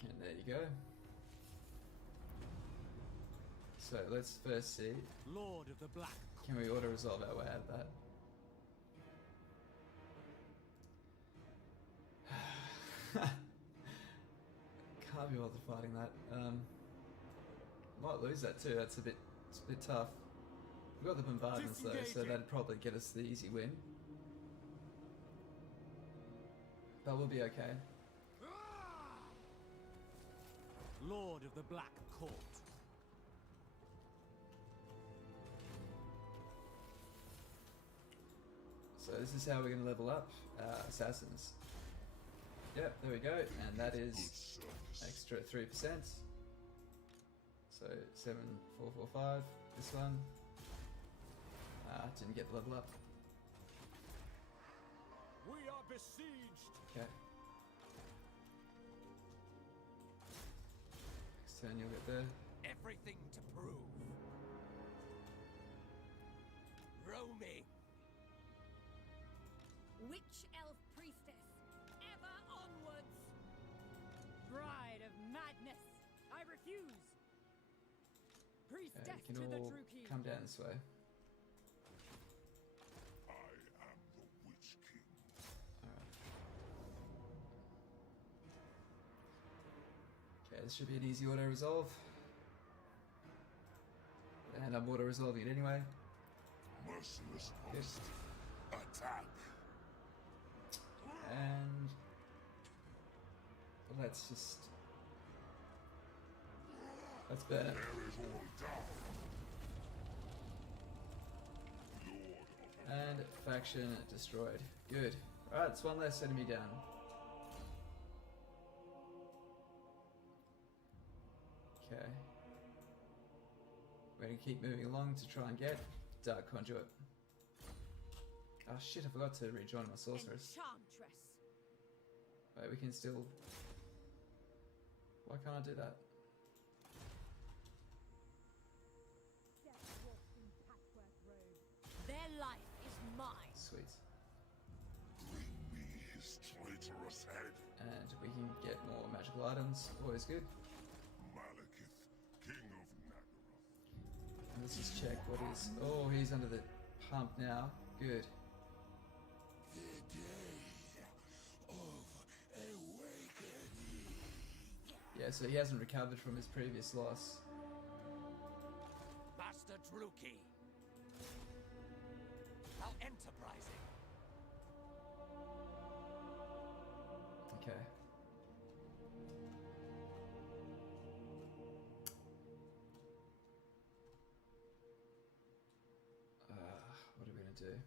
And there you go. So let's first see, Lord of the Black. can we auto-resolve our way out of that? Can't be bothered fighting that. Might lose that too, it's a bit tough. We've got the bombardments though, so that'd probably get us the easy win. But we'll be okay. Lord of the Black Court. So this is how we're going to level up assassins. Yep, there we go, and that is extra 3%. So 7445, this one. Didn't get the level up. We are besieged. Okay. Next turn you'll get there. Everything to prove. Roaming. Witch elf priestess, ever onwards. Bride of madness, I refuse. Priestess You to can the all Druki. come down this way. I am the Witch King. Okay, this should be an easy auto-resolve. And I'm auto-resolving it anyway. Merciless Good. host. Attack. And let's just... let's burn it. There is all down. Lord of And faction destroyed. Good. Alright, it's one less enemy down. Okay. We're gonna keep moving along to try and get Dark Conduit. Oh shit, I forgot to rejoin my sorceress. Enchantress. Wait, we can still... why can't I do that? Their life is mine. Sweet. bring me his traitorous head. And we can get more magical items. Always good. Malekith, King of Naggarond. And let's just check what is... oh, he's under the pump now. Good. The day of awakening. Yeah, so he hasn't recovered from his previous loss. Master Druki. How enterprising. Okay. What are we gonna do?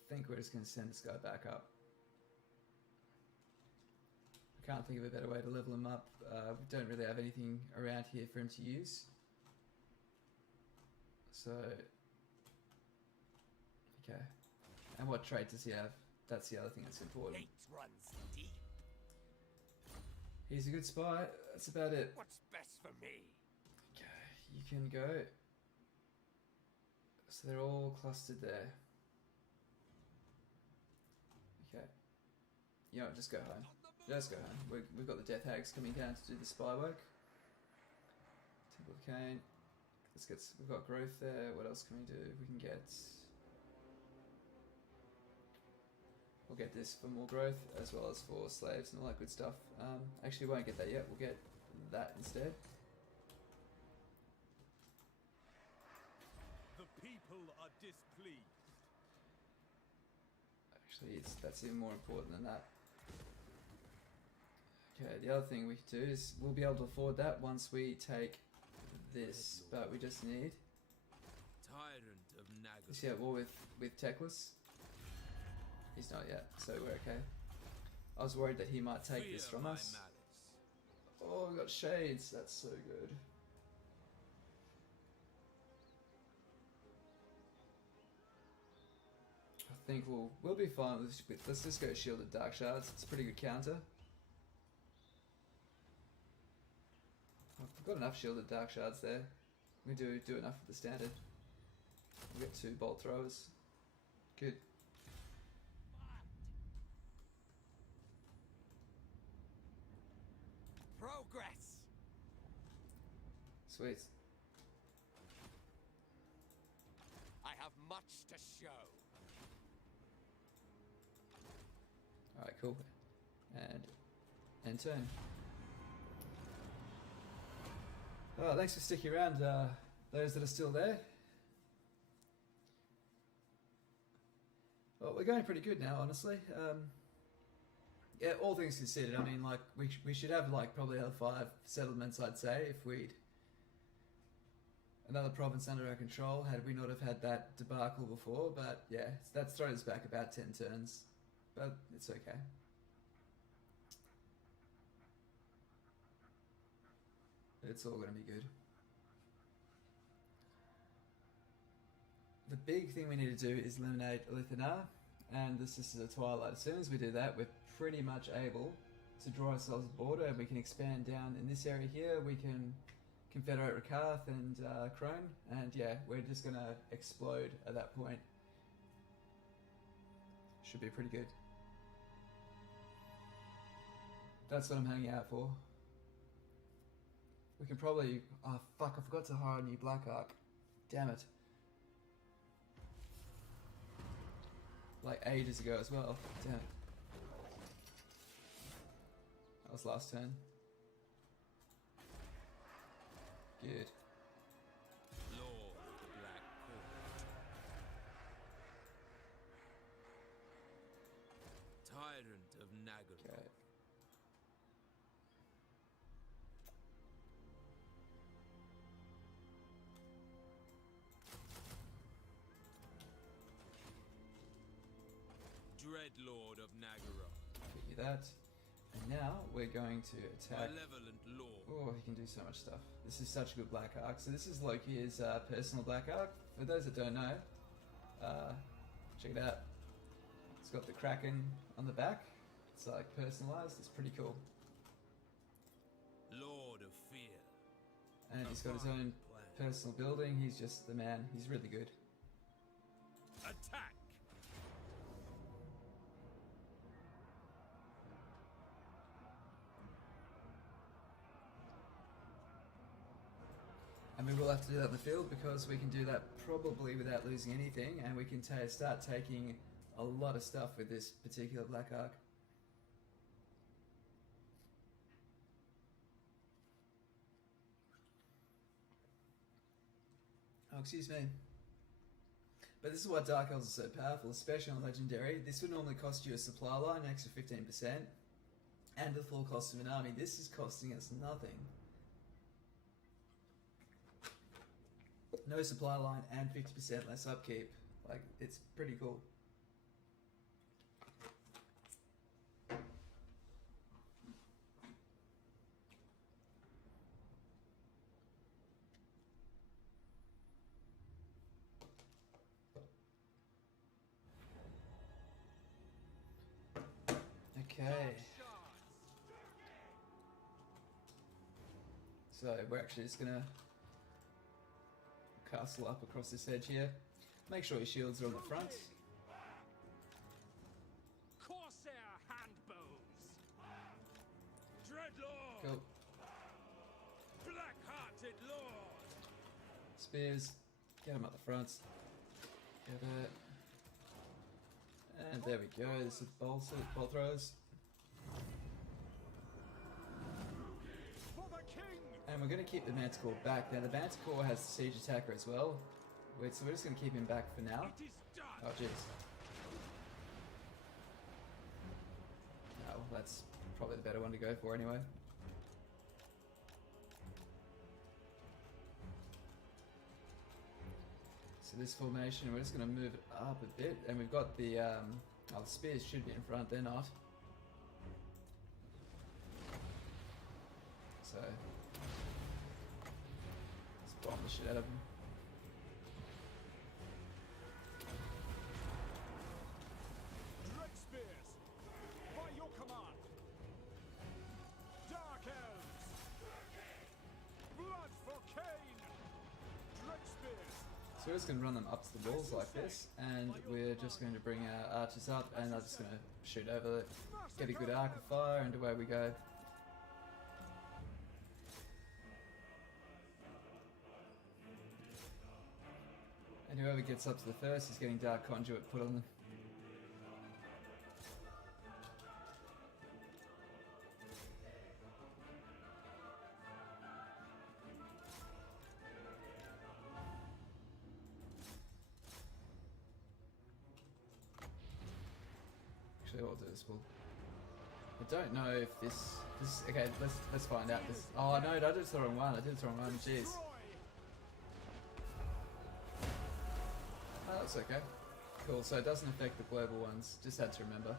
I think we're just gonna send this guy back up. I can't think of a better way to level him up. We don't really have anything around here for him to use. So, okay. And what trait does he have? That's the other thing that's important. Hate runs deep. He's a good spy. That's about it. What's best for me? Okay, you can go. So they're all clustered there. Okay. You know what, just go home. Just go home. We've got the Death Hags coming down to do the spy work. Temple of Cain. Let's get. We've got growth there. What else can we do? We can get. We'll get this for more growth as well as for slaves and all that good stuff. Actually, we won't get that yet. We'll get that instead. The people are displeased. Actually, that's even more important than that. Okay, the other thing we can do is we'll be able to afford that once we take this, but we just need. Tyrant of Is Naggarond. he at war with Teclis? He's not yet, so we're okay. I was worried that he might take Fear this from my us. malice. Oh, we got shades. That's so good. I think we'll be fine with let's just go shielded dark shards. It's a pretty good counter. We've got enough shielded dark shards there. We do enough for the standard. We got 2 bolt throwers. Good. Progress. Sweet. I have much to show. Alright, cool. And end turn. Oh, thanks for sticking around, those that are still there. Well, we're going pretty good now, honestly. Yeah, all things considered, I mean, like, we should have, like, probably another 5 settlements, I'd say, if we'd... Another province under our control, had we not have had that debacle before, but yeah, that's thrown us back about 10 turns. But it's okay. It's all going to be good. The big thing we need to do is eliminate Lithanar and the Sisters of Twilight. As soon as we do that, we're pretty much able to draw ourselves a border, and we can expand down in this area here. We can confederate Rakarth and Crone, and yeah, we're just going to explode at that point. Should be pretty good. That's what I'm hanging out for. We can probably... Oh fuck, I forgot to hire a new Black Ark. Damn it. Like ages ago as well. Damn it. That was last turn. Good. Lord of the Black Court. Tyrant of Naggarond. Okay. Dreadlord of Naggarond. Give you that. And now we're going to attack. Malevolent Lord. Oh, he can do so much stuff. This is such a good Black Ark. So this is Loki's personal Black Ark. For those that don't know, check it out. It's got the Kraken on the back. It's like personalized. It's pretty cool. Lord of Fear. And he's got his own personal building. He's just the man. He's really good. Attack! And we will have to do that in the field because we can do that probably without losing anything, and we can start taking a lot of stuff with this particular Black Ark. Oh, excuse me. But this is why Dark Elves are so powerful, especially on Legendary. This would normally cost you a supply line, an extra 15%, and the full cost of an army. This is costing us nothing. No supply line and 50% less upkeep. Like, it's pretty cool. Okay. So we're actually just gonna castle up across this edge here. Make sure your shields are on the front. Corsair handbows. Dreadlord. Cool. Black-hearted lord. Spears. Get them up the front. Get it. And there we go. This is bolt throwers. For the king. And we're going to keep the Manticore back. Now the Manticore has the siege attacker as well. Wait, so we're just going to keep him back for now. It is done. Oh jeez. Oh, well, that's probably the better one to go for anyway. So this formation, we're just going to move it up a bit, and we've got the, oh, the spears should be in front, they're not. So let's bomb the shit out of him. Dread spears, by your command. Dark elves, blood for Cain. Dread spears. So we're just going to run them up to the walls like this, and we're just going to bring our archers up, and I'm just going to shoot over it, get a good arc of fire, and away we go. And whoever gets up to the first is getting Dark Conduit put on them. Actually, what we'll do is I don't know if this okay. Let's find out. This. Oh no, I did the wrong one. I did the wrong one. Jeez. Oh, that's okay. Cool. So it doesn't affect the global ones. Just had to remember.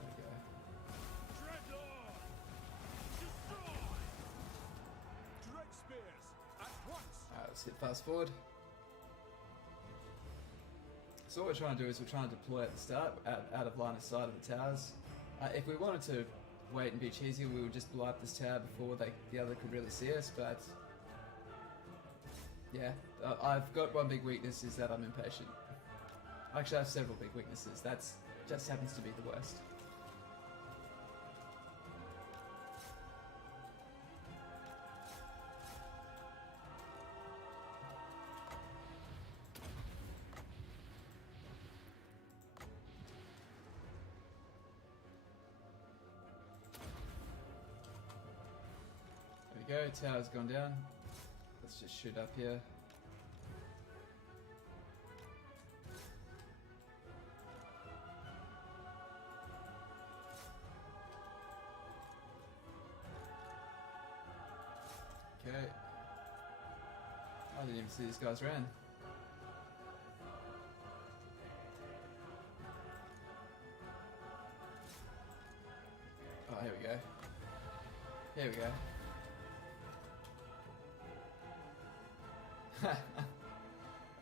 There we go. Dreadlord, destroy. Dread spears at once. Alright, let's hit fast forward. So what we're trying to do is we're trying to deploy at the start, out of line of sight of the towers. If we wanted to wait and be cheesy, we would just blow up this tower before the other could really see us, but yeah, I've got one big weakness, is that I'm impatient. Actually, I have several big weaknesses. That's just happens to be the worst. There we go, tower's gone down. Let's just shoot up here. Okay. I didn't even see these guys ran. Oh, here we go. Here we go.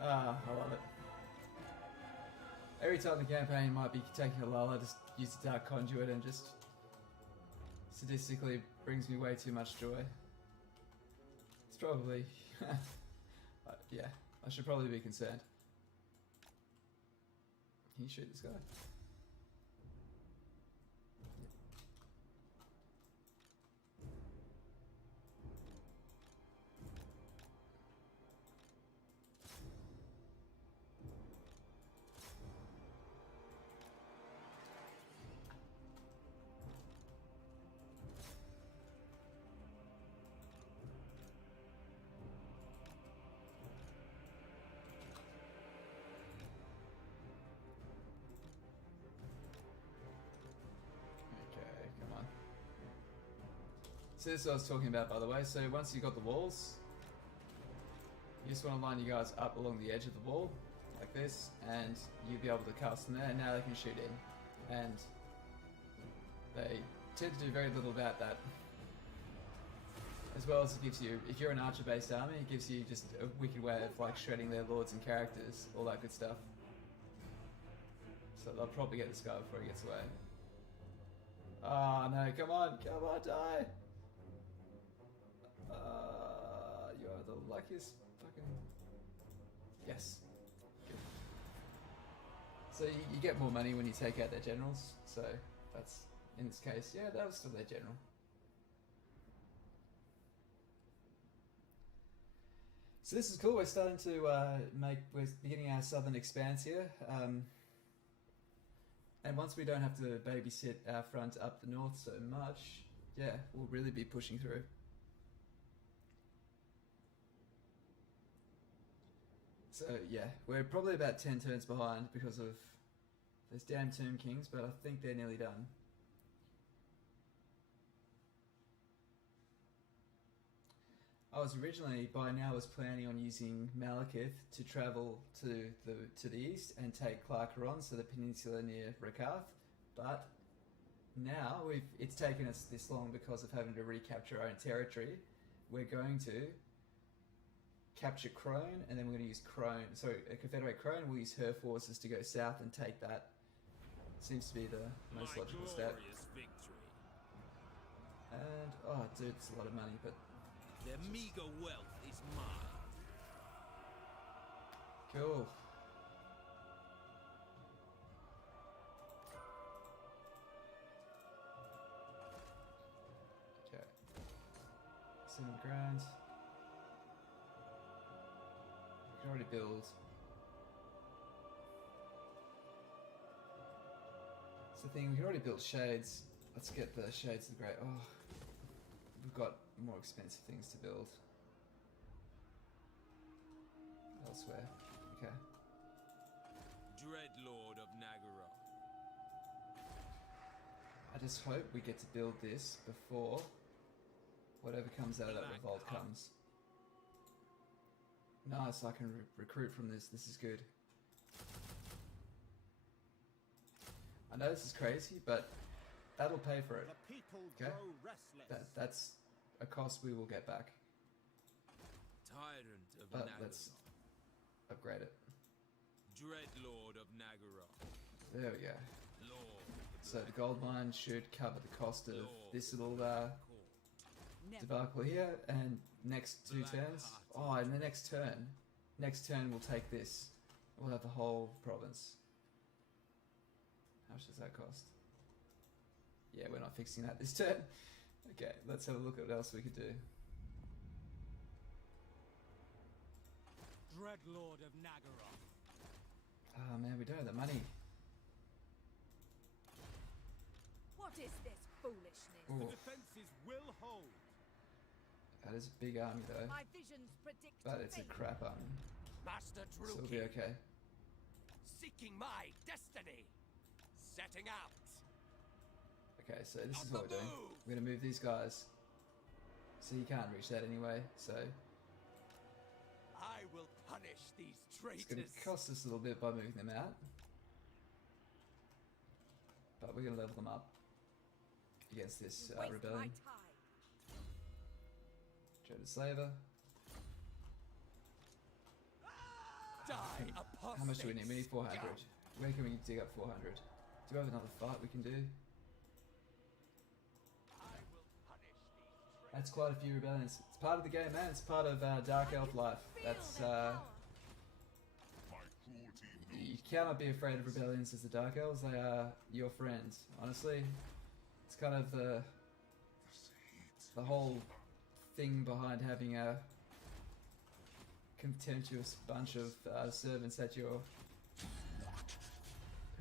I love it. Every time the campaign might be taking a lull, I just use the Dark Conduit and just sadistically brings me way too much joy. It's probably... yeah, I should probably be concerned. Can you shoot this guy? So this is what I was talking about, by the way. So once you've got the walls, you just want to line you guys up along the edge of the wall, like this, and you'll be able to cast them there, and now they can shoot in. And they tend to do very little about that. As well as it gives you, if you're an archer-based army, it gives you just a wicked way of like shredding their lords and characters, all that good stuff. So they'll probably get this guy before he gets away. Oh no, come on, die! You are the luckiest fucking... Yes. Good. So you get more money when you take out their generals, so that's, in this case, yeah, that was still their general. So this is cool, we're starting to we're beginning our southern expanse here. And once we don't have to babysit our front up the north so much, yeah, we'll really be pushing through. So yeah, we're probably about 10 turns behind because of those damn Tomb Kings, but I think they're nearly done. I was originally, by now, was planning on using Malekith to travel to the east and take Clar Karond, so the peninsula near Rakarth, but now it's taken us this long because of having to recapture our own territory. We're going to capture Crone, and then we're going to use Crone. So Confederate Crone, we'll use her forces to go south and take that. Seems to be the most logical step. Victory. And oh, dude, it's a lot of money, but Their meager wealth is mine. cool. Okay. 7 grand. We can already build. It's the thing, we can already build shades. Let's get the shades of the great. Oh, we've got more expensive things to build elsewhere. Okay. Dreadlord of Naggarond. I just hope we get to build this before whatever comes out of that Black revolt Hawk. comes. Nice, I can recruit from this. This is good. I know this is crazy, but that'll pay for it. The people Okay. grow restless. That's a cost we will get back. Tyrant of But Naggarond. let's upgrade it. Dreadlord of Naggarond. There we go. Lord. So the gold mine should cover the cost of this little debacle here, and next 2 turns. Oh, and the next turn we'll take this. We'll have the whole province. How much does that cost? Yeah, we're not fixing that this turn. Okay, let's have a look at what else we could do. Dreadlord of Naggarond. Oh man, we don't have the money. What is this foolishness? Ooh, The defenses will hold. that is a big army though, My visions predict but it's a fate. crap army. Master So it'll be Druki, okay. seeking my destiny. Setting out. Okay, so this is On what the we're doing. move. We're gonna move these guys. So you can't reach that anyway, so I will punish these it's gonna traitors. cost us a little bit by moving them out. But we're gonna level them up against this Waste rebellion. my time. Dreaded Slaver. Die, How much do we need? We need apostates. 400. Where can we dig up 400? Do we have another fight we can do? I will punish these traitors. That's quite a few rebellions. It's part of the game, man. It's part of Dark Elf life. That's Feel their power. My cruelty you knows cannot be afraid of rebellions as the Dark Elves. They are your friends. Honestly, it's kind of the whole thing behind having a contemptuous bunch of servants at your.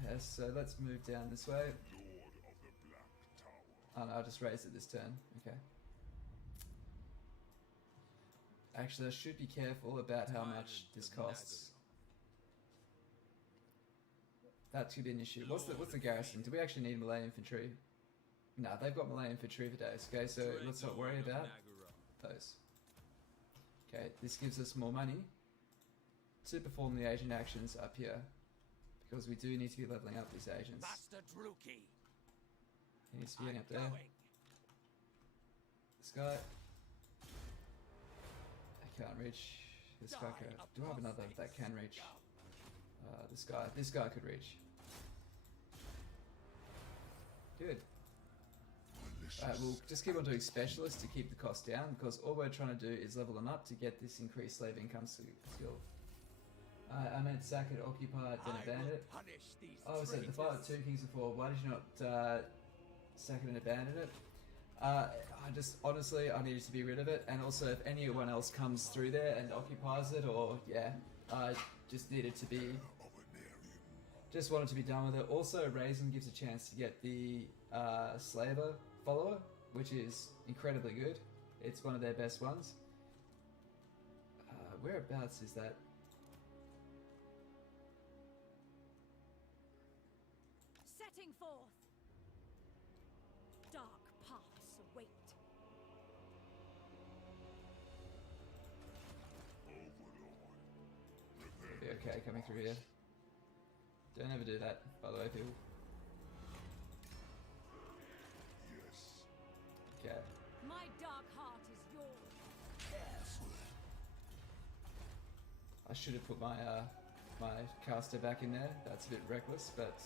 Yes, so let's move down this way. Lord of the Black Tower. Oh no, I'll just raise it this turn. Okay. Actually, I should be careful about how much this costs. That could be an issue. What's the garrison? Do we actually need melee infantry? No, they've got melee infantry for days. Okay, so let's not worry about those. Okay, this gives us more money to perform the agent actions up here. Because we do need to be leveling up these agents. Master Druki, He needs to be getting I'm up there. going. This guy. I can't reach. This guy can. Do I have another that can reach? This guy. This guy could reach. Good. We'll just keep on doing specialists to keep the cost down, because all we're trying to do is level them up to get this increased slave income skill. I meant sack it, occupy it, then I abandon will it. punish these Oh, so the fight with traitors. 2 kings before. Why did you not sack it and abandon it? I just honestly, I needed to be rid of it, and also if anyone else comes through there and occupies it, or yeah, I just needed to be. Just wanted to be done with it. Also, Raisin gives a chance to get the Slaver follower, which is incredibly good. It's one of their best ones. Whereabouts is that? Setting forth. Dark paths await. okay coming through here. Don't ever do that, by the way, people. Yes. Okay. My dark heart is yours. I should have put my my caster back in there. That's a bit reckless, but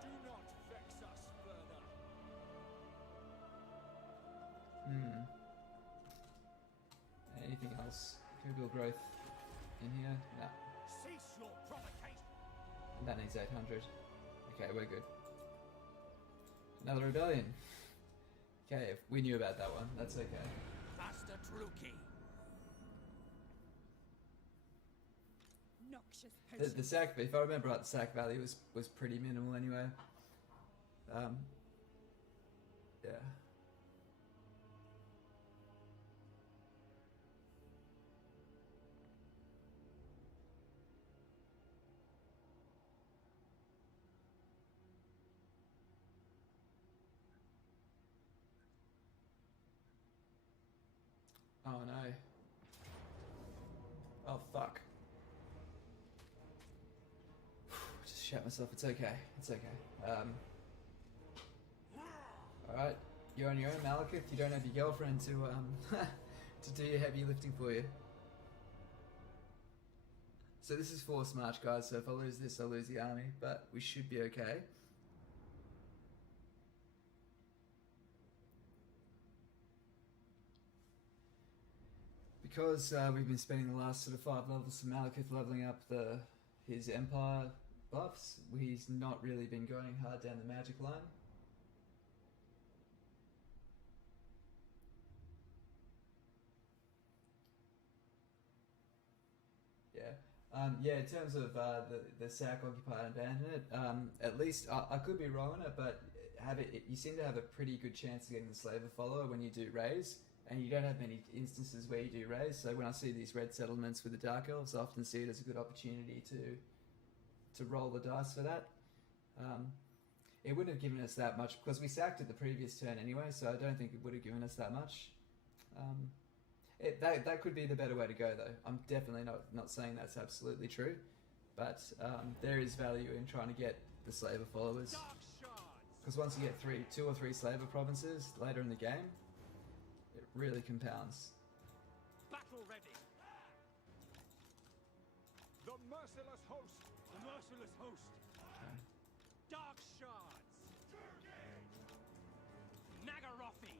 Do not vex us further. anything else? Can we build growth in here? No. Cease your provocation. That needs 800. Okay, we're good. Another rebellion. Okay, if we knew about that one. That's okay. Master Druki. Noxious The sack, if I remember right, the sack value was pretty minimal anyway. Yeah. Oh no. Oh fuck. Just shat myself. It's okay. It's okay. Alright. You're on your own, Malekith. You don't have your girlfriend to to do your heavy lifting for you. So this is force march, guys. So if I lose this, I lose the army. But we should be okay. Because we've been spending the last sort of 5 levels of Malekith leveling up his empire buffs, he's not really been going hard down the magic line. Yeah, in terms of the sack, occupy, and abandon it, at least I could be wrong on it, but you seem to have a pretty good chance of getting the slaver follower when you do raise. And you don't have many instances where you do raise, so when I see these red settlements with the Dark Elves, I often see it as a good opportunity to roll the dice for that. It wouldn't have given us that much, because we sacked it the previous turn anyway, so I don't think it would have given us that much. That could be the better way to go, though. I'm definitely not saying that's absolutely true, but there is value in trying to get the slaver followers. Because once you get 2 or 3 slaver provinces later in the game, it really compounds. Battle ready. The merciless host. The merciless host. Okay. Dark shards. Naggarothi.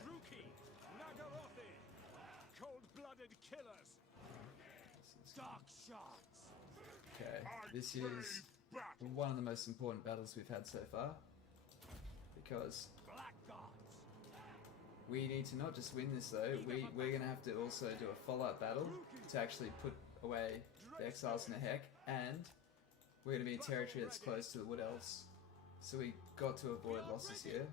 Druki. Naggarothi. Cold-blooded killers. Dark shards. Okay, this is one of the most important battles we've had so far, because we need to not just win this though, we're going to have to also do a follow-up battle to actually put away the exiles in the heck, and we're going to be in territory that's close to the Wood Elves, so we got to avoid losses here.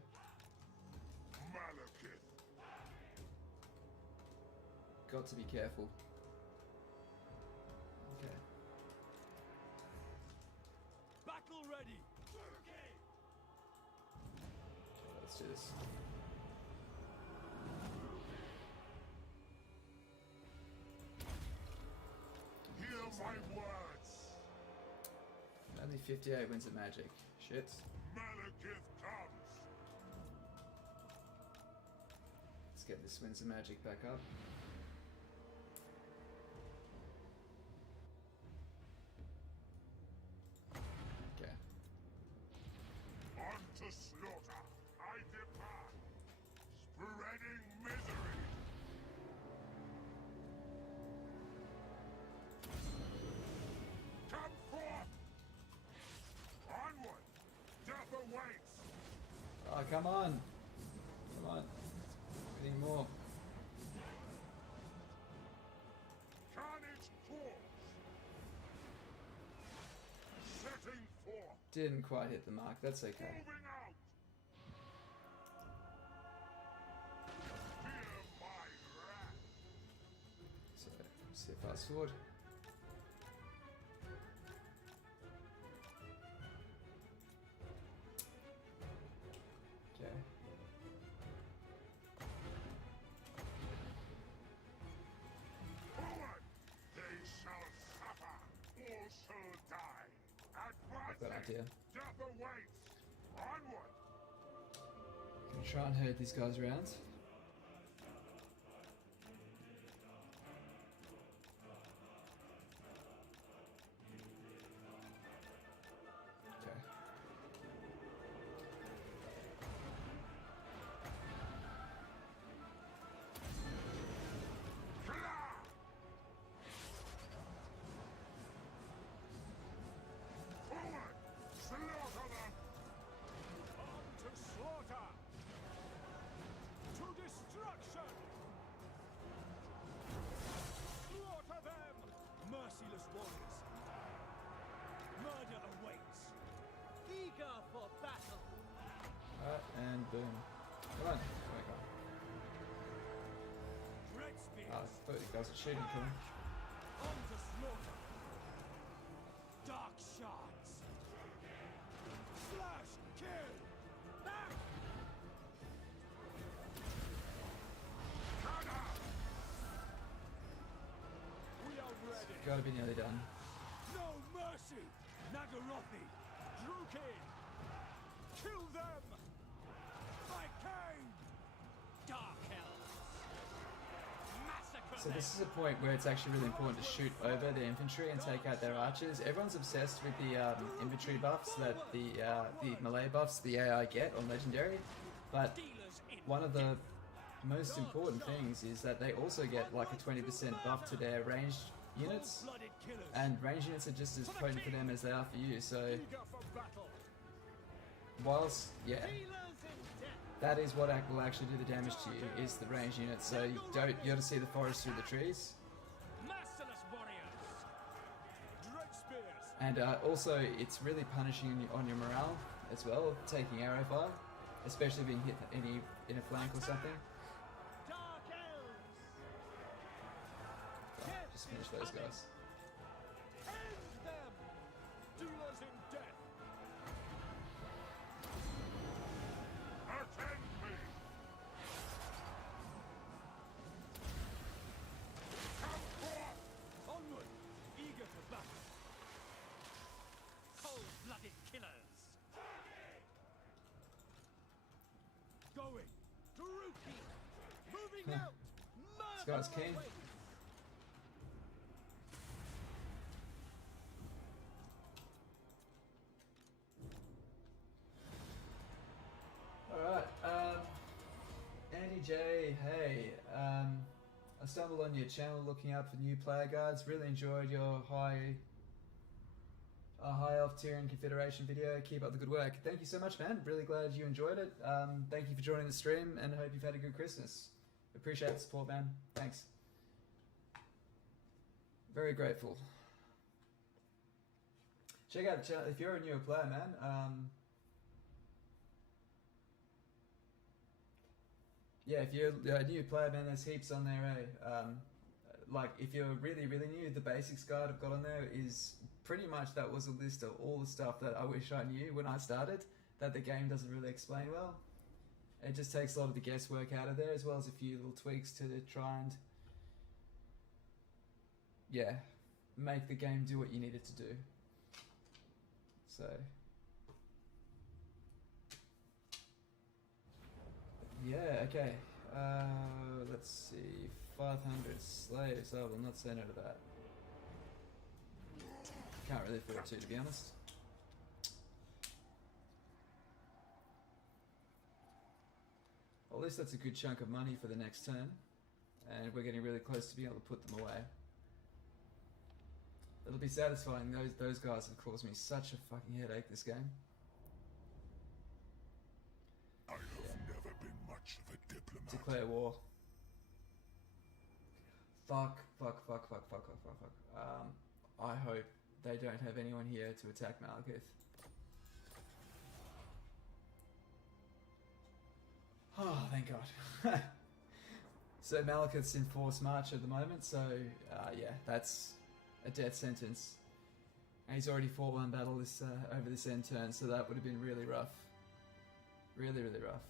Got to be careful. Okay. Battle ready. Okay, let's do this. Hear my words. Only 58 wins at Magic. Shit. Malekith comes. Let's get this wins of Magic back up. Okay. On to slaughter. I depart. Spreading misery. Come forth. Onward. Death awaits. Oh, come on. Come on. We need more. Carnage calls. Setting forth. Didn't quite hit the mark. That's okay. Moving out. Fear my wrath. So, see if I sword. Okay. Forward. They shall like that idea. Dapper waits. Onward. Gonna try and herd these guys around. Okay. Forward. Slaughter them. On to slaughter! To destruction! Slaughter them! Merciless warriors! Murder awaits! Eager for battle! Alright, and boom. Come on. Oh my god. Dread Oh, I spears! thought you guys were shooting for me. On to slaughter! Dark shards! Slash! Kill! Back! We are ready! Gotta be nearly done. No mercy! Naggarothi! Drukin! Kill them! By Cain! Dark Elves! Massacre So this is a point where it's actually really important to shoot over the infantry and take out their archers. Everyone's obsessed with the infantry buffs that the melee buffs the AI get on Legendary, but one of the most important things is that they also get like a 20% buff to their ranged units, blooded killers! and ranged units are just as potent for them as they are for you. So Eager for battle! whilst, yeah, Healers in death! that is what will actually do the damage to you, is the ranged units. So you got to see the forest through the trees. Merciless warriors! Dread spears! And also, it's really punishing on your morale as well, taking arrow fire, especially being hit in a flank or something. Dark Elves! Just finish those guys. End them! Dealers in death! Attend me. Come forth. Onward! Eager for battle! Cold-blooded killers! Going! Taruki! Moving out! This guy's keen. Murder awaits! Alright, Andy J, hey, I stumbled on your channel looking out for new player guides. Really enjoyed your high elf tier and Confederation video. Keep up the good work. Thank you so much, man. Really glad you enjoyed it. Thank you for joining the stream, and hope you've had a good Christmas. Appreciate the support, man. Thanks. Very grateful. Check out the channel if you're a newer player, man. Yeah, if you're a new player, man, there's heaps on there, eh? Like, if you're really, really new, the basics guide I've got on there is pretty much, that was a list of all the stuff that I wish I knew when I started, that the game doesn't really explain well. It just takes a lot of the guesswork out of there, as well as a few little tweaks to try and, yeah, make the game do what you need it to do. So... yeah, okay. Let's see. 500 slaves. I will not say no to that. Can't really afford to be honest. Well, at least that's a good chunk of money for the next turn. And we're getting really close to being able to put them away. It'll be satisfying. Those guys have caused me such a fucking headache this game. I have never been much of a diplomat. Declare war. Fuck. I hope they don't have anyone here to attack Malekith. Oh, thank God. So Malekith's in forced march at the moment, so yeah, that's a death sentence. And he's already fought one battle this over this end turn, so that would have been really rough. Really, really rough.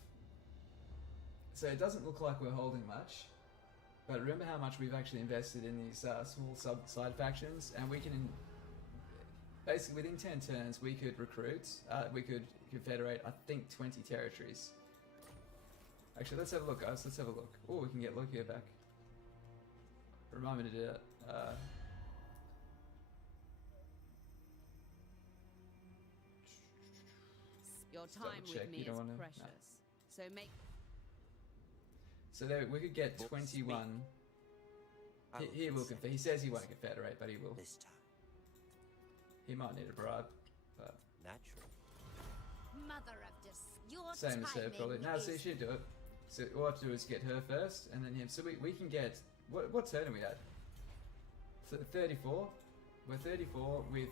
So it doesn't look like we're holding much, but remember how much we've actually invested in these small side factions, and we can basically within 10 turns we could recruit, we could confederate, I think 20 territories. Actually, let's have a look, guys. Let's have a look. Oh, we can get Lokia back. Remind me to do that. Your Just double time check, with me you don't is wanna- no. precious. So make So there, we could get 21. He will confederate. He says he won't confederate, but he will. This time. He might need a bribe, but Natural. Mother of your same as her probably. No, so she'll do it. So all I have to do is get her first, and then him. So we can get what turn are we at? 34. We're 34 with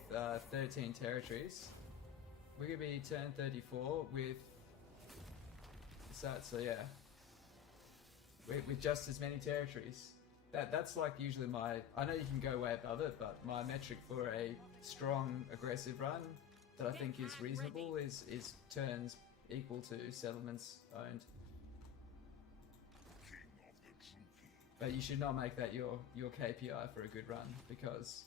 13 territories. We could be turn 34 with so yeah. With just as many territories. That's like usually my. I know you can go way above it, but my metric for a strong aggressive run that I think is reasonable is turns equal to settlements owned. King of the Druki. But you should not make that your KPI for a good run, because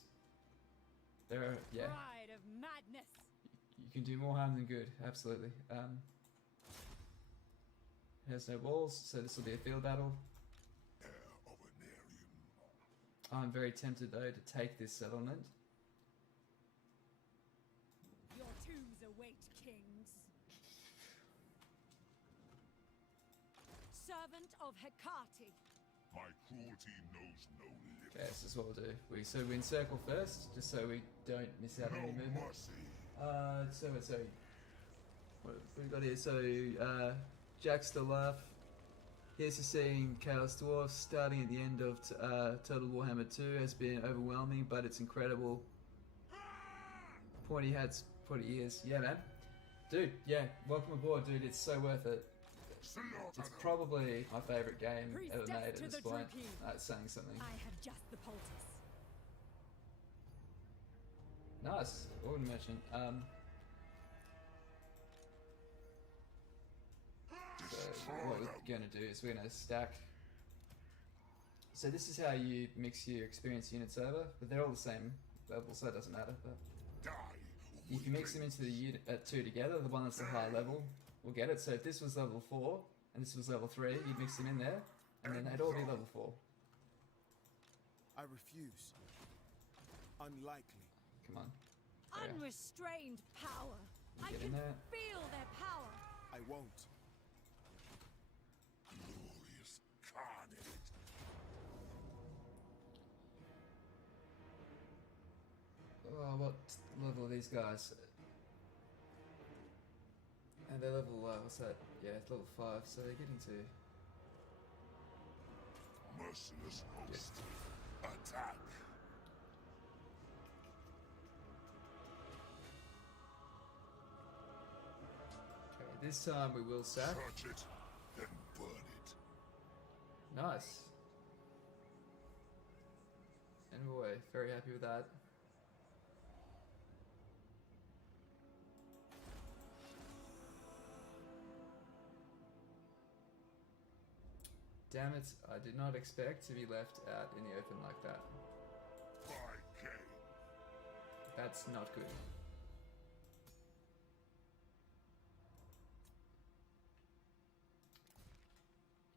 there are Pride of madness. you can do more harm than good. Absolutely. It has no walls, so this will be a field battle. Heir of an Aryan. I'm very tempted though to take this settlement. Your tombs await kings. Servant of Hecate. My cruelty knows no limit. Okay, this is what we'll do. So we encircle first, just so we don't miss out on any No movement. mercy. So what have we got here? So Jack's still alive. Here's to seeing Chaos Dwarfs starting at the end of Total Warhammer 2 has been overwhelming, but it's incredible. Pointy hats, pointy ears. Yeah, man. Dude, yeah, welcome aboard, dude. It's so worth it. It's probably my favourite game ever made at this point. That's saying something. I have just the poultice. Nice. Organ merchant. So what we're gonna do is we're gonna stack. So this is how you mix your experience units over, but they're all the same level, so it doesn't matter. But Die. you can mix them into the unit two together. The one that's the higher level will get it. So if this was level 4 and this was level 3, you'd mix them in there, and then they'd all be level 4. I refuse. Unlikely. Come on. There. Unrestrained power. I Get in can there. feel their power. I won't. Glorious carnage. Oh, what level are these guys? And they're level, what's that? Yeah, it's level 5, so they're getting to... Merciless host. Attack. Okay, this time we will sack. Search it, then burn it. Nice. And boy, very happy with that. Damn it, I did not expect to be left out in the open like that. By K. That's not good.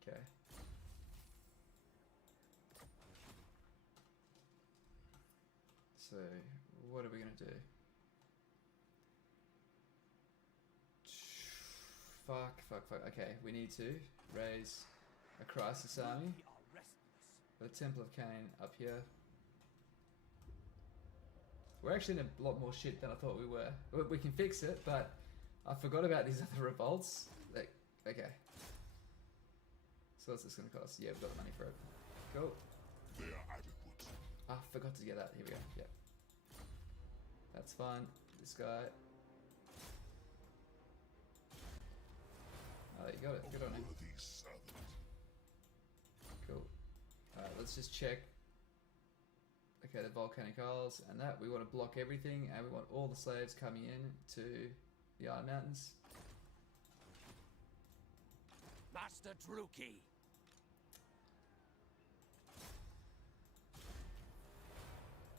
Okay. So, what are we gonna do? Fuck. Okay, we need to raise a crisis army. We are restless. The Temple of Cain up here. We're actually in a lot more shit than I thought we were. We can fix it, but I forgot about these other revolts. Like, okay. So what's this gonna cost? Yeah, we've got the money for it. Cool. They are adequate. Ah, forgot to get that. Here we go. Yep. That's fine. This guy. Oh, you got it. Good on him. Worthy servant. Cool. Alright, let's just check. Okay, the volcanic isles and that. We want to block everything, and we want all the slaves coming in to the Iron Mountains. Master Druki.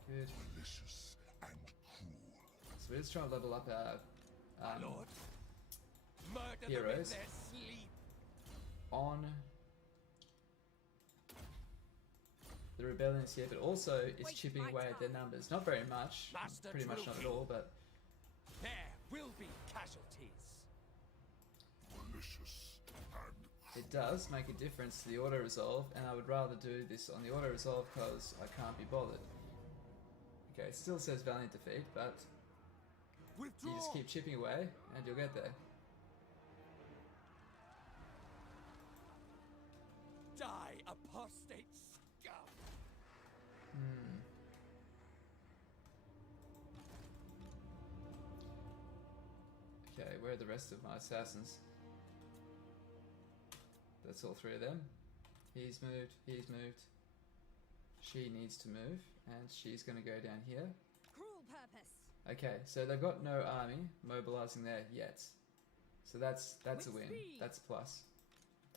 Good. Malicious and cruel. So we're just trying to level up our Lord, murder them in heroes their sleep. on the rebellions here, but also it's chipping away at their numbers. Not very much, Master pretty much not at all, but There will be casualties. Malicious and it does make a difference to the auto resolve, and I would rather do this on the auto resolve because I can't be bothered. Okay, it still says valiant defeat, but Withdraw. you just keep chipping away and you'll get there. Die, apostate scum. Okay, where are the rest of my assassins? That's all three of them. He's moved, she needs to move, and she's going to go down here. Cruel purpose. Okay, so they've got no army mobilizing there yet. So that's a win. speed. That's a plus.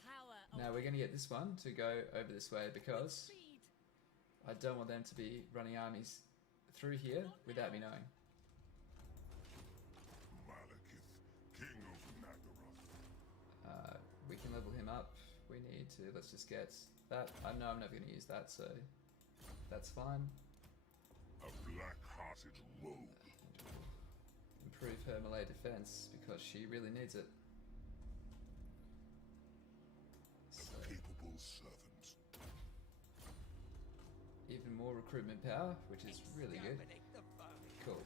Power. Now we're going to get this one to go over this way because Speed. I don't want them to be running armies through here without me knowing. Malekith, King of Naggarond. We can level him up. We need to, let's just get that. I know I'm never going to use that, so that's fine. A black-hearted rogue. Improve her melee defense because she really needs it. So, A capable servant. even more recruitment power, which is really good. Cool.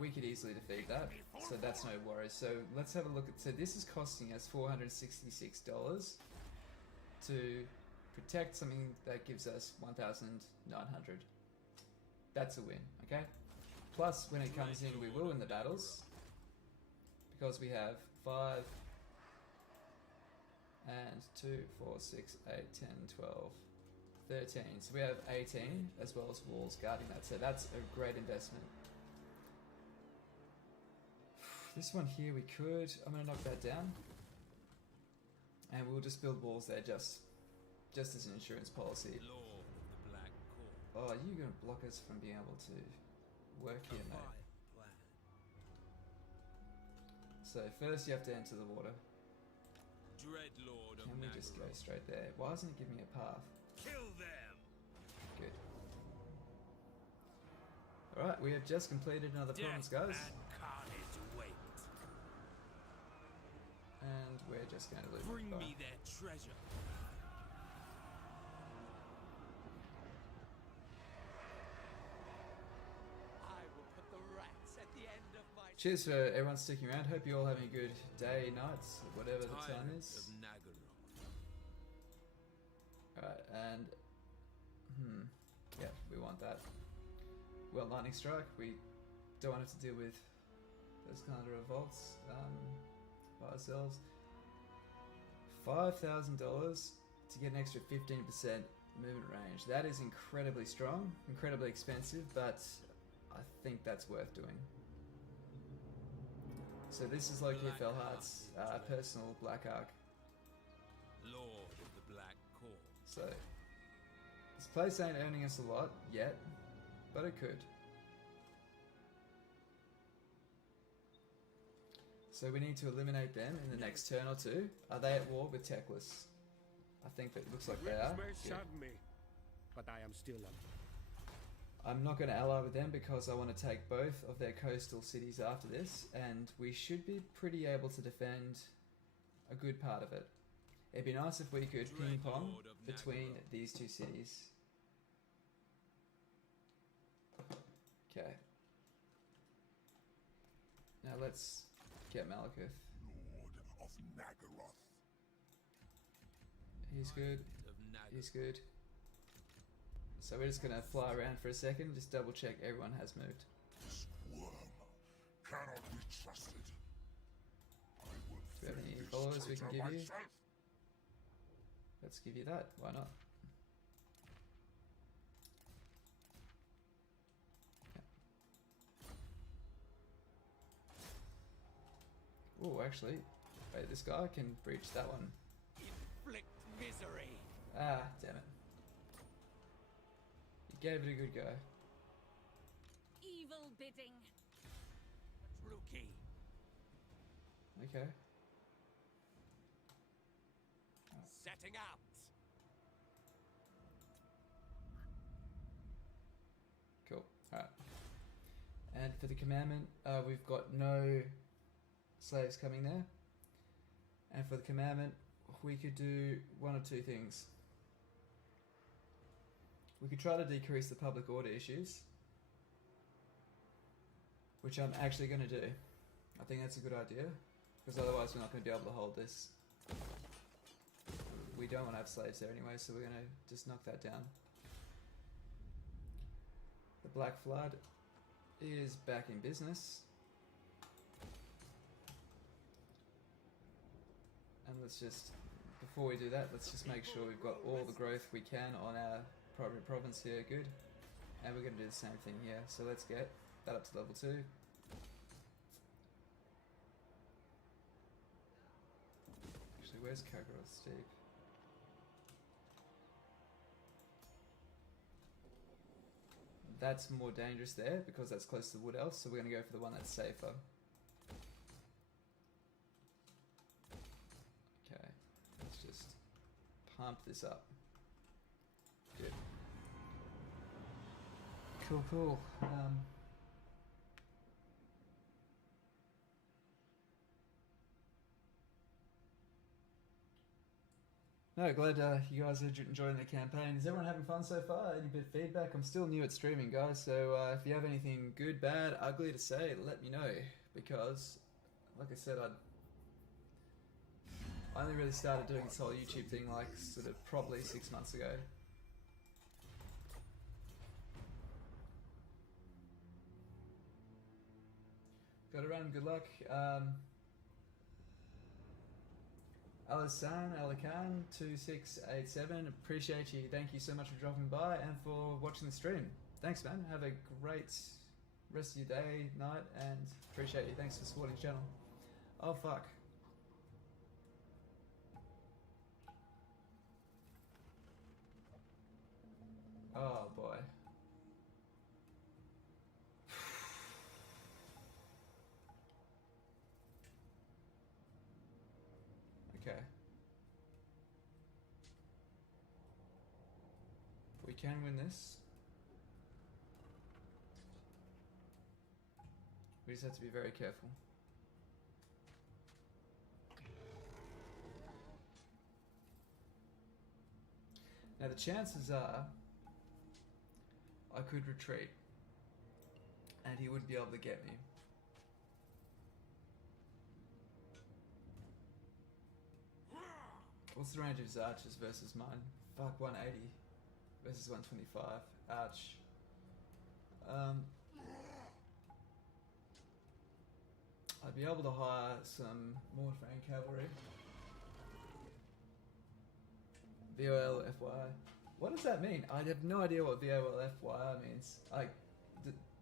We could easily defeat that, so that's no worries. So let's have a look at. So this is costing us $466 to protect something that gives us 1,900. That's a win. Okay. Plus, when it comes in, we will win the battles because we have 5 and 2, 4, 6, 8, 10, 12, 13. So we have 18 as well as walls guarding that. So that's a great investment. This one here we could. I'm going to knock that down, and we'll just build walls there just as an insurance policy. Law of the Black Court. Oh, are you going to block us from being able to work here, mate? Plan. So first you have to enter the water. Dreadlord of Can we just go Naggarond. straight there? Why isn't it giving me a path? Kill them. Good. Alright, we have just completed another province, guys. And carnage wait. And we're just going to lose Bring it. me their treasure. I will put the rats at the end of my Cheers for everyone sticking around. Hope you're all having a good day, night, whatever the time Tyrant is. of Naggarond. Alright, and yeah, we want that. Well, lightning strike. We don't want to deal with those kind of revolts by ourselves. $5,000 to get an extra 15% movement range. That is incredibly strong, incredibly expensive, but I think that's worth doing. So this is Loki Felhart's personal Black Ark. Lord of the Black Court. So this place ain't earning us a lot yet, but it could. So we need to eliminate them in the next turn or two. Are they at war with Teclis? I think that looks like they are. may Good. shun me, but I am still up. I'm not going to ally with them because I want to take both of their coastal cities after this, and we should be pretty able to defend a good part of it. It'd be nice if we could ping pong between these two cities. Okay. Now let's get Malekith. Lord of Naggaroth. He's good. Of Naggarond. He's good. So we're just going to fly around for a second, just double check everyone has moved. This worm cannot be trusted. I will Do we have fill any this followers we can traitor give you? myself. Let's give you that. Why not? Oh, actually, wait, this guy can breach that one. Inflict misery. Ah, damn it. You gave it a good go. Evil bidding. Okay. Setting out. Cool. Alright. And for the commandment, we've got no slaves coming there. And for the commandment, we could do one of two things. We could try to decrease the public order issues, which I'm actually going to do. I think that's a good idea, because otherwise we're not going to be able to hold this. We don't want to have slaves there anyway, so we're going to just knock that down. The Black Flood is back in business. And let's just, before we do that, let's just make sure we've got all the growth we can on our primary province here. Good. And we're going to do the same thing here. So let's get that up to level 2. Actually, where's Kagroth Steep? That's more dangerous there because that's close to the Wood Elf, so we're going to go for the one that's safer. Okay, let's just pump this up. Good. Cool, cool. No, glad you guys are enjoying the campaign. Is everyone having fun so far? Any bit of feedback? I'm still new at streaming, guys, so if you have anything good, bad, ugly to say, let me know. Because, like I said, I only really started doing this whole YouTube thing like sort of probably 6 months ago. Got around, good luck. Alican 2687, appreciate you. Thank you so much for dropping by and for watching the stream. Thanks, man. Have a great rest of your day, night, and appreciate you. Thanks for supporting the channel. Oh, fuck. Oh, boy. Okay. We can win this. We just have to be very careful. Now the chances are I could retreat and he wouldn't be able to get me. What's the range of his archers versus mine? Fuck, 180 versus 125. Ouch. I'd be able to hire some more trained cavalry. VOLFY. What does that mean? I have no idea what VOLFY means. Like,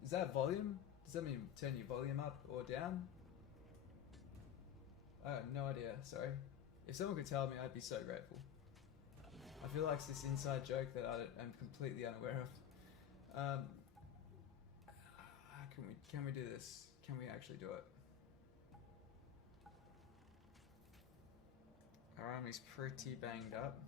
is that volume? Does that mean turn your volume up or down? I have no idea, sorry. If someone could tell me, I'd be so grateful. I feel like it's this inside joke that I'm completely unaware of. Can we do this? Can we actually do it? Our army's pretty banged up.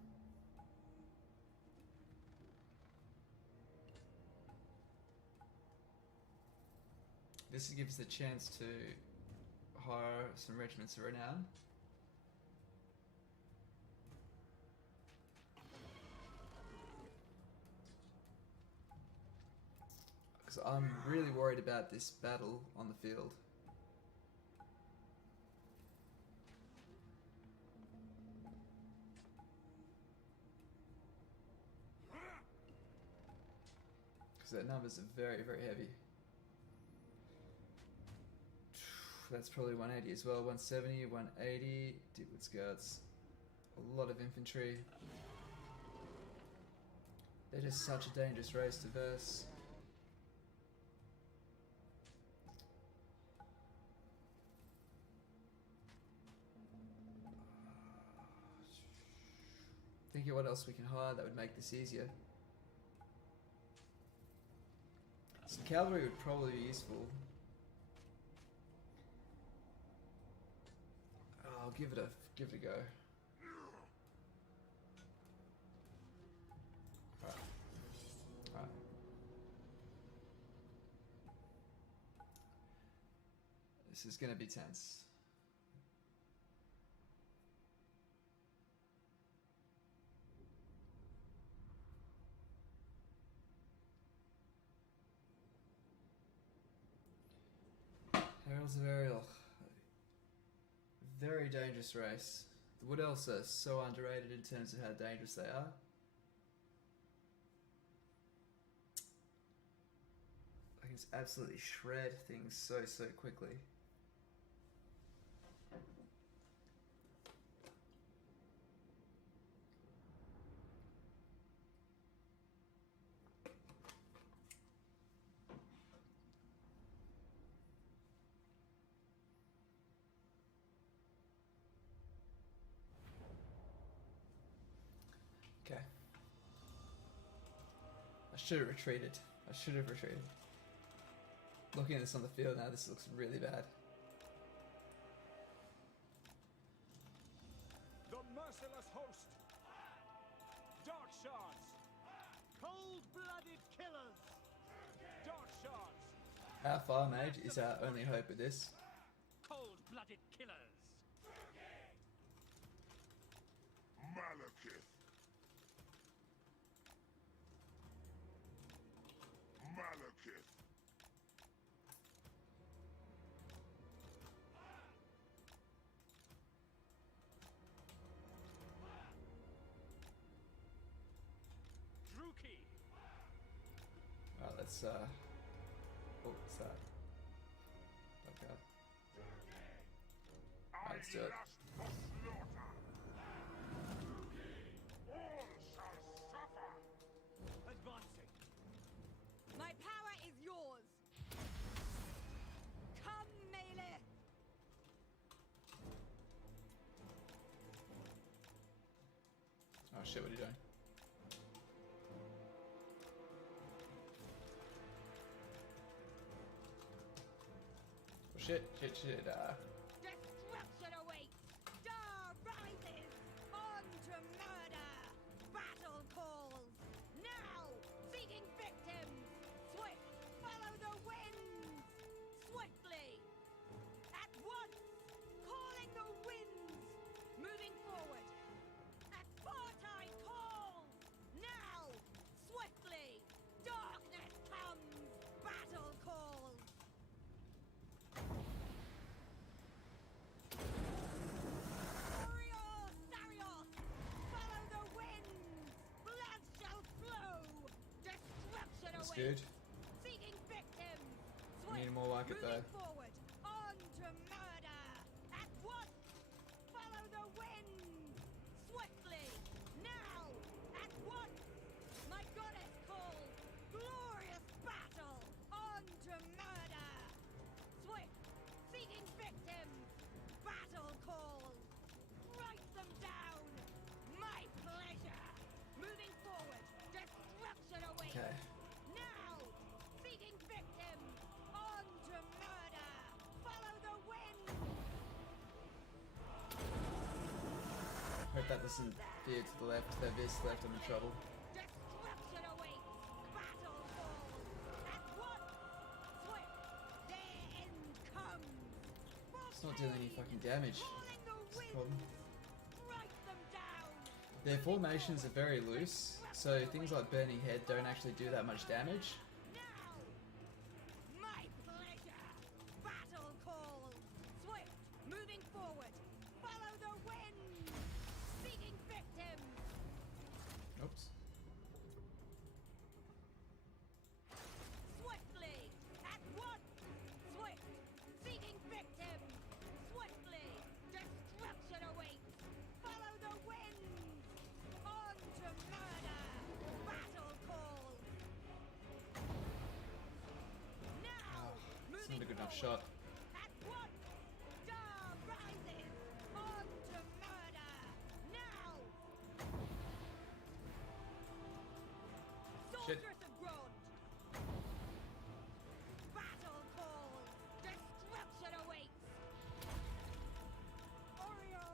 This gives the chance to hire some regiments of renown. Because I'm really worried about this battle on the field. Because their numbers are very, very heavy. That's probably 180 as well. 170, 180. Deepwood Scouts. A lot of infantry. They're just such a dangerous race to verse. Thinking what else we can hire that would make this easier. Some cavalry would probably be useful. give it a go. Alright. Alright. This is gonna be tense. Heralds of Ariel. Very dangerous race. The Wood Elves are so underrated in terms of how dangerous they are. I can just absolutely shred things so quickly. Okay. I should have retreated. Looking at this on the field now, this looks really bad. The merciless host. Dark shards. Cold-blooded killers. Dark shards. How far, mage, is our only hope with this? Cold-blooded killers. Malekith. Malekith. Druki. Alright, let's oh, what's that? Okay. Alright, let's do it. Lust for slaughter. All shall suffer. Advancing. My power is yours. Come, melee. Oh shit, what are you doing? Oh shit. Destruction awaits. Dar rises. On to murder. Battle calls. Now, seeking victims. Swift, follow the winds. Swiftly. At once, calling the winds. Moving forward. At Spartine calls. Now, swiftly. Darkness comes. Battle calls. Warriors, Sarios, follow the winds. Blood shall flow. Destruction That's awaits. good. Seeking victims. We need more like it though. Moving forward. On to murder. At once. Follow the winds. Swiftly. Now. At once. My goddess calls. Glorious battle. On to murder. Swift. Seeking victims. Battle calls. Write them down. My pleasure. Moving forward. Destruction awaits. Okay. Now, seeking victims, on to murder. Follow the wind. Hope that doesn't veer to the left. If that veers to the left, I'm in trouble. Destruction awaits. Battle falls. At once. Swift. Their end comes. It's not doing any fucking damage. Calling the That's the wind. problem. Write them down. Their formations are very loose, so things like Burning Head don't actually do that much damage. Now. My pleasure. Battle calls. Swift. Moving forward. Follow the wind. Seeking victims. Oops. Swiftly. At once. Swift. Seeking victims. Swiftly. Destruction awaits. Follow the wind. On to murder. Battle calls. Now. It's Moving not a good enough forward. shot. At once. Dar rises. On to murder. Now. Shit. Soldiers of Grond. Battle calls. Destruction awaits. Oriole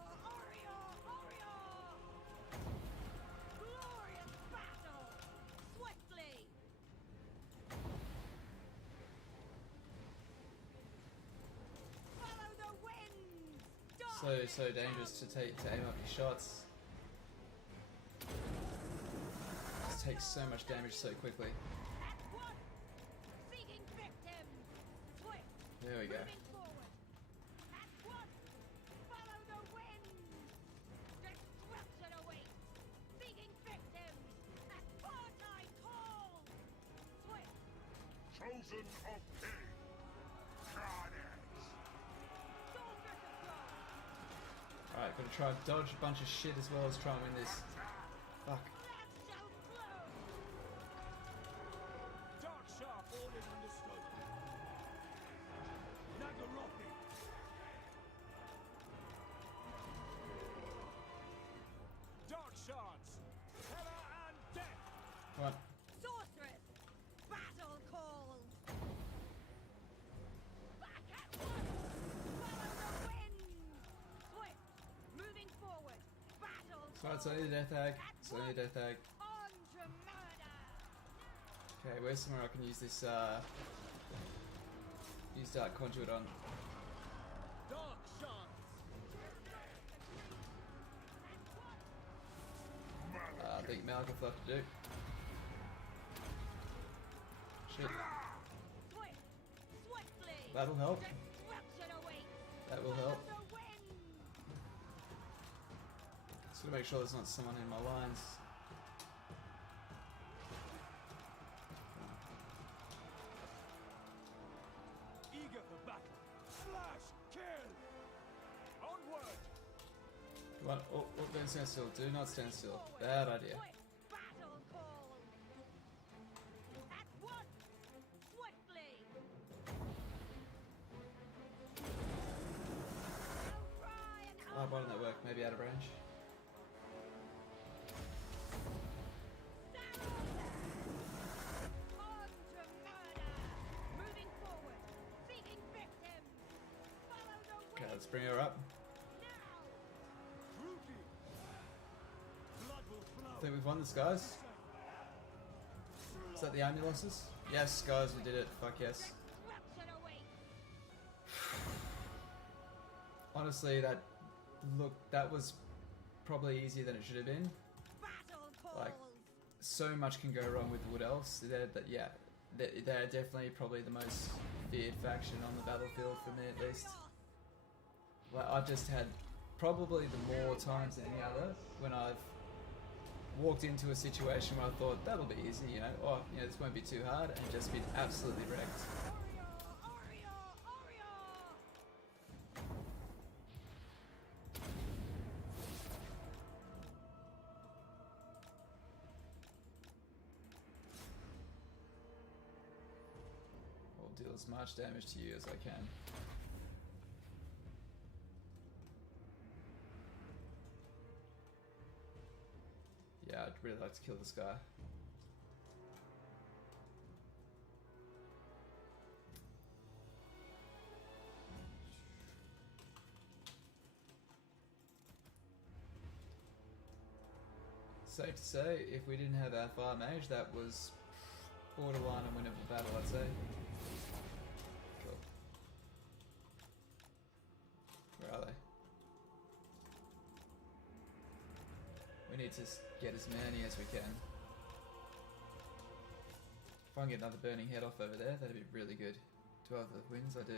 So dangerous to aim up your shots. Just takes so much damage so quickly. There we go. Chosen of King, Garnet. Alright, gotta try and dodge a bunch of shit as well as try and win this. Fuck. Dark Sharp ordered understood. Naggarond. Dark Shards. Terror and death. Come on. Sorceress! Battle call! Back at once! Follow the wind! Swift! Moving forward! Battle So it's only the death hag. It's only the death hag. on to murder! Okay, where's somewhere I can use this use Dark Conduit on? Dark Shards. I think Malekith left to do. Shit. Swift! Swiftly! That'll help. Destruction awaits! That will help. Follow the wind! Just gotta make sure there's not someone in my lines. Eager for battle. Slash! Kill! Onward! Come on, oh, don't stand still. Do not stand still. Bad idea. Swift! Battle call! At once! Swiftly! Outcry and Oh, why didn't that work? Maybe out of range. on to murder! Moving forward! Seeking victims! Follow the wind! Okay, let's bring her up. Now! Groupie! Blood will flow. I think we've won this, guys. Is that the ambulances? Yes, guys, we did it. Fuck yes. Destruction awaits! Honestly, that was probably easier than it should have been. Battle calls! Like, so much can go wrong with Wood Elves. They're definitely probably the most feared faction on the battlefield for me, at least. Like, I've just had probably the more times than any other when I've walked into a situation where I thought that'll be easy, you know, or you know, this won't be too hard, and just been absolutely wrecked. Aria! Aria! I'll deal as much damage to you as I can. Yeah, I'd really like to kill this guy. Safe to say, if we didn't have our fire mage, that was borderline a winnable battle, I'd say. Cool. Where are they? We need to get as many as we can. If I can get another burning head off over there, that'd be really good. Do I have the wins? I do.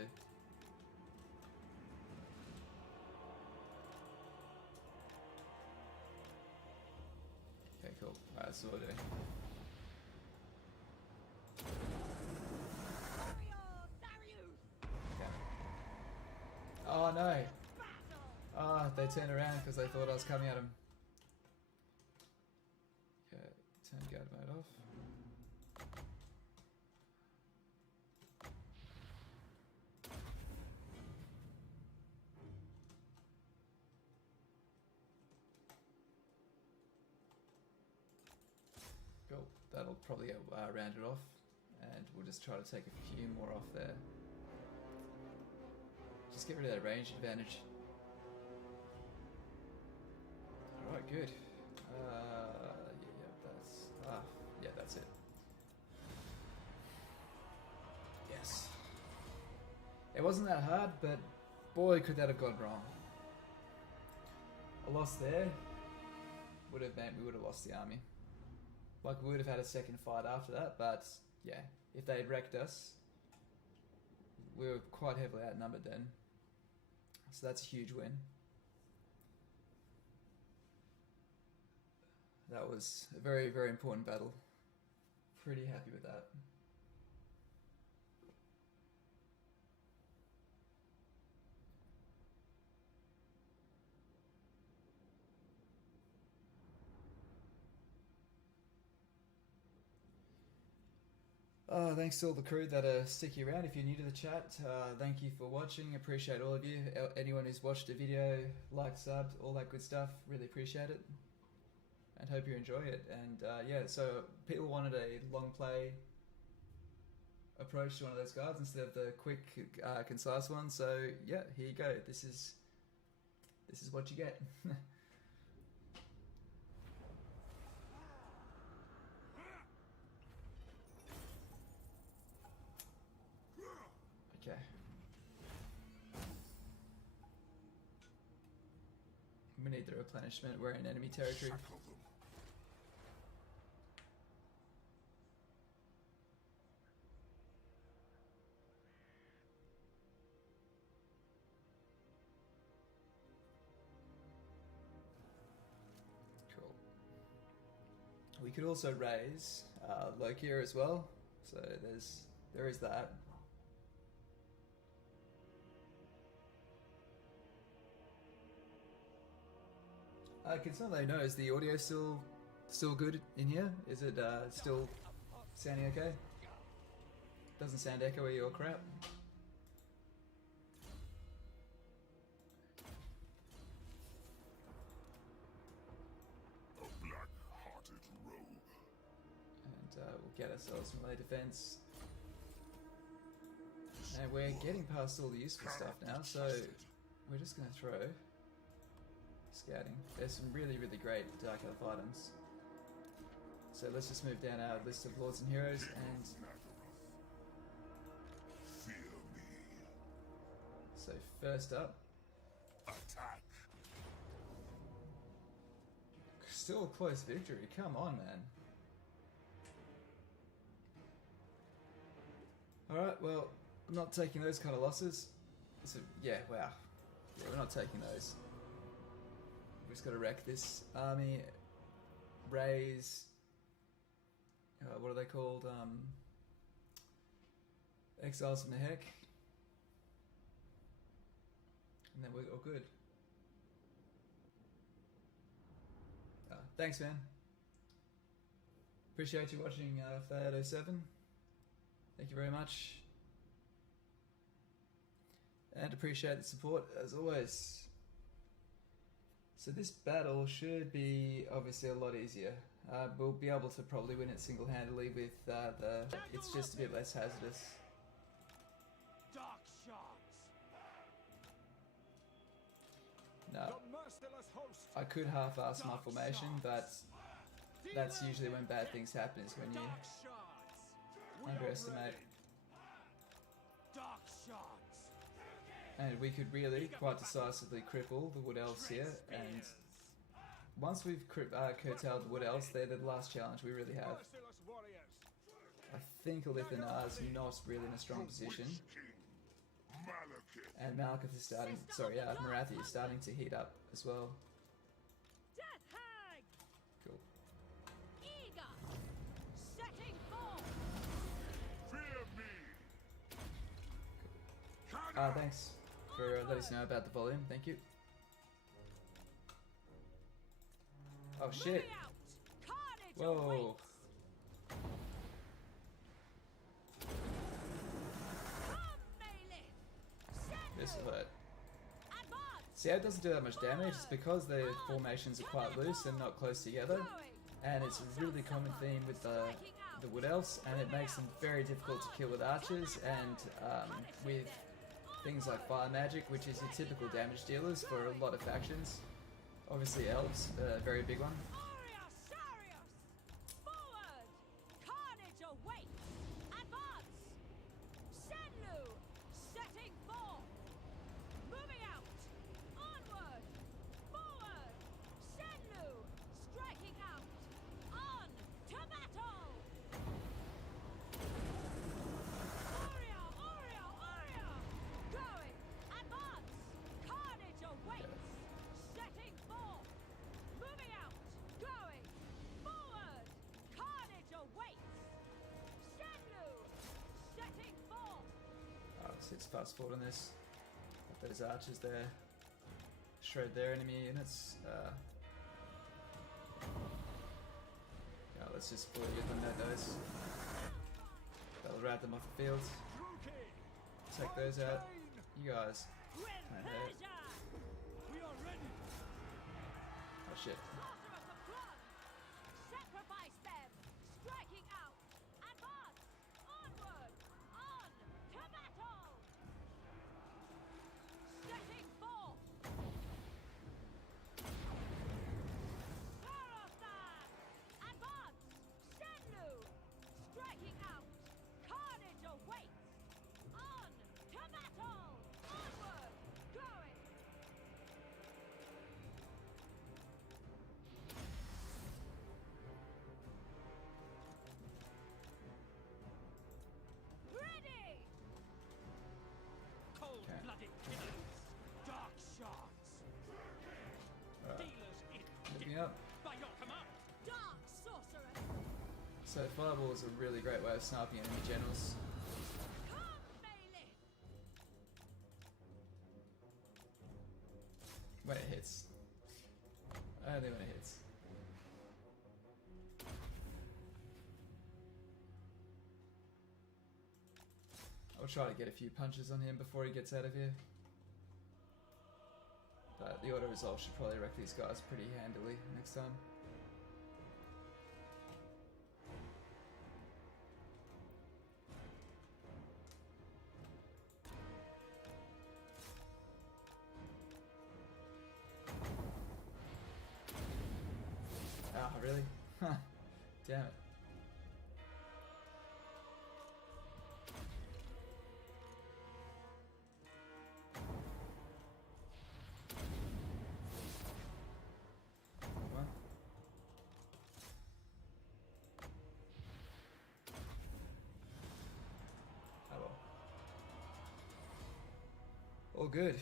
Okay, cool. Alright, that's what we're doing. Okay. Oh no! Ah, they turned around because they thought I was coming at them. Okay, turn guard mode off. Cool. That'll probably get rounded off, and we'll just try to take a few more off there. Just get rid of that range advantage. Alright, good. Yeah, that's it. Yes. It wasn't that hard, but boy, could that have gone wrong. A loss there would have meant we would have lost the army. Like, we would have had a second fight after that, but yeah, if they'd wrecked us, we were quite heavily outnumbered then. So that's a huge win. That was a very, very important battle. Pretty happy with that. Thanks to all the crew that are sticking around. If you're new to the chat, thank you for watching. Appreciate all of you. Anyone who's watched the video, liked, subbed, all that good stuff, really appreciate it. And hope you enjoy it. And yeah, so people wanted a long play approach to one of those guards instead of the quick, concise one. So yeah, here you go. This is what you get. Okay. We need the replenishment. We're in enemy territory. Shackle them. Cool. We could also raise Lokia as well. So there is that. Can somebody know, is the audio still good in here? Is it still sounding okay? Doesn't sound echoey or crap? A black-hearted rogue. And we'll get ourselves melee defense. And we're getting past all the useful stuff now, so we're just going to throw scouting. There's some really, really great Dark Elf items. So let's just move down our list of lords and heroes and... Fear me. So first up... Attack. Still a close victory, come on man. Alright, well, I'm not taking those kind of losses. So, yeah, wow. Yeah, we're not taking those. We've just got to wreck this army, raise, what are they called, exiles from the heck, and then we're all good. Thanks man, appreciate you watching Fad07, thank you very much, and appreciate the support as always. So this battle should be obviously a lot easier. We'll be able to probably win it single-handedly with it's just a bit less hazardous. Dark shards. No, The merciless host. I could half-ass my formation, but that's usually when bad things happen, is when you Dark shards. We are underestimate. ready. Dark shards. And we could really quite decisively cripple the Wood Elves here, and once we've curtailed the Wood Elves, they're the last challenge we really have. Merciless warriors. I think Olithanar's not really in a strong position, Malekith. and Malekith is starting, sorry, Marathi is starting to heat up as well. Death Hag! Cool. Eager! Setting forth! Fear me. Thanks for letting us know about the volume, thank you. Oh shit! Moving out! Carnage Whoa! awaits! Come, Melee! Send This will hurt. Advance! See how it doesn't do that much damage? It's because the formations are quite loose and not close together, and it's a really common theme with the Wood Elves, and it makes them very difficult to kill with archers and with things like fire magic, which is your typical damage dealers for a lot of factions. Obviously elves, a very big one. Forward! Carnage awaits! Advance! Senlu! Setting forth! Moving out! Onward! Forward! to just fast forward on this. Let those archers there shred their enemy units. Yeah, let's just fully eliminate those. That'll rout them off the field. Take those out. You guys. We are ready. Oh shit. Sorcerers of blood! Sacrifice them! Striking out! Advance! Onward! On! To battle! Setting forth! Sarothan! Advance! Senlu! Striking out! Carnage awaits! On! To battle! Onward! Going! Ready! Cold-blooded killers, dark shards, dealers in Looking up. by your command. Dark sorcerer! So fireball is a really great way of sniping enemy generals. Come, Melee! When it hits. Only when it hits. I'll try to get a few punches on him before he gets out of here. But the auto resolve should probably wreck these guys pretty handily next time. Ah, really? Huh. Damn it. Come on. Oh well. All good.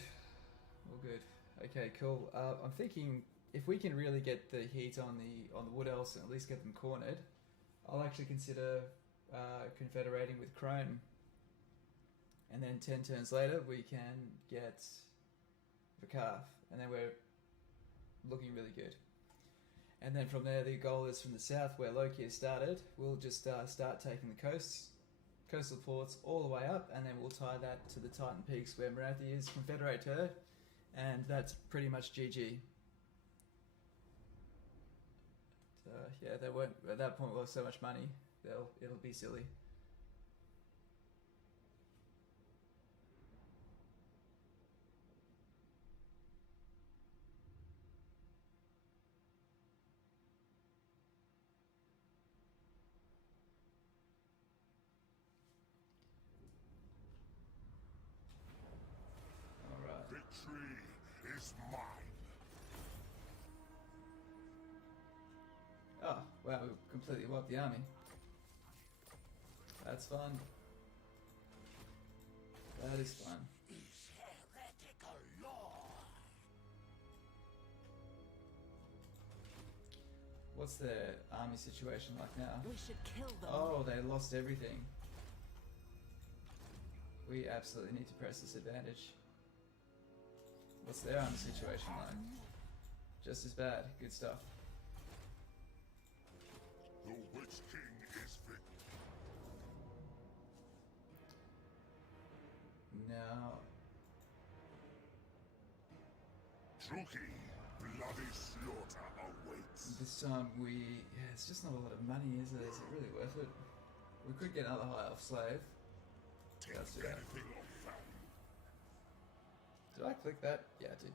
All good. Okay, cool. I'm thinking if we can really get the heat on the wood elves and at least get them cornered, I'll actually consider confederating with Crone. And then 10 turns later we can get Vakar, and then we're looking really good. And then from there the goal is from the south where Loki has started, we'll just start taking the coastal ports all the way up, and then we'll tie that to the Titan Peaks where Marathi is, confederate her, and that's pretty much GG. Yeah, they won't, at that point we'll have so much money, it'll be silly. Alright. Victory is mine. Oh, wow, we completely wiped the army. That's fun. That is fun. Is heretical law. What's their army situation like now? We should kill them. Oh, they lost everything. We absolutely need to press this advantage. What's their army situation like? Just as bad. Good stuff. The Witch King is victor. Now, Druki, bloody slaughter awaits. this time yeah, it's just not a lot of money, is it? Is it really worth it? We could get another high elf slave. Take Let's do that. anything of value. Did I click that? Yeah, I did.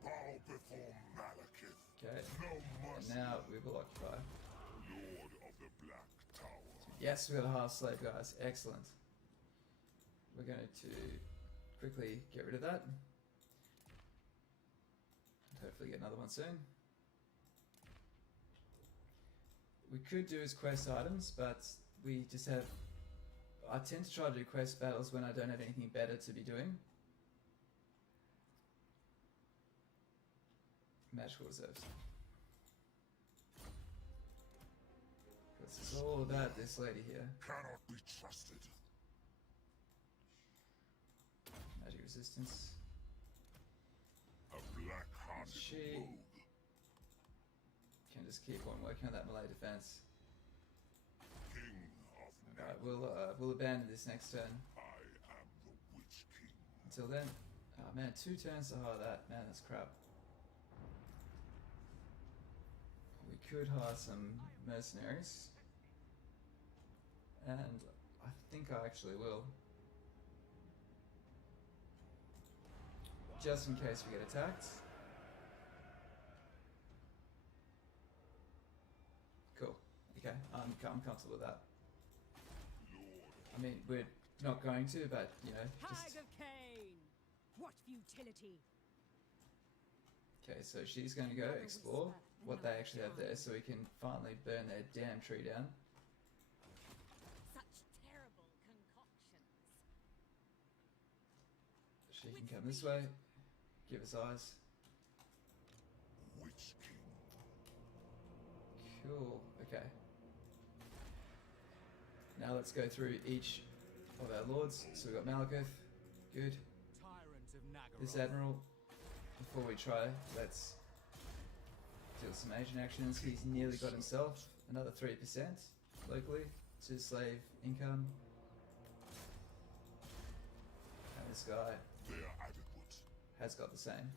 Bow before Malekith. Okay. No mercy. And now we will occupy. Lord of the Black Tower. Yes, we got a half slave, guys. Excellent. We're going to quickly get rid of that. And hopefully get another one soon. We could do as quest items, but we just have... I tend to try to do quest battles when I don't have anything better to be doing. Magical reserves. This is all about this lady here. Cannot be trusted. Magic resistance. A black-hearted She rogue. can just keep on working on that melee defense. King of Alright, we'll abandon this next turn. I am the Witch King. Until then, oh man, 2 turns to hire that. Man, that's crap. We could hire some mercenaries. And I think I actually will. Just in case we get attacked. Cool. Okay, I'm comfortable with that. I mean, we're not going to, but, you know, just... Hag of Cain! What futility! Okay, so she's going to go explore what they actually have there so we can finally burn their damn tree down. Such terrible concoctions. She can come this way, give us eyes. Witch King. Cool, okay. Now let's go through each of our lords. So we've got Malekith, good. Tyrant of Naggarond. This Admiral, before we try, let's deal some Asian actions. He's nearly got himself another 3% locally to slave income. And this guy They are adequate. has got the same.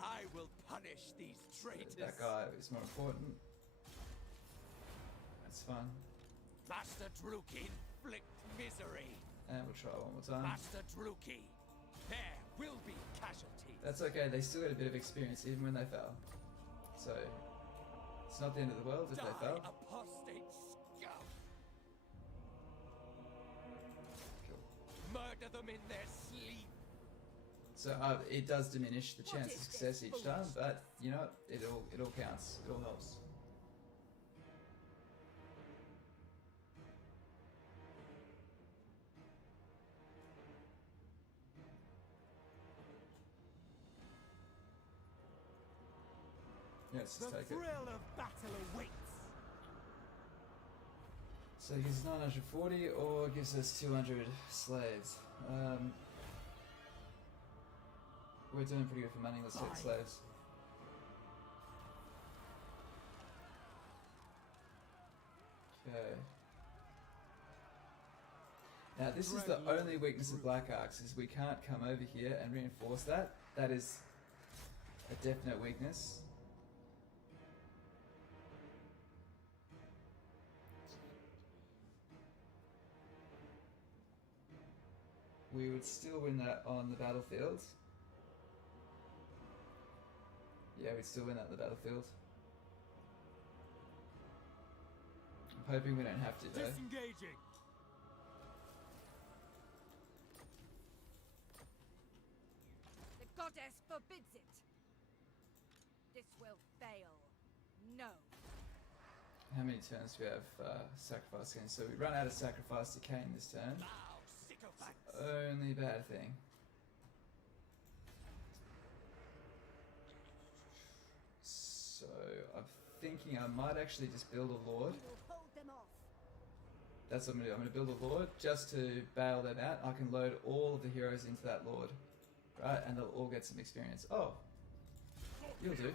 I will punish these So traitors. that guy is more important. That's fun. Master Druki, inflict misery. And we'll try one more time. Master Druki, there will be casualties. That's okay, they still get a bit of experience even when they fail. So, it's not the end of the world if Die, they fail. apostate scum. Cool. Murder them in their sleep. So it does diminish the chance of success each time, but you know, it all counts, it all helps. Yeah, let's The just take it. thrill of battle awaits. So it gives us 940 or gives us 200 slaves. We're doing pretty good for money, let's take slaves. Okay. Now this is the only weakness of Black Arcs, is we can't come over here and reinforce that. That is a definite weakness. We would still win that on the battlefield. Yeah, we'd still win that on the battlefield. I'm hoping we don't have to though. Disengaging. The goddess forbids it! This will fail. No. How many turns do we have sacrifice again? So we run out of sacrifice to Cain this turn. Now, sycophants. Only bad thing. So I'm thinking I might actually just build a lord. We will hold them off. That's what I'm gonna do. I'm gonna build a lord just to bail them out. I can load all of the heroes into that lord, right? And they'll all get some experience. Oh, you'll do.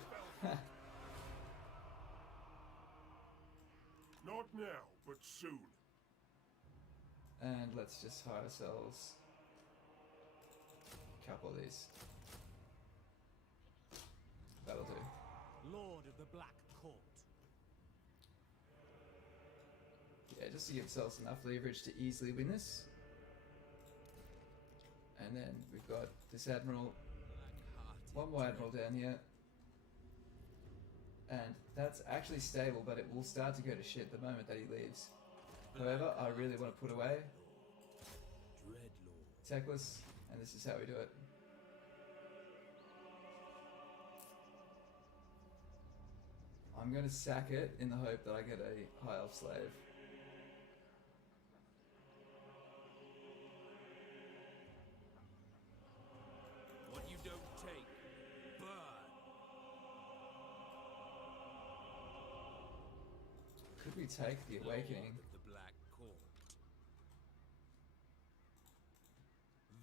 Not now, but soon. And let's just hire ourselves a couple of these. That'll do. Lord of the Black Court. Yeah, just to give ourselves enough leverage to easily win this. And then we've got this admiral, one more admiral down here. And that's actually stable, but it will start to go to shit the moment that he leaves. However, I really want to put away Techless, and this is how we do it. I'm going to sack it in the hope that I get a high elf slave. What you don't take, burn. probably take the Awakening. Lord of the Black Court.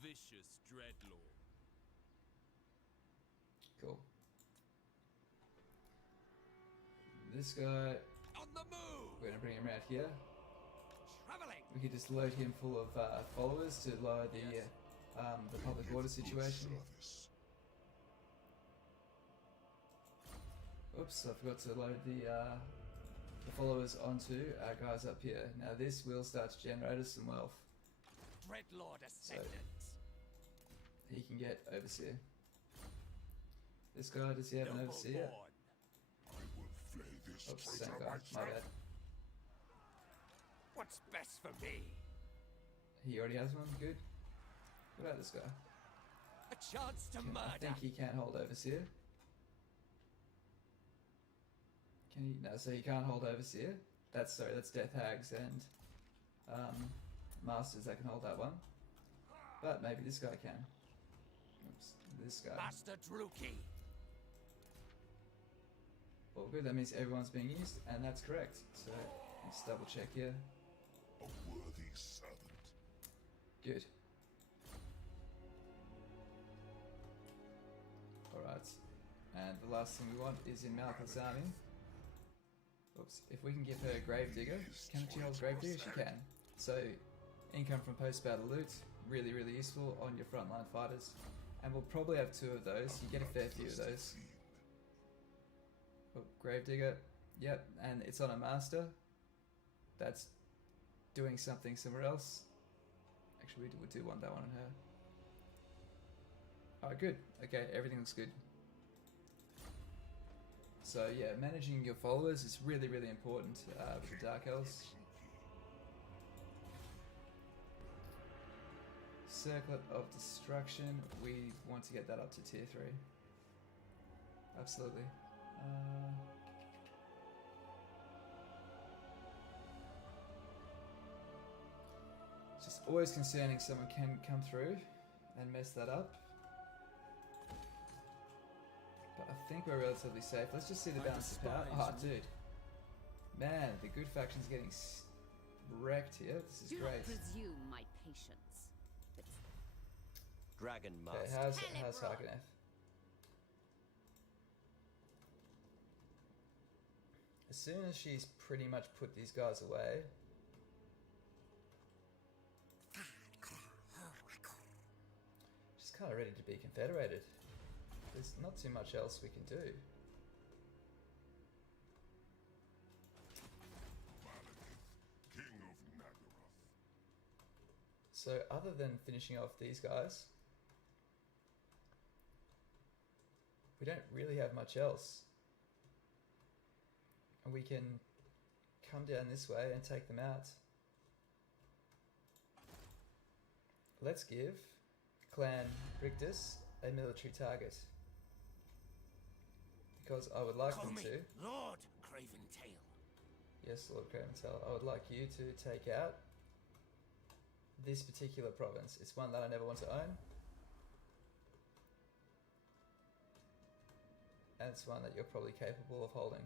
Vicious Dreadlord. Cool. This guy, On the move! we're gonna bring him around here. Traveling! We could just load him full of followers to lower the public order situation. Service. Oops, I forgot to load the followers onto our guys up here. Now this will start to generate us some wealth. Dreadlord ascendants. He can get Overseer. This guy, does he have an Noble Overseer? born. I will flay this Oops, traitor same guy, my myself. bad. What's best for me? He already has one, good. What about this guy? A chance to I murder. think he can't hold Overseer. Can he? No, so he can't hold Overseer. That's Death Hags and Masters that can hold that one. But maybe this guy can. Oops, this guy. Master Druki. Well, good, that means everyone's being used, and that's correct. So let's double check here. A worthy servant. Good. Alright. And the last thing we want is in Malcolm's army. Oops. If we can give her Gravedigger, can she hold Gravedigger? She can. So, income from post-battle loot, really, really useful on your frontline fighters. And we'll probably have 2 of those. You get a fair few of those. Oh, Gravedigger. Yep, and it's on a master. That's doing something somewhere else. Actually, we do want that one on her. Alright, good. Okay, everything looks good. So yeah, managing your followers is really, really important with the Dark Elves. Circlet of Destruction, we want to get that up to tier 3. Absolutely. It's just always concerning someone can come through and mess that up. But I think we're relatively safe. Let's just see the balance of power. Oh, dude. Man, the good faction's getting wrecked here. This is Do great. not presume my patience. But Dragon Okay, Master. how's Har Ganeth? As soon as she's pretty much put these guys away, she's kind of ready to be confederated. There's not too much else we can do. King of Naggarond. So other than finishing off these guys, we don't really have much else. And we can come down this way and take them out. Let's give Clan Rictus a military target. Because I would like Call them me to. Lord Craventail. Yes, Lord Craventail. I would like you to take out this particular province. It's one that I never want to own. And it's one that you're probably capable of holding.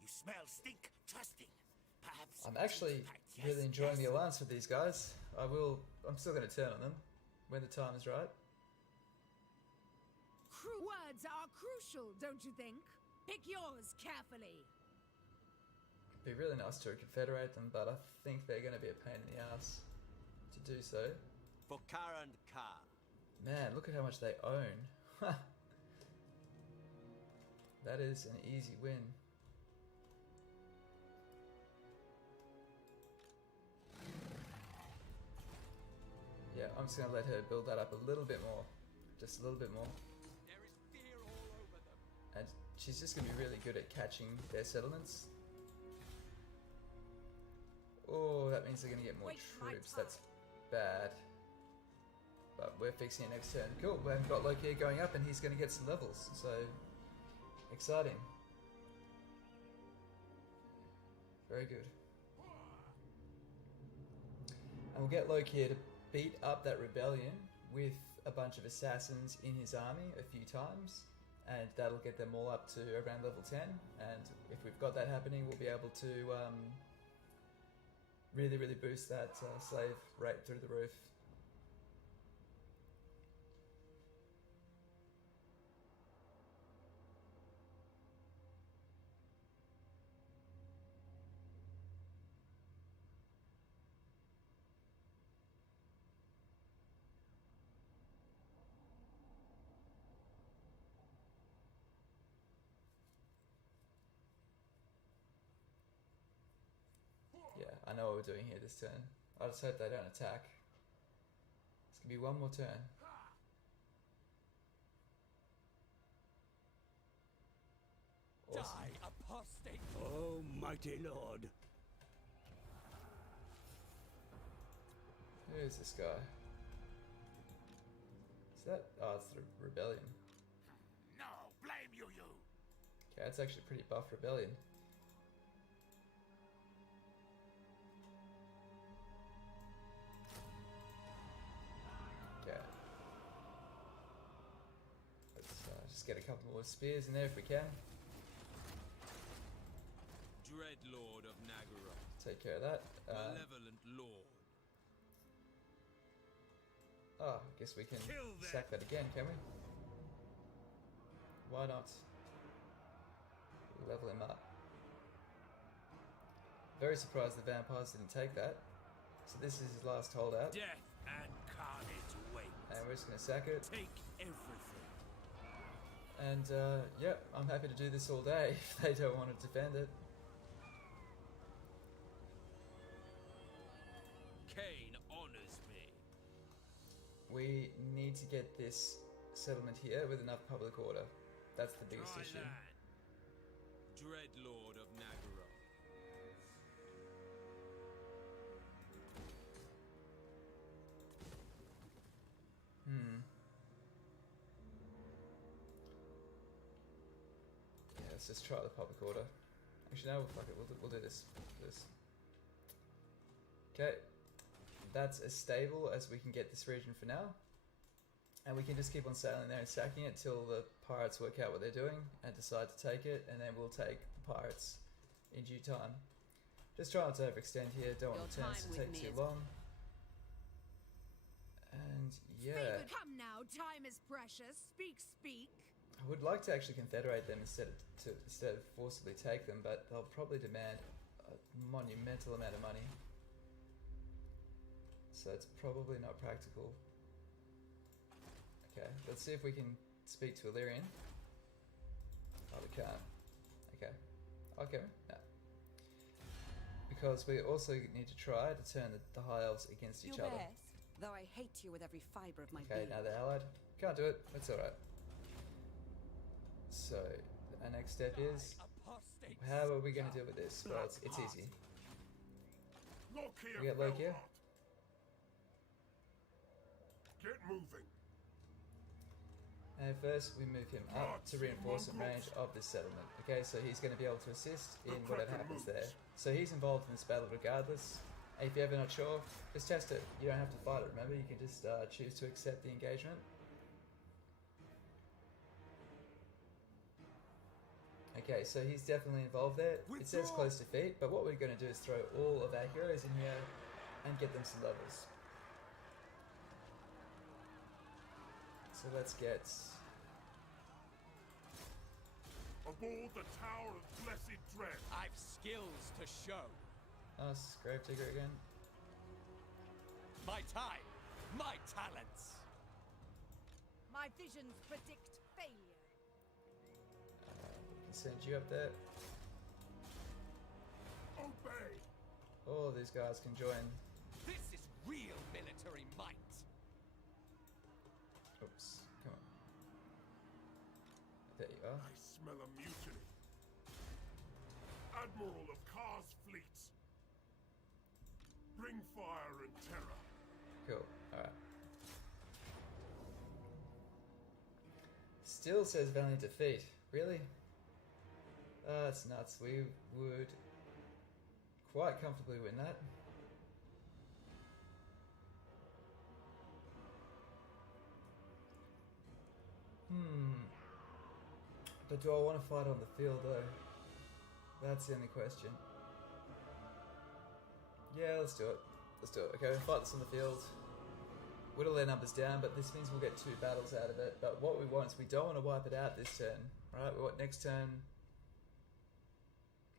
You smell stink, trusting. Perhaps I'm actually yes, really enjoying yes. the alliance with these guys. I'm still going to turn on them when the time is right. Words are crucial, don't you think? Pick yours carefully. It'd be really nice to confederate them, but I think they're going to be a pain in the ass to do so. For Karond Kar. Man, look at how much they own. That is an easy win. Yeah, I'm just going to let her build that up a little bit more. Just a little bit more. There is fear all over them. And she's just going to be really good at catching their settlements. Oh, that means they're going to get more Wait my troops. time. That's bad. But we're fixing it next turn. Cool, we've got Loki going up and he's going to get some levels. So, exciting. Very good. And we'll get Loki to beat up that rebellion with a bunch of assassins in his army a few times. and that'll get them all up to around level 10. And if we've got that happening, we'll be able to really boost that slave rate through the roof. Yeah, I know what we're doing here this turn. I just hope they don't attack. It's gonna be one more turn. Awesome. Die, apostate! Oh, mighty lord. Who is this guy? Is that? Oh, it's the rebellion. No, blame you. Okay, that's actually a pretty buff rebellion. Okay. Let's just get a couple more spears in there if we can. Dread Lord of Naggarond. Take care of that. Malevolent Lord. Oh, I guess we can sack that again, can we? Why not? Level him up. Very surprised the vampires didn't take that. So this is his last holdout. Death and carnage wait. And we're just going to sack it. Take everything. And, yeah, I'm happy to do this all day if they don't want to defend it. Cain honors me. We need to get this settlement here with enough public order. That's the biggest Dry issue. land. Dread Lord of Naggarond. Yeah, let's just try the public order. Actually, no, fuck it. We'll do this. Okay, that's as stable as we can get this region for now. And we can just keep on sailing there and sacking it till the pirates work out what they're doing and decide to take it, and then we'll take the pirates in due time. Just try not to overextend here, don't want the turns to take too long. And yeah, Come now, time is precious. Speak. I would like to actually confederate them instead of forcibly take them, but they'll probably demand a monumental amount of money. So it's probably not practical. Okay, let's see if we can speak to Illyrian. Oh, we can't. Okay. Okay, no. Because we also need to try to turn the High Elves against each other. Though I hate you with every fibre of my Okay, now they're allied. Can't do it. That's alright. So, our next step is... How are we going to deal with this? Well, it's easy. We get Loki here. Get moving. And first we move him up to reinforcement range of this settlement. Okay, so he's going to be able to assist in whatever happens there. So he's involved in this battle regardless. And if you're ever not sure, just test it. You don't have to fight it, remember? You can just choose to accept the engagement. Okay, so he's definitely involved there. It says close defeat, but what we're going to do is throw all of our heroes in here and get them some levels. So let's get... Aboard the Tower of Blessed Dread. I've skills to show. Oh, this is Gravedigger again. My time, my talents. My visions predict failure. We can send you up there. Obey. All of these guys can join. This is real military might. Oops, come on. There you are. I smell a mutiny. Admiral of Khar's fleet. Bring fire and terror. Cool, alright. Still says valiant defeat. Really? That's nuts. We would quite comfortably win that. But do I want to fight on the field though? That's the only question. Yeah, let's do it. Let's do it. Okay, we'll fight this on the field. Whittle their numbers down, but this means we'll get 2 battles out of it. But what we want is we don't want to wipe it out this turn, right? We want next turn.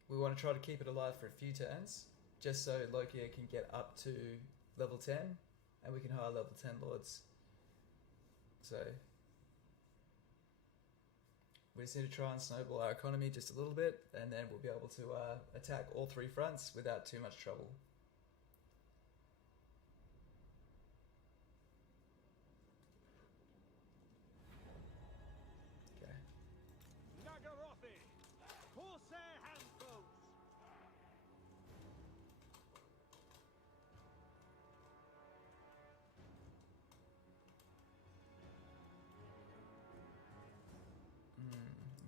We want to try to keep it alive for a few turns, just so Lokia can get up to level 10, and we can hire level 10 lords. So we just need to try and snowball our economy just a little bit, and then we'll be able to attack all 3 fronts without too much trouble. Okay. Naggarothi! Corsair handbows!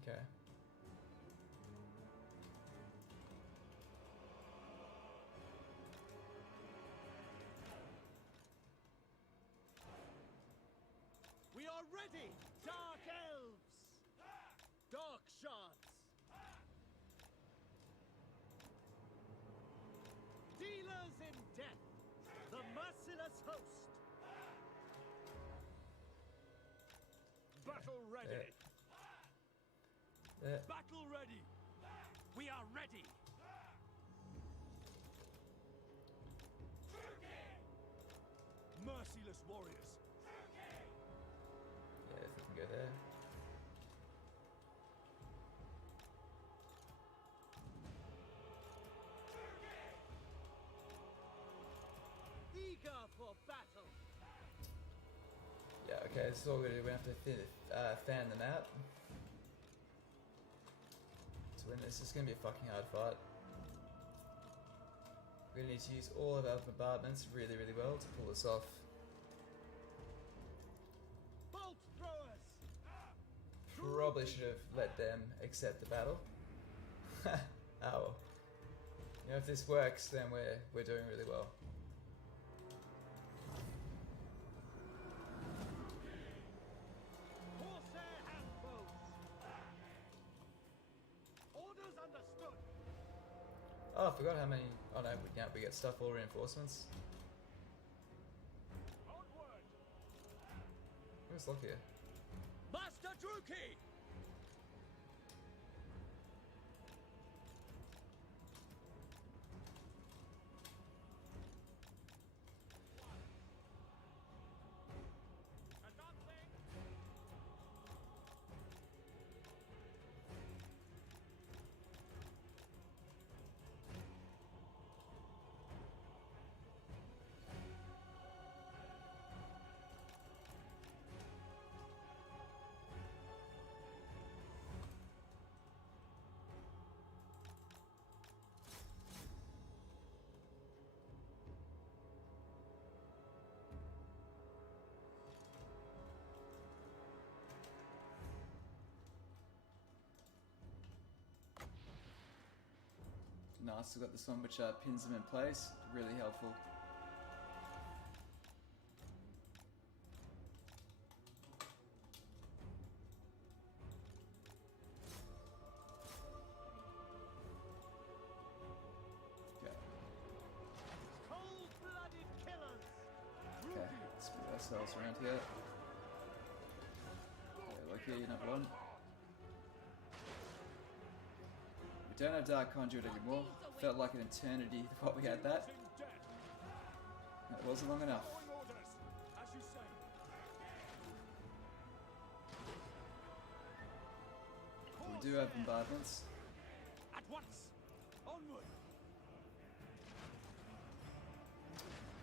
Okay. We are ready! Dark elves! Dark shards! Dealers in death! The merciless host! Battle ready! There. Battle ready! We are ready! Merciless warriors! Yeah, if we can go there. Eager for battle! Yeah, okay, this is all we're gonna do. We have to fan them out. To win this, it's gonna be a fucking hard fight. We're gonna need to use all of our bombardments really, really well to pull this off. Bolt throwers! Probably should have let them accept the battle. Oh well. You know, if this works, then we're doing really well. Corsair handbows! Orders understood! Oh, I forgot how many. Oh no, we get stuff all reinforcements. Onward! Where's Lokia? Master Druki! Advancing! Nice, we've got this one which pins them in place. Really helpful. Okay. Cold-blooded killers! Okay, let's move ourselves around here. Okay, look here, you're number 1. We don't have Dark Conduit anymore. Felt like an eternity while we had that. That wasn't long enough. Following orders! As you say! We do have bombardments. At once! Onward!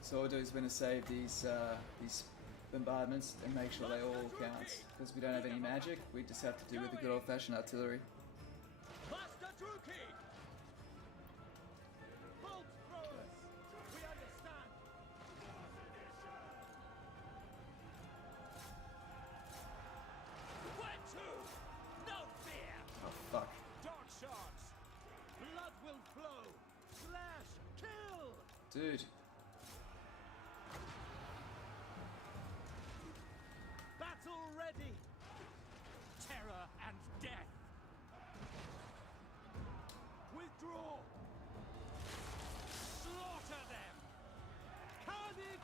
So all we'll do is we're going to save these bombardments and make sure they all count. Because we don't have any magic, we just have to do with the good old-fashioned artillery. Master Druki! Bolt throwers! We understand! Where to? No fear! Oh fuck. Dark shards! Blood will flow! Slash! Kill! Dude. Battle ready! Terror and death!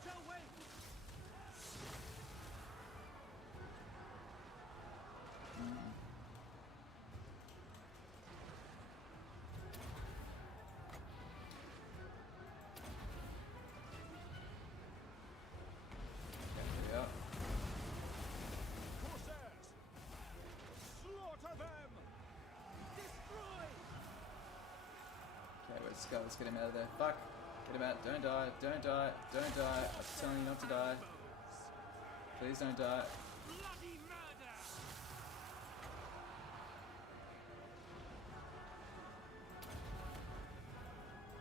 Later wait! There we are. Corsairs! Slaughter them! Destroy! Okay, let's go. Let's get him out of there. Fuck. Get him out. Don't die. Don't die. Don't die. I'm telling you not to die. Please don't die. Bloody murder!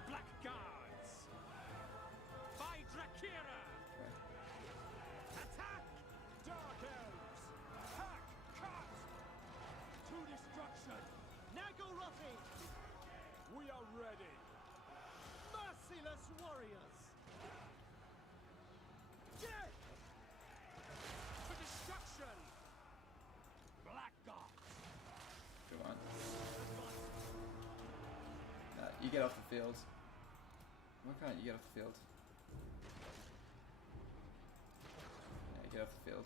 Blackguards! By Drakira! Okay. Attack! Dark elves! Hack! Cut! To destruction! Naggarond! We are ready! Merciless warriors! Death! To destruction! Blackguards! Come on. You get off the field. Why can't you get off the field? Yeah, get off the field.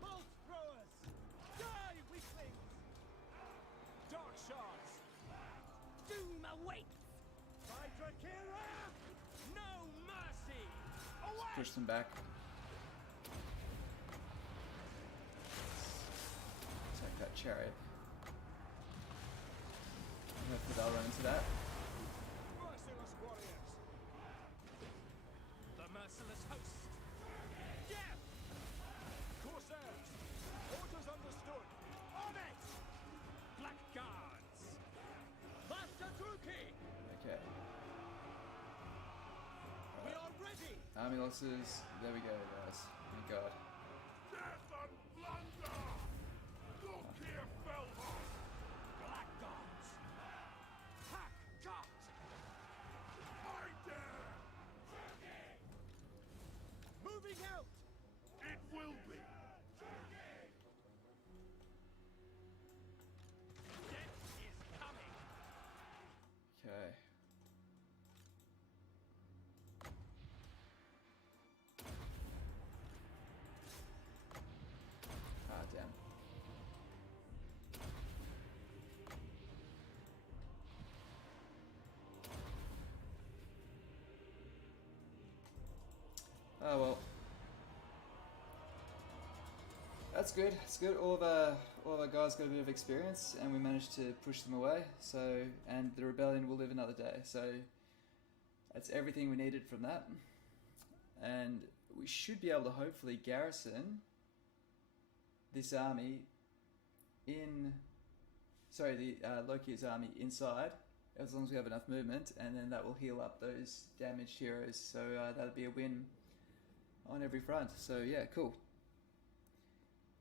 Bolt throwers! Die, weaklings! Dark shards! Doom awaits! By Drakira! No mercy! Away! Push them back. Take that chariot. Hopefully they'll run into that. Merciless warriors! The merciless host! Death! Corsairs! Orders understood! On it! Blackguards! Master Druki! Okay. We are ready! Army losses. There we go, guys. Thank God. Death and plunder! Look here, Felhorn! Blackguards! Hack! Cut! I dare! Moving out! It will be! Death is coming! Okay. Ah, damn. Oh well. That's good. It's good. All of our guys got a bit of experience, and we managed to push them away. So, and the rebellion will live another day. So, that's everything we needed from that. And we should be able to hopefully garrison this army in. Sorry, the Loki's army inside, as long as we have enough movement, and then that will heal up those damaged heroes. So that'll be a win on every front. So yeah, cool.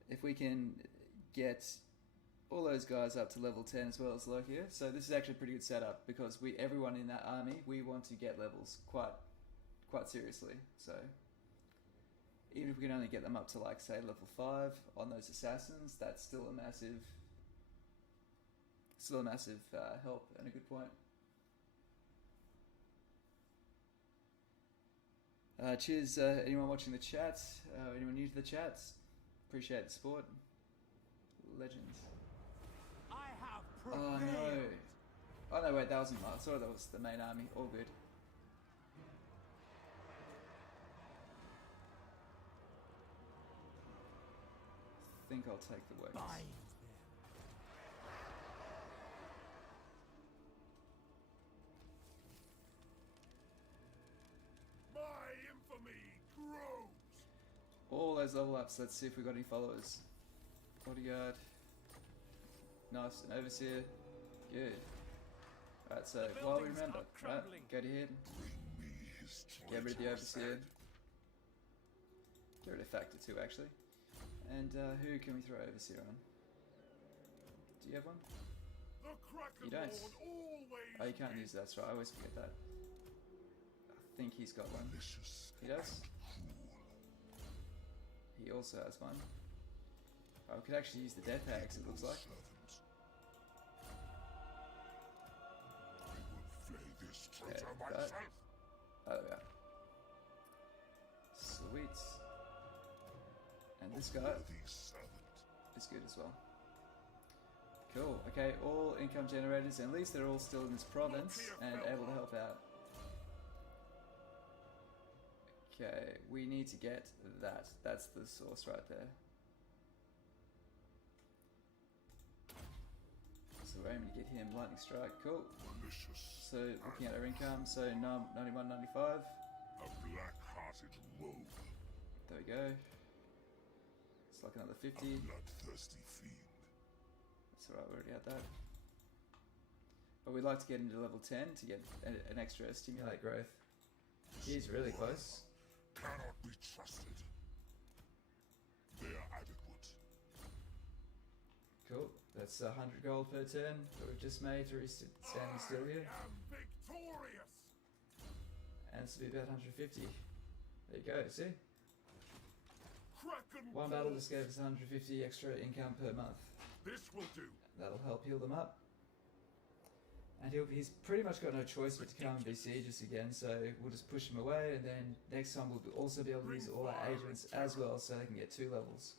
If we can get all those guys up to level 10 as well as Loki, so this is actually a pretty good setup because everyone in that army, we want to get levels quite seriously. So even if we can only get them up to like say level 5 on those assassins, that's still a massive help and a good point. Cheers, anyone watching the chat, anyone new to the chat, appreciate the support. Legends. I have Oh prevailed! no. Oh no, wait, that wasn't I thought that was the main army. All good. I think I'll take the workers. Bind them. My infamy grows! All those level ups, let's see if we got any followers. Bodyguard. Nice, an overseer. Good. Alright, so The while we buildings remember, are crumbling. right, go to here, Bring me his get rid of the traitorous overseer. head. Get rid of Factor 2 actually. And who can we throw overseer on? Do you have one? The Kraken You don't. Lord always Oh, you can't wins. use that, that's right, I always forget that. I think he's got one. Malicious He does? and cruel. He also has one. Oh, we could actually use the death hags, it looks like. Servant. I will flay this traitor that. myself. Oh yeah. Sweet. And this guy Worthy servant. is good as well. Cool. Okay, all income generators, and at least they're all still in this province and able to help out. Okay, we need to get that. That's the source right there. So we're aiming to get him lightning strike. Cool. Malicious. So looking at our income, so 91, 95. A black-hearted rogue. There we go. It's like another 50. A bloodthirsty fiend. That's alright, we already had that. But we'd like to get him to level 10 to get an extra stimulate growth. He's really close. Cannot be trusted. They are adequate. Cool. That's 100 gold per turn that we've just made through standing still here. I am victorious. And this will be about 150. There you go, see? Kraken One battle just gave us 150 extra income per month. This will do. That'll help heal them up. And he's pretty much got no choice but to come and besiege us again, so we'll just push him away, and then next time we'll also be able to use all our agents as well, so they can get 2 levels.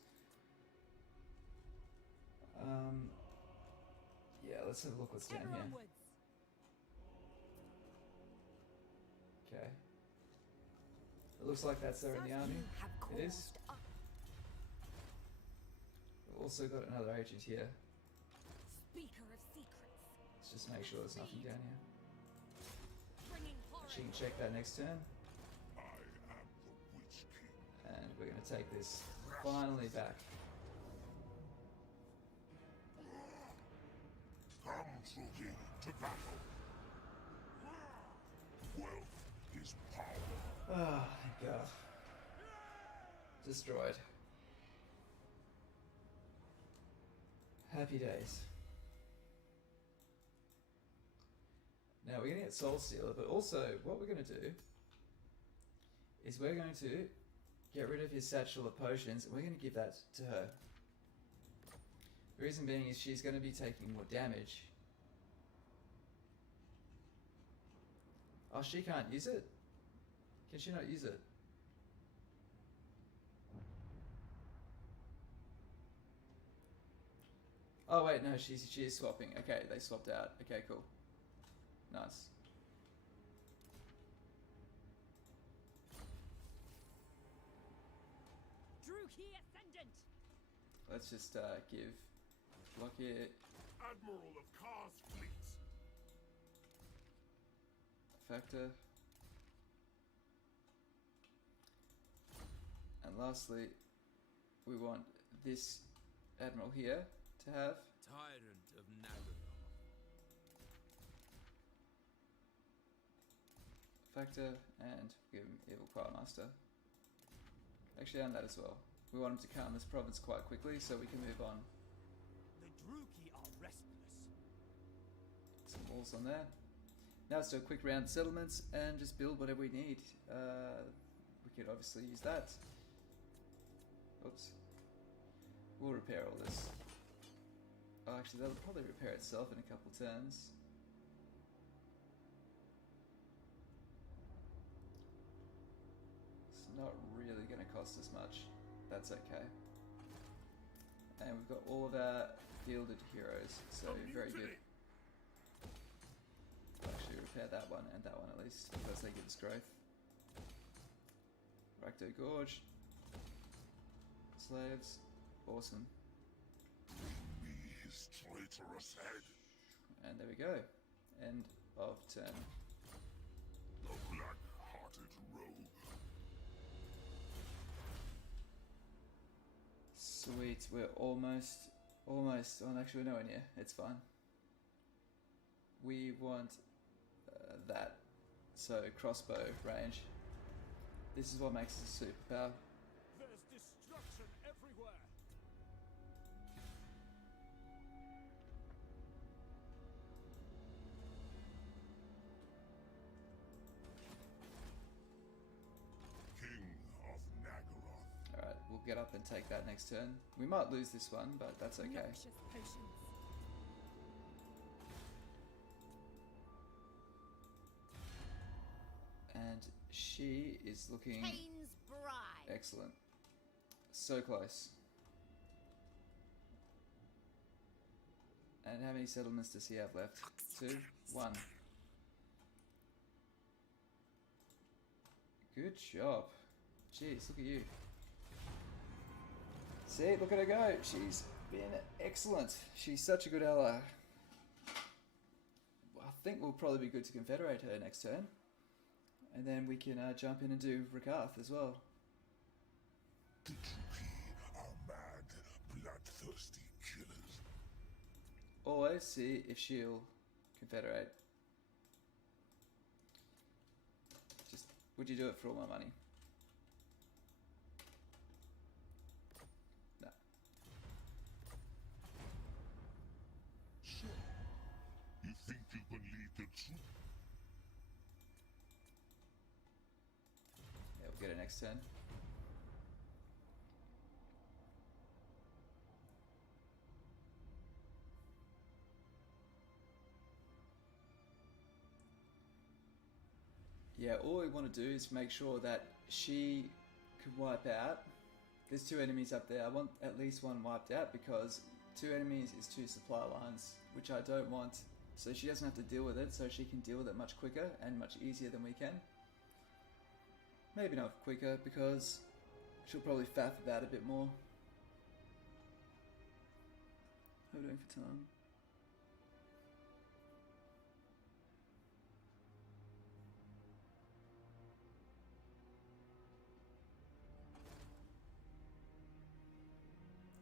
Yeah, let's have a look what's down here. Okay. It looks like that's there in the army. It is. We've also got another agent here. Speaker of secrets. Let's just make sure there's nothing down here. Bringing horror. She can check that next turn. I am the Witch King. And we're going to take this finally back. Come trooping to battle. Wealth is power. Oh, thank God. Destroyed. Happy days. Now we're going to get Soul Stealer, but also what we're going to do is we're going to get rid of his satchel of potions and we're going to give that to her. The reason being is she's going to be taking more damage. Oh, she can't use it? Can she not use it? Oh wait, no, she is swapping. Okay, they swapped out. Okay, cool. Nice. Druki Ascendant. Let's just give Lockyer Admiral of Khar's fleet. Factor. And lastly, we want this Admiral here to have Tyrant of Naggarond. Factor and give him Evil Choirmaster. Actually, and that as well. We want him to calm this province quite quickly so we can move on. The Druki are restless. Some walls on there. Now let's do a quick round of settlements and just build whatever we need. We could obviously use that. Oops. We'll repair all this. Oh, actually, that'll probably repair itself in a couple turns. It's not really going to cost us much. That's okay. And we've got all of our fielded heroes, so very good. Actually repair that one and that one at least, because they give us growth. Rakdo Gorge. Slaves. Awesome. Bring me his traitorous head. And there we go. End of turn. The black-hearted rogue. Sweet, we're almost, oh actually we're nowhere near, it's fine. We want that, so crossbow range. This is what makes us a superpower. There's destruction everywhere. King of Naggarond. Alright, we'll get up and take that next turn. We might lose this one, but that's okay. Noxious potions. And she is looking... Cain's bride. Excellent. So close. And how many settlements does he have left? 2? 1. Good job. Jeez, look at you. See, look at her go. She's been excellent. She's such a good ally. I think we'll probably be good to confederate her next turn. And then we can jump in and do Rakarth as well. The Truki are mad, bloodthirsty killers. Always see if she'll confederate. Just, would you do it for all my money? No. So, you think you can lead the troop? Yeah, we'll get it next turn. Yeah, all we want to do is make sure that she can wipe out. There's 2 enemies up there. I want at least one wiped out because 2 enemies is 2 supply lines, which I don't want. So she doesn't have to deal with it, so she can deal with it much quicker and much easier than we can. Maybe not quicker because she'll probably faff about a bit more. How are we doing for time?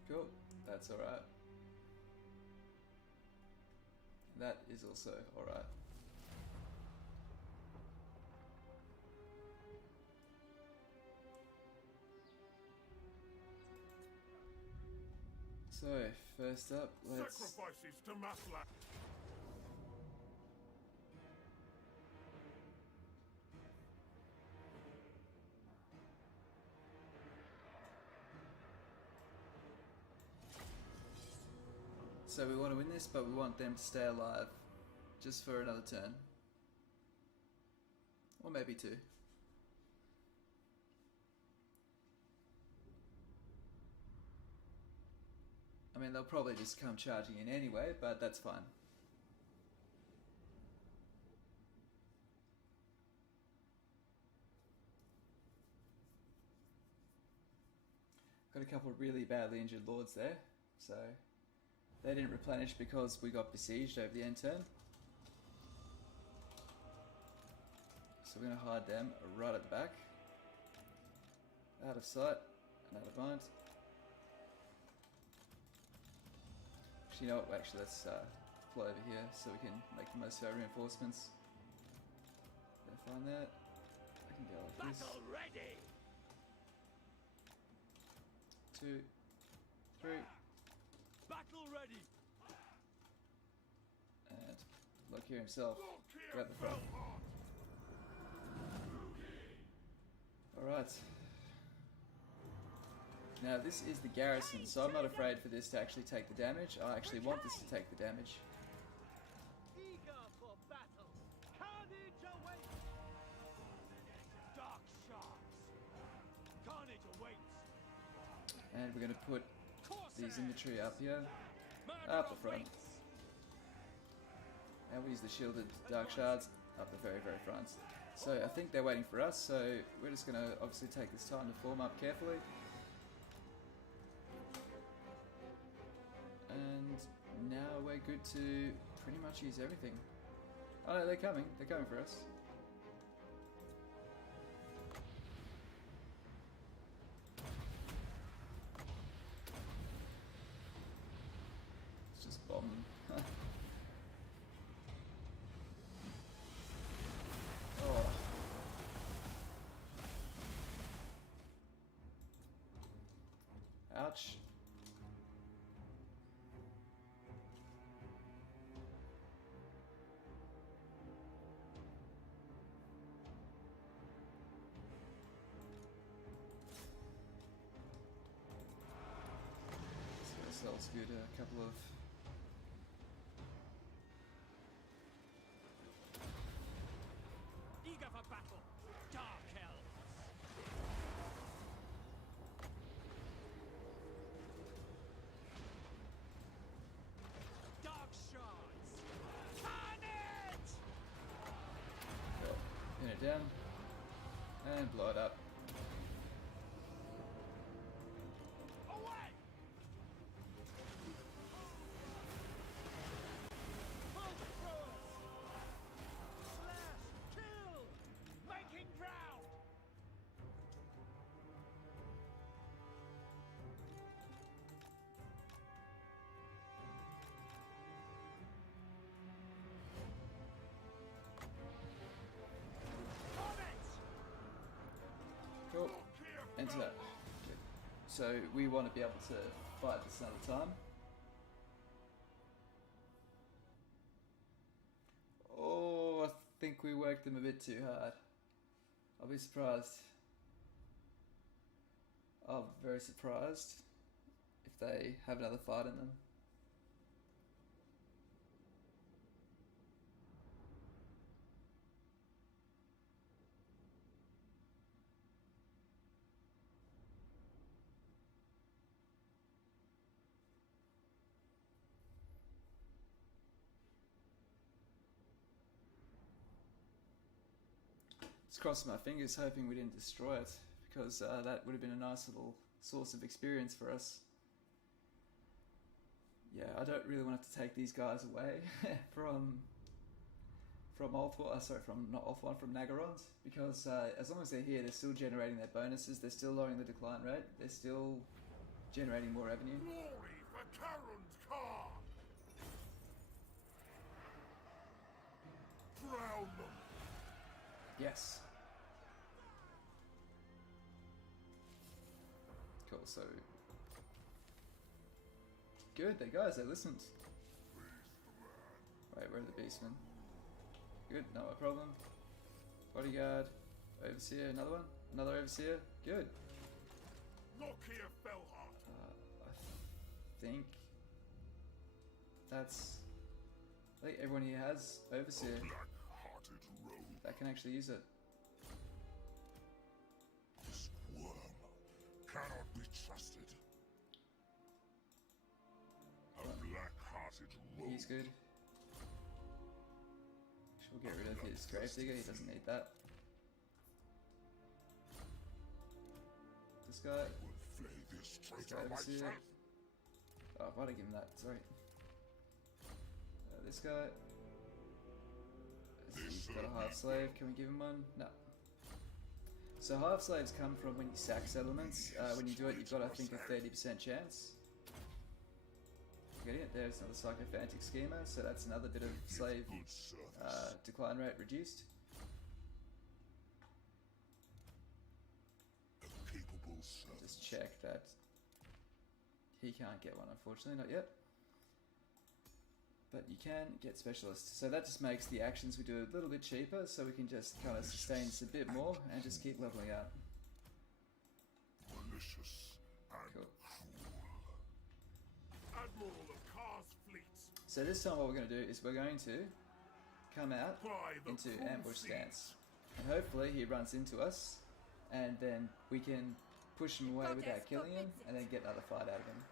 Cool, that's alright. That is also alright. So, first up, let's... Sacrifices to Masla. So we want to win this, but we want them to stay alive. Just for another turn. Or maybe 2. I mean, they'll probably just come charging in anyway, but that's fine. Got a couple of really badly injured lords there, so they didn't replenish because we got besieged over the end turn. So we're going to hide them right at the back. Out of sight and out of mind. Actually, you know what? Actually, let's fly over here so we can make the most of our reinforcements. Gonna find that. I can go like this. Battle ready. 2, 3, Battle ready. and Loki himself. Grab the front. Alright. Now this is the garrison, so I'm not afraid for this to actually take the damage. I actually want this to take the damage. Eager for battle. Carnage awaits. Dark sharks. Carnage awaits. And we're going to put these infantry up here, up the front. And we use the shielded dark shards up the very, very front. So I think they're waiting for us, so we're just going to obviously take this time to form up carefully. And now we're good to pretty much use everything. Oh no, they're coming for us. Let's just bomb them. Oh. Ouch. So ourselves good a couple of Eager for battle. Dark elves. it down and blow it up. Away! Slash! Kill! Making ground! Cool. Enter that. Good. So we want to be able to fight this another time. Oh, I think we worked them a bit too hard. I'll be surprised. I'm very surprised if they have another fight in them. Just crossing my fingers hoping we didn't destroy it, because that would have been a nice little source of experience for us. Yeah, I don't really want to have to take these guys away from Ulthuan, from Naggarond, because as long as they're here, they're still generating their bonuses, they're still lowering the decline rate, they're still generating more revenue. Glory for Karond Khan! Drown them! Yes. Cool, so... Good, they guys, they listened. Wait, where are the beastmen? Good, no problem. Bodyguard, overseer, another one? Another overseer? Good. Look here, Fellheart! I think... that's... I think everyone here has overseer Black-hearted rogue. that can actually use it. This worm cannot be trusted. A black-hearted rogue. He's good. We'll get rid of his gravedigger, he doesn't need that. This guy. Will flay this traitor overseer. myself. Oh, why'd I give him that? Sorry. This guy. He's got a half slave. Can we give him one? No. So half slaves come from when you sack settlements. When you do it, you've got, I think, a 30% chance. Getting it? There's another sycophantic schema, so that's another bit of slave Good service. decline rate reduced. A capable servant. Just check that he can't get one, unfortunately, not yet. But you can get specialists. So that just makes the actions we do a little bit cheaper, so we can just kind of sustain this a bit more and just keep leveling out. Malicious and Cool. cruel. Admiral of Kar's fleet. So this time what we're going to do is we're going to come out By the into cruel ambush seas. stance. And hopefully he runs into us, and then we can push him away without killing him, and then get another fight out of him.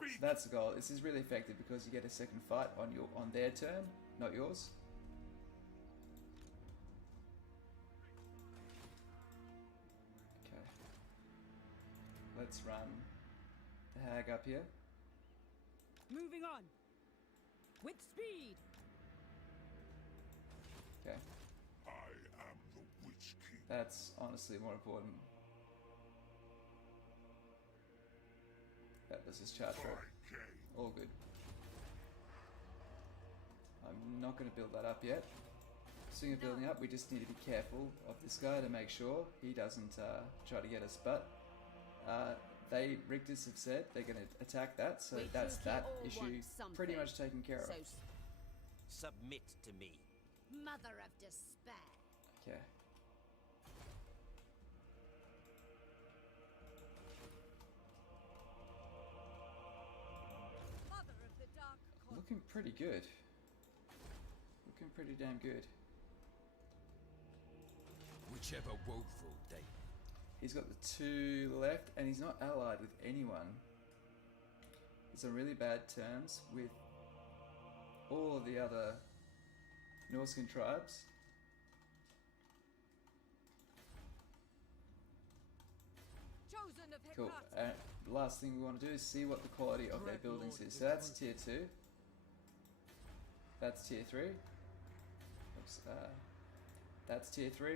So Speak. that's the goal. This is really effective because you get a second fight on their turn, not yours. Okay. Let's run the hag up here. Moving on. With speed. Okay. I am the Witch King. That's honestly more important. That was his charge rope. By Kay. All good. I'm not going to build that up yet. Speaking of building up, we just need to be careful of this guy to make sure he doesn't try to get us. But Rigters have said they're going to attack that, so We that's think you that all issue want pretty something. much taken care of. So Submit to me. Mother of despair. Okay. Mother of the dark Looking pretty good. Looking pretty damn good. Whichever woeful day. He's got the 2 left, and he's not allied with anyone. He's on really bad terms with all of the other Norscan tribes. Cool. The last thing we want to do is see what the quality of their buildings is. So that's tier 2. That's tier 3. Oops. That's tier 3.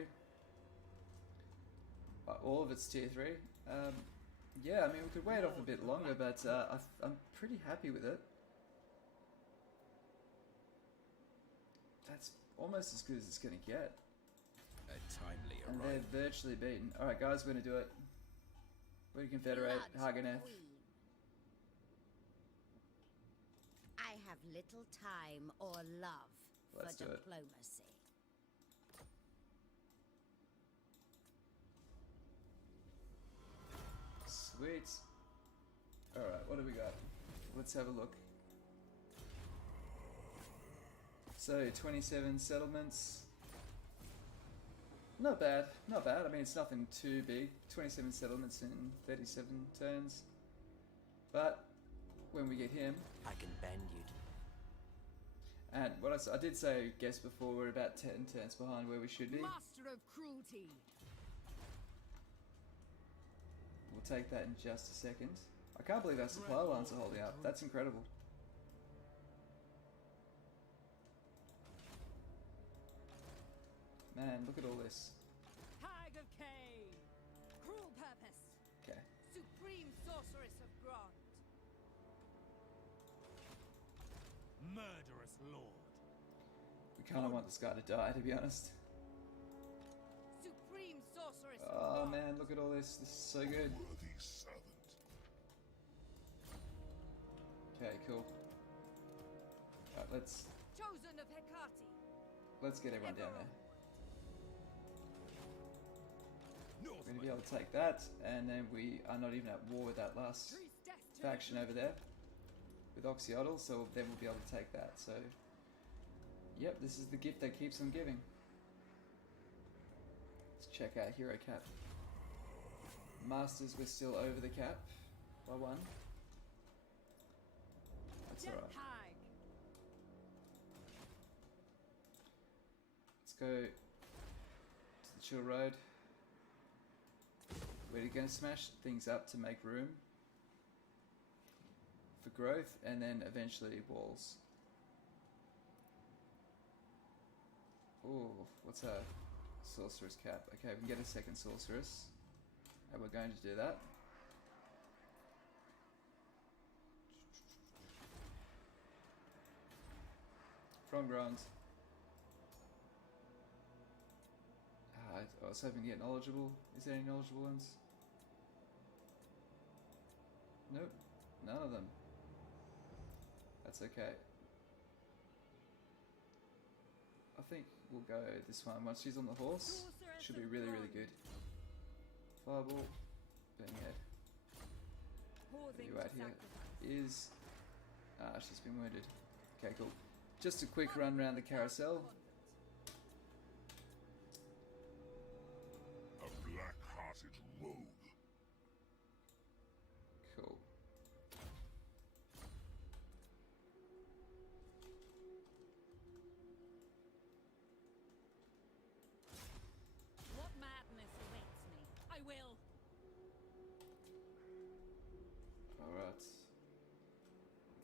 All of it's tier 3. Yeah, I mean, we could wait off a bit longer, but I'm pretty happy with it. That's almost as good as it's going to get. A timely And arrival. they're virtually beaten. Alright guys, we're going to do it. We're going to confederate Har Ganeth. I have little time or love Let's for do it. diplomacy. Sweet. Alright, what do we got? Let's have a look. So, 27 settlements. Not bad, not bad. I mean, it's nothing too big. 27 settlements in 37 turns. But, when we get him... I can bend you. And what I did say, guess before, we're about 10 turns behind where we should be. Master of cruelty. We'll take that in just a second. I can't believe our supply lines are holding up. That's incredible. Man, look at all this. Hag of Cain. Cruel purpose. Okay. Supreme sorceress of Grond. Murderous lord. We kind of want this guy to die, to be honest. Supreme sorceress of Oh Grond. man, look at all this. This is so good. Worthy servant. Okay, cool. Alright, let's Chosen of Hecate. get everyone down there. North We're going to be able to take that, and then we are not even at war with that last Priest destiny. faction over there with Oxyotl, so then we'll be able to take that. So, yep, this is the gift that keeps on giving. Let's check our hero cap. Masters, we're still over the cap by 1. That's Death alright. Hag. Let's go to the chill road. We're going to smash things up to make room for growth, and then eventually walls. Ooh, what's our sorceress cap? Okay, we can get a second sorceress, and we're going to do that. From Grond. I was hoping to get knowledgeable. Is there any knowledgeable ones? Nope, none of them. That's okay. I think we'll go this one. Once she's on the horse, should be really, really good. Fireball, burning head. Pausing You to out here sacrifice. is... she's been wounded. Okay, cool. Just a quick run around the carousel. A black-hearted rogue. Cool. What madness awaits me? I will. Alright.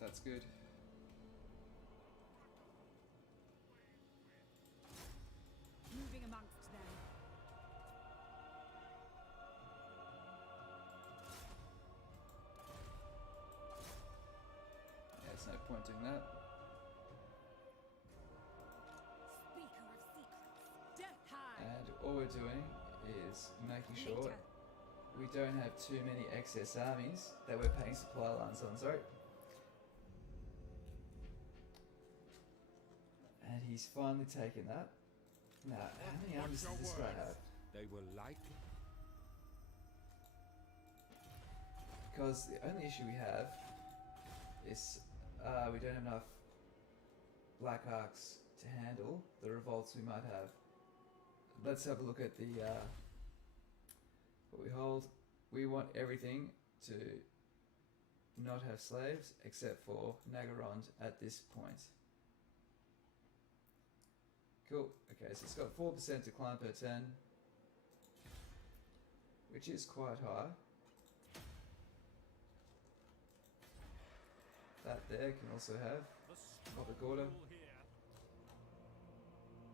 That's good. Moving amongst them. Yeah, there's no point doing that. Speaker of secrets. Death Hag. And all we're doing is making sure Later. we don't have too many excess armies that we're paying supply lines on, sorry. And he's finally taken that. Now, how many armies does this guy have? They will like it. Because the only issue we have is we don't have enough Black Arcs to handle the revolts we might have. Let's have a look at the what we hold. We want everything to not have slaves except for Naggarond at this point. Cool. Okay, so it's got 4% decline per turn, which is quite high. That there can also have public order.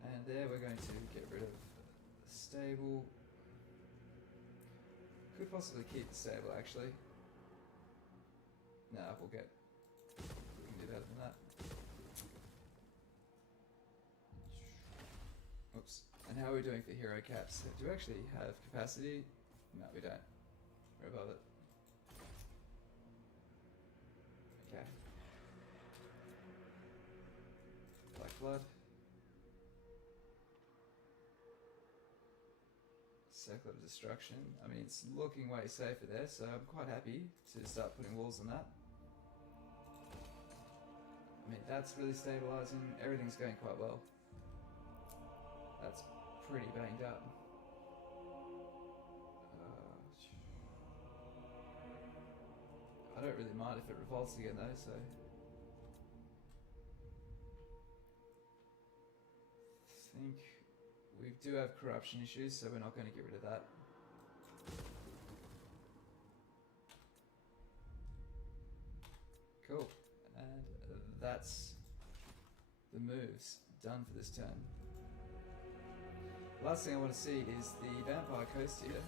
And there we're going to get rid of the stable. Could possibly keep the stable actually. Nah, we can do better than that. Oops. And how are we doing for hero caps? Do we actually have capacity? No, we don't. We're above it. Okay. Black blood. Circle of destruction. I mean, it's looking way safer there, so I'm quite happy to start putting walls on that. I mean, that's really stabilizing. Everything's going quite well. That's pretty banged up. I don't really mind if it revolts again though, so. I think we do have corruption issues, so we're not going to get rid of that. Cool. And that's the moves done for this turn. Last thing I want to see is the Vampire Coast here.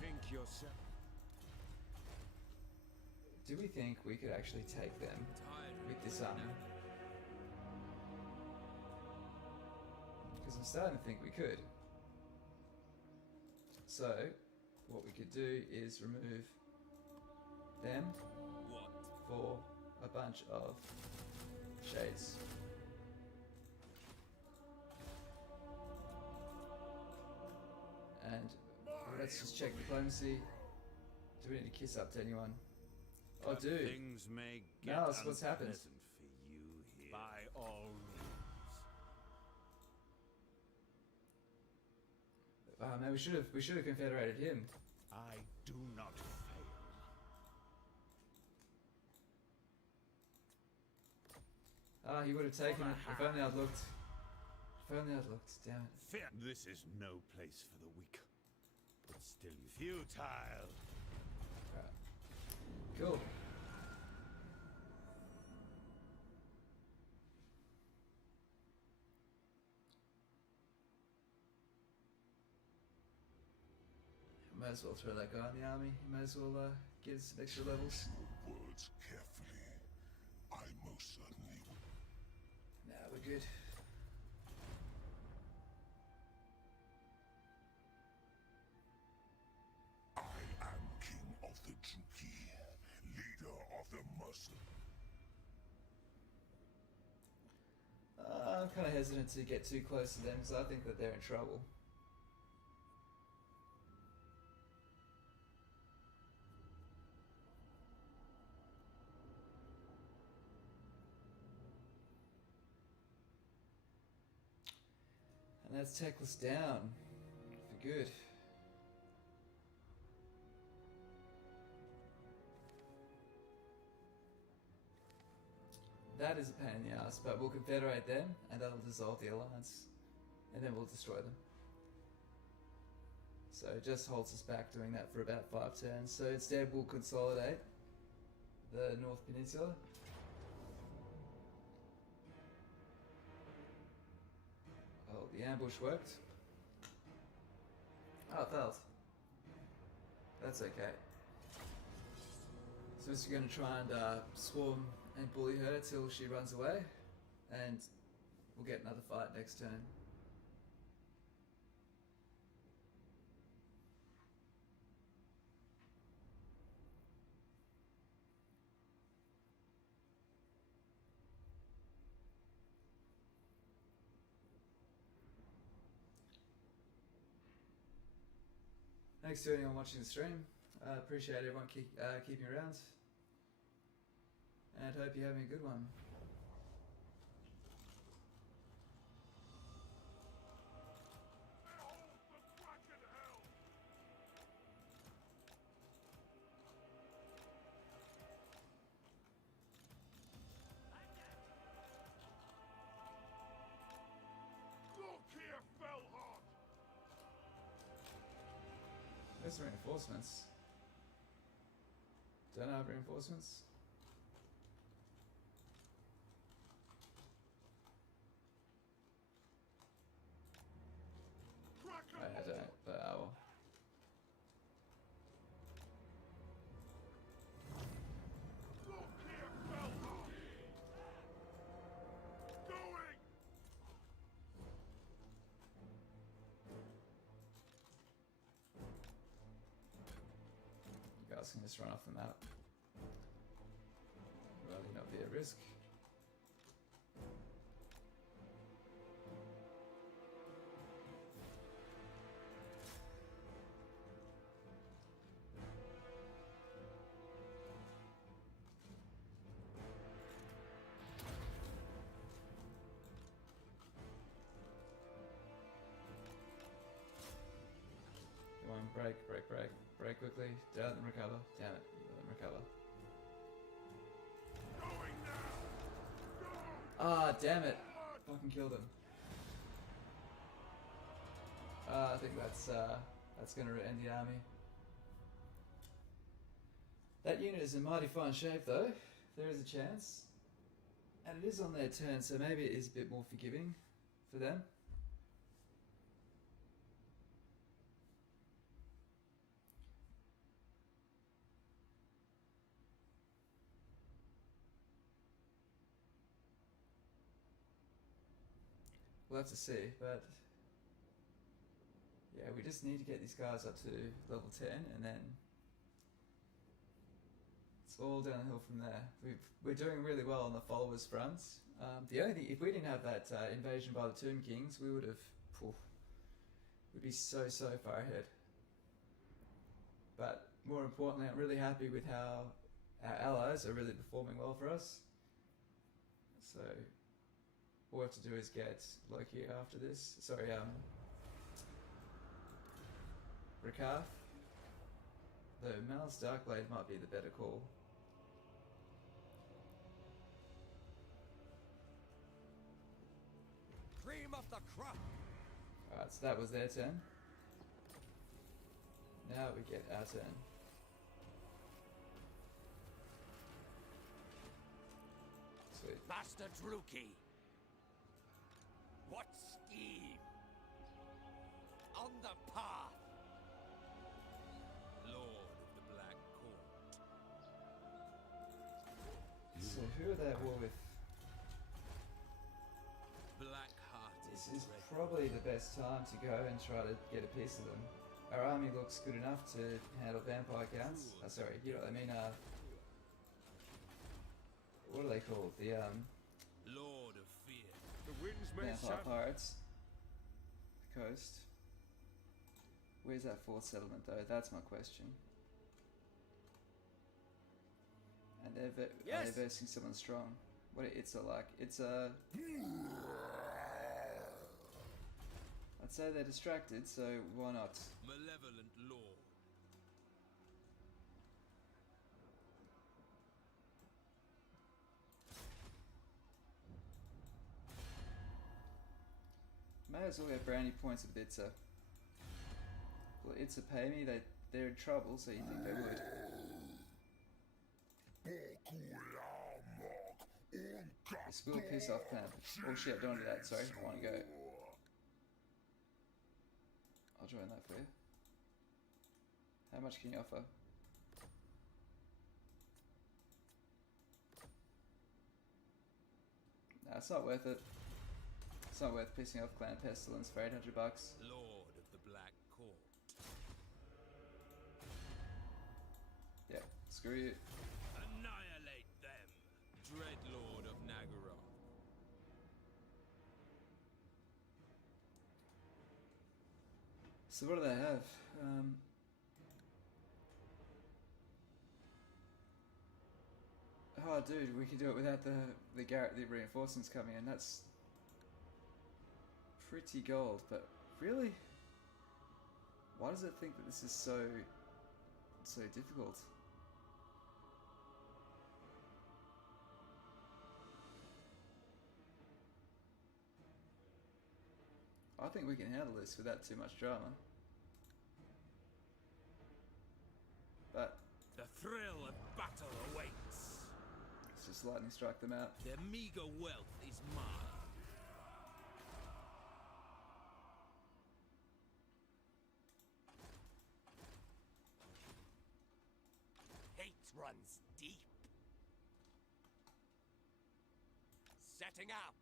Do we think we could actually take them with this army? Because I'm starting to think we could. So, what we could do is remove them for a bunch of shades. And let's just check diplomacy. Do we need to kiss up to anyone? Oh, dude. Things may get Now what's happened? unpleasant for you here. By all means. Man, we should have confederated him. I do not fail. Ah, he would have taken it. If only I'd looked. If only I'd looked. Damn it. Fear. This is no place for the weak. But still futile. Right. Cool. Might as well throw that guy in the army. Might as well get some extra levels. Your words carefully. I most certainly will. Nah, we're good. I am king of the Juki, leader of the Mercer. I'm kind of hesitant to get too close to them because I think that they're in trouble. And that's Teclis down for good. That is a pain in the ass, but we'll confederate them and that'll dissolve the alliance. And then we'll destroy them. So it just holds us back doing that for about 5 turns. So instead we'll consolidate the North Peninsula. Oh, the ambush worked. Oh, it failed. That's okay. So we're going to try and swarm and bully her till she runs away, and we'll get another fight next turn. Thanks to anyone watching the stream. Appreciate everyone keeping around. And hope you're having a good one. Look here, Fellheart! There's some reinforcements. Don't have reinforcements. can just run off the map. Rather not be at risk. Come on, break quickly. Don't let them recover. Damn it, let them recover. Ah, damn it. Fucking killed him. I think that's gonna end the army. That unit is in mighty fine shape though. There is a chance. And it is on their turn, so maybe it is a bit more forgiving for them. We'll have to see, but yeah, we just need to get these guys up to level 10 and then it's all downhill from there. We're doing really well on the followers front. The only thing, if we didn't have that invasion by the Tomb Kings, we would have, we'd be so far ahead. But more importantly, I'm really happy with how our allies are really performing well for us. So all we have to do is get Loki after this. Sorry, Rakaf. The Mal's Darkblade might be the better call. Cream of the crop. Alright, so that was their turn. Now we get our turn. Sweet. Master Druki. What scheme? On the path. Lord of the Black Court. So who are they at war with? Blackheart This is is probably the best time to go and try to get a piece of them. Our army looks good enough to handle vampire counts. Sorry, you know what I mean, what are they called? The Lord of Fear. The winds may vampire shatter. pirates. The coast. Where's that fourth settlement though? That's my question. And they're are they versing someone strong? What it's a like? It's a. I'd say they're distracted, so why not? Malevolent Lord. May as well get brownie points with Itza. Will Itza pay me? They're in trouble, so you think they would. This will piss off Pam. Oh shit, don't do that, sorry, I wanna go. I'll join that for you. How much can you offer? Nah, it's not worth it. It's not worth pissing off Clan Pestilence for $800. Lord of the Black Court. Yeah, screw you. Annihilate them, Dread Lord of Naggarond. So what do they have? Oh dude, we can do it without the reinforcements coming in. That's pretty gold, but really? Why does it think that this is so difficult? I think we can handle this without too much drama. But The thrill of battle awaits. let's just lightning strike them out. Their meager wealth is mine. Hate runs deep. Setting out.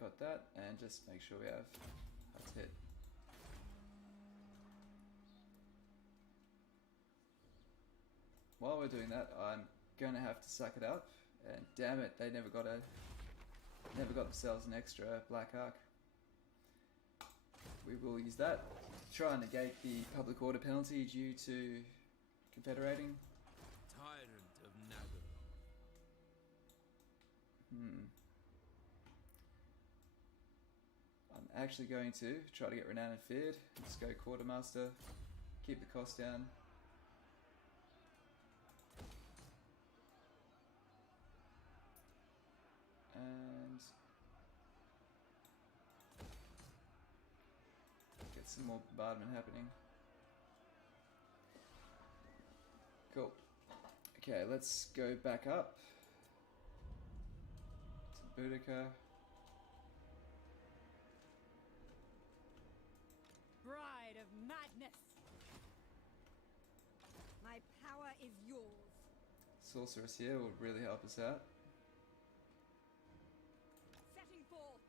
Got that, and just make sure we have. That's it. while we're doing that, I'm gonna have to suck it up. And damn it, they never got themselves an extra Black Arc. We will use that to try and negate the public order penalty due to Confederating. Tyrant of Naggarond. I'm actually going to try to get renowned and feared. Just go quartermaster, keep the cost down. And get some more bombardment happening. Cool. Okay, let's go back up to Boudica. Bride of madness! My power is yours. Sorceress here will really help us out. Setting forth.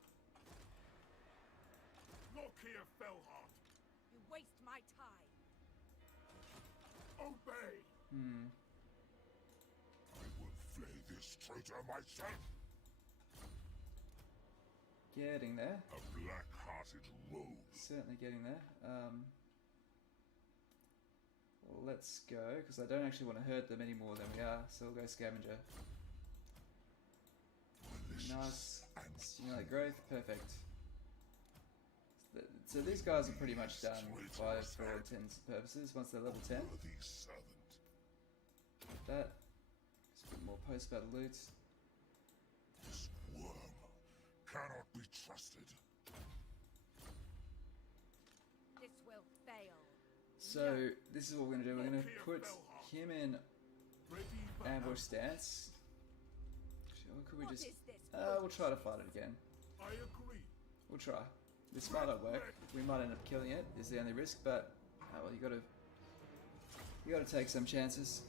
Look here, Fellheart. You waste my time. Obey. I will flay this traitor myself. Getting there. A black-hearted rogue. Certainly getting there. Let's go, because I don't actually want to hurt them any more than we are, so we'll go Scavenger. Nice. Stimulate growth, perfect. So these guys are pretty much done for all intents and purposes once they're level 10. Like that. Just a bit more post-battle loot. This worm cannot be trusted. This will fail. So this is what we're going to do. We're going to put him in ambush stance. Actually, or could we just... we'll try to fight it again. I agree. We'll try. This might not work. We might end up killing it. Is the only risk, but well, you gotta take some chances.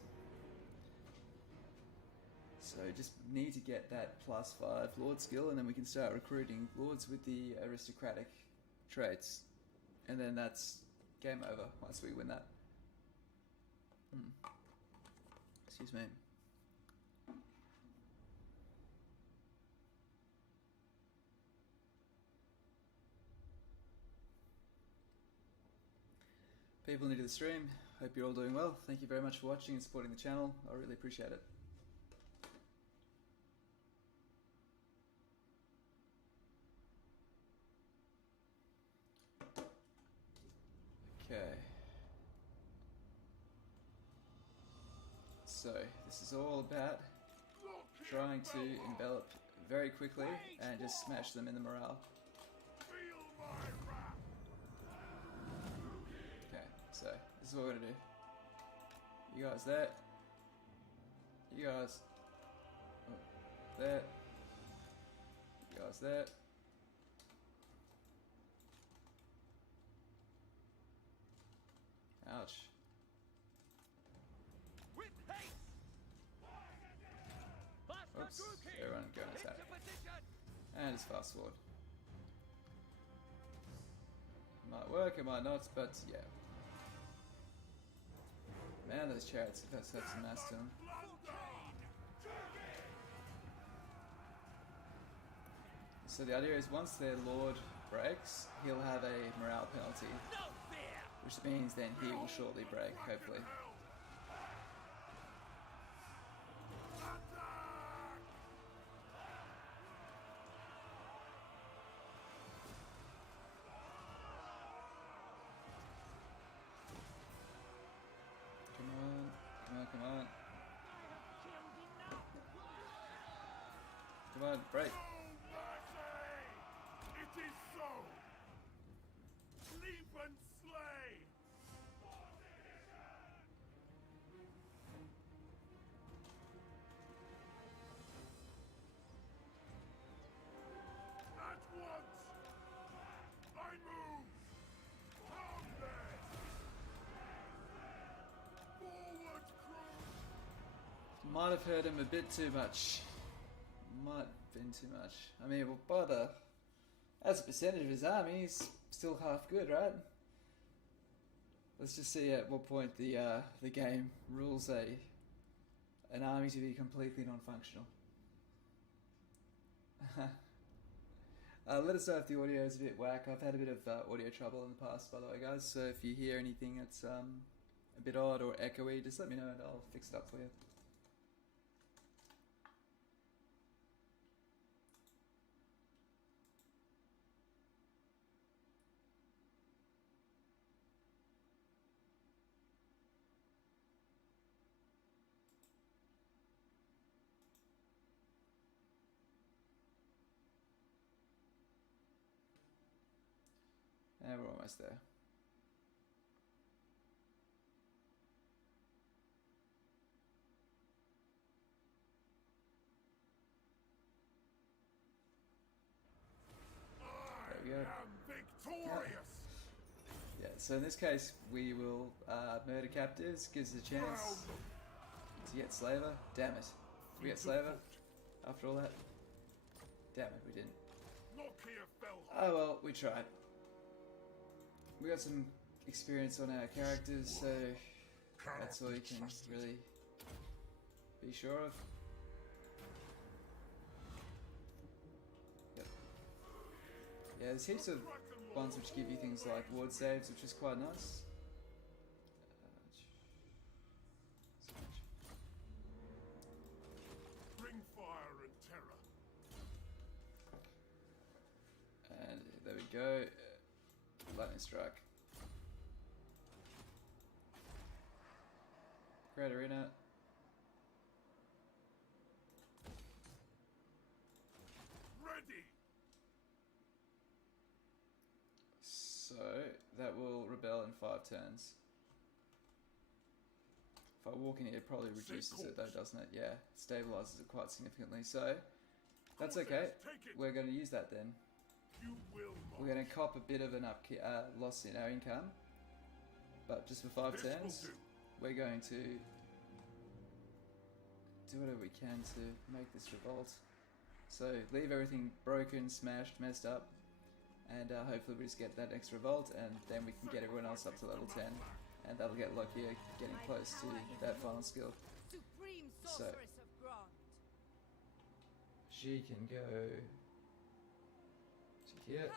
So just need to get that +5 Lord skill, and then we can start recruiting Lords with the aristocratic traits, and then that's game over once we win that. Excuse me. People new to the stream, hope you're all doing well. Thank you very much for watching and supporting the channel. I really appreciate it. Okay. So, this is all about trying to envelop very quickly and just smash them in the morale. So, this is what we're gonna do. You guys there. You guys. There. You guys there. Ouch. With haste! Oops. Everyone go and attack. And just fast forward. Might work, it might not, but yeah. Man, those chariots have some mass to them. So the idea is once their lord breaks, he'll have a morale penalty. Which means then he will shortly break, hopefully. Come on. Come on, break. It is so. Sleep and slay. At once. I move. Combat. Forward, crew. Might have hurt him a bit too much. Might have been too much. I mean, well, by the... as a percentage of his army, he's still half good, right? Let's just see at what point the game rules a an army to be completely non-functional. Let us know if the audio is a bit whack. I've had a bit of audio trouble in the past, by the way, guys. So if you hear anything that's a bit odd or echoey, just let me know and I'll fix it up for you. And we're almost there. There we go. Victorious! Yeah, so in this case, we will murder captives, gives us a chance to get slaver. Damn it. Did we get slaver after all that? Damn it, we didn't. Oh well, we tried. We got some experience on our characters, so that's all you can really be sure of. Yep. Yeah, there's heaps of ones which give you things like ward saves, which is quite nice. Bring fire and terror. And there we go. Lightning strike. Great arena. Ready. So that will rebel in 5 turns. If I walk in here, it probably reduces it though, doesn't it? Yeah, stabilizes it quite significantly. So that's okay. We're going to use that then. We're going to cop a bit of an loss in our income, but just for 5 turns, we're going to do whatever we can to make this revolt. So leave everything broken, smashed, messed up, and hopefully we just get that next revolt, and then we can get everyone else up to level 10, and that'll get luckier, getting close to that final skill. Supreme So sorceress of Grond. she can go to here.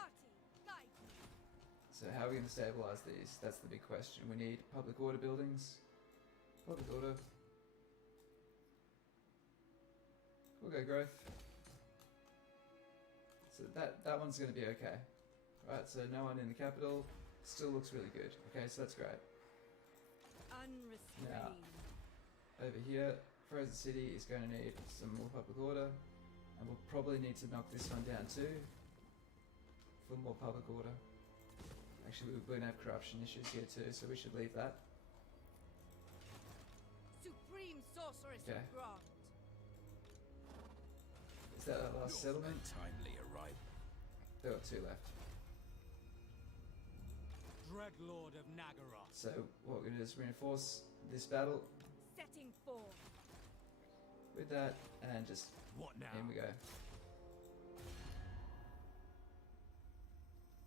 So how are we going to stabilize these? That's the big question. We need public order buildings. Public order. We'll go growth. So that one's going to be okay. Right, so no one in the capital. Still looks really good. Okay, so that's great. Unrestrained. Now, over here, Frozen City is going to need some more public order. And we'll probably need to knock this one down too. For more public order. Actually, we're going to have corruption issues here too, so we should leave that. Supreme sorceress Okay. of Grond. Is that our last settlement? Timely arrival. There are 2 left. Dreadlord of Naggarond. So what we're going to do is reinforce this battle Setting forth. with that, and just What now? in we go.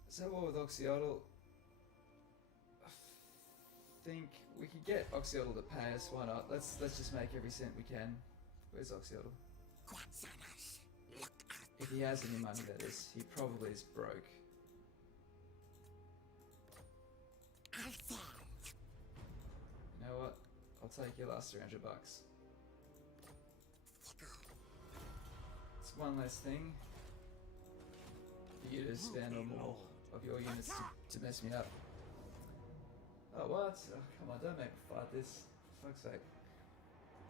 So what with Oxyotl? I think we could get Oxyotl to pay us. Why not? Let's just make every cent we can. Where's Oxyotl? If he has any money, that is. He probably is broke. You know what? I'll take your last 300 bucks. It's one less thing for you to spend on more of your units to mess me up. Oh, what? Oh, come on, don't make me fight this. For fuck's sake. I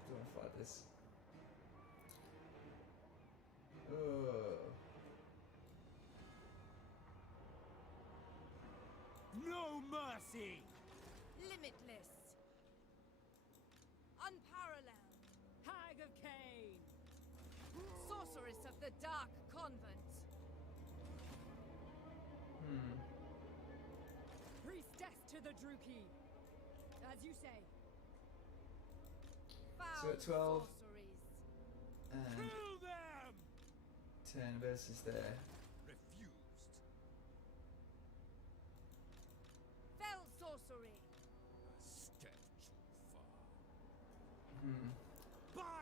don't want to fight this. Ugh. No mercy! Limitless. Unparalleled. Hag of Cain! Sorceress of the Dark Convent. Priestess to the Druki! As you say. Foul So at 12 sorceries. and Kill them! 10 versus there. Refused. Fell sorcery. A step too far. By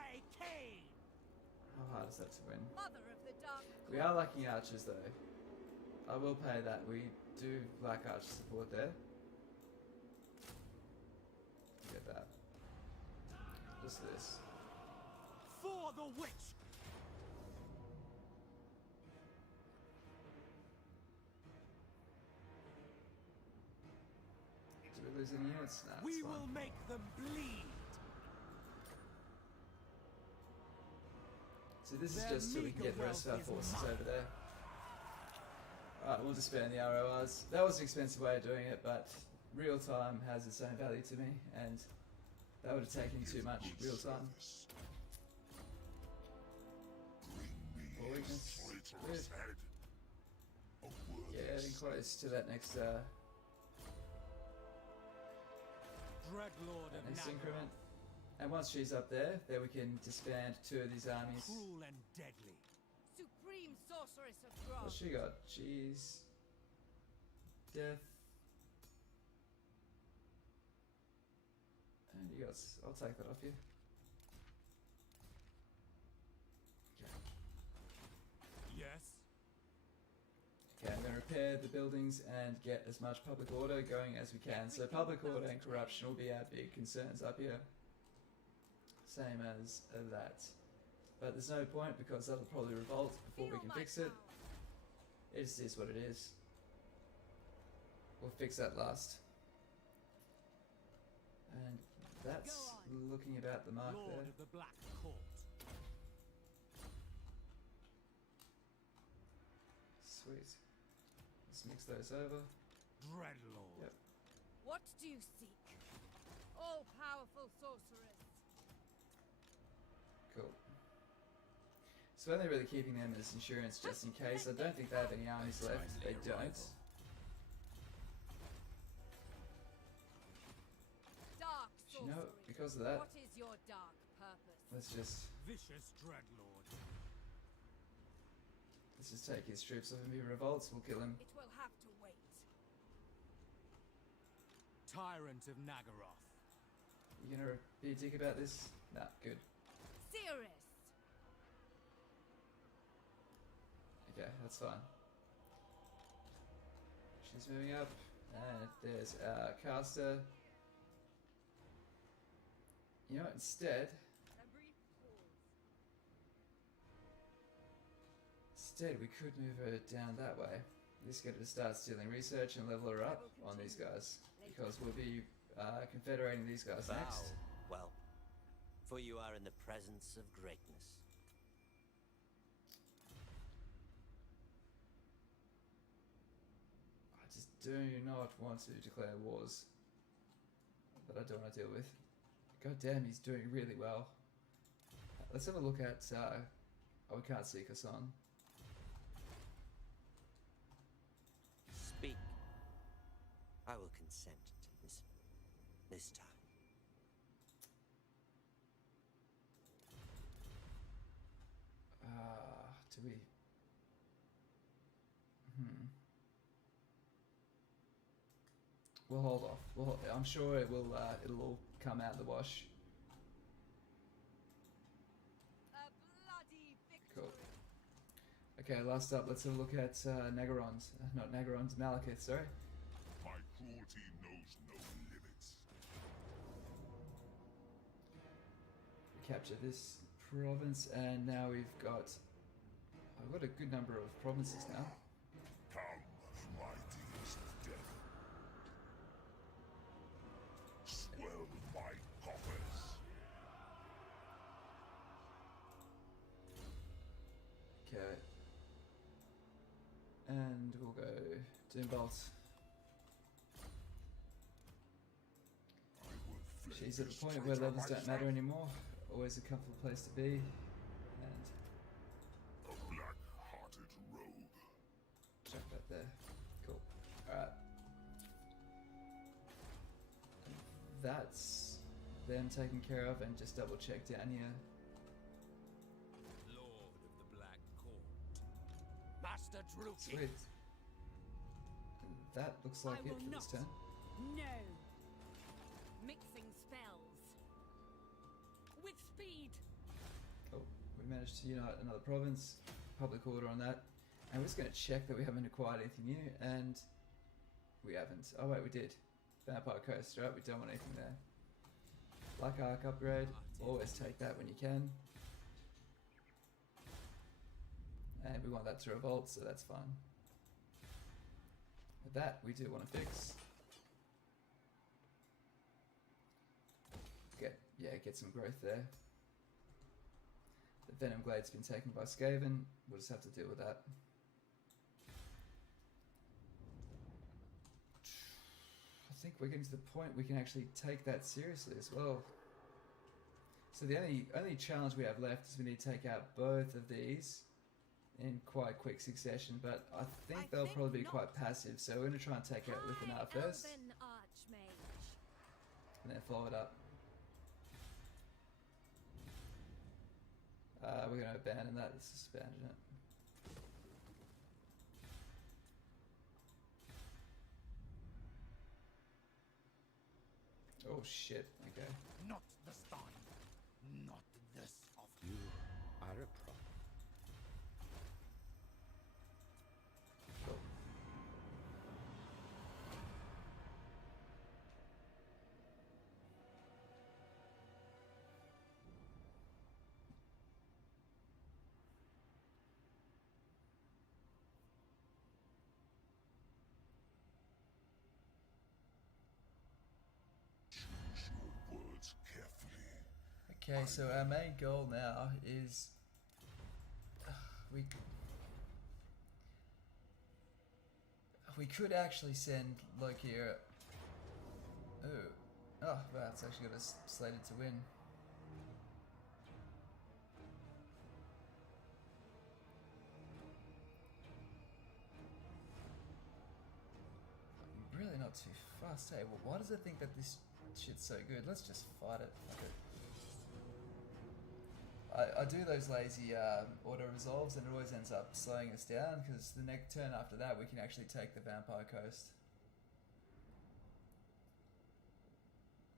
requires that to win. Mother of the dark. We are lacking archers though. I will pay that. We do lack archer support there. Get that. Just this. For the witch! Did we lose any units? Nah, We it's fine. will make them bleed! So this is Their just so we can get the rest of our meager wealth is forces mine. over there. Alright, we'll just spend the RORs. That was an expensive way of doing it, but real time has its own value to me, and that would have taken too much real time. Or weakness. Good. Yeah, getting close to that next Dreadlord of next Naggarond, increment. And once she's up there, then we can disband 2 of these armies. cruel and deadly. Supreme sorceress of What's Graf. she got? She's death. And you guys, I'll take that off you. Okay. Yes? Okay, I'm going to repair the buildings and get as much public order going as we can. So public order and corruption will be our big concerns up here. Same as that. But there's no point because that'll probably revolt before we can fix it. It just is what it is. We'll fix that last. And that's looking about the mark Lord there. of the Black Court. Sweet. Let's mix those over. Dreadlord. Yep. What do you seek? All powerful sorceress. Cool. So only really keeping them as insurance just in case. I don't think they have any armies left. They don't. Dark You sorcery. know, because of that, What is your dark purpose? let's just Vicious Dreadlord. take his troops off and he revolts. We'll kill him. It will have to wait. Tyrant of Naggaroth. You gonna be a dick about this? Nah, good. Seeress. Okay, that's fine. She's moving up, and there's our caster. You know what, instead we could move her down that way. Just get her to start stealing research and level her up on these guys. Because we'll be confederating these guys next. Well, for you are in the presence of greatness. I just do not want to declare wars that I don't want to deal with. God damn, he's doing really well. Let's have a look at... oh, we can't seek us on. Speak. I will consent to this time. Do we... We'll hold off. I'm sure it will. It'll all come out in the wash. A bloody victory. Cool. Okay, last up, let's have a look at Naggarond. Not Naggarond, Malekith, sorry. My cruelty knows no limits. We capture this province, and now we've got... I've got a good number of provinces now. Come, mightiest of death. Swell my coffers. Okay. And we'll go Doombolt. She's at the point where levels don't matter anymore. Always a comfortable place to be. And A black-hearted rogue. chuck that there. Cool. Alright. That's them taken care of, and just double check down here. Lord of the Black Court. Master Druki. Sweet. That looks like I it will for this not. turn. No. Mixing spells. With speed. Oh, we We managed to unite another province, public order on that. And we're just going to check that we haven't acquired anything new, and we haven't. Oh wait, we did. Vampire Coast, right? We don't want anything there. Black Ark upgrade, always take that when you can. And we want that to revolt, so that's fine. But that we do want to fix. Get some growth there. The Venom Glade's been taken by Skaven, we'll just have to deal with that. I think we're getting to the point we can actually take that seriously as well. So the only challenge we have left is we need to take out both of these in quite quick succession, but I think they'll probably be quite passive, so we're going to try and take out Lithanar first, Elven Archmage. and then follow it up. We're going to abandon that. Let's just abandon it. Oh shit, okay. Not the Stein. Not this of you are a problem. Cool. Choose your words carefully. Okay, so our main goal now is we could actually send Loki. Oh, that's actually got us slated to win. I'm really not too fast, hey? Well, why does it think that this shit's so good? Let's just fight it. Fuck it. I do those lazy auto resolves, and it always ends up slowing us down because the next turn after that we can actually take the Vampire Coast.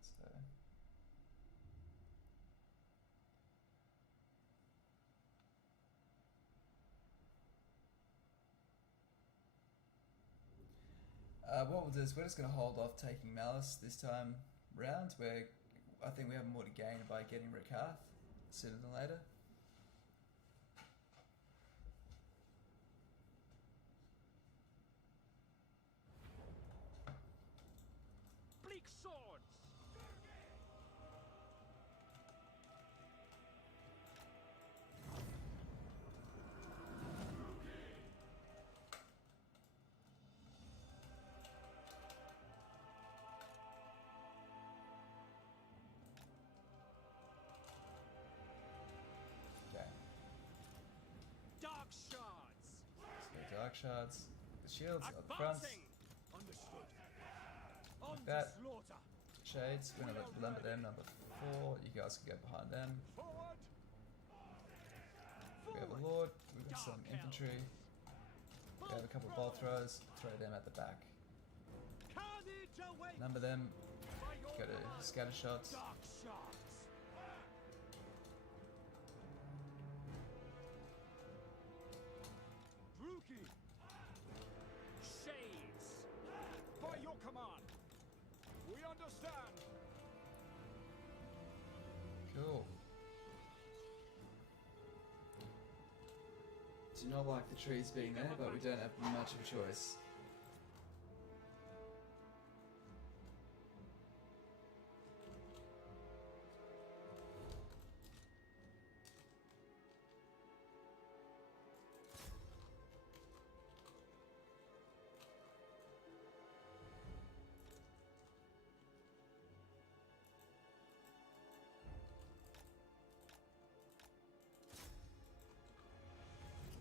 So. What we'll do is we're just going to hold off taking Malice this time round, where I think we have more to gain by getting Rakath sooner than later. Bleak swords! Okay. Dark shards! So Dark Shards, the shields at the front, Advancing! Understood. On like that. to slaughter. Shades, we're going to lumber them, number 4, you guys can go behind them. Forward! We have a Forward! Lord, we've got some Dark infantry, we have a couple of bolt throws, throw them at the back. Carnage awaits Number them, by your go to command. scatter shots. Dark shards! Druki! Shades! By your command! We understand! Cool. Do not like the trees being there, but we don't have much of a choice.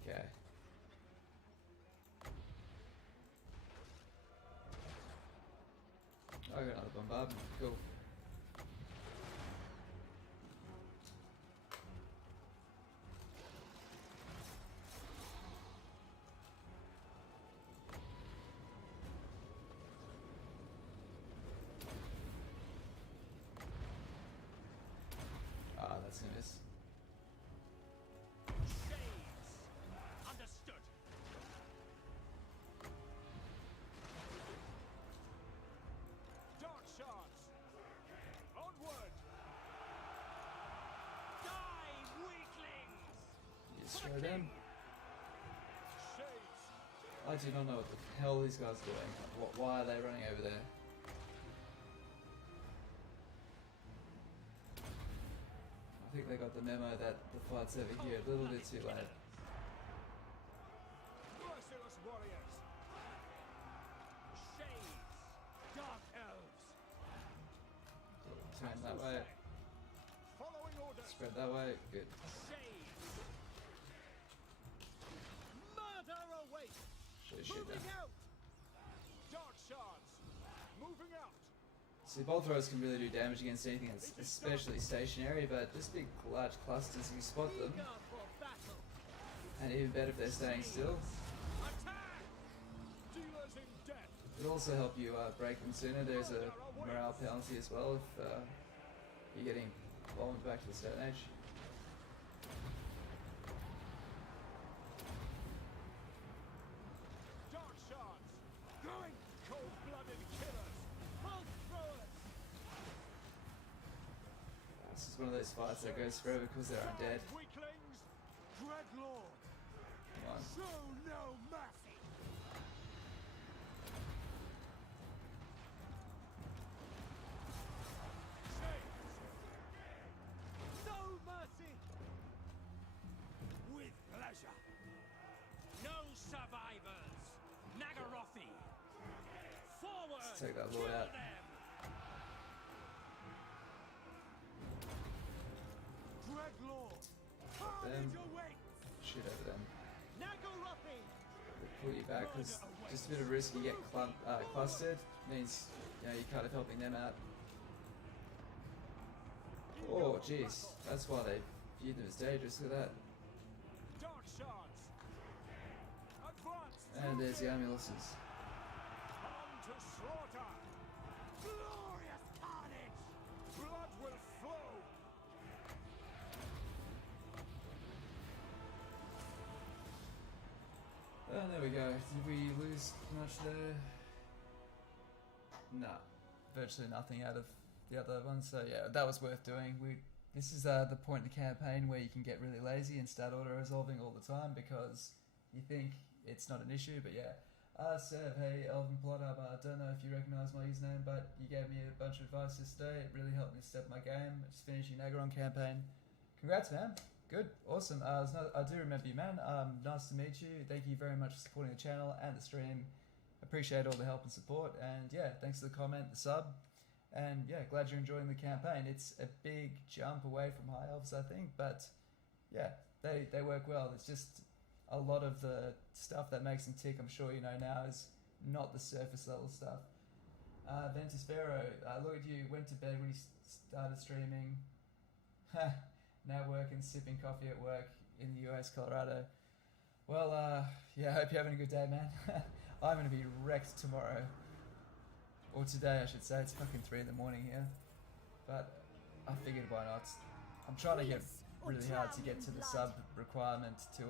Okay. I got another bombardment. Cool. Ah, that's gonna miss. Destroy them. Shades. I do not know what the hell these guys are doing. Why are they running over there? I think they got the memo that the fight's over here a little bit too late. Merciless warriors. Shades. Dark elves. Turn that way. Following orders. Spread that way. Good. Shades. Murder awaits. Should shoot Moving them. out. Dark shards. Moving out. See, bolt throws can really do damage against anything that's especially stationary, but just big large clusters, you spot them. Eager for battle. And even better if they're staying still. Attack. Dealers in death. It'll also help you break them sooner. There's a morale penalty as well if you're getting bombed back to the Stone Age. Dark shards. Going. Cold-blooded killers. Bolt throwers. This is one of those fights that goes forever because they're undead. Weaklings. Dreadlord. Come on. Show no mercy. No mercy. With pleasure. No survivors. Naggarondi. Forward. Let's take that lord out. Dreadlord. Them. Carnage awaits. Shoot over them. Naggarondi. Pull you back because just a bit of risk you get clustered means you're kind of helping them out. Oh jeez, that's why they viewed them as dangerous. Look at that. Dark shards. Advance. And there's the ambulances. On to slaughter. Glorious carnage. Blood will flow. And there we go. Did we lose much there? No, virtually nothing out of the other ones. So yeah, that was worth doing. This is the point in the campaign where you can get really lazy and start auto resolving all the time because you think it's not an issue. But yeah, Sev, hey Elven Plotter, I don't know if you recognise my username, but you gave me a bunch of advice yesterday. It really helped me step my game. Just finishing Naggarond campaign. Congrats, man. Good, awesome. I do remember you, man. Nice to meet you. Thank you very much for supporting the channel and the stream. Appreciate all the help and support. And yeah, thanks for the comment, the sub. And yeah, glad you're enjoying the campaign. It's a big jump away from High Elves, I think. But yeah, they work well. It's just a lot of the stuff that makes them tick, I'm sure you know now, is not the surface level stuff. Ventus Pharaoh, look at you, went to bed when you started streaming. Now working, sipping coffee at work in the US, Colorado. Well, yeah, I hope you're having a good day, man. I'm going to be wrecked tomorrow. Or today, I should say. It's fucking 3 in the morning here. But I figured why not. I'm trying to get really hard to get to the sub requirement to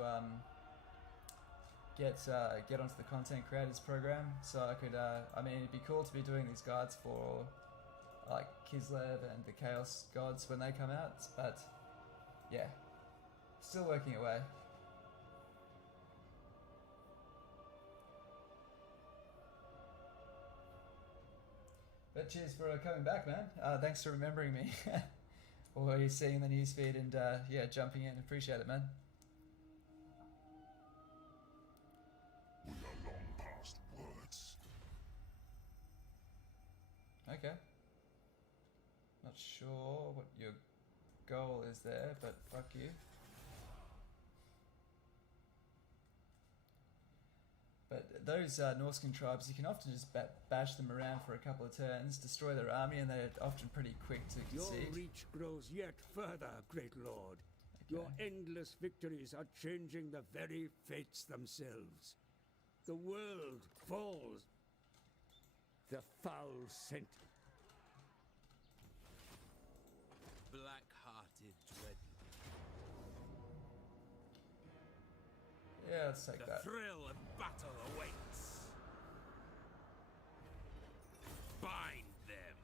get onto the content creators program. So I could, I mean, it'd be cool to be doing these guides for like Kislev and the Chaos Gods when they come out. But yeah, still working away. But cheers for coming back, man. Thanks for remembering me. Or you're seeing the newsfeed and yeah, jumping in. Appreciate it, man. We are long past words. Okay. Not sure what your goal is there, but fuck you. But those Norscan tribes, you can often just bash them around for a couple of turns, destroy their army, and they're often pretty quick to concede. Your reach grows yet further, great lord. Okay. Your endless victories are changing the very fates themselves. The world falls. The foul scent. Black-hearted dread. Yeah, let's take The that. thrill of battle awaits. Bind them.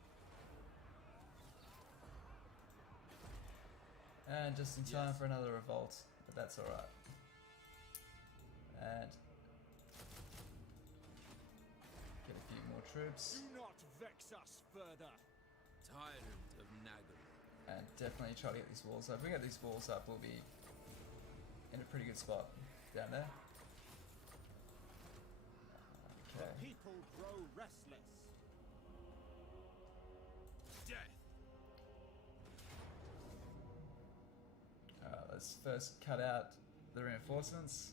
And just in time for another revolt, but that's alright. and get a few more troops. Do not vex us further. Tyrant of Naggarond. And definitely try to get these walls up. If we get these walls up, we'll be in a pretty good spot down there. Okay. The people grow restless. Death. Alright, let's first cut out the reinforcements,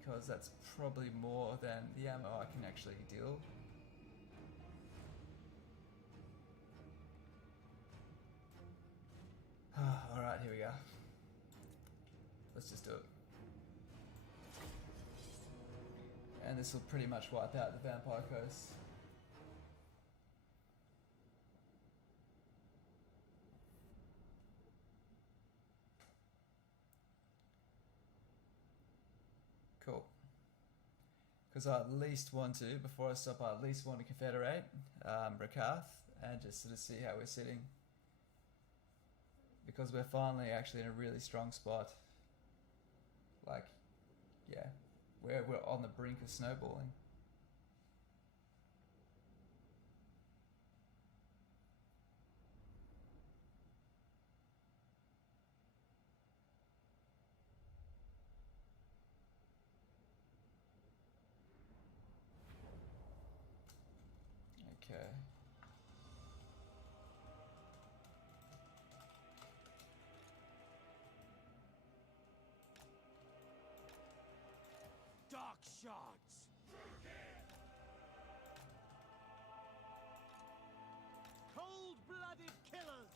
because that's probably more than the ammo I can actually deal. Alright, here we go. Let's just do it. And this will pretty much wipe out the Vampire Coast. Cool. Because I at least want to, before I stop, I at least want to confederate Rakath and just sort of see how we're sitting. Because we're finally actually in a really strong spot. Like, yeah, we're on the brink of snowballing. Okay. Dark shards. Cold-blooded killers.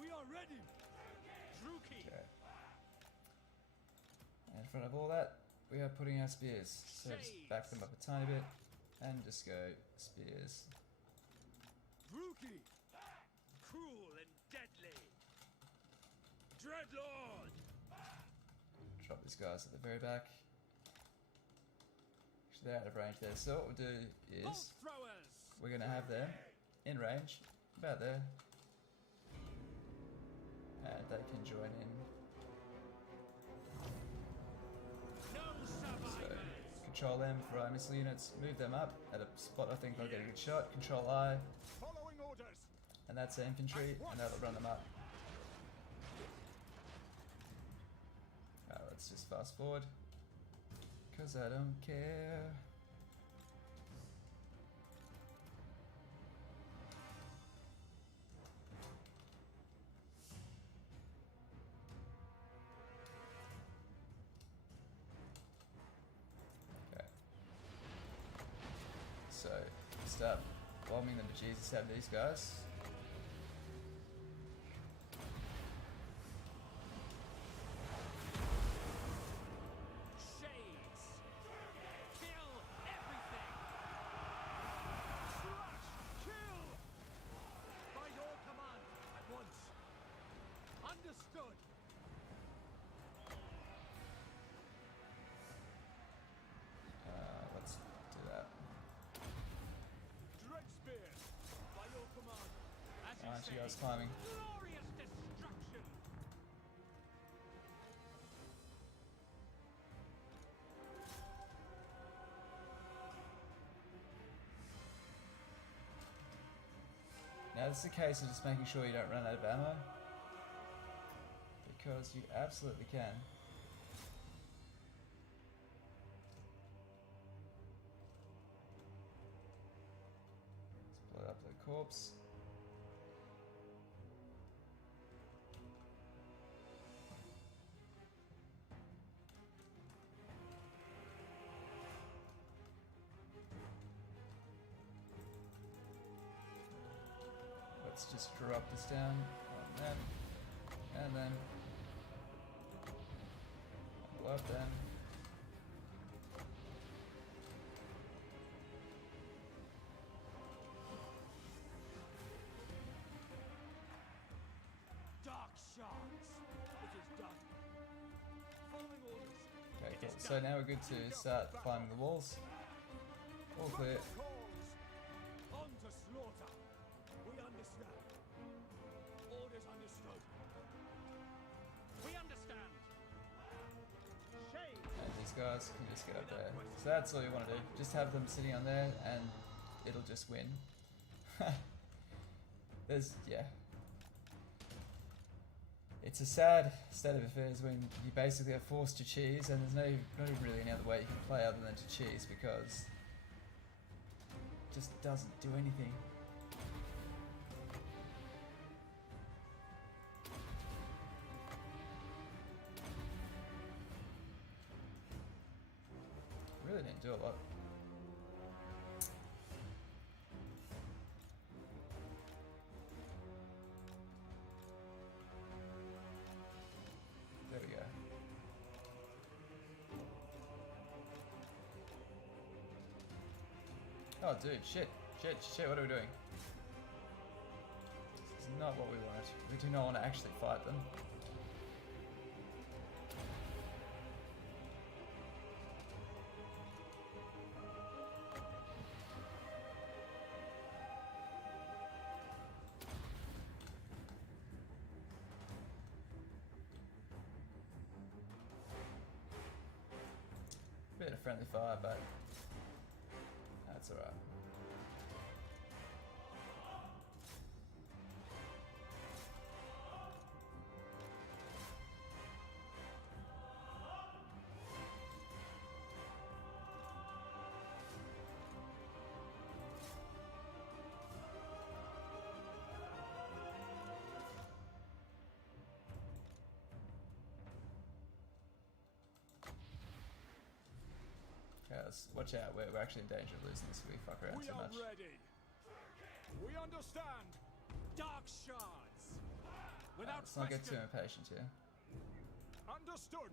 We are ready. Druki. Okay. And in front of all that, we are putting our spears. So just back them up a tiny bit and just go spears. Druki. Cruel and deadly. Dreadlord. Drop these guys at the very back. Actually, they're out of range there. So what we'll do is Bolt throwers. we're going to have them in range, about there. And they can join in. No So survivors. control them for our missile units, move them up at a spot I think they'll get a good shot. Control I, Following orders. and that's the infantry, and that'll run them up. Let's just fast forward, because I don't care. Okay. So, start bombing the bejesus out of these guys. Shades. Kill everything. Slash. Kill. By your command. At once. Understood. Let's do that. Dread spear. By your command. As you Aren't say. you guys climbing? Glorious destruction. Now this is a case of just making sure you don't run out of ammo, because you absolutely can. Let's blow up the corpse. Let's just drop this down on them, and then blow up them. Dark shards. It is done. Following orders. Okay, cool. So now we're good to start climbing the walls. All clear. Calls. On to slaughter. We understand. Orders understood. We understand. Shade. And guys can just get up there. So that's all you want to do. Just have them sitting on there and it'll just win. Yeah. It's a sad state of affairs when you basically are forced to cheese and there's not even really any other way you can play other than to cheese because it just doesn't do anything. Really didn't do a lot. There we go. Oh dude, shit, what are we doing? This is not what we wanted. We do not want to actually fight them. Bit of friendly fire, but that's alright. Okay, let's watch out. We're actually in danger of losing this if we fuck around too much. We are ready. We understand. Dark shards. Without Let's not get too question. impatient here. Understood.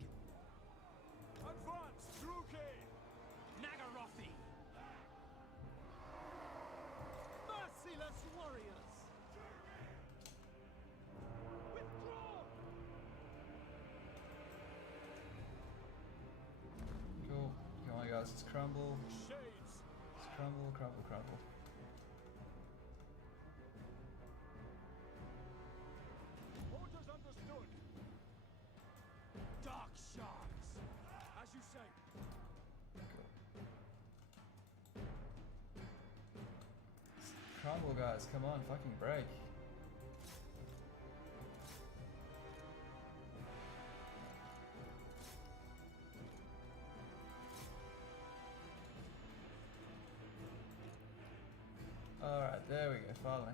Advance, Druki. Naggarothi. Merciless warriors. Withdraw. Cool. Come on guys, let's crumble. Shades. Let's crumble, crumble, crumble. Orders understood. Dark shards. As you say. Cool. Crumble guys, come on, fucking break. Alright, there we go, finally.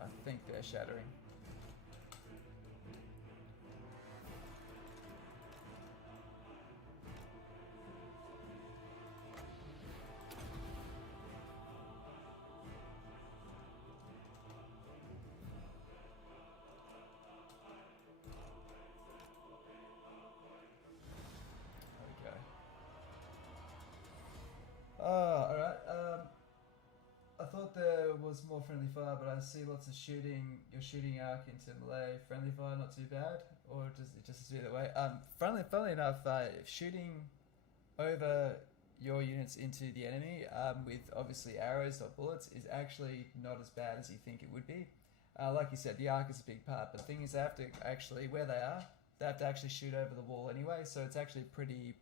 I think they're shattering. Okay. Alright, I thought there was more friendly fire, but I see lots of shooting. You're shooting arc into melee. Friendly fire, not too bad, or does it just do that way? Funnily enough, shooting over your units into the enemy with obviously arrows or bullets is actually not as bad as you think it would be. Like you said, the arc is a big part, but the thing is they have to actually, where they are, they have to actually shoot over the wall anyway, so it's actually pretty,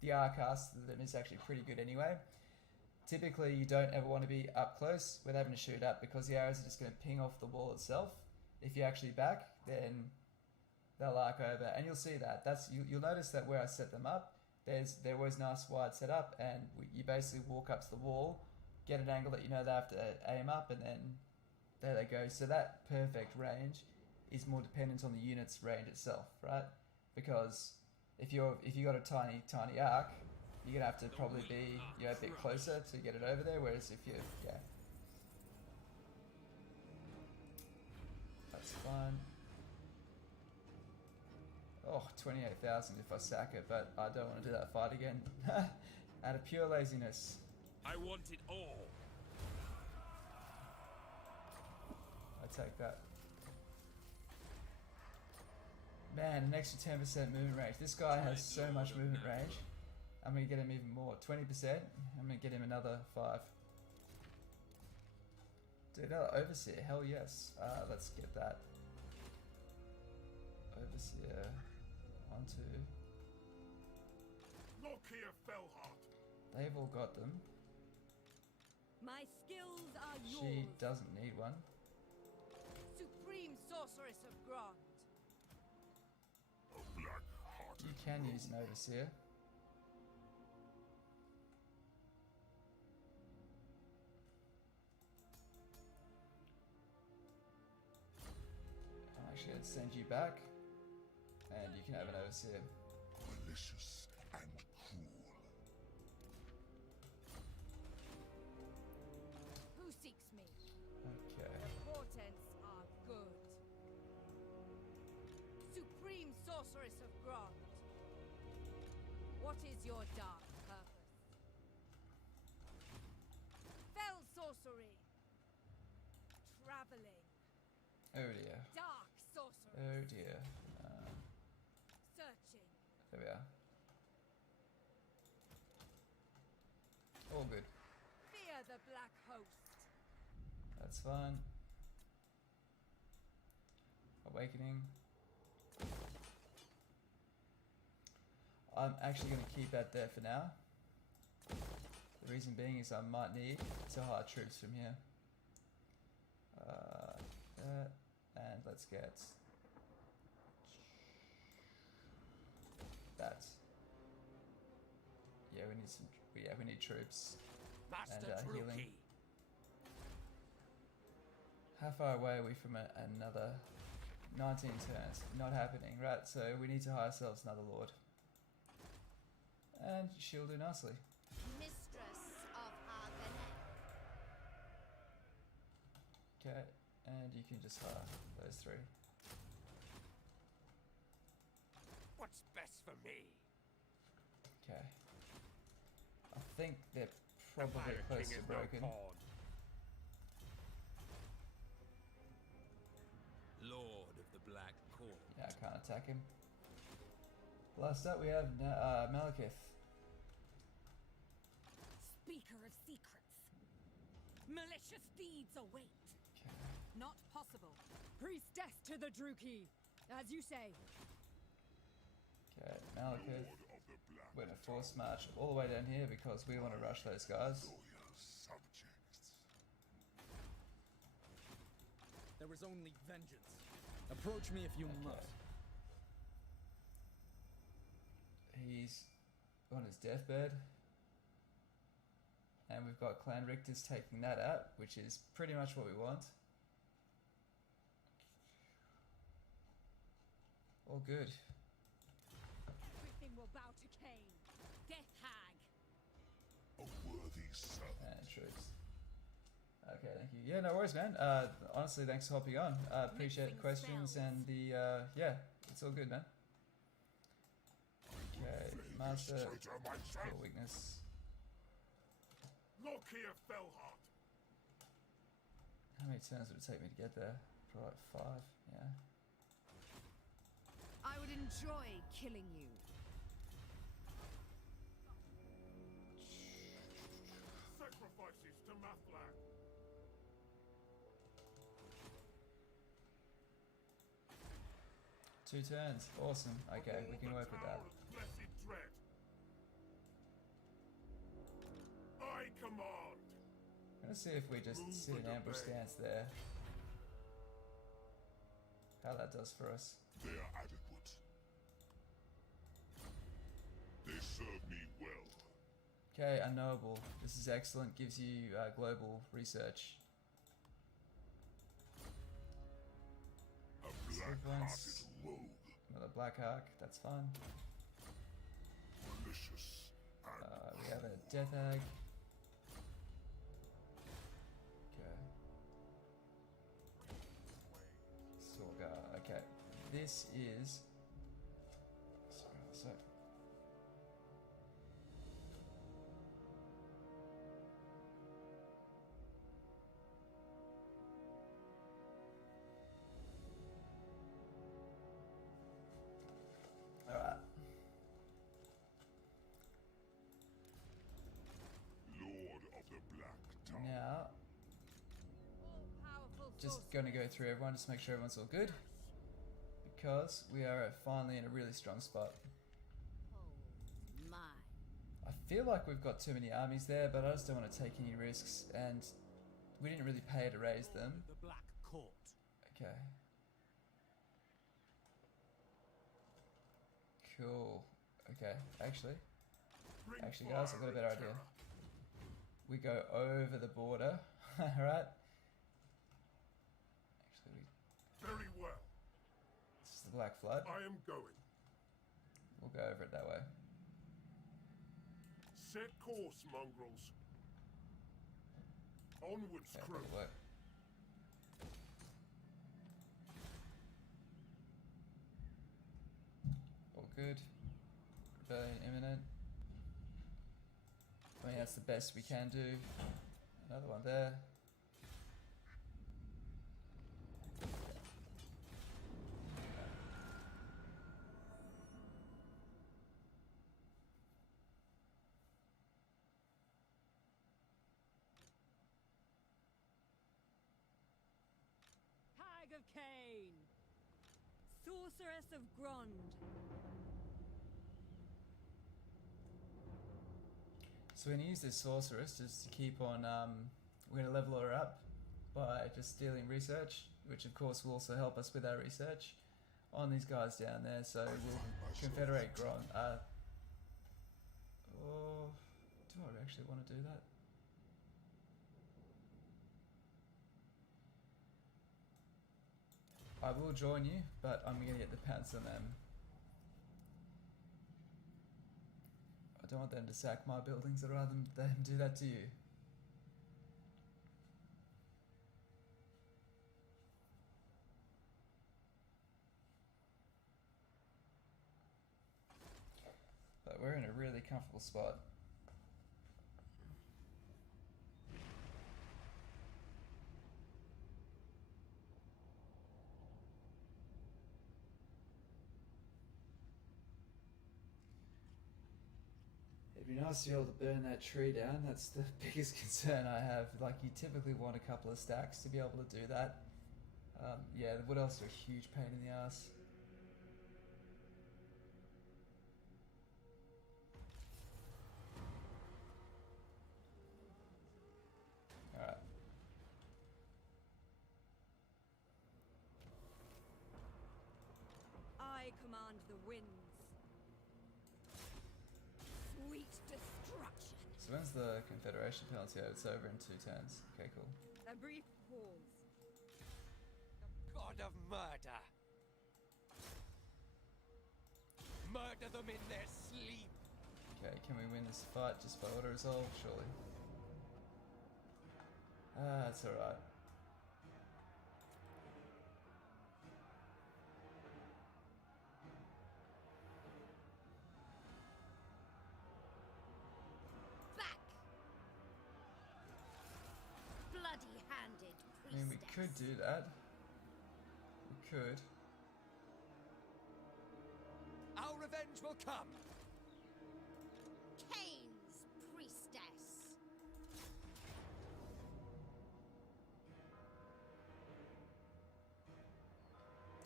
the arc cast to them is actually pretty good anyway. Typically, you don't ever want to be up close with having to shoot up because the arrows are just going to ping off the wall itself. If you're actually back, then they'll arc over, and you'll see that. You'll notice that where I set them up, they're always nice wide set up, and you basically walk up to the wall, get an angle that you know they have to aim up, and then there they go. So that perfect range is more dependent on the unit's range itself, right? Because if you got a tiny arc, you're gonna have to probably be a bit closer to get it over there. Whereas if you that's fine. Oh, 28,000 if I sack it, but I don't want to do that fight again. Out of pure laziness. I want it all. I take that. Man, an extra 10% movement range. This guy has so much movement range. I'm going to get him even more. 20%. I'm going to get him another 5. Dude, Overseer. Hell yes. Let's get that. Overseer. 1, 2. Fellheart. They've all got them. My skills are She yours. doesn't need one. Supreme Sorceress of Grond. A black-hearted You can use an overseer. I'm actually going to send you back, and you can have an overseer. malicious and cruel. Who seeks me? Okay. The portents are good. Supreme Sorceress of Grond. What is your dark purpose? Fell sorcery. Traveling. Oh dear. Dark sorcery. Oh dear. Searching. There we are. All good. Fear the Black Host. That's fine. Awakening. I'm actually going to keep that there for now. The reason being is I might need to hire troops from here. And let's get that. Yeah, we need some. Yeah, we need troops and healing. How far away are we from another 19 turns? Not happening, right? So we need to hire ourselves another lord. And she'll do nicely. Mistress of Har Ganeth. Okay, and you can just hire those three. What's best for me? Okay. I think they're probably close to broken. Lord of the Black Court. Yeah, I can't attack him. Last up we have Malekith. Speaker of secrets. Malicious deeds await. Okay. Not possible. Priestess to the Druki. As you say. Okay, Malekith. Lord of the black We're gonna force march all the way down here because we want to rush those guys. loyal subjects. There is only vengeance. Approach me if you must. He's on his deathbed. And we've got Clan Richter's taking that out, which is pretty much what we want. All good. Everything will bow to Cain. Death Hag. A worthy servant. And troops. Okay, thank you. Yeah, no worries, man. Honestly, thanks for hopping on. Appreciate the questions and the, yeah, it's all good, man. Okay, Master, Traitor myself. kill weakness. Look here, Fellheart. How many turns would it take me to get there? Probably like 5, yeah. I would enjoy killing you. Sacrifices to Mathlag. Two turns, awesome. Okay, we can work with that. Blessed dread. I command. Let's see if we just sit in ambush stance there. How that does for us. They are adequate. They serve me well. Okay, unknowable. This is excellent. Gives you global research. A black-hearted rogue. Another Black Ark. That's fine. Malicious and We have a Death Hag. Okay. Sorgar. Okay. This is. Sorry, one sec. Alright. Lord of the Black Tower. Now, All-powerful just going to go through everyone, just make sure everyone's all good. Because we are finally in a really strong spot. Oh, my. I feel like we've got too many armies there, but I just don't want to take any risks, and we didn't really pay to raise them. The Black Court. Okay. Cool. Okay, actually, guys, I've got a better idea. We go over the border, alright? Actually, Very well. this is the Black Flood. I am going. We'll go over it that way. Set course, mongrels. Onwards, Okay, crew. that'll work. All good. Rebellion imminent. I mean, that's the best we can do. Another one there. Hag of Cain, Sorceress of Grond. So we're going to use this sorceress just to keep on, we're going to level her up by just stealing research, which of course will also help us with our research on these guys down there. So we'll confederate Grond. Oh, do I actually want to do that? I will join you, but I'm going to get the pants on them. I don't want them to sack my buildings, I'd rather them do that to you. But we're in a really comfortable spot. It'd be nice to be able to burn that tree down. That's the biggest concern I have. Like, you typically want a couple of stacks to be able to do that. Yeah, the wood elves are a huge pain in the ass. Alright. I command the winds. Sweet destruction. So when's the Confederation penalty? Oh, it's over in 2 turns. Okay, cool. A brief pause. God of murder. Murder them in their sleep. Okay, can we win this fight just by auto resolve? Surely. Ah, that's alright. Back! Bloody-handed I mean, we priestess. could do that. We could. Our revenge will come. Cain's priestess.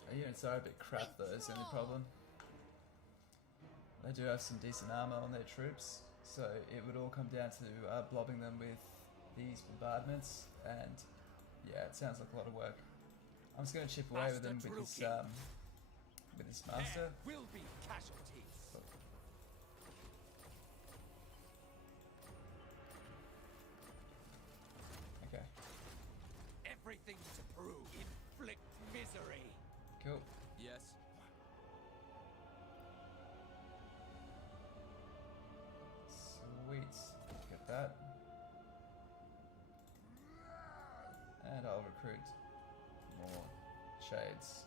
Our units are a bit crap though, is the only problem. They do have some decent armor on their troops, so it would all come down to blobbing them with these bombardments, and yeah, it sounds like a lot of work. I'm just going to chip away with them with this master. There will be casualties. Okay, Everything to prove. Inflict misery. cool. Yes. Sweet. Get that. And I'll recruit more shades.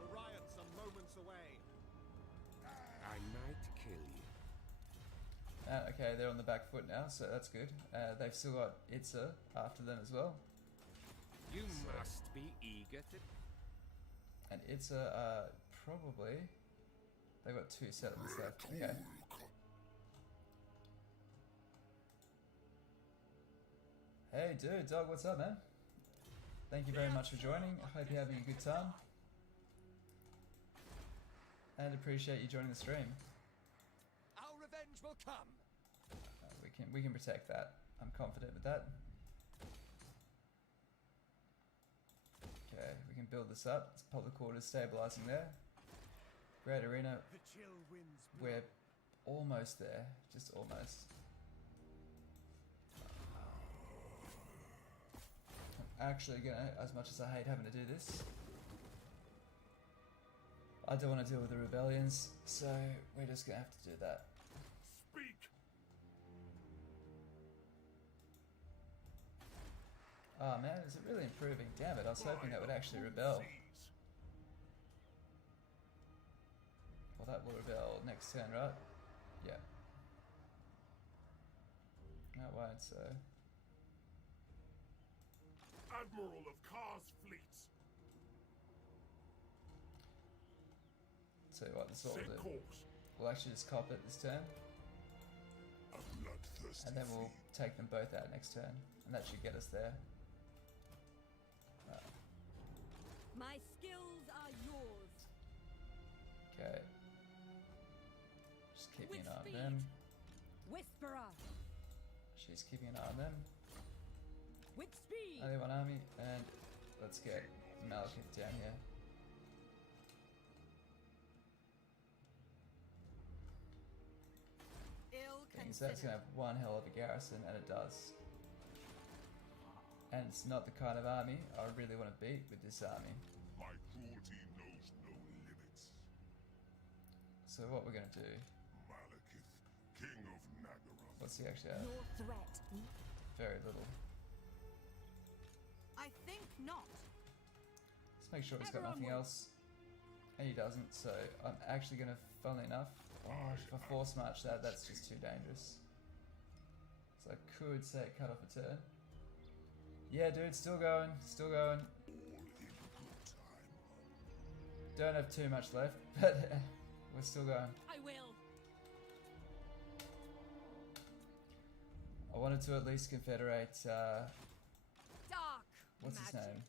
The riots are moments away. I might kill you. Okay, they're on the back foot now, so that's good. They've still got Itza after them as well. You must be eager to... And Itza probably... They've got 2 settlements left. Okay. Hey dude, dog, what's up, man? Thank you very much for joining. I hope you're having a good time. And appreciate you joining the stream. Our revenge will come. We can protect that. I'm confident with that. Okay, we can build this up. It's public quarters stabilizing there. Great arena. The chill winds blow. We're almost there. Just almost. I'm actually gonna, as much as I hate having to do this, I don't want to deal with the rebellions, so we're just gonna have to do that. Speak! Oh man, is it really improving? Damn it, I was hoping that would actually rebel. Well, that will rebel next turn, right? Yeah. No, it won't, so... Admiral of Khar's fleets. Tell you what, this is what we'll Set do. course. We'll actually just cop it this turn, A bloodthirsty and then we'll fiend. take them both out next turn, and that should get us there. My skills are yours. Okay. Just keeping With an eye on speed. them. Whisperer. She's keeping an eye on them. With speed. Only one army, and let's get Malekith down here. Ill Things that's gonna have one hell of a garrison, and it does. And it's not the kind of army I really want to beat with this army. My cruelty knows no limits. So what we're gonna do? Malekith, King of Naggarond. What's he actually have? Your threat. Very little. I think not. Let's make sure he's got Ever nothing onward. else. And he doesn't, so I'm actually gonna, funnily enough, oh, if I force march that, that's just too dangerous. So I could say cut off a turn. Yeah, dude, still going, still going. All in good time. Don't have too much left, but we're still going. I will. I wanted to at least confederate, Dark. what's his magic. name?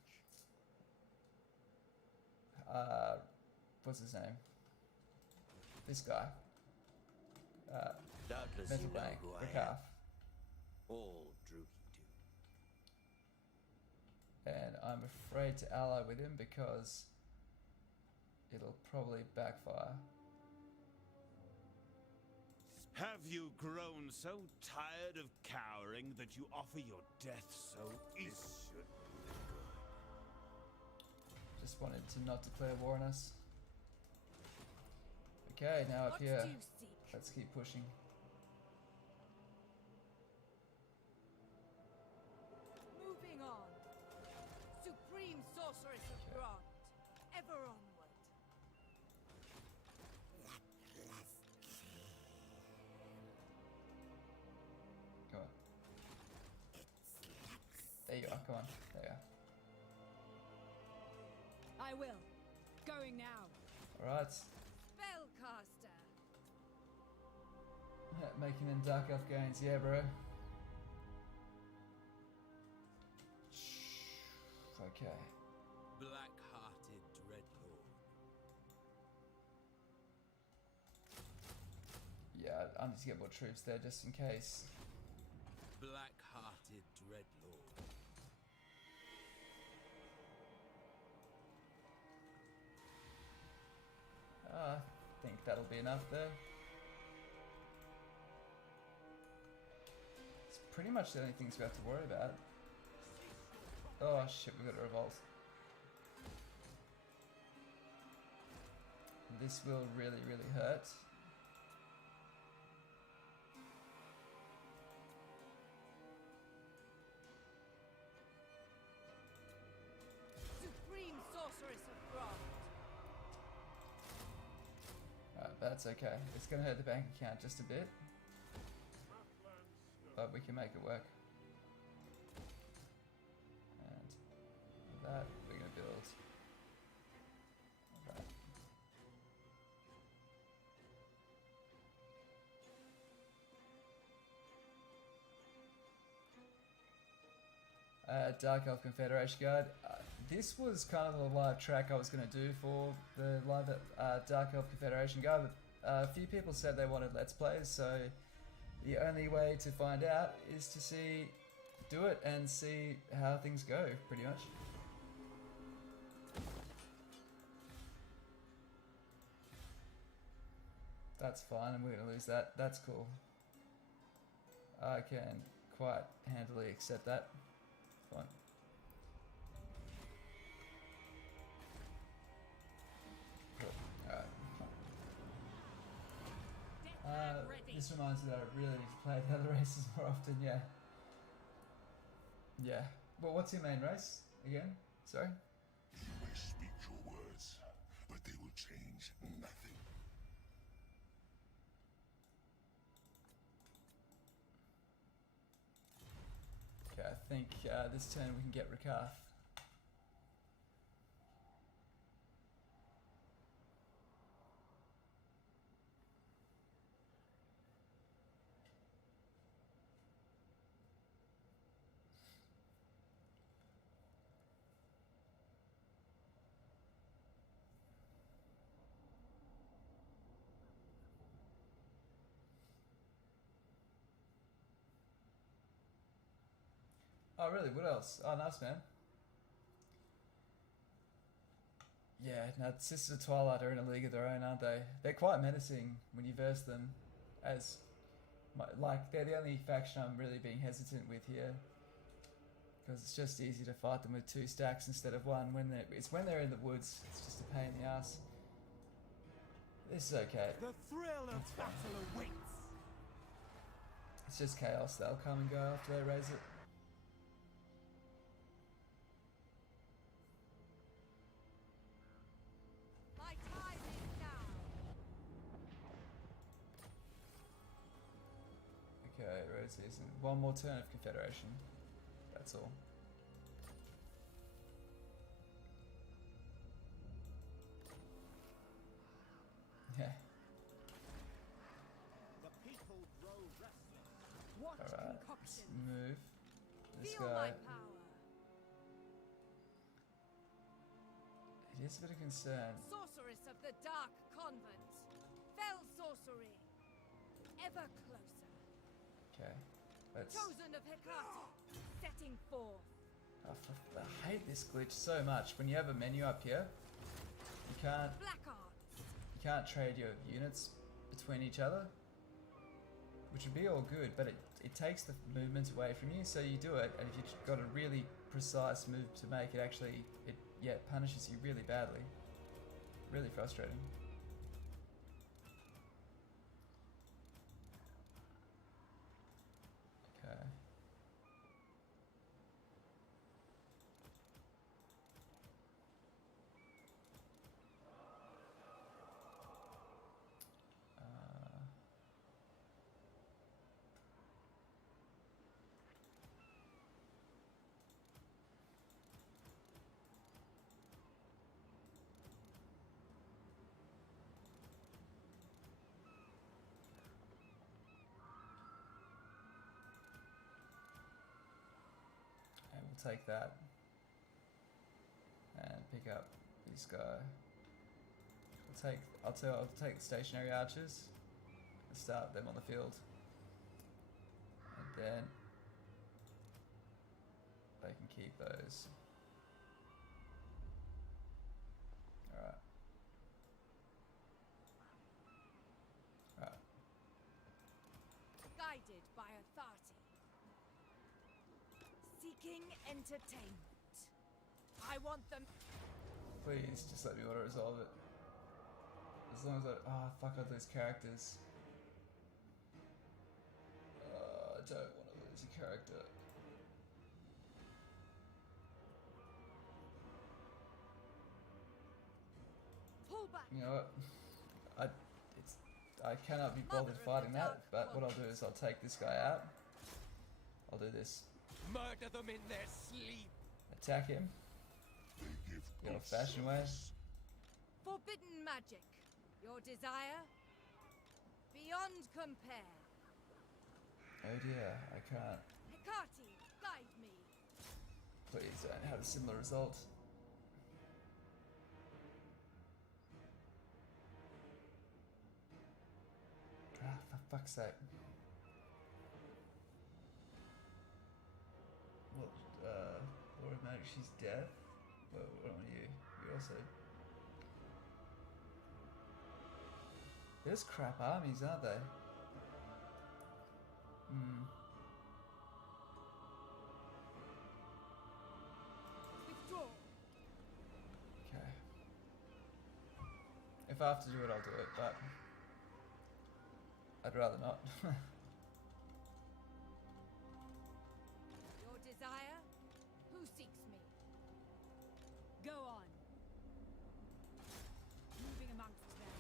What's his name? This guy. Doubtless Mental you know blank. who I The am. calf. All droopy do. And I'm afraid to ally with him because it'll probably backfire. Have you grown so tired of cowering that you offer your death so easily? Just wanted to not declare war on us. Okay, now up What here. do you seek? Let's keep pushing. Moving on. Supreme sorceress of Grond. Ever onward. Come on. There you are, come on. There you I will. Going now. are. Alright. Spellcaster. Making them dark elf gains, yeah, bro. Okay. Black-hearted dreadlord. Yeah, I need to get more troops there just in case. Black-hearted dreadlord. I think that'll be enough there. It's pretty much the only things we have to worry about. Oh shit, we've got a revolt. This will really, really hurt. Supreme sorceress of Grond. Alright, that's okay. It's gonna hurt the bank account just a bit, but we can make it work. And with that, we're gonna build that. Dark Elf Confederation Guard. this was kind of the live track I was going to do for the live Dark Elf Confederation guy, but a few people said they wanted Let's Plays, so the only way to find out is to do it and see how things go, pretty much. That's fine, and we're going to lose that. That's cool. I can quite handily accept that. Fine. Cool. Alright. This reminds me that I really need to play the other races more often, yeah. Yeah. Well, what's your main race again? Sorry? You may speak your words, but they will change nothing. Okay, I think this turn we can get Rakaf. Oh really? What else? Oh nice, man. Yeah, now Sisters of Twilight are in a league of their own, aren't they? They're quite menacing when you verse them, as like they're the only faction I'm really being hesitant with here, because it's just easy to fight them with 2 stacks instead of 1. When they're in the woods, it's just a pain in the ass. This is okay. The thrill of battle awaits. It's just chaos. They'll come and go after they raise it. Okay, road season. 1 more turn of Confederation. That's all. Yeah. The people grow restless. What Alright, let's concoction? move. This Feel guy. my power. It is a bit of concern. Sorceress of the Dark Convent. Fell sorcery. Ever closer. Okay, let's. Chosen of Hecate. Setting forth. I hate this glitch so much. When you have a menu up here, you can't Black arts. you can't trade your units between each other, which would be all good, but it takes the movement away from you. So you do it, and if you've got a really precise move to make, it actually it punishes you really badly. Really frustrating. Okay. And we'll take that and pick up this guy. I'll take the stationary archers and start them on the field, and then they can keep those. Alright. Alright. Guided by authority. Seeking entertainment. I want them. Please, just let me auto resolve it. As long as fuck, I'd lose characters. I don't want to lose a character. Pull back. You know what? I cannot be bothered fighting that, but what I'll do is I'll take this guy out. I'll do this. Murder them in their sleep. Attack him. They give The good old-fashioned way. service. Forbidden magic. Your desire? Beyond compare. Oh dear, I can't. Hecate, guide me. Please don't have a similar result. Fuck's sake. What, automatic, she's deaf? What are you? You also... They're just crap armies, aren't they? Hmm. Withdraw. Okay. If I have to do it, I'll do it, but I'd rather not. Your desire? Who seeks me? Go on. Moving amongst them.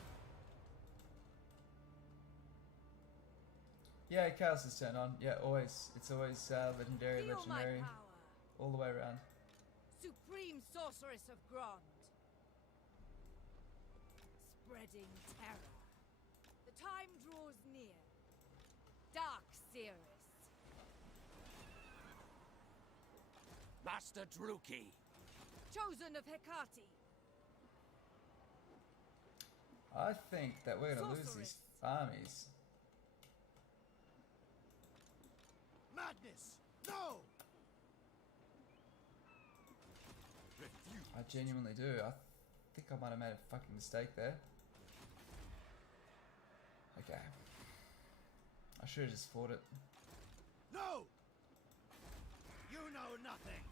Yeah, Chaos is turned on. Yeah, always. It's always legendary, Feel my legendary, power. all the way around. Supreme sorceress of Grond. Spreading terror. The time draws near. Dark Seeress. Master Druki. Chosen of Hecate. I think that we're gonna lose these Sorceress. armies. Madness! No! I genuinely do. I think I might have made a fucking mistake there. Okay. I should have just fought it. No! You know nothing!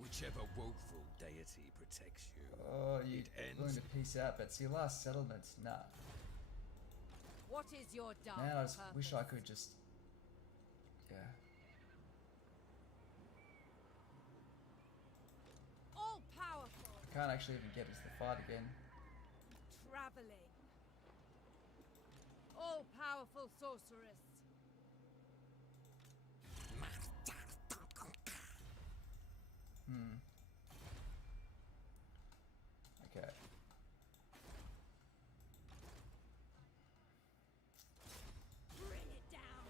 Whichever woeful deity protects you. Oh, you're It ends- willing to peace out, but see, last settlement, nah. What is your dark Man, I just purpose? wish I could just... Yeah. All powerful. I can't actually even get into the fight again. Traveling. All powerful sorceress. Hmm. Okay. Bring it down.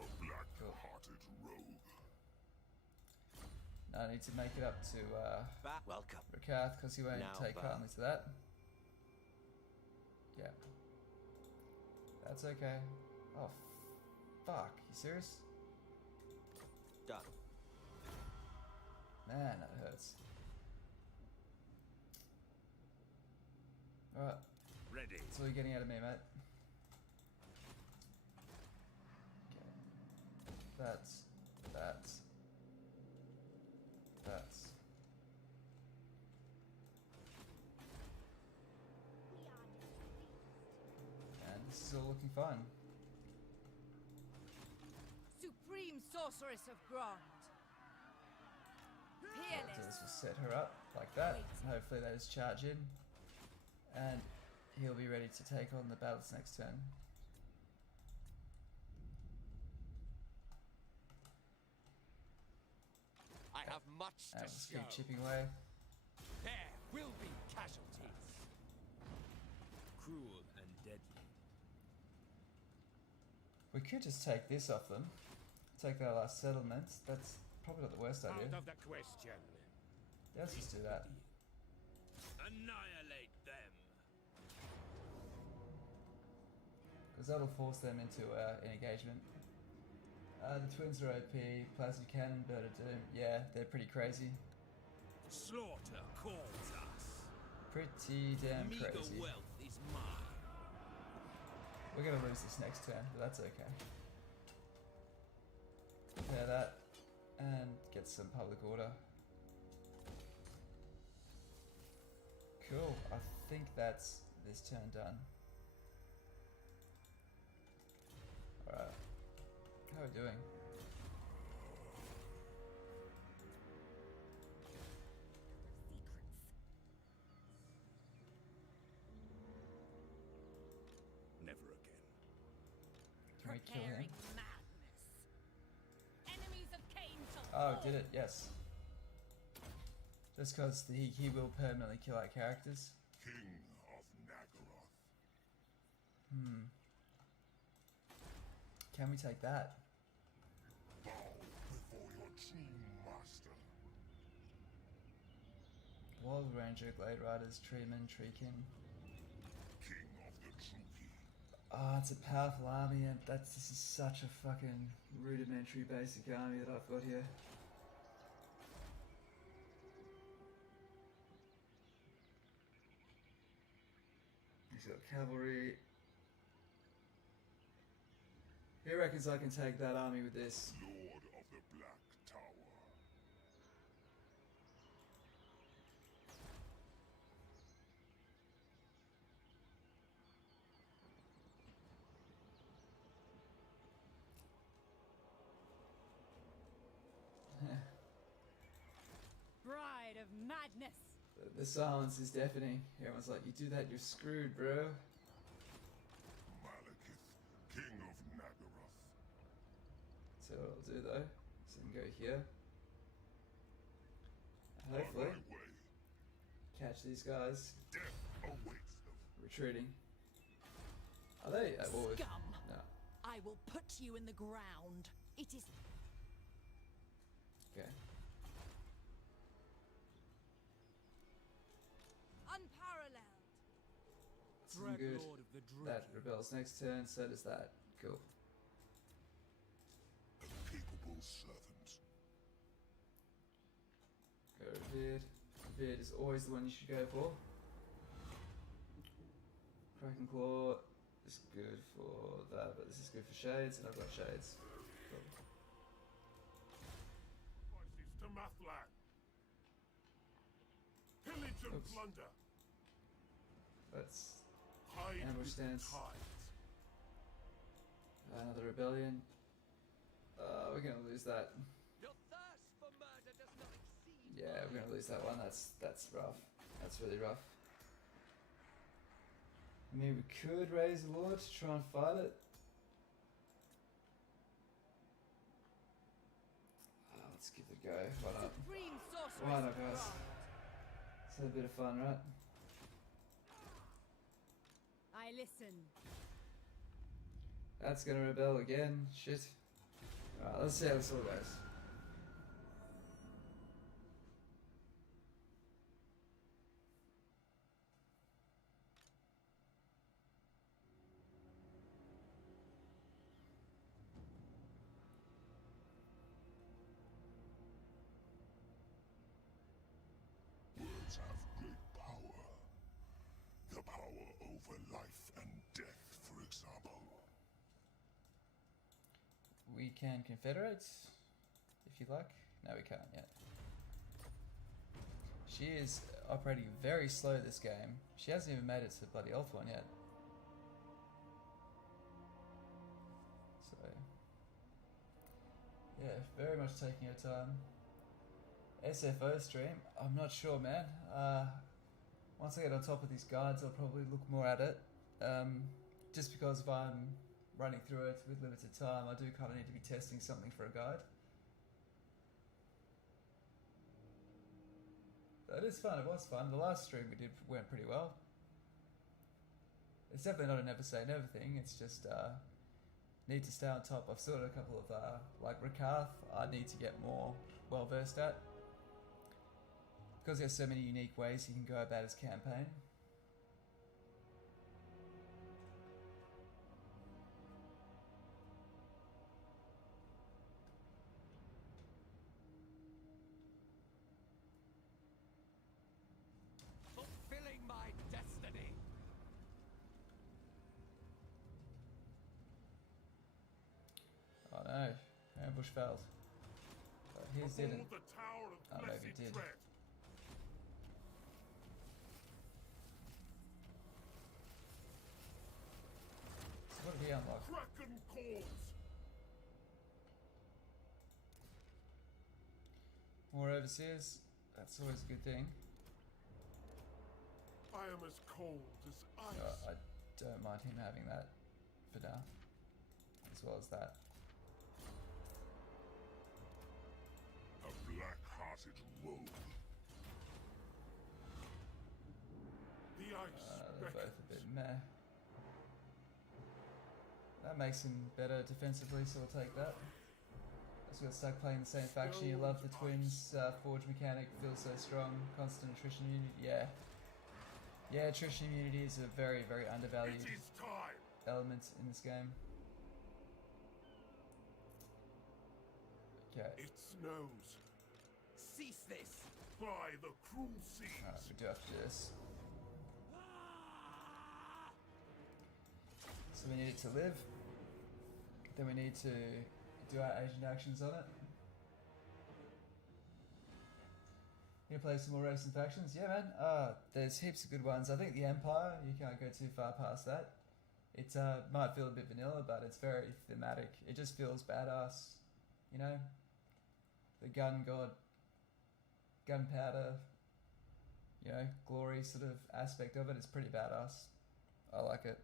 A black-hearted rogue. Now I need to make it up to Welcome. Rakath because he won't Now take bow. kindly to that. Yeah. That's okay. Oh, fuck. You serious? Done. Man, that hurts. Alright, Ready. that's all you're getting out of me, mate. Okay. That's. And this is all looking fine. Supreme sorceress of Grond. What I'll do Peerless. is just set her up like that. And hopefully they just charge in. And he'll be ready to take on the battles next turn. I have much And to just show. keep chipping away. There will be casualties. Cruel and deadly. We could just take this off them. Take their last settlement. That's probably not the worst idea. Out of the question. Yeah, let's just do that. Annihilate them. Because that'll force them into an engagement. The twins are OP. Plasma Cannon, Bird of Doom. Yeah, they're pretty crazy. Slaughter calls us. Pretty damn Meager crazy. wealth is mine. We're gonna lose this next turn, but that's okay. Prepare that and get some public order. Cool. I think that's this turn done. Alright. How are we doing? Never again. Can we kill him? Preparing madness. Enemies of Cain shall Oh, fall. did it? Yes. Just because he will permanently kill our characters. King of Naggarond. Hmm. Can we take that? Bow before your true master. Wild Ranger, Glade Riders, Treeman, Treekin. King of the Druki. Oh, it's a powerful army, and this is such a fucking rudimentary basic army that I've got here. He's got cavalry. He reckons I can take that army with this. Lord of the Black Tower. Bride of madness. The silence is deafening. Everyone's like, you do that, you're screwed, bro. Malekith, King of Naggarond. So what I'll do though, is I can go here. And hopefully, On my way. catch these guys Death awaits them. retreating. Are they? Well, Scum! no. I will put you in the ground. It is Okay. Unparalleled. Some Dread good. Lord of the That Dread. rebels next turn, so does that. Cool. A capable servant. Go Revered. Revered is always the one you should go for. Kraken Claw is good for that, but this is good for Shades, and I've got Shades. Cool. Prices to Mathlan. Pillage and Oops. plunder. Let's Hide ambush with stance. tides. Another rebellion. We're gonna lose that. Your thirst for murder does not exceed. Yeah, we're gonna lose that one. That's rough. That's really rough. I mean, we could raise a lord to try and fight it. Let's give it a go. Why not? Supreme sorceress Why not, of guys? Grant. Let's have a bit of fun, right? I listen. That's gonna rebel again. Shit. Alright, let's see how this all goes. Words have great power. The power over life and death, for example. We can confederate, if you like. No, we can't yet. She is operating very slow this game. She hasn't even made it to the bloody elf one yet. So, yeah, very much taking her time. SFO stream, I'm not sure, man. Once I get on top of these guides, I'll probably look more at it. Just because if I'm running through it with limited time, I do kind of need to be testing something for a guide. But it is fun, it was fun. The last stream we did went pretty well. It's definitely not a never say never thing, it's just need to stay on top. I've still got a couple of, like Rakarth, I need to get more well versed at. Because there's so many unique ways he can go about his campaign. Fulfilling my destiny. Oh no, ambush failed. But his Before didn't. the Tower of Oh, maybe Blessed it did. Dread. So what did he unlock? Kraken calls. More overseers. That's always a good thing. I am as cold as ice. I don't mind him having that for now. As well as that. A black-hearted rogue. The ice They're both beckons. a bit meh. That makes him better defensively, so we'll take that. Just got stuck playing the same faction. You love the twins. Forge mechanic feels so strong. Constant attrition immunity. Yeah. Yeah, attrition immunity is a very, very undervalued It is time. element in this game. Okay. Its nose. Cease this! By the cruel seas. Alright, we do have to do this. So we need it to live. Then we need to do our agent actions on it. You gonna play some more racing factions? Yeah, man. There's heaps of good ones. I think the Empire, you can't go too far past that. It might feel a bit vanilla, but it's very thematic. It just feels badass, you know? The gun god, gunpowder, you know, glory sort of aspect of it is pretty badass. I like it.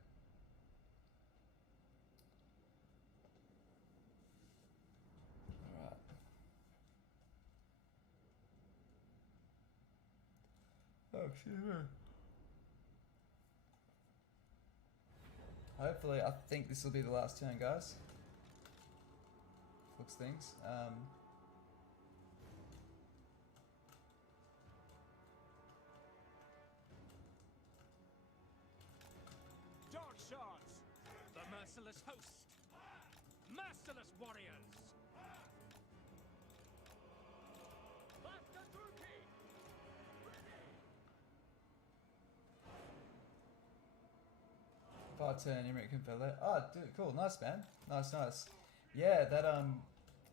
Alright. Oh, sure. Hopefully, I think this will be the last turn, guys. Looks things. Dark shards! The merciless host! Merciless warriors! If I turn Emmerich Confederate. Oh, dude, cool, nice, man, nice. Yeah, that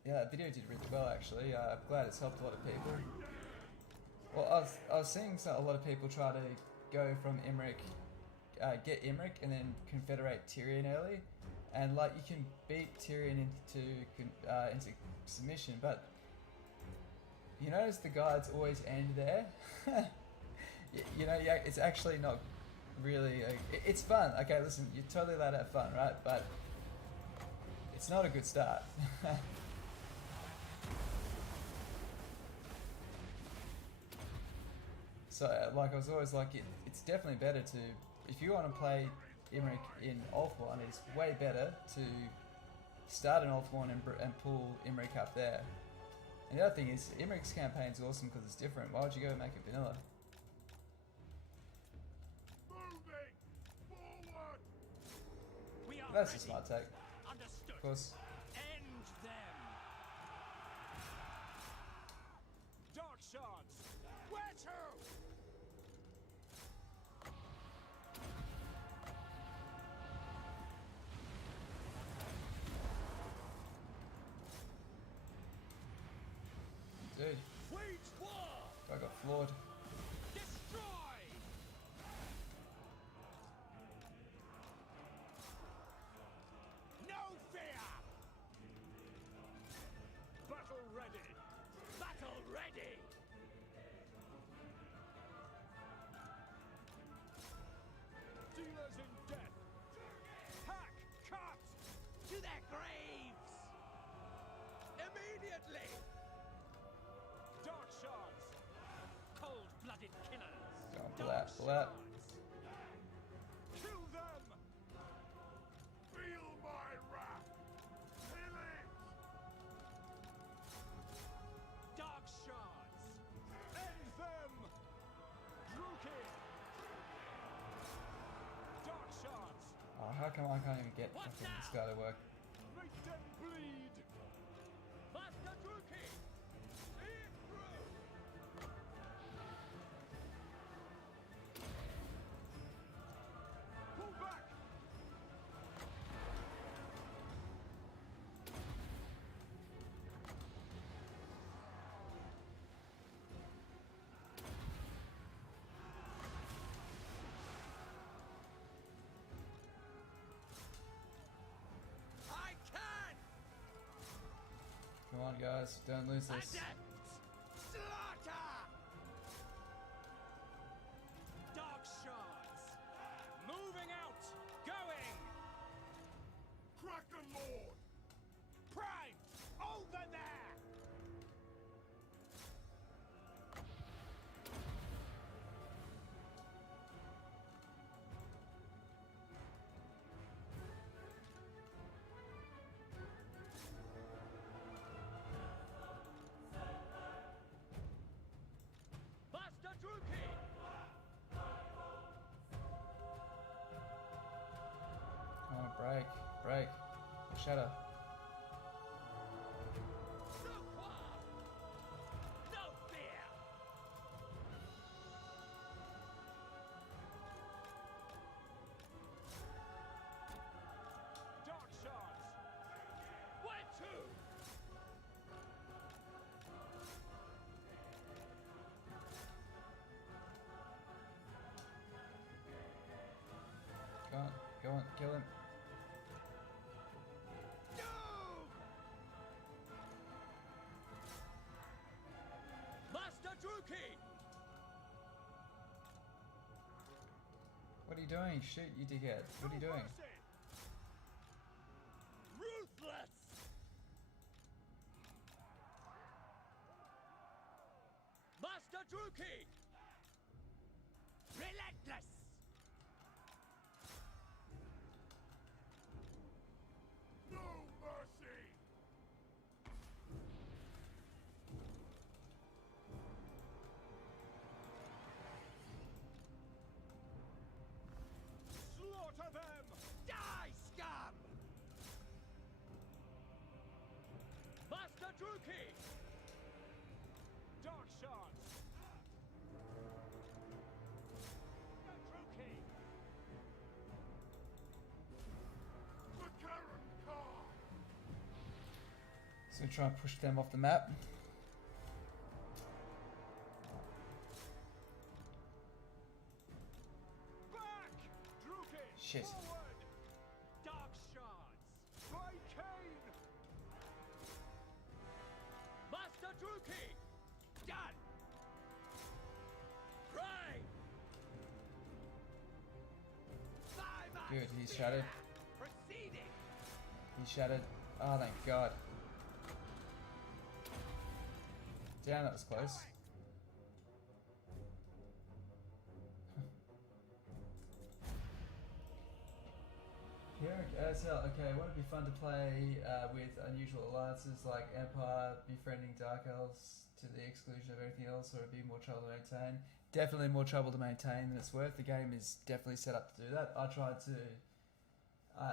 that video did really well actually. I'm glad it's helped a lot of people. Well, I was seeing a lot of people try to go from Emmerich, get Emmerich and then confederate Tyrion early, and like you can beat Tyrion into submission, but you notice the guides always end there. you know, yeah, it's actually not really. It's fun. Okay, listen, you're totally allowed to have fun, right? But it's not a good start. So, like, I was always like, it's definitely better to, if you want to play Emmerich in Ulthuan, it's way better to start in Ulthuan and pull Emmerich up there. And the other thing is, Emmerich's campaign's awesome because it's different. Why would you go make it vanilla? Moving forward. We are That's ready. just my take. Understood. Of course. End them. Dark shards. Where to? Dude, Wage war. I got floored. Destroy. No fear. Battle ready. Battle ready. Dealers in death. Hack, cut. To their graves! Immediately! Dark shards. Cold-blooded killers. Go on, pull Dark out, pull out. shards. Kill them. Feel my wrath. Kill it. Dark shards. End them. Druki. Dark shards. Oh, how come I can't even get What fucking this now? guy to work? Make them bleed. Master Druki. See it through. Pull back. I can! Come on, guys, don't lose this. Adepts! Slaughter! Dark shards. Moving out. Going. Kraken Lord. Prime. Over there. Shatter. No fear! Dark shards! Where to? Go on, kill him. Master Druki! What are you doing? Shoot, you dickhead. What are you doing? Ruthless! Master Druki! Relentless! No mercy! Slaughter them! Die, scum! Master Druki! Dark shards! Druki! The Karan Car! So try and push them off the map. Back! Druki! Shit. Forward! Dark shards! By Kane! Master Druki! Done! Pray! Good, he's shattered. Proceeding! He's shattered. Oh, thank God. Damn, that was close. Here, as hell. Okay, wouldn't it be fun to play with unusual alliances like Empire befriending Dark Elves to the exclusion of everything else, or it'd be more trouble to maintain? Definitely more trouble to maintain than it's worth. The game is definitely set up to do that. I tried to,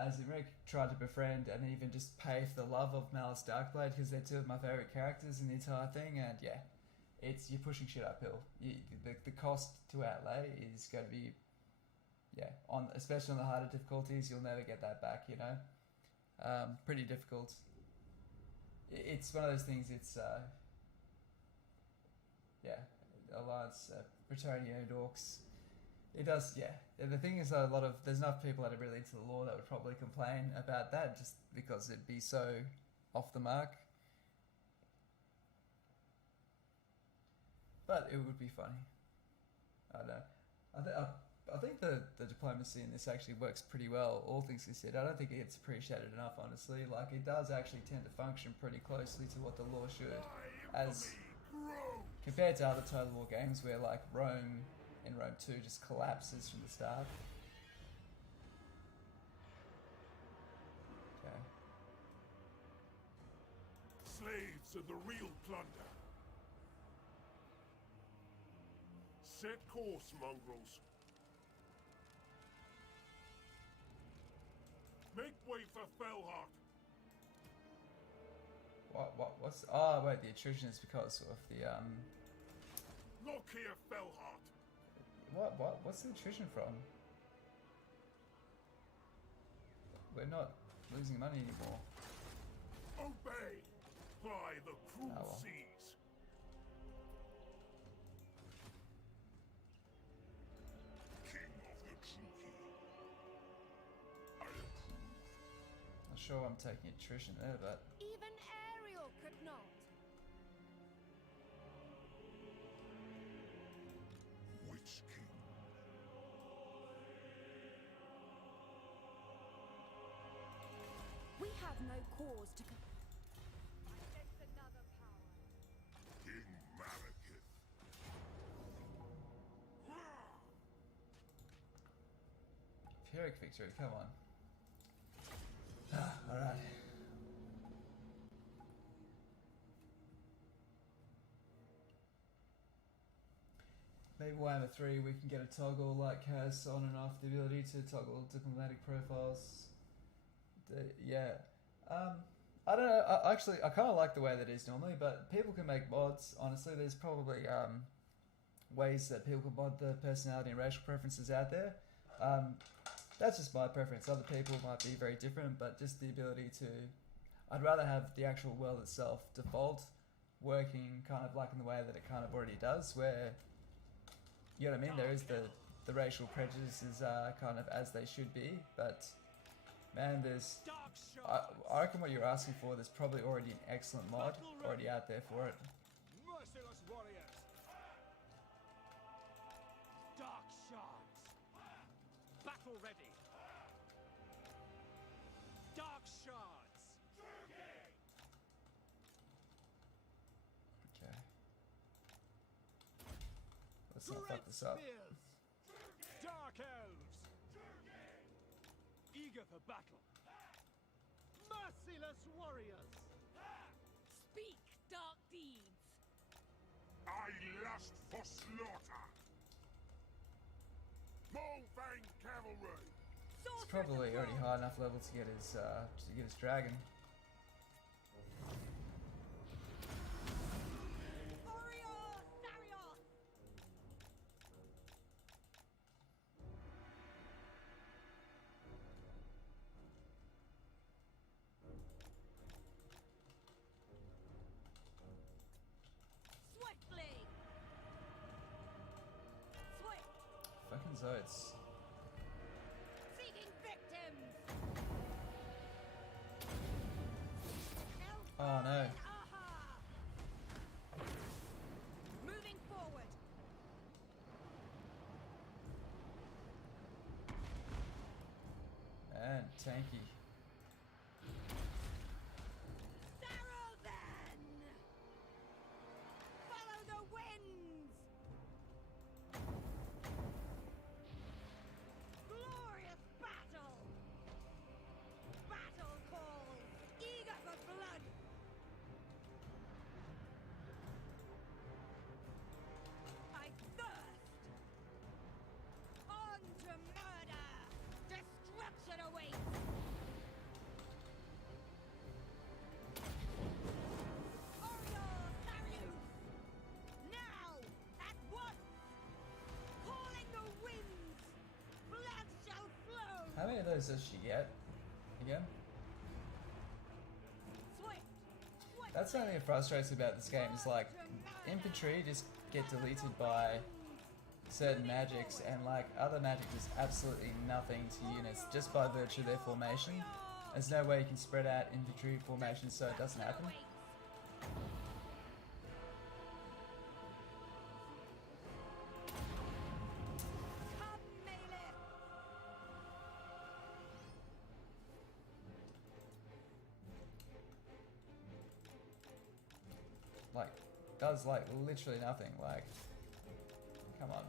as Rick, tried to befriend and even just pay for the love of Malice Darkblade because they're two of my favourite characters in the entire thing, and yeah, you're pushing shit uphill. The cost to outlay is going to be, yeah, especially on the harder difficulties, you'll never get that back, you know. Pretty difficult. It's one of those things, it's, yeah, Alliance, Bretonnia and Orcs. It does, yeah. The thing is, there's enough people that are really into the lore that would probably complain about that just because it'd be so off the mark. But it would be funny. I don't know. I think the diplomacy in this actually works pretty well, all things considered. I don't think it's appreciated enough, honestly. Like, it does actually tend to function pretty closely to what the lore should. As compared to other Total War games where, like, Rome in Rome 2 just collapses from the start. Okay. Slaves are the real plunder. Set course, mongrels. Make way for Felhart. What's... Oh, wait, the attrition is because of the, Look here, Felhart. What's the attrition from? We're not losing money anymore. Obey. Ply the cruel Oh, well. seas. King of the Truki. I approve. Not sure I'm taking attrition there, but... Even Ariel could not. Which king? We have no cause to. I sense another power. King Malekith. Pyrrhic victory, come on. Alright. Maybe Warhammer 3 we can get a toggle like has on and off the ability to toggle diplomatic profiles. Yeah. I don't know. Actually, I kind of like the way that it is normally, but people can make mods. Honestly, there's probably ways that people can mod the personality and racial preferences out there. That's just my preference. Other people might be very different, but just the ability to... I'd rather have the actual world itself default working kind of like in the way that it kind of already does, where, you know what I mean, there is the racial prejudices kind of as they should be, but man, there's... I reckon what you're asking for, there's probably already an excellent mod already out there for it. Merciless warriors. Dark shards. Battle ready. Dark shards. Okay. Let's not fuck this up. Dark elves. Eager for battle. Merciless warriors. Speak dark deeds. I lust for slaughter. Mulfang cavalry. It's probably already high enough level to get his dragon. Fucking Zoids. Seeking victims. Oh no. Moving forward. And tanky. Sarrow then. Follow the winds. Glorious battle. Battle calls. Eager for blood. I thirst. On to murder. Destruction awaits. Oriole Sarius. Now, at once. Calling the winds. Blood shall flow. How many of those does she get? Again? Swift. That's something that frustrates me about this game, is like, infantry just get deleted by certain magics, and like, other magic does absolutely nothing to units, just by virtue of their formation. There's no way you can spread out infantry formation so it doesn't happen. Come, Melee. Like, does like literally nothing, like, come on.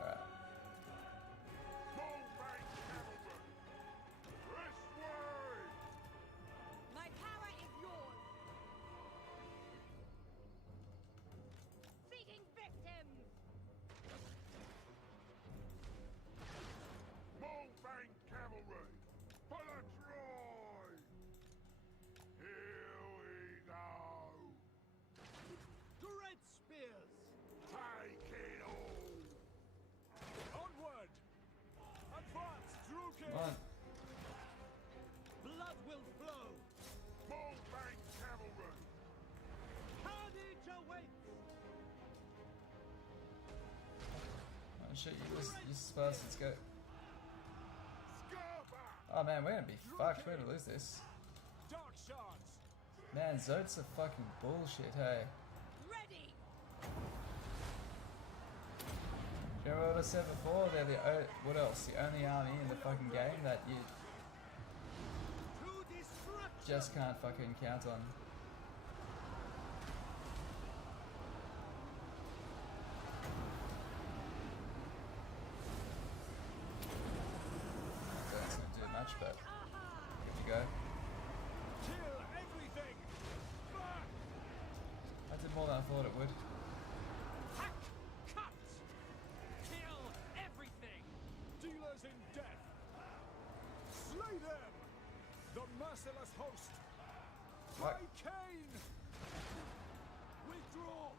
Alright. Mulfang cavalry. This way. My power is yours. Seeking victims. Mulfang cavalry. For the Troy. Here we go. Great spears. Take it all. Onward. Advance, Drukin. Come on. Blood will flow. Mulfang cavalry. Carnage awaits. Oh shit, you just fast, let's go. Scarpa. Oh man, we're gonna be fucked, we're gonna lose this. Dark shards. Man, Zotes are fucking bullshit, hey. Ready. Do you remember what I said before? They're the what else? The only army in the fucking game that you just can't fucking count on. That's gonna do much, but good to go. Kill everything! Back! I did more than I thought it would. Hack! Cut! Kill everything! Dealers in death! Slay them! The merciless host! What? By Cain! Withdraw!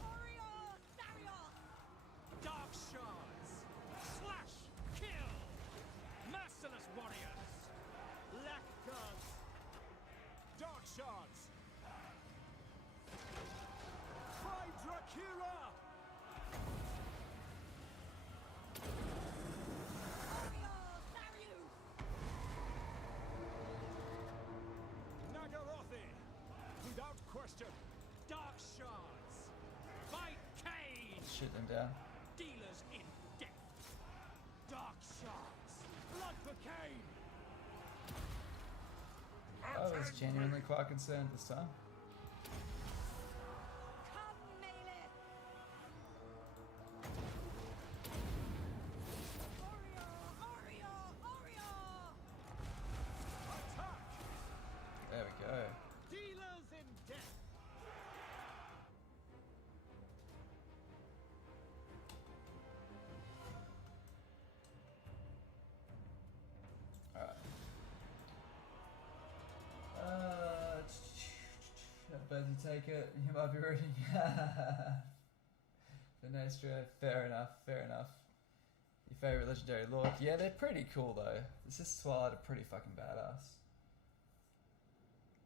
Oriol, Sarios! Dark shards! Slash! Kill! Merciless warriors! Lack guards! Dark shards! Hydra Kira! Oriol, Sarius! Naggarothi! Without question! Dark shards! By Cain! Shoot them down. Dealers in death! Dark shards! Blood for Cain! I was genuinely quite concerned this time. Come, Malith! Oriol, Oriol! Attack! There we go. Dealers in death! Alright. But you take it, you might be reading. Venestra, fair enough, fair enough. Your favourite legendary lord. Yeah, they're pretty cool though. This is Twilight are pretty fucking badass.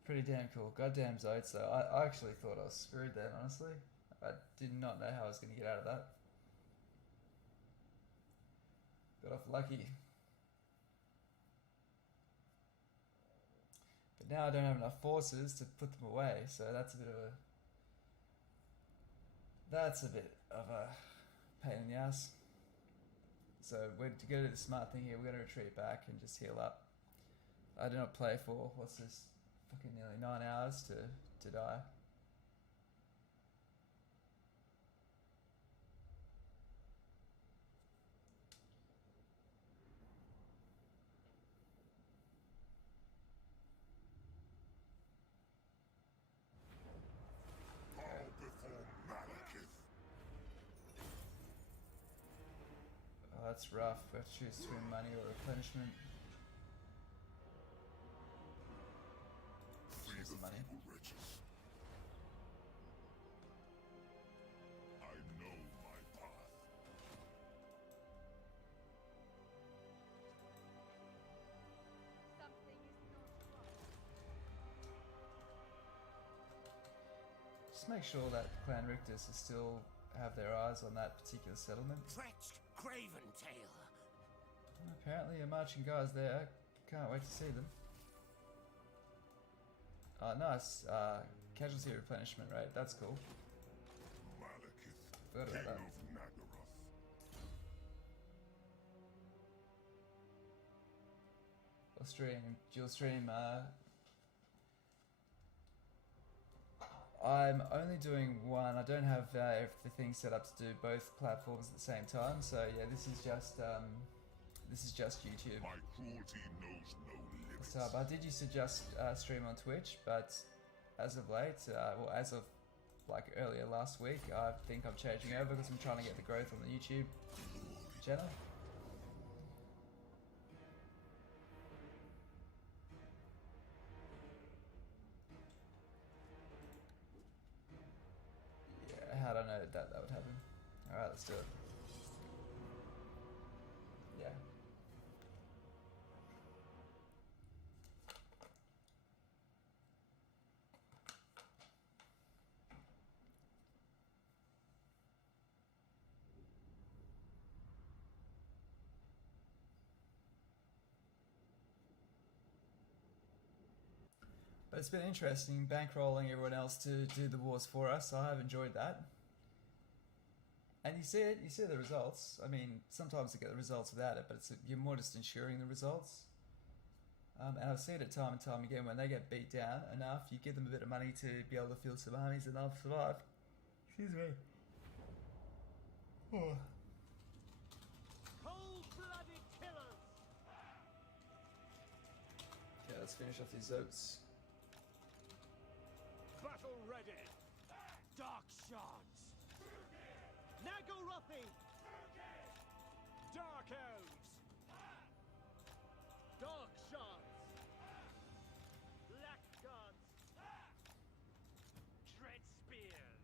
Pretty damn cool. Goddamn Zotes though. I actually thought I was screwed then, honestly. I did not know how I was going to get out of that. Got off lucky. But now I don't have enough forces to put them away, so that's a bit of a pain in the ass. So we're to go to the smart thing here. We're going to retreat back and just heal up. I do not play for what's this? Fucking nearly 9 hours to die. Bow before Malekith. Oh, that's rough. We have to choose between money or replenishment. Free Choose the the money. feeble wretches. I know my path. Something is not right. Just make sure that Clan Rictus is still have their eyes on that particular settlement. Treacherous Craven Tail. Apparently a marching guys there. Can't wait to see them. Oh, nice. Casualty replenishment rate. That's cool. Malekith, Forgot King about of that. Naggaroth. I'll stream. Dual stream. I'm only doing one. I don't have everything set up to do both platforms at the same time. So yeah, this is just YouTube. My cruelty knows no limits. So I did used to just stream on Twitch, but as of late, well, as of like earlier last week, I think I'm changing over because I'm trying to get the growth on the YouTube channel. Yeah, how'd I know that would happen? Alright, let's do it. Yeah. But it's been interesting bankrolling everyone else to do the wars for us. I have enjoyed that. And you see it, you see the results. I mean, sometimes you get the results without it, but you're more just ensuring the results. And I've seen it time and time again, when they get beat down enough, you give them a bit of money to be able to field some armies and they'll survive. Excuse me. Oh. Cold-blooded killers! Okay, let's finish off these oats. Battle ready! Dark shards! Naggarond! Dark elves! Dark shards! Black guards! Dread spears!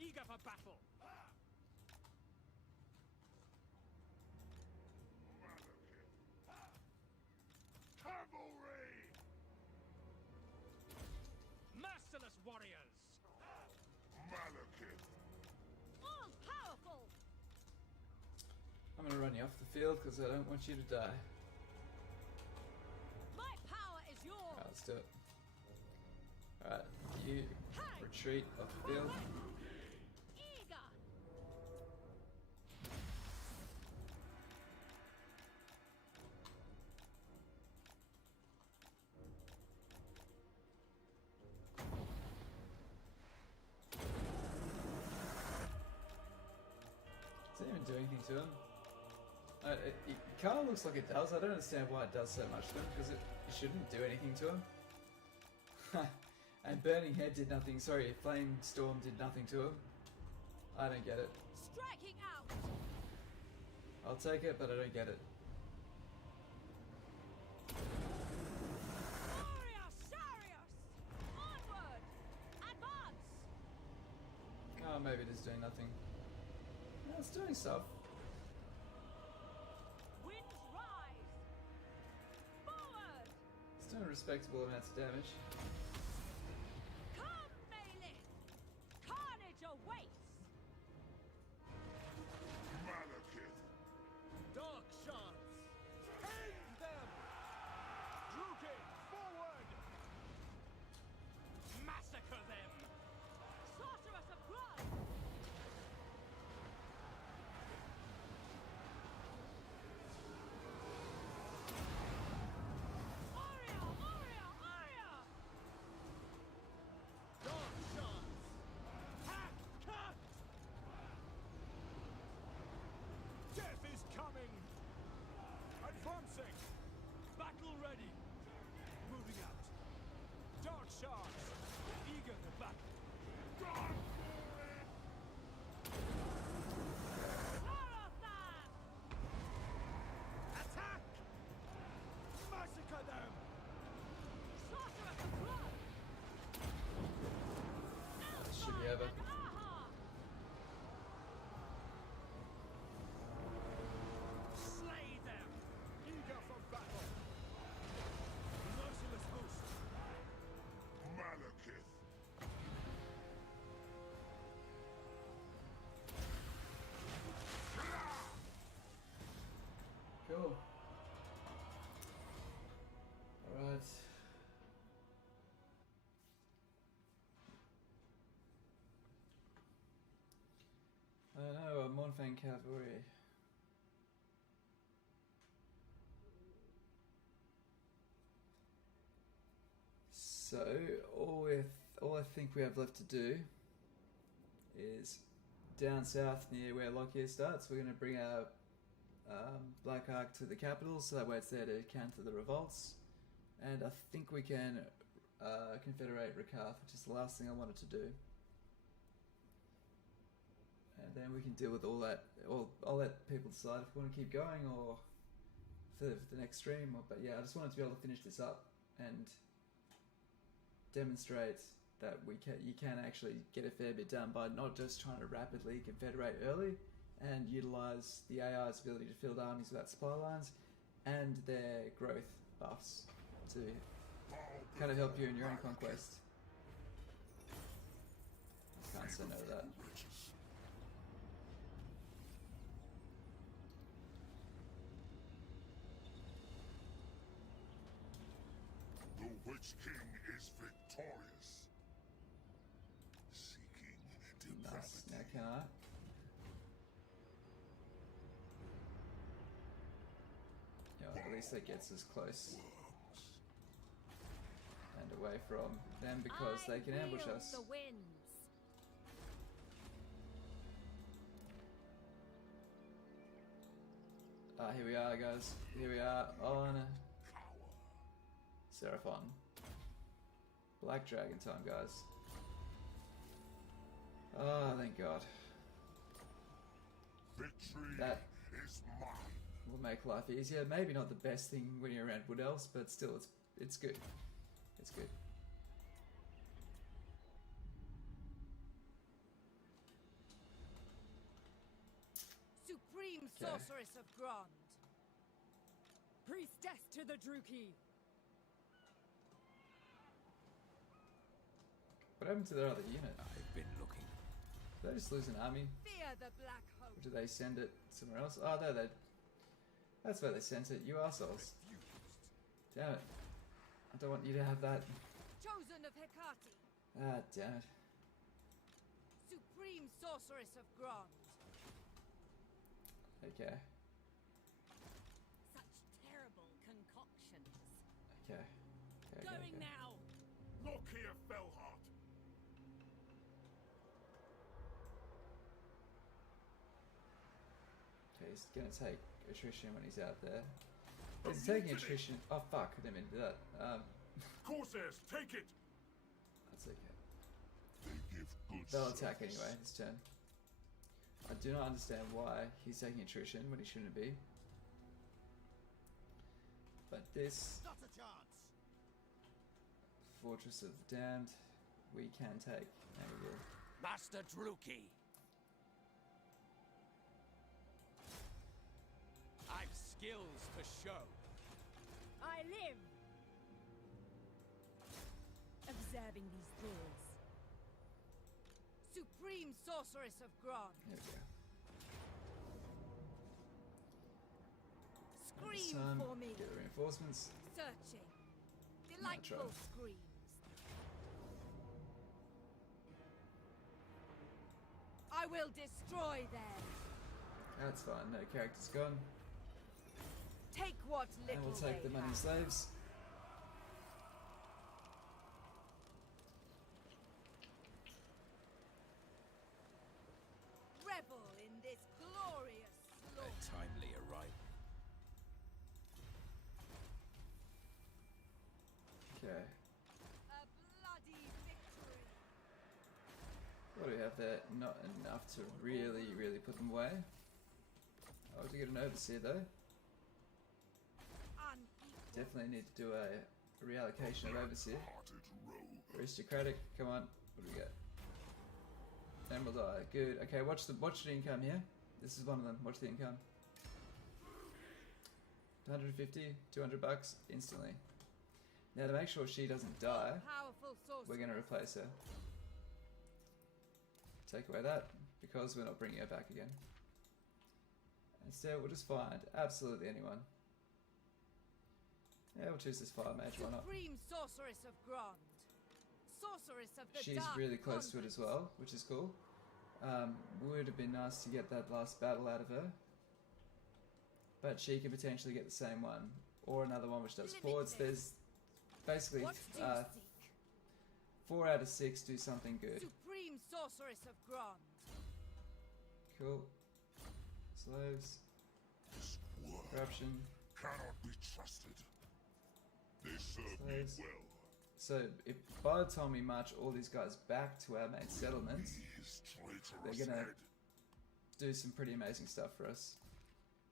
Eager for battle! Cavalry! Merciless warriors! Malekith! All powerful! I'm going to run you off the field because I don't want you to die. My power is yours! Alright, let's do it. Alright, you retreat off the field. Eager! Does it even do anything to him? It kind of looks like it does. I don't understand why it does so much to him, because it shouldn't do anything to him. And Burning Head did nothing. Sorry, Flame Storm did nothing to him. I don't get it. Striking out! I'll take it, but I don't get it. Warrior Sarius! Onward! Advance! Oh, maybe it is doing nothing. No, it's doing stuff. Winds rise! Forward! It's doing respectable amounts of damage. Come, Melee! Carnage awaits! Malekith! Dark shards! End them! Druid, forward! Massacre them! Sorceress of blood! Warrior! Warrior! Warrior! Dark shards! Hack cut! Death is coming! Advancing! Battle ready! Moving out! Dark shards! Eager for battle! Sarathan! Attack! Massacre them! Sorceress of blood! This should be over. And Aha! Slay them! Eager for battle! Merciless host! Malekith! Cool. Alright. I don't know, a Monfang Cavalry. So, all I think we have left to do is down south near where Lockyer starts, we're going to bring our Black Ark to the capital, so that way it's there to counter the revolts. And I think we can confederate Rakarth, which is the last thing I wanted to do. And then we can deal with all that. I'll let people decide if we want to keep going or for the next stream. But yeah, I just wanted to be able to finish this up and demonstrate that you can actually get a fair bit done by not just trying to rapidly confederate early and utilize the AI's ability to field armies without supply lines and their growth buffs to kind of help you in your own conquest. Can't say no to that. The Witch King is victorious. Seeking Nice. depravity. Now can I? Yeah, at least that gets us close and away from them because they can ambush feel us. The winds. Here we are, guys. Here we are on Seraphon. Black Dragon time, guys. Oh, thank God. Victory That is mine. will make life easier. Maybe not the best thing when you're around Wood Elves, but still, it's good. It's good. Supreme Sorceress of Grond. Priestess to the Druki. What happened to their other unit? I've been looking. Did they just lose an army? Fear the Black Or Host. did they send it somewhere else? Oh, no, that's where they sent it. You assholes. Damn it. I don't want you to have that. Chosen of Hecate. Ah, damn it. Supreme Sorceress of Grond. Okay. Such terrible concoctions. Okay. Okay, Going okay. now. Look here, Fellheart. Okay, he's gonna take attrition when he's out there. He's taking attrition. Oh fuck, I didn't mean to do that. Corsairs, take it. That's okay. They give good They'll attack service. anyway this turn. I do not understand why he's taking attrition when he shouldn't be. But this Not a chance. Fortress of the Damned, we can take, and we will. Master Druki. I've skills to show. I live. Observing these thrills. Supreme Sorceress of Grond. There we go. Scream Some for me. get the reinforcements. Searching. try. Delightful screams. I will destroy them. That's fine. No characters gone, Take what little and we'll take they the money have. slaves. Revel in this glorious slaughter. A timely arrival. Okay. A bloody victory. What do we have there? Not enough to really put them away. Oh, to get an overseer though. Unequal. Definitely need to do a reallocation of overseer. Hearted rogue. Aristocratic, come on. What do we get? Emerald Eye, good. Okay, watch the income here. This is one of them. Watch the income. 150, 200 bucks instantly. Now to make sure she doesn't die, Powerful sorceress. we're going to replace her. Take away that because we're not bringing her back again. Instead, we'll just find absolutely anyone. Yeah, we'll choose this fire mage. Why not? Supreme Sorceress of Grond. Sorceress of the She's Dark really close to it as Convent. well, which is cool. Would have been nice to get that last battle out of her. But she can potentially get the same one. Or another one which does forwards. There's basically What do you seek? 4 out of 6 do something good. Supreme Sorceress of Grond. Cool. Slaves. This world Corruption. cannot be trusted. They serve Slaves. me well. So if by the time we march all these guys back to our main settlement, His traitorous they're gonna head. do some pretty amazing stuff for us.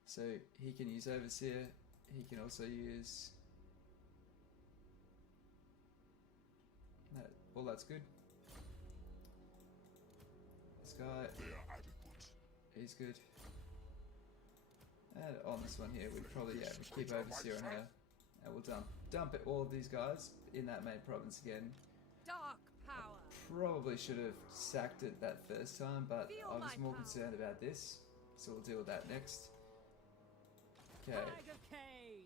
So he can use Overseer, he can also use... Well, that's good. This guy, They are adequate. he's good. And on this one here, we probably, yeah, we keep Overseer on her. And we'll dump it, all of these guys in that main province again. Dark power. Probably should have sacked it that first time, but Feel I was my more power. concerned about this. So we'll deal with that next. Okay, Hag of Cain.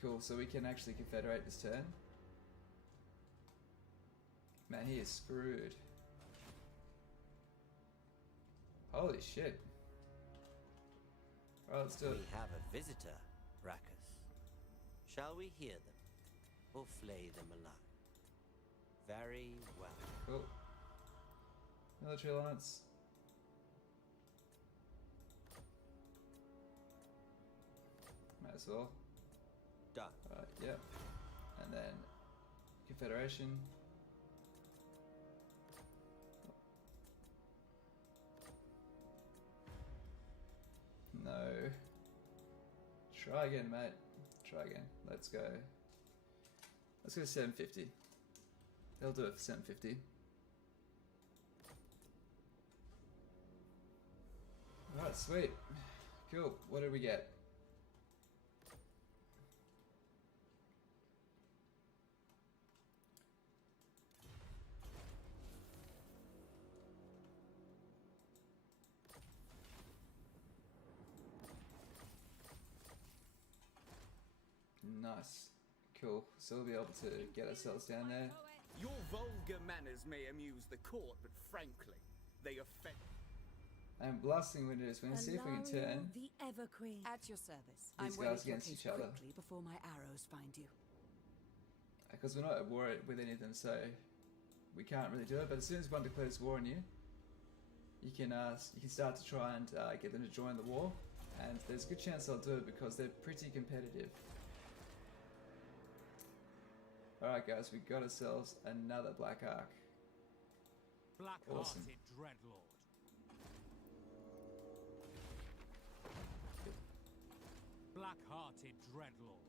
cool. So we can actually confederate this turn. Man, he is screwed. Holy shit. Alright, let's do it. We have a visitor, Rakus. Shall we hear them, or flay them alive? Very well. Cool. Military alliance. Might as well. Done. Yep. And then Confederation. No. Try again, mate. Try again. Let's go. Let's go 750. They'll do it for 750. Alright, sweet. Cool. What did we get? Nice. Cool. So we'll be able to get ourselves down there. Your vulgar manners may amuse the court, but frankly, they offend. And last thing we're going to do is we're going to see if we can turn The Everqueen. At your service. these I'm guys against each other. quickly before my arrows find you. Because we're not at war with any of them, so we can't really do it. But as soon as one declares war on you, you can start to try and get them to join the war. And there's a good chance they'll do it because they're pretty competitive. Alright guys, we got ourselves another Black Ark. Black-hearted Awesome. Dreadlord. Black-hearted Dreadlord.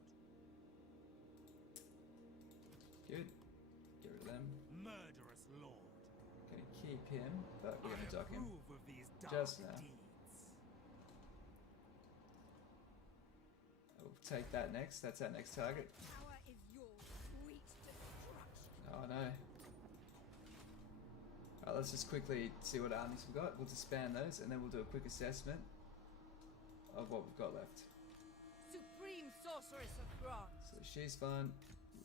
Good. Get rid of them. Murderous Lord. Gonna keep him, but we're gonna dock him. Approve of these dark Just now. deeds. We'll take that next. That's our next target. Power is your sweet destruction. Oh no. Alright, let's just quickly see what armies we've got. We'll disband those and then we'll do a quick assessment of what we've got left. Supreme sorceress of Grond. So she's fine.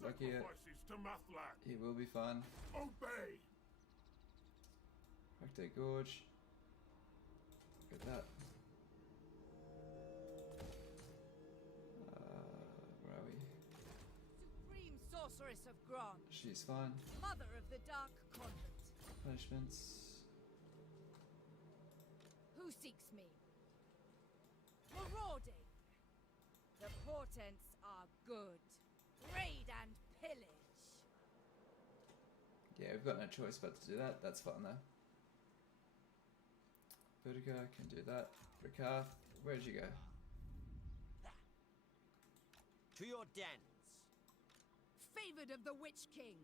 Lucky Sacrifices to Mathlan. he will be fine. Obey. Recto Gorge. Look at that. Where are we? Supreme sorceress of Grond. She's fine. Mother of the Dark Convent. Punishments. Who seeks me? Marauding. The portents are good. Raid and pillage. Yeah, we've got no choice but to do that. That's fine though. Vertigo can do that. Rikarth, where'd you go? To your dens. Favored of the Witch King.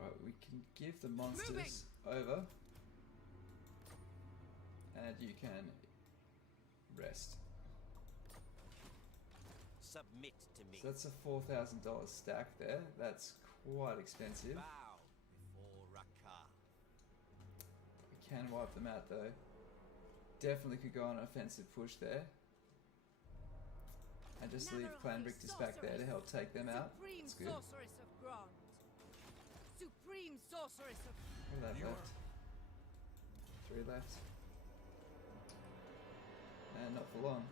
Right, we can give the monsters over. And you can rest. Submit to me. So that's a $4,000 stack there. That's quite expensive. Bow before Rakar. We can wipe them out though. Definitely could go on an offensive push there. And just leave Clan Rictus back there to help take them out. Supreme That's good. sorceress of Grond. Supreme sorceress of What do they have left? 3 left. And not for long.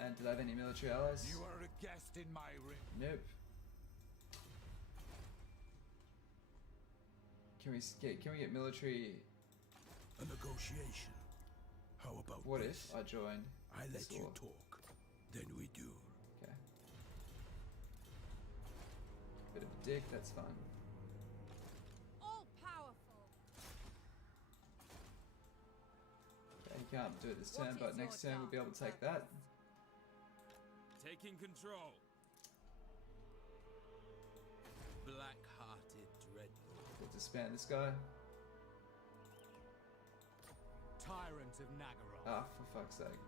And do they have any military allies? You are a guest in my ring. Nope. Can we get military? A negotiation. How about What this? if I join I this let you war? talk, then we do. Okay. Bit of a dick, that's fine. all powerful. Okay, he can't do it this What turn, is but next your turn we'll be able to take that. Taking control. Black-hearted Dreadlord. We'll disband this guy. Tyrant of Naggarond. Ah, for fuck's sake.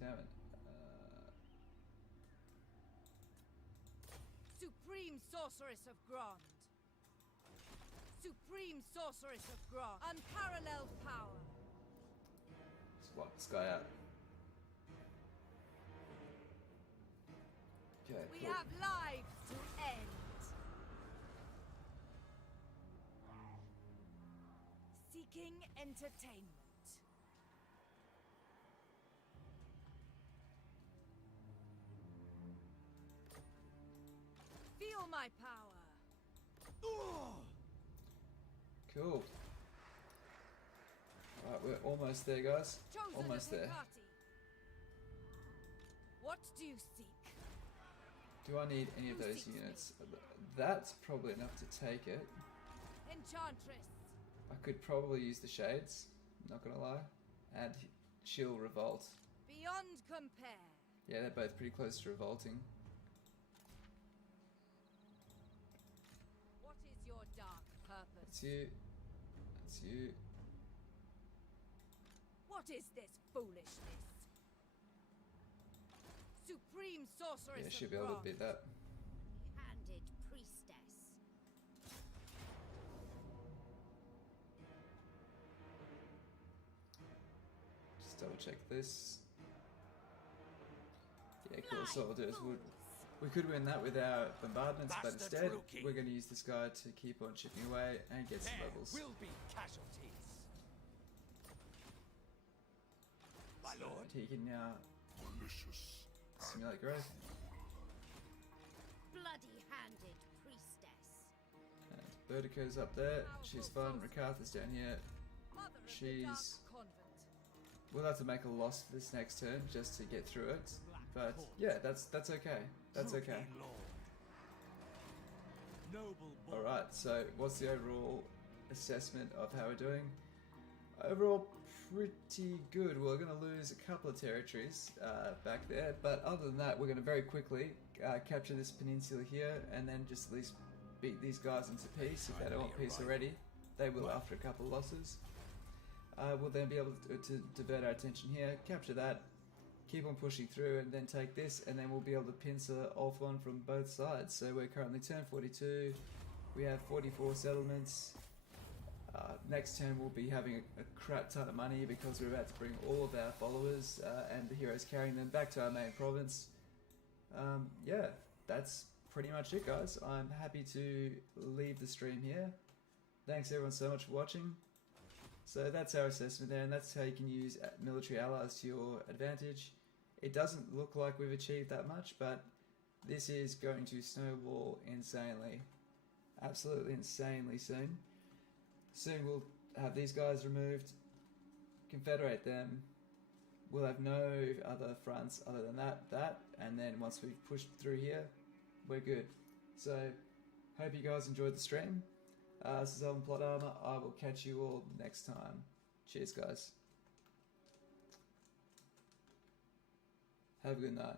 Damn it. Supreme sorceress of Grond. Supreme sorceress of Grond. Unparalleled power. Let's wipe this guy out. Okay, We cool. have lives to end. Viking entertainment. Feel my power. Cool. Alright, we're almost there, guys. Chosen Almost of there. Hecate. What do you seek? Do I need any of those units? That's probably enough to take it. Enchantress. I could probably use the shades, not gonna lie. And chill revolt. Beyond compare. Yeah, they're both pretty close to revolting. What is your dark purpose? That's you. That's you. What is this foolishness? Supreme sorceress Yeah, of should be able to Grond. beat that. Handed priestess. Just double check this. Yeah, cool. So what we'll do is we could win that with our bombardments, but Bastard instead rookie. we're going to use this guy to keep on chipping away and get some There levels. will be casualties. My lord. He can now Malicious. simulate growth. Bloody-handed priestess. And Boudica's up there. She's fun. Rakatha's down here. Mother of the She's... Dark Convent. We'll have to make a loss for this next turn just to get through it. But yeah, that's okay. That's Trophy okay. lord. Noble boy. Alright, so what's the overall assessment of how we're doing? Overall, pretty good. We're going to lose a couple of territories back there, but other than that, we're going to very quickly capture this peninsula here and then just at least beat these guys into peace. If they don't want peace already, they will after a couple of losses. We'll then be able to divert our attention here, capture that, keep on pushing through, and then take this, and then we'll be able to pincer off one from both sides. So we're currently turn 42, we have 44 settlements. Next turn we'll be having a crap ton of money because we're about to bring all of our followers and the heroes carrying them back to our main province. Yeah, that's pretty much it, guys. I'm happy to leave the stream here. Thanks everyone so much for watching. So that's our assessment there, and that's how you can use military allies to your advantage. It doesn't look like we've achieved that much, but this is going to snowball insanely. Absolutely insanely soon. Soon we'll have these guys removed, confederate them. We'll have no other fronts other than that, and then once we've pushed through here, we're good. So, hope you guys enjoyed the stream. This is Elven Plot Armor. I will catch you all next time. Cheers, guys. Have a good night.